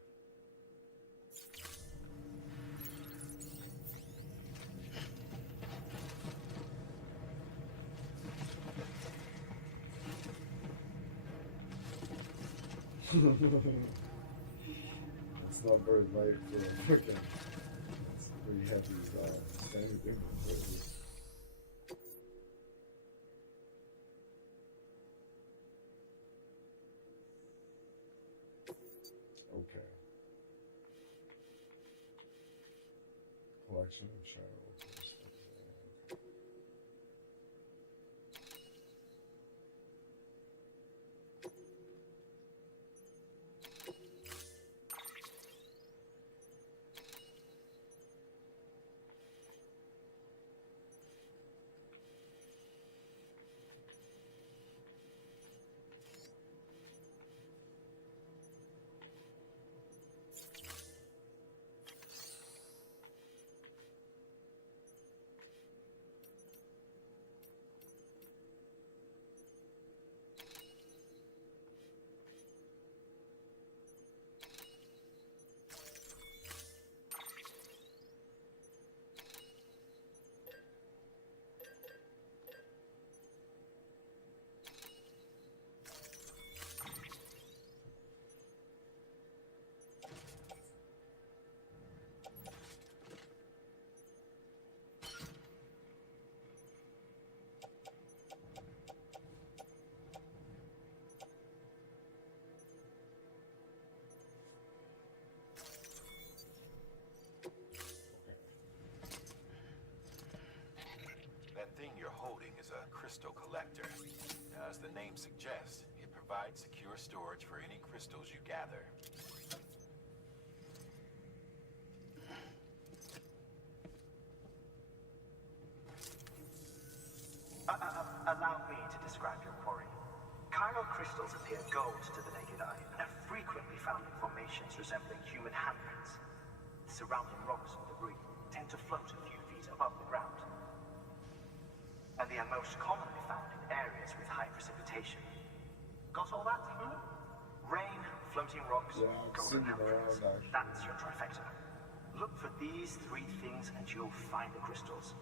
It's not very light for a freaking. It's pretty heavy standard inventory. Okay. Collection of Cheryl. That thing you're holding is a crystal collector. As the name suggests, it provides secure storage for any crystals you gather. Allow me to describe your quarry. Chiral crystals appear gold to the naked eye and are frequently found in formations resembling human handprints. The surrounding rocks and debris tend to float a few feet above the ground. And they are most commonly found in areas with high precipitation. Got all that? Rain, floating rocks, golden handprints. That's your trifecta. Look for these three things and you'll find the crystals.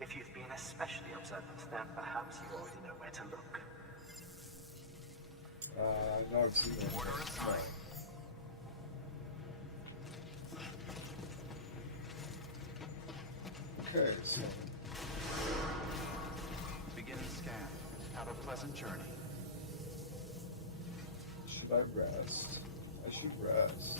If you've been especially observant, then perhaps you already know where to look. No, I've seen that. Order assigned. Okay, so. Beginning scan. Have a pleasant journey. Should I rest? I should rest.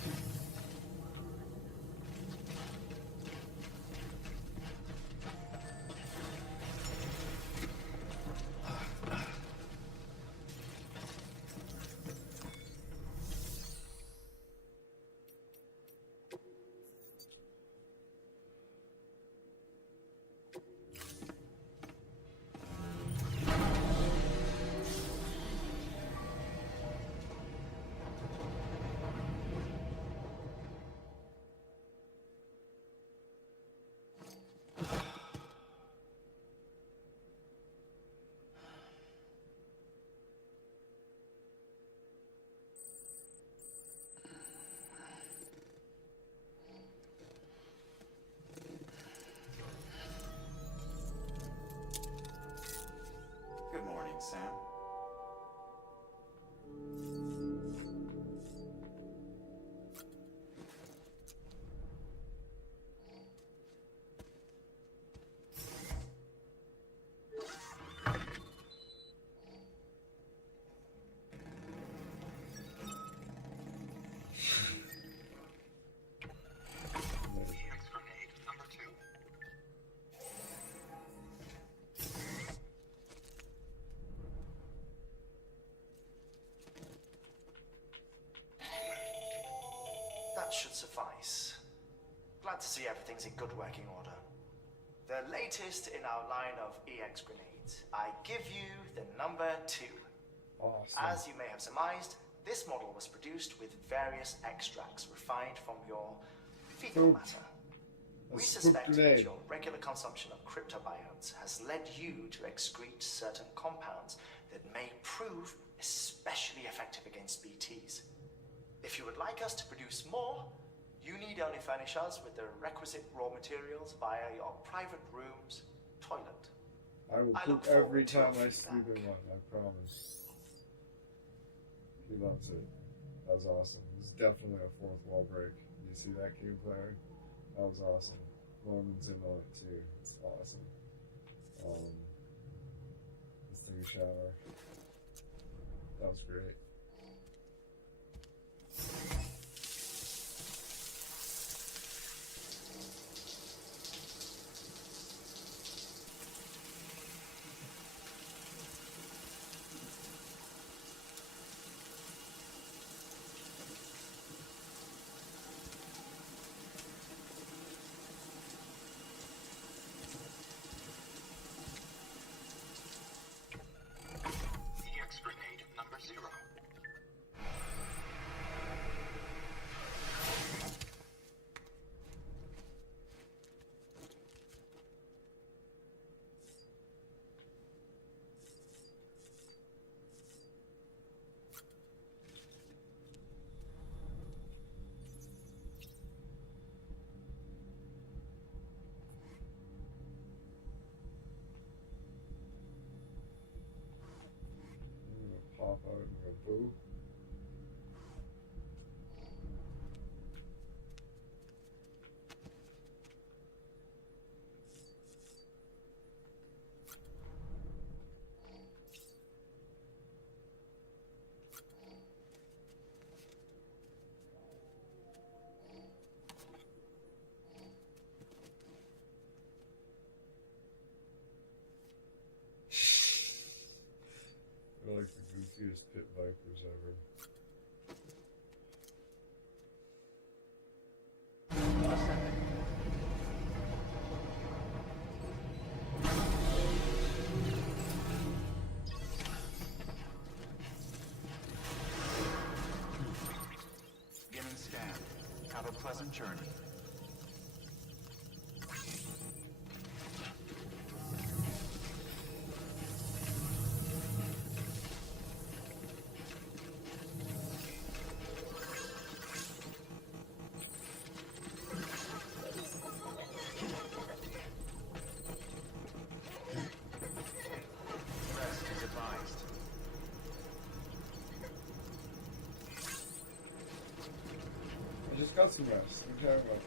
Good morning, Sam. That should suffice. Glad to see everything's in good working order. The latest in our line of EX grenades. I give you the number 2. Awesome. As you may have surmised, this model was produced with various extracts refined from your fecal matter. We spook suspect that grenade. your regular consumption of cryptobiotes has led you to excrete certain compounds that may prove especially effective against BTs. If you would like us to produce more, you need only furnish us with the requisite raw materials via your private room's toilet. I will poop every time I sleep in one, I promise. He loves it. That was awesome. This is definitely a fourth wall break. You see that gameplay? That was awesome. Norman's in on it too. It's awesome. Let's take a shower. That was great. EX grenade number 0. I'm gonna pop out and go boo. They're like the goofiest pit vipers ever. Beginning scan. Have a pleasant journey. Rest is advised. I just got some rest. What are you talking about?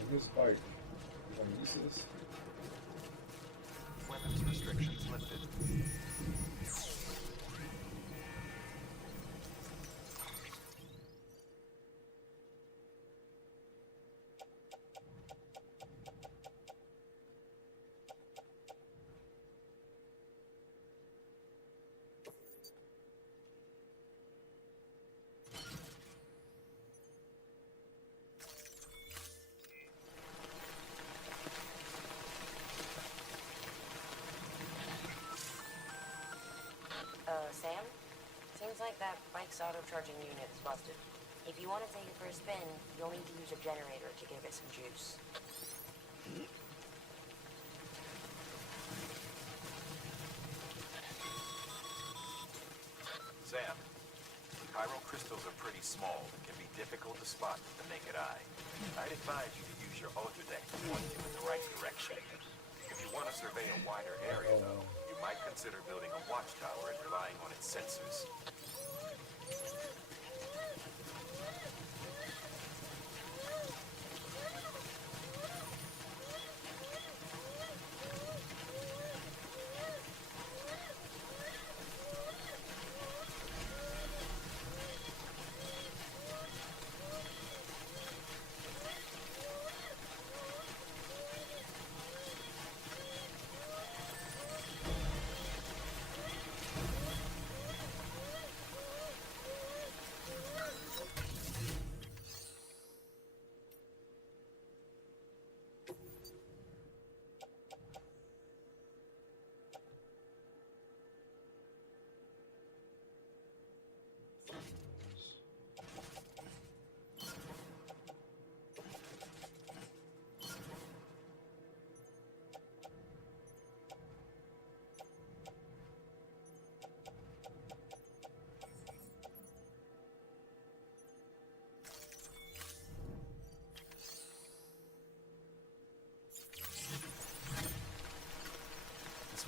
I missed bike. You want to use this? Weapons restrictions lifted. Sam? Seems like that bike's auto-charging unit is busted. If you want to take it for a spin, you'll need to use a generator to give it some juice. Sam, chiral crystals are pretty small and can be difficult to spot with the naked eye. I'd advise you to use your Ultradeck to point you in the right direction. If you want to survey a wider area, though, you might consider building a watchtower and relying on its sensors.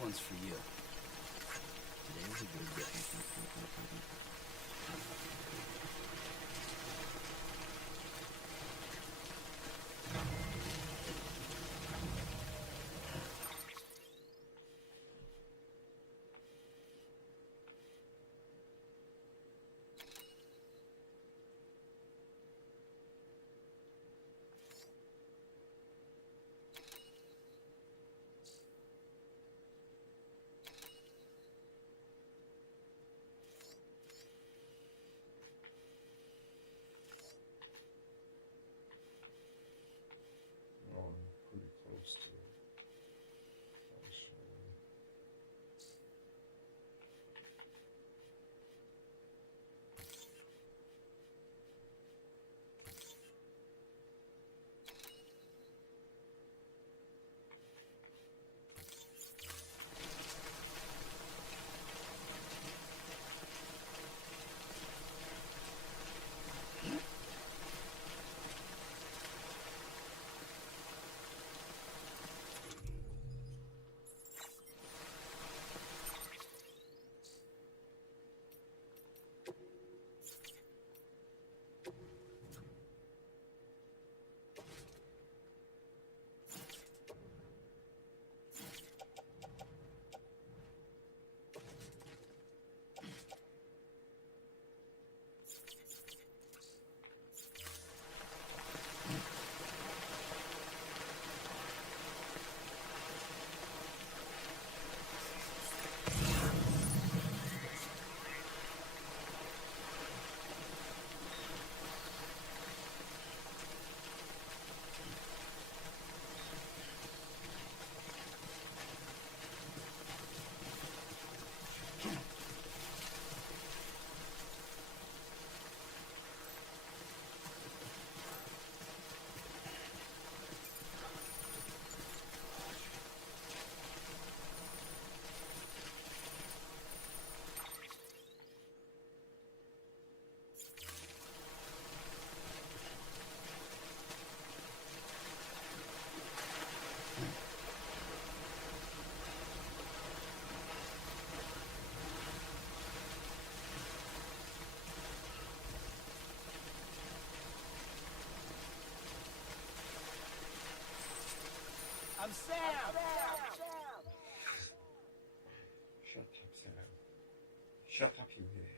one's for you. Today was a good day. Oh, I'm pretty close to it. Actually. I'm Sam! Shut up, Sam. Shut up, you idiot.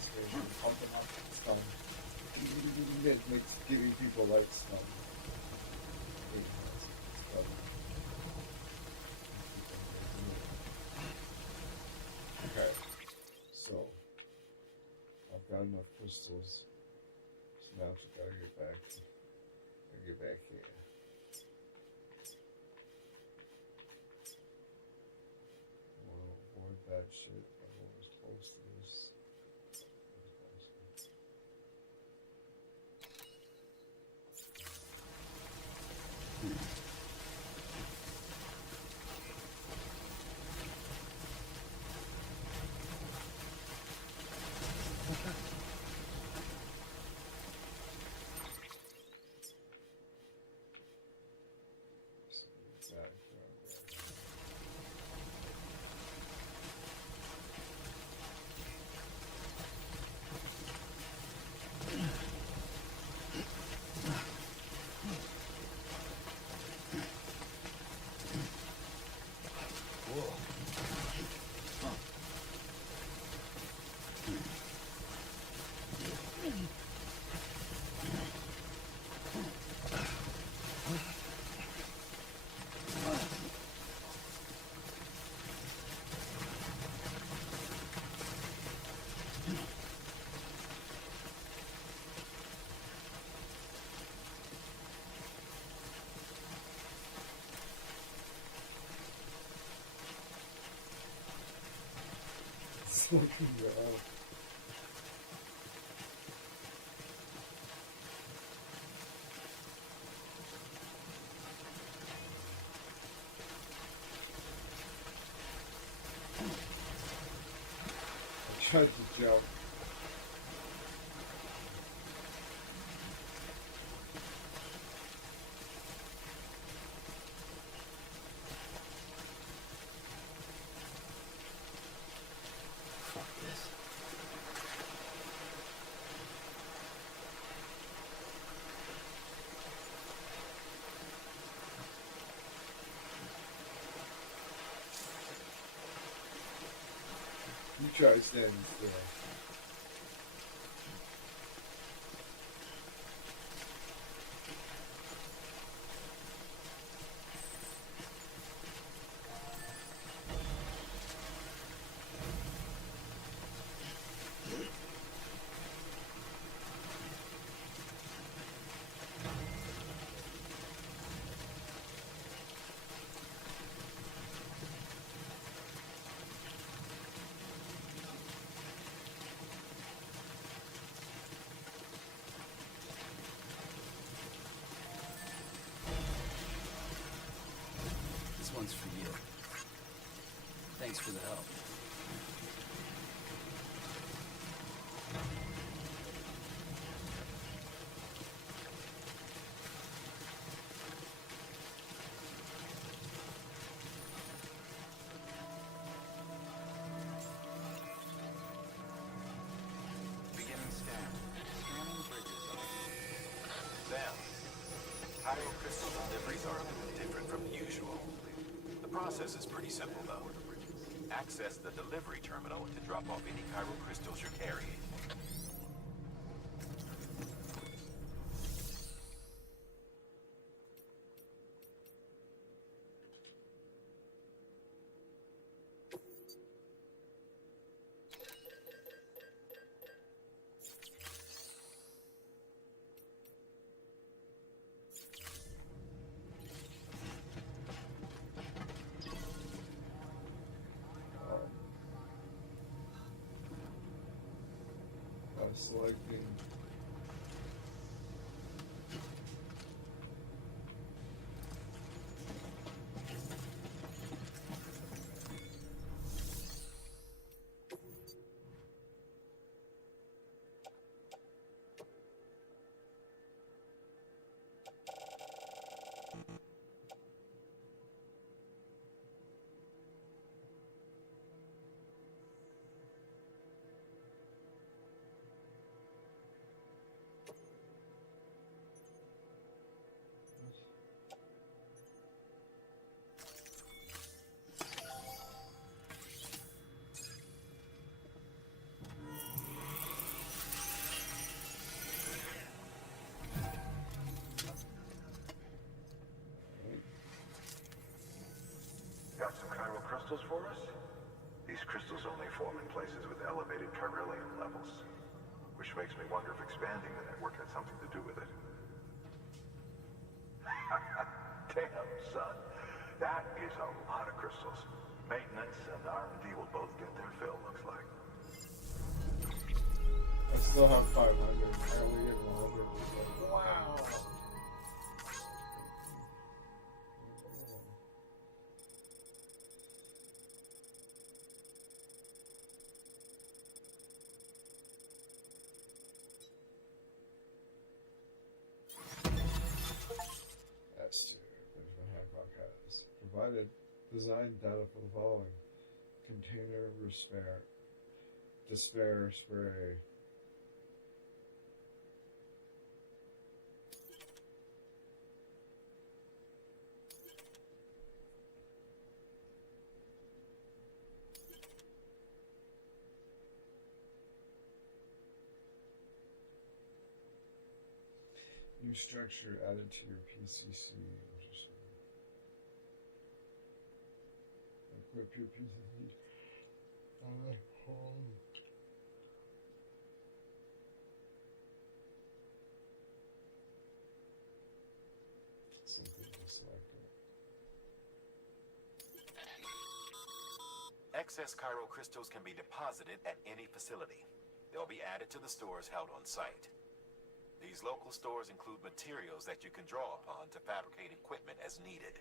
atmosphere and pumping up stuff. It makes giving people like stuff. Okay, so I've got enough crystals. So now I just gotta get back. Gotta get back here. I wanna avoid that shit. I'm almost close to this. Fucking hell. I tried to jump. You try standing still. This one's for you. Thanks for the help. Beginning scan. Scanning bridges. Sam, Cairo crystal deliveries are a little different from usual. The process is pretty simple, though. Access the delivery terminal to drop off any Cairo crystals you're carrying. Selecting crystals for us? These crystals only form in places with elevated chiralium levels, which makes me wonder if expanding the network had something to do with it. Damn, son. That is a lot of crystals. Maintenance and R&D will both get their fill, looks like. I still have 500. I only get 100. Wow. That's there's the Hancock has provided design data for the following: container despair spray. New structure added to your PCC. Equip your PCC on the home. Something to select it. Excess chiral crystals can be deposited at any facility. They'll be added to the stores held on site. These local stores include materials that you can draw upon to fabricate equipment as needed.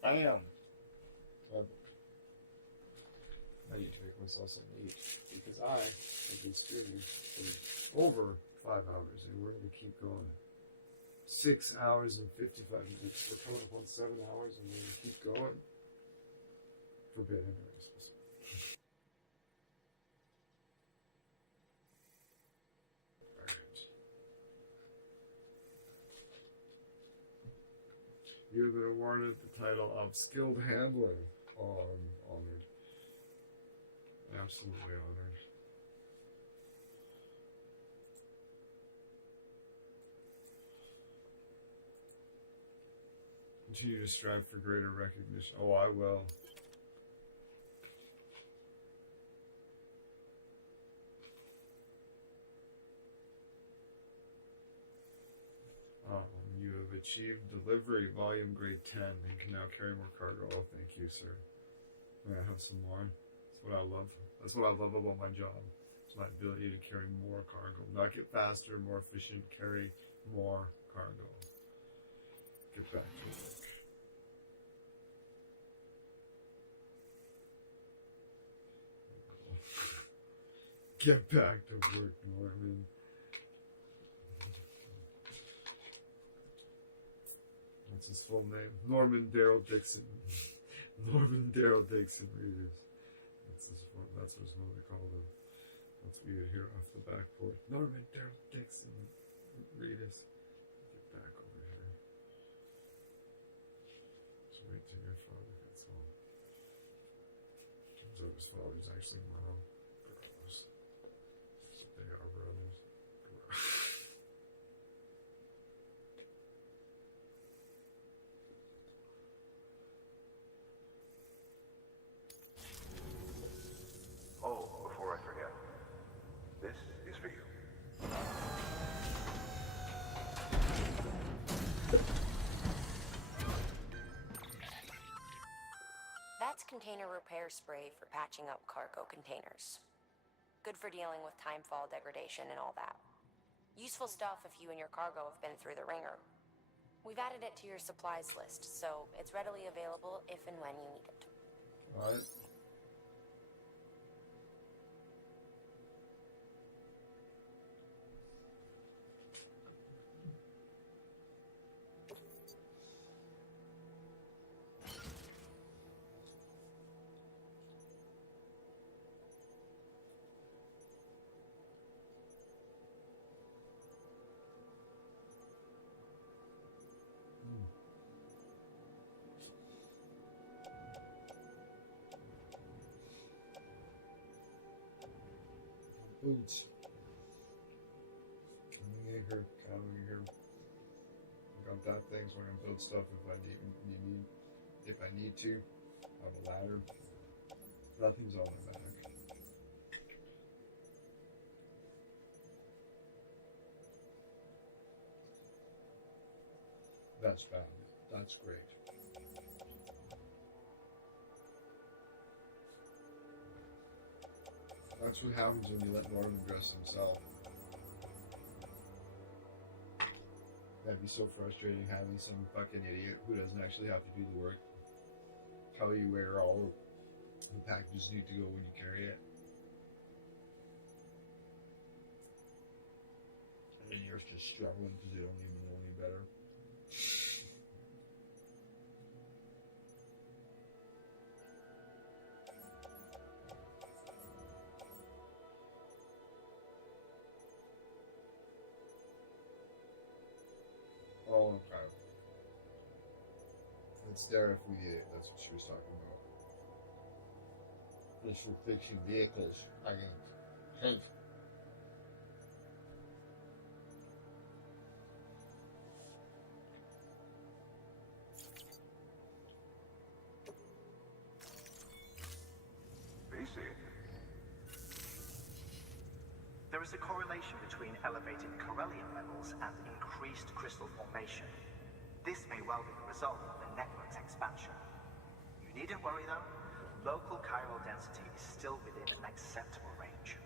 Bam! I need to make myself some meat because I have been streaming for over 5 hours and we're going to keep going. 6 hours and 55 minutes. We're coming up on 7 hours and we're going to keep going. Forbidden, anyways. You have been awarded the title of Skilled Handler. Oh, I'm honored. Absolutely honored. Continue to strive for greater recognition. Oh, I will. You have achieved delivery volume grade 10 and can now carry more cargo. Oh, thank you, sir. May I have some more? That's what I love. That's what I love about my job. It's my ability to carry more cargo. Not get faster, more efficient, carry more cargo. Get back to work. Get back to work, Norman. That's his full name. Norman Daryl Dixson. Norman Daryl Dixson, readers. That's what his mother called him. That's what you hear off the back porch. Norman Daryl Dixson, readers. Get back over here. Just wait till your father gets home. Turns out his father's actually mom. Gross. They are brothers. Gross. Oh, before I forget, this is for you. That's container repair spray for patching up cargo containers. Good for dealing with timefall degradation and all that. Useful stuff if you and your cargo have been through the ringer. We've added it to your supplies list, so it's readily available if and when you need it. Alright. Boots. Coming in here. Got that thing so I can build stuff if I need to. I have a ladder. Nothing's on my back. That's bad. That's great. That's what happens when you let Norman dress himself. That'd be so frustrating having some fucking idiot who doesn't actually have to do the work tell you where all the packages need to go when you carry it. And you're just struggling because you don't even know any better. Oh, okay. It's there if we need it. That's what she was talking about. This for fixing vehicles. I can think. There is a correlation between elevated Corellium levels and increased crystal formation. This may well be the result of the network's expansion. You needn't worry though. Local chiral density is still within an acceptable range.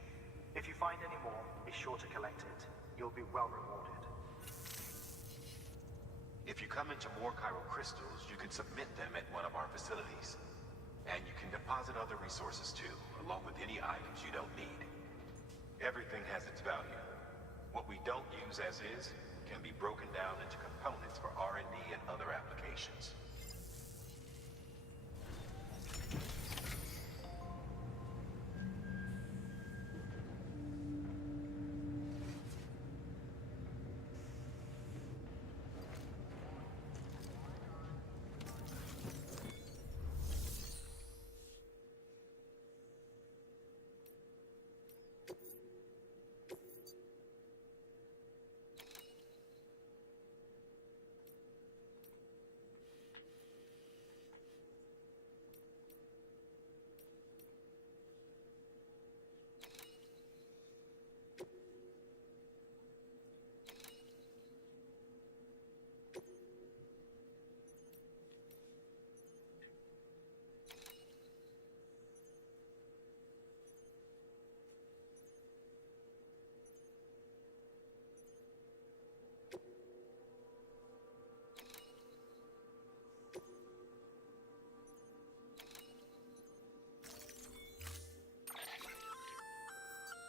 If you find any more, be sure to collect it. You'll be well rewarded. If you come into more chiral crystals, you can submit them at one of our facilities. And you can deposit other resources too, along with any items you don't need. Everything has its value. What we don't use as is can be broken down into components for R&D and other applications.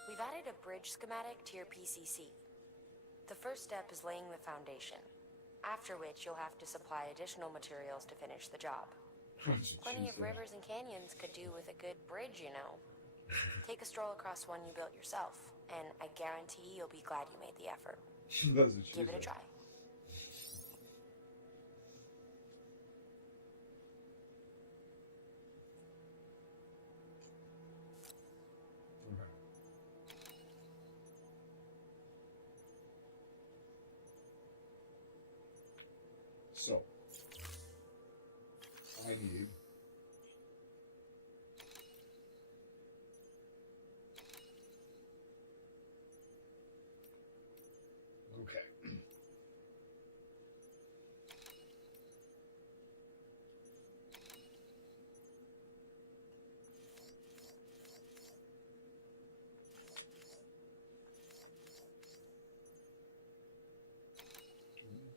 We've added a bridge schematic to your PCC. The first step is laying the foundation, after which you'll have to supply additional materials to finish the job. Plenty of rivers and canyons could do with a good bridge, you know. Take a stroll across one you built yourself, and I guarantee you'll be glad you made the effort. Give it a try. So, I need okay.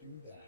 Do that.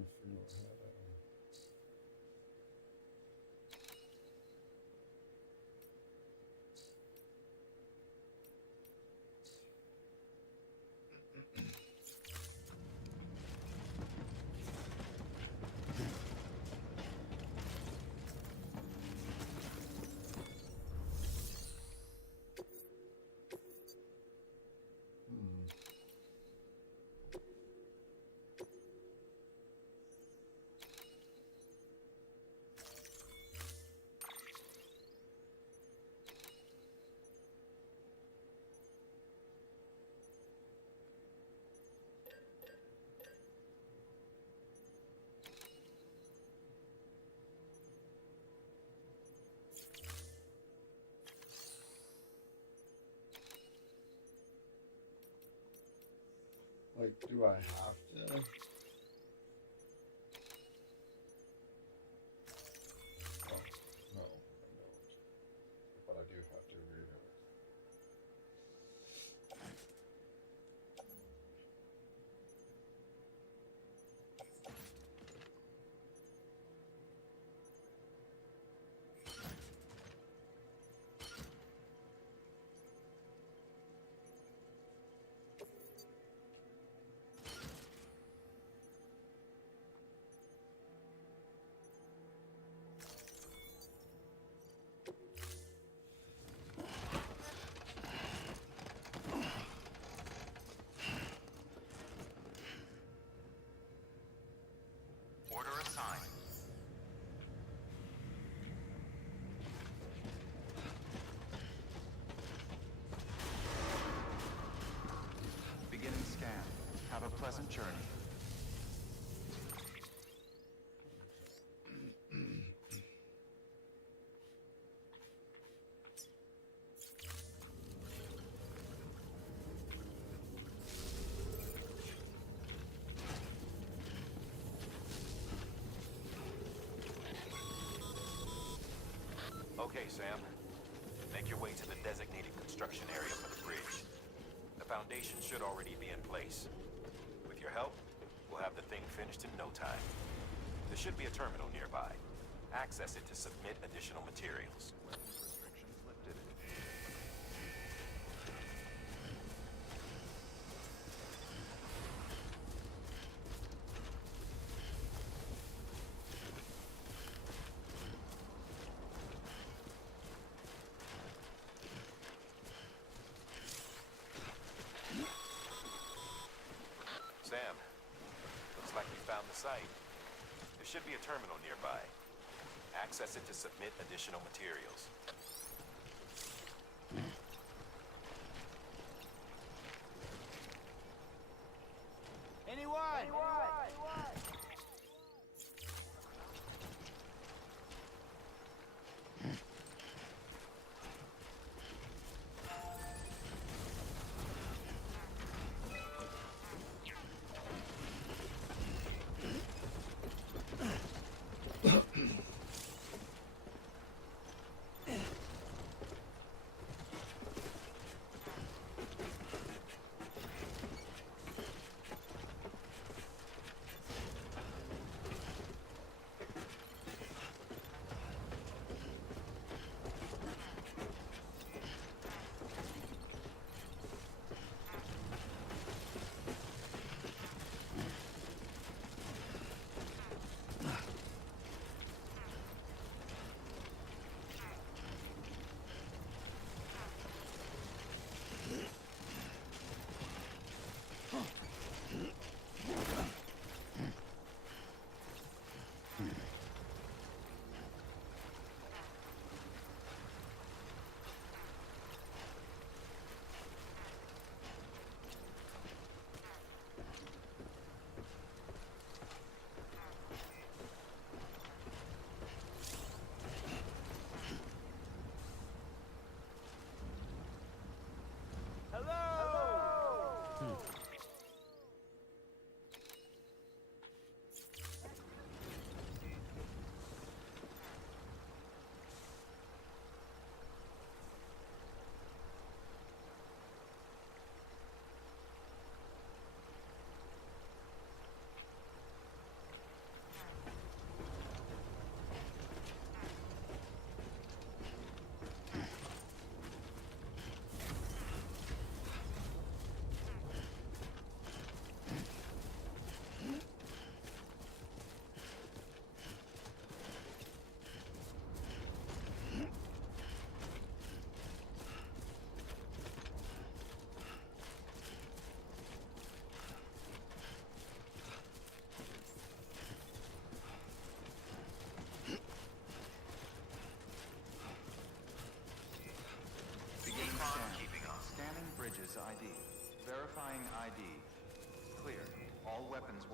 trying to figure out how to. Like, do I have to? Oh, no, I don't. But I do have to read it. Order assigned. Beginning scan. Have a pleasant journey. Okay, Sam. Make your way to the designated construction area for the bridge. The foundation should already be in place. With your help, we'll have the thing finished in no time. There should be a terminal nearby. Access it to submit additional materials. Restrictions lifted. Sam, looks like we found the site. There should be a terminal nearby. Access it to submit additional materials. Anyone?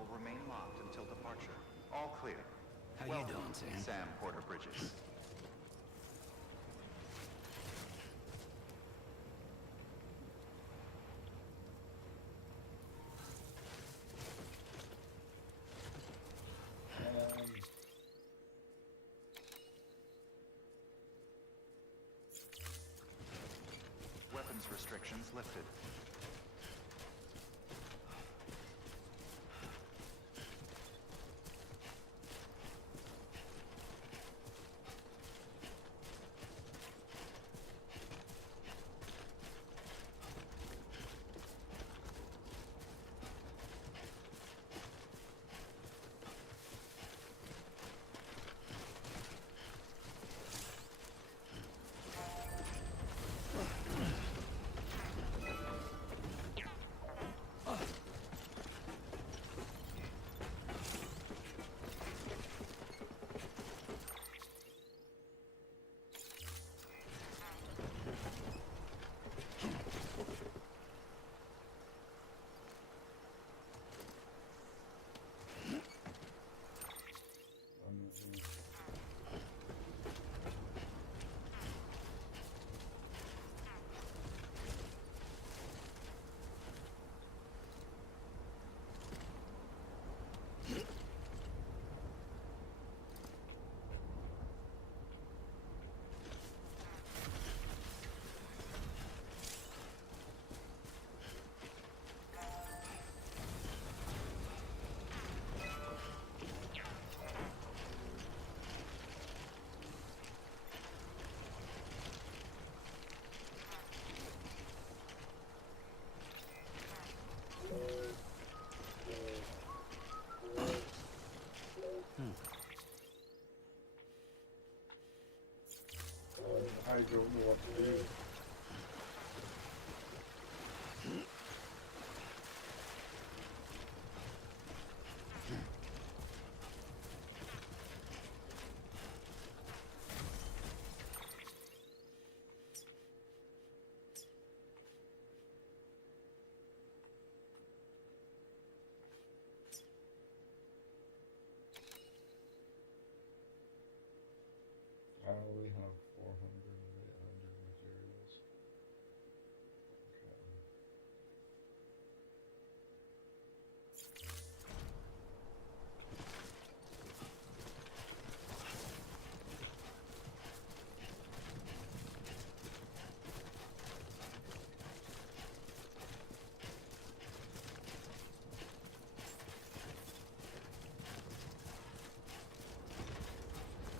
will remain locked until departure. All clear. How you doing, Sam? Sam Porter Bridges. Weapons restrictions lifted. I don't know what to do. I only have 400 and 800 materials. Okay.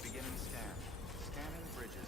Beginning scan. Scanning bridges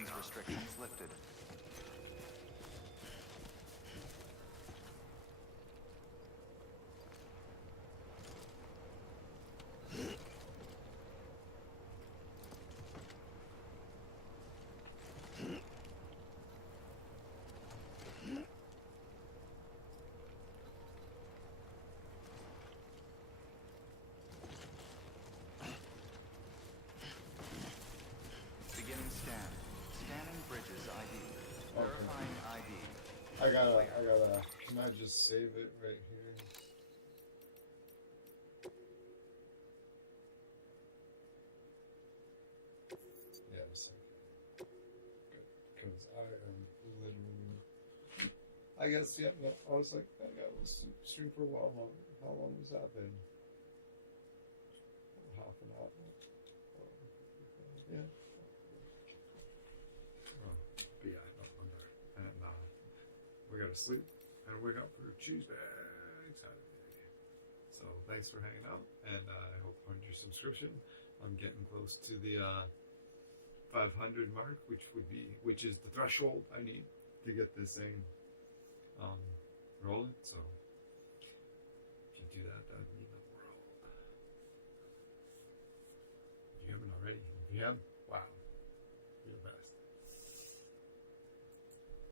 these restrictions lifted. Beginning scan. Scanning bridges ID. Verifying ID. I gotta, can I just save it right here? Yeah, a second. Good, because I am literally, I guess, yeah, no, I was like, I got a stream for a while long. How long has that been? Half an hour. Yeah. Well, but yeah, no wonder. And we gotta sleep and wake up for Tuesday, Saturday. So thanks for hanging out, and I hope you earned your subscription. I'm getting close to the 500 mark, which is the threshold I need to get this thing rolling. So if you do that, that would mean the world. If you haven't already, if you have.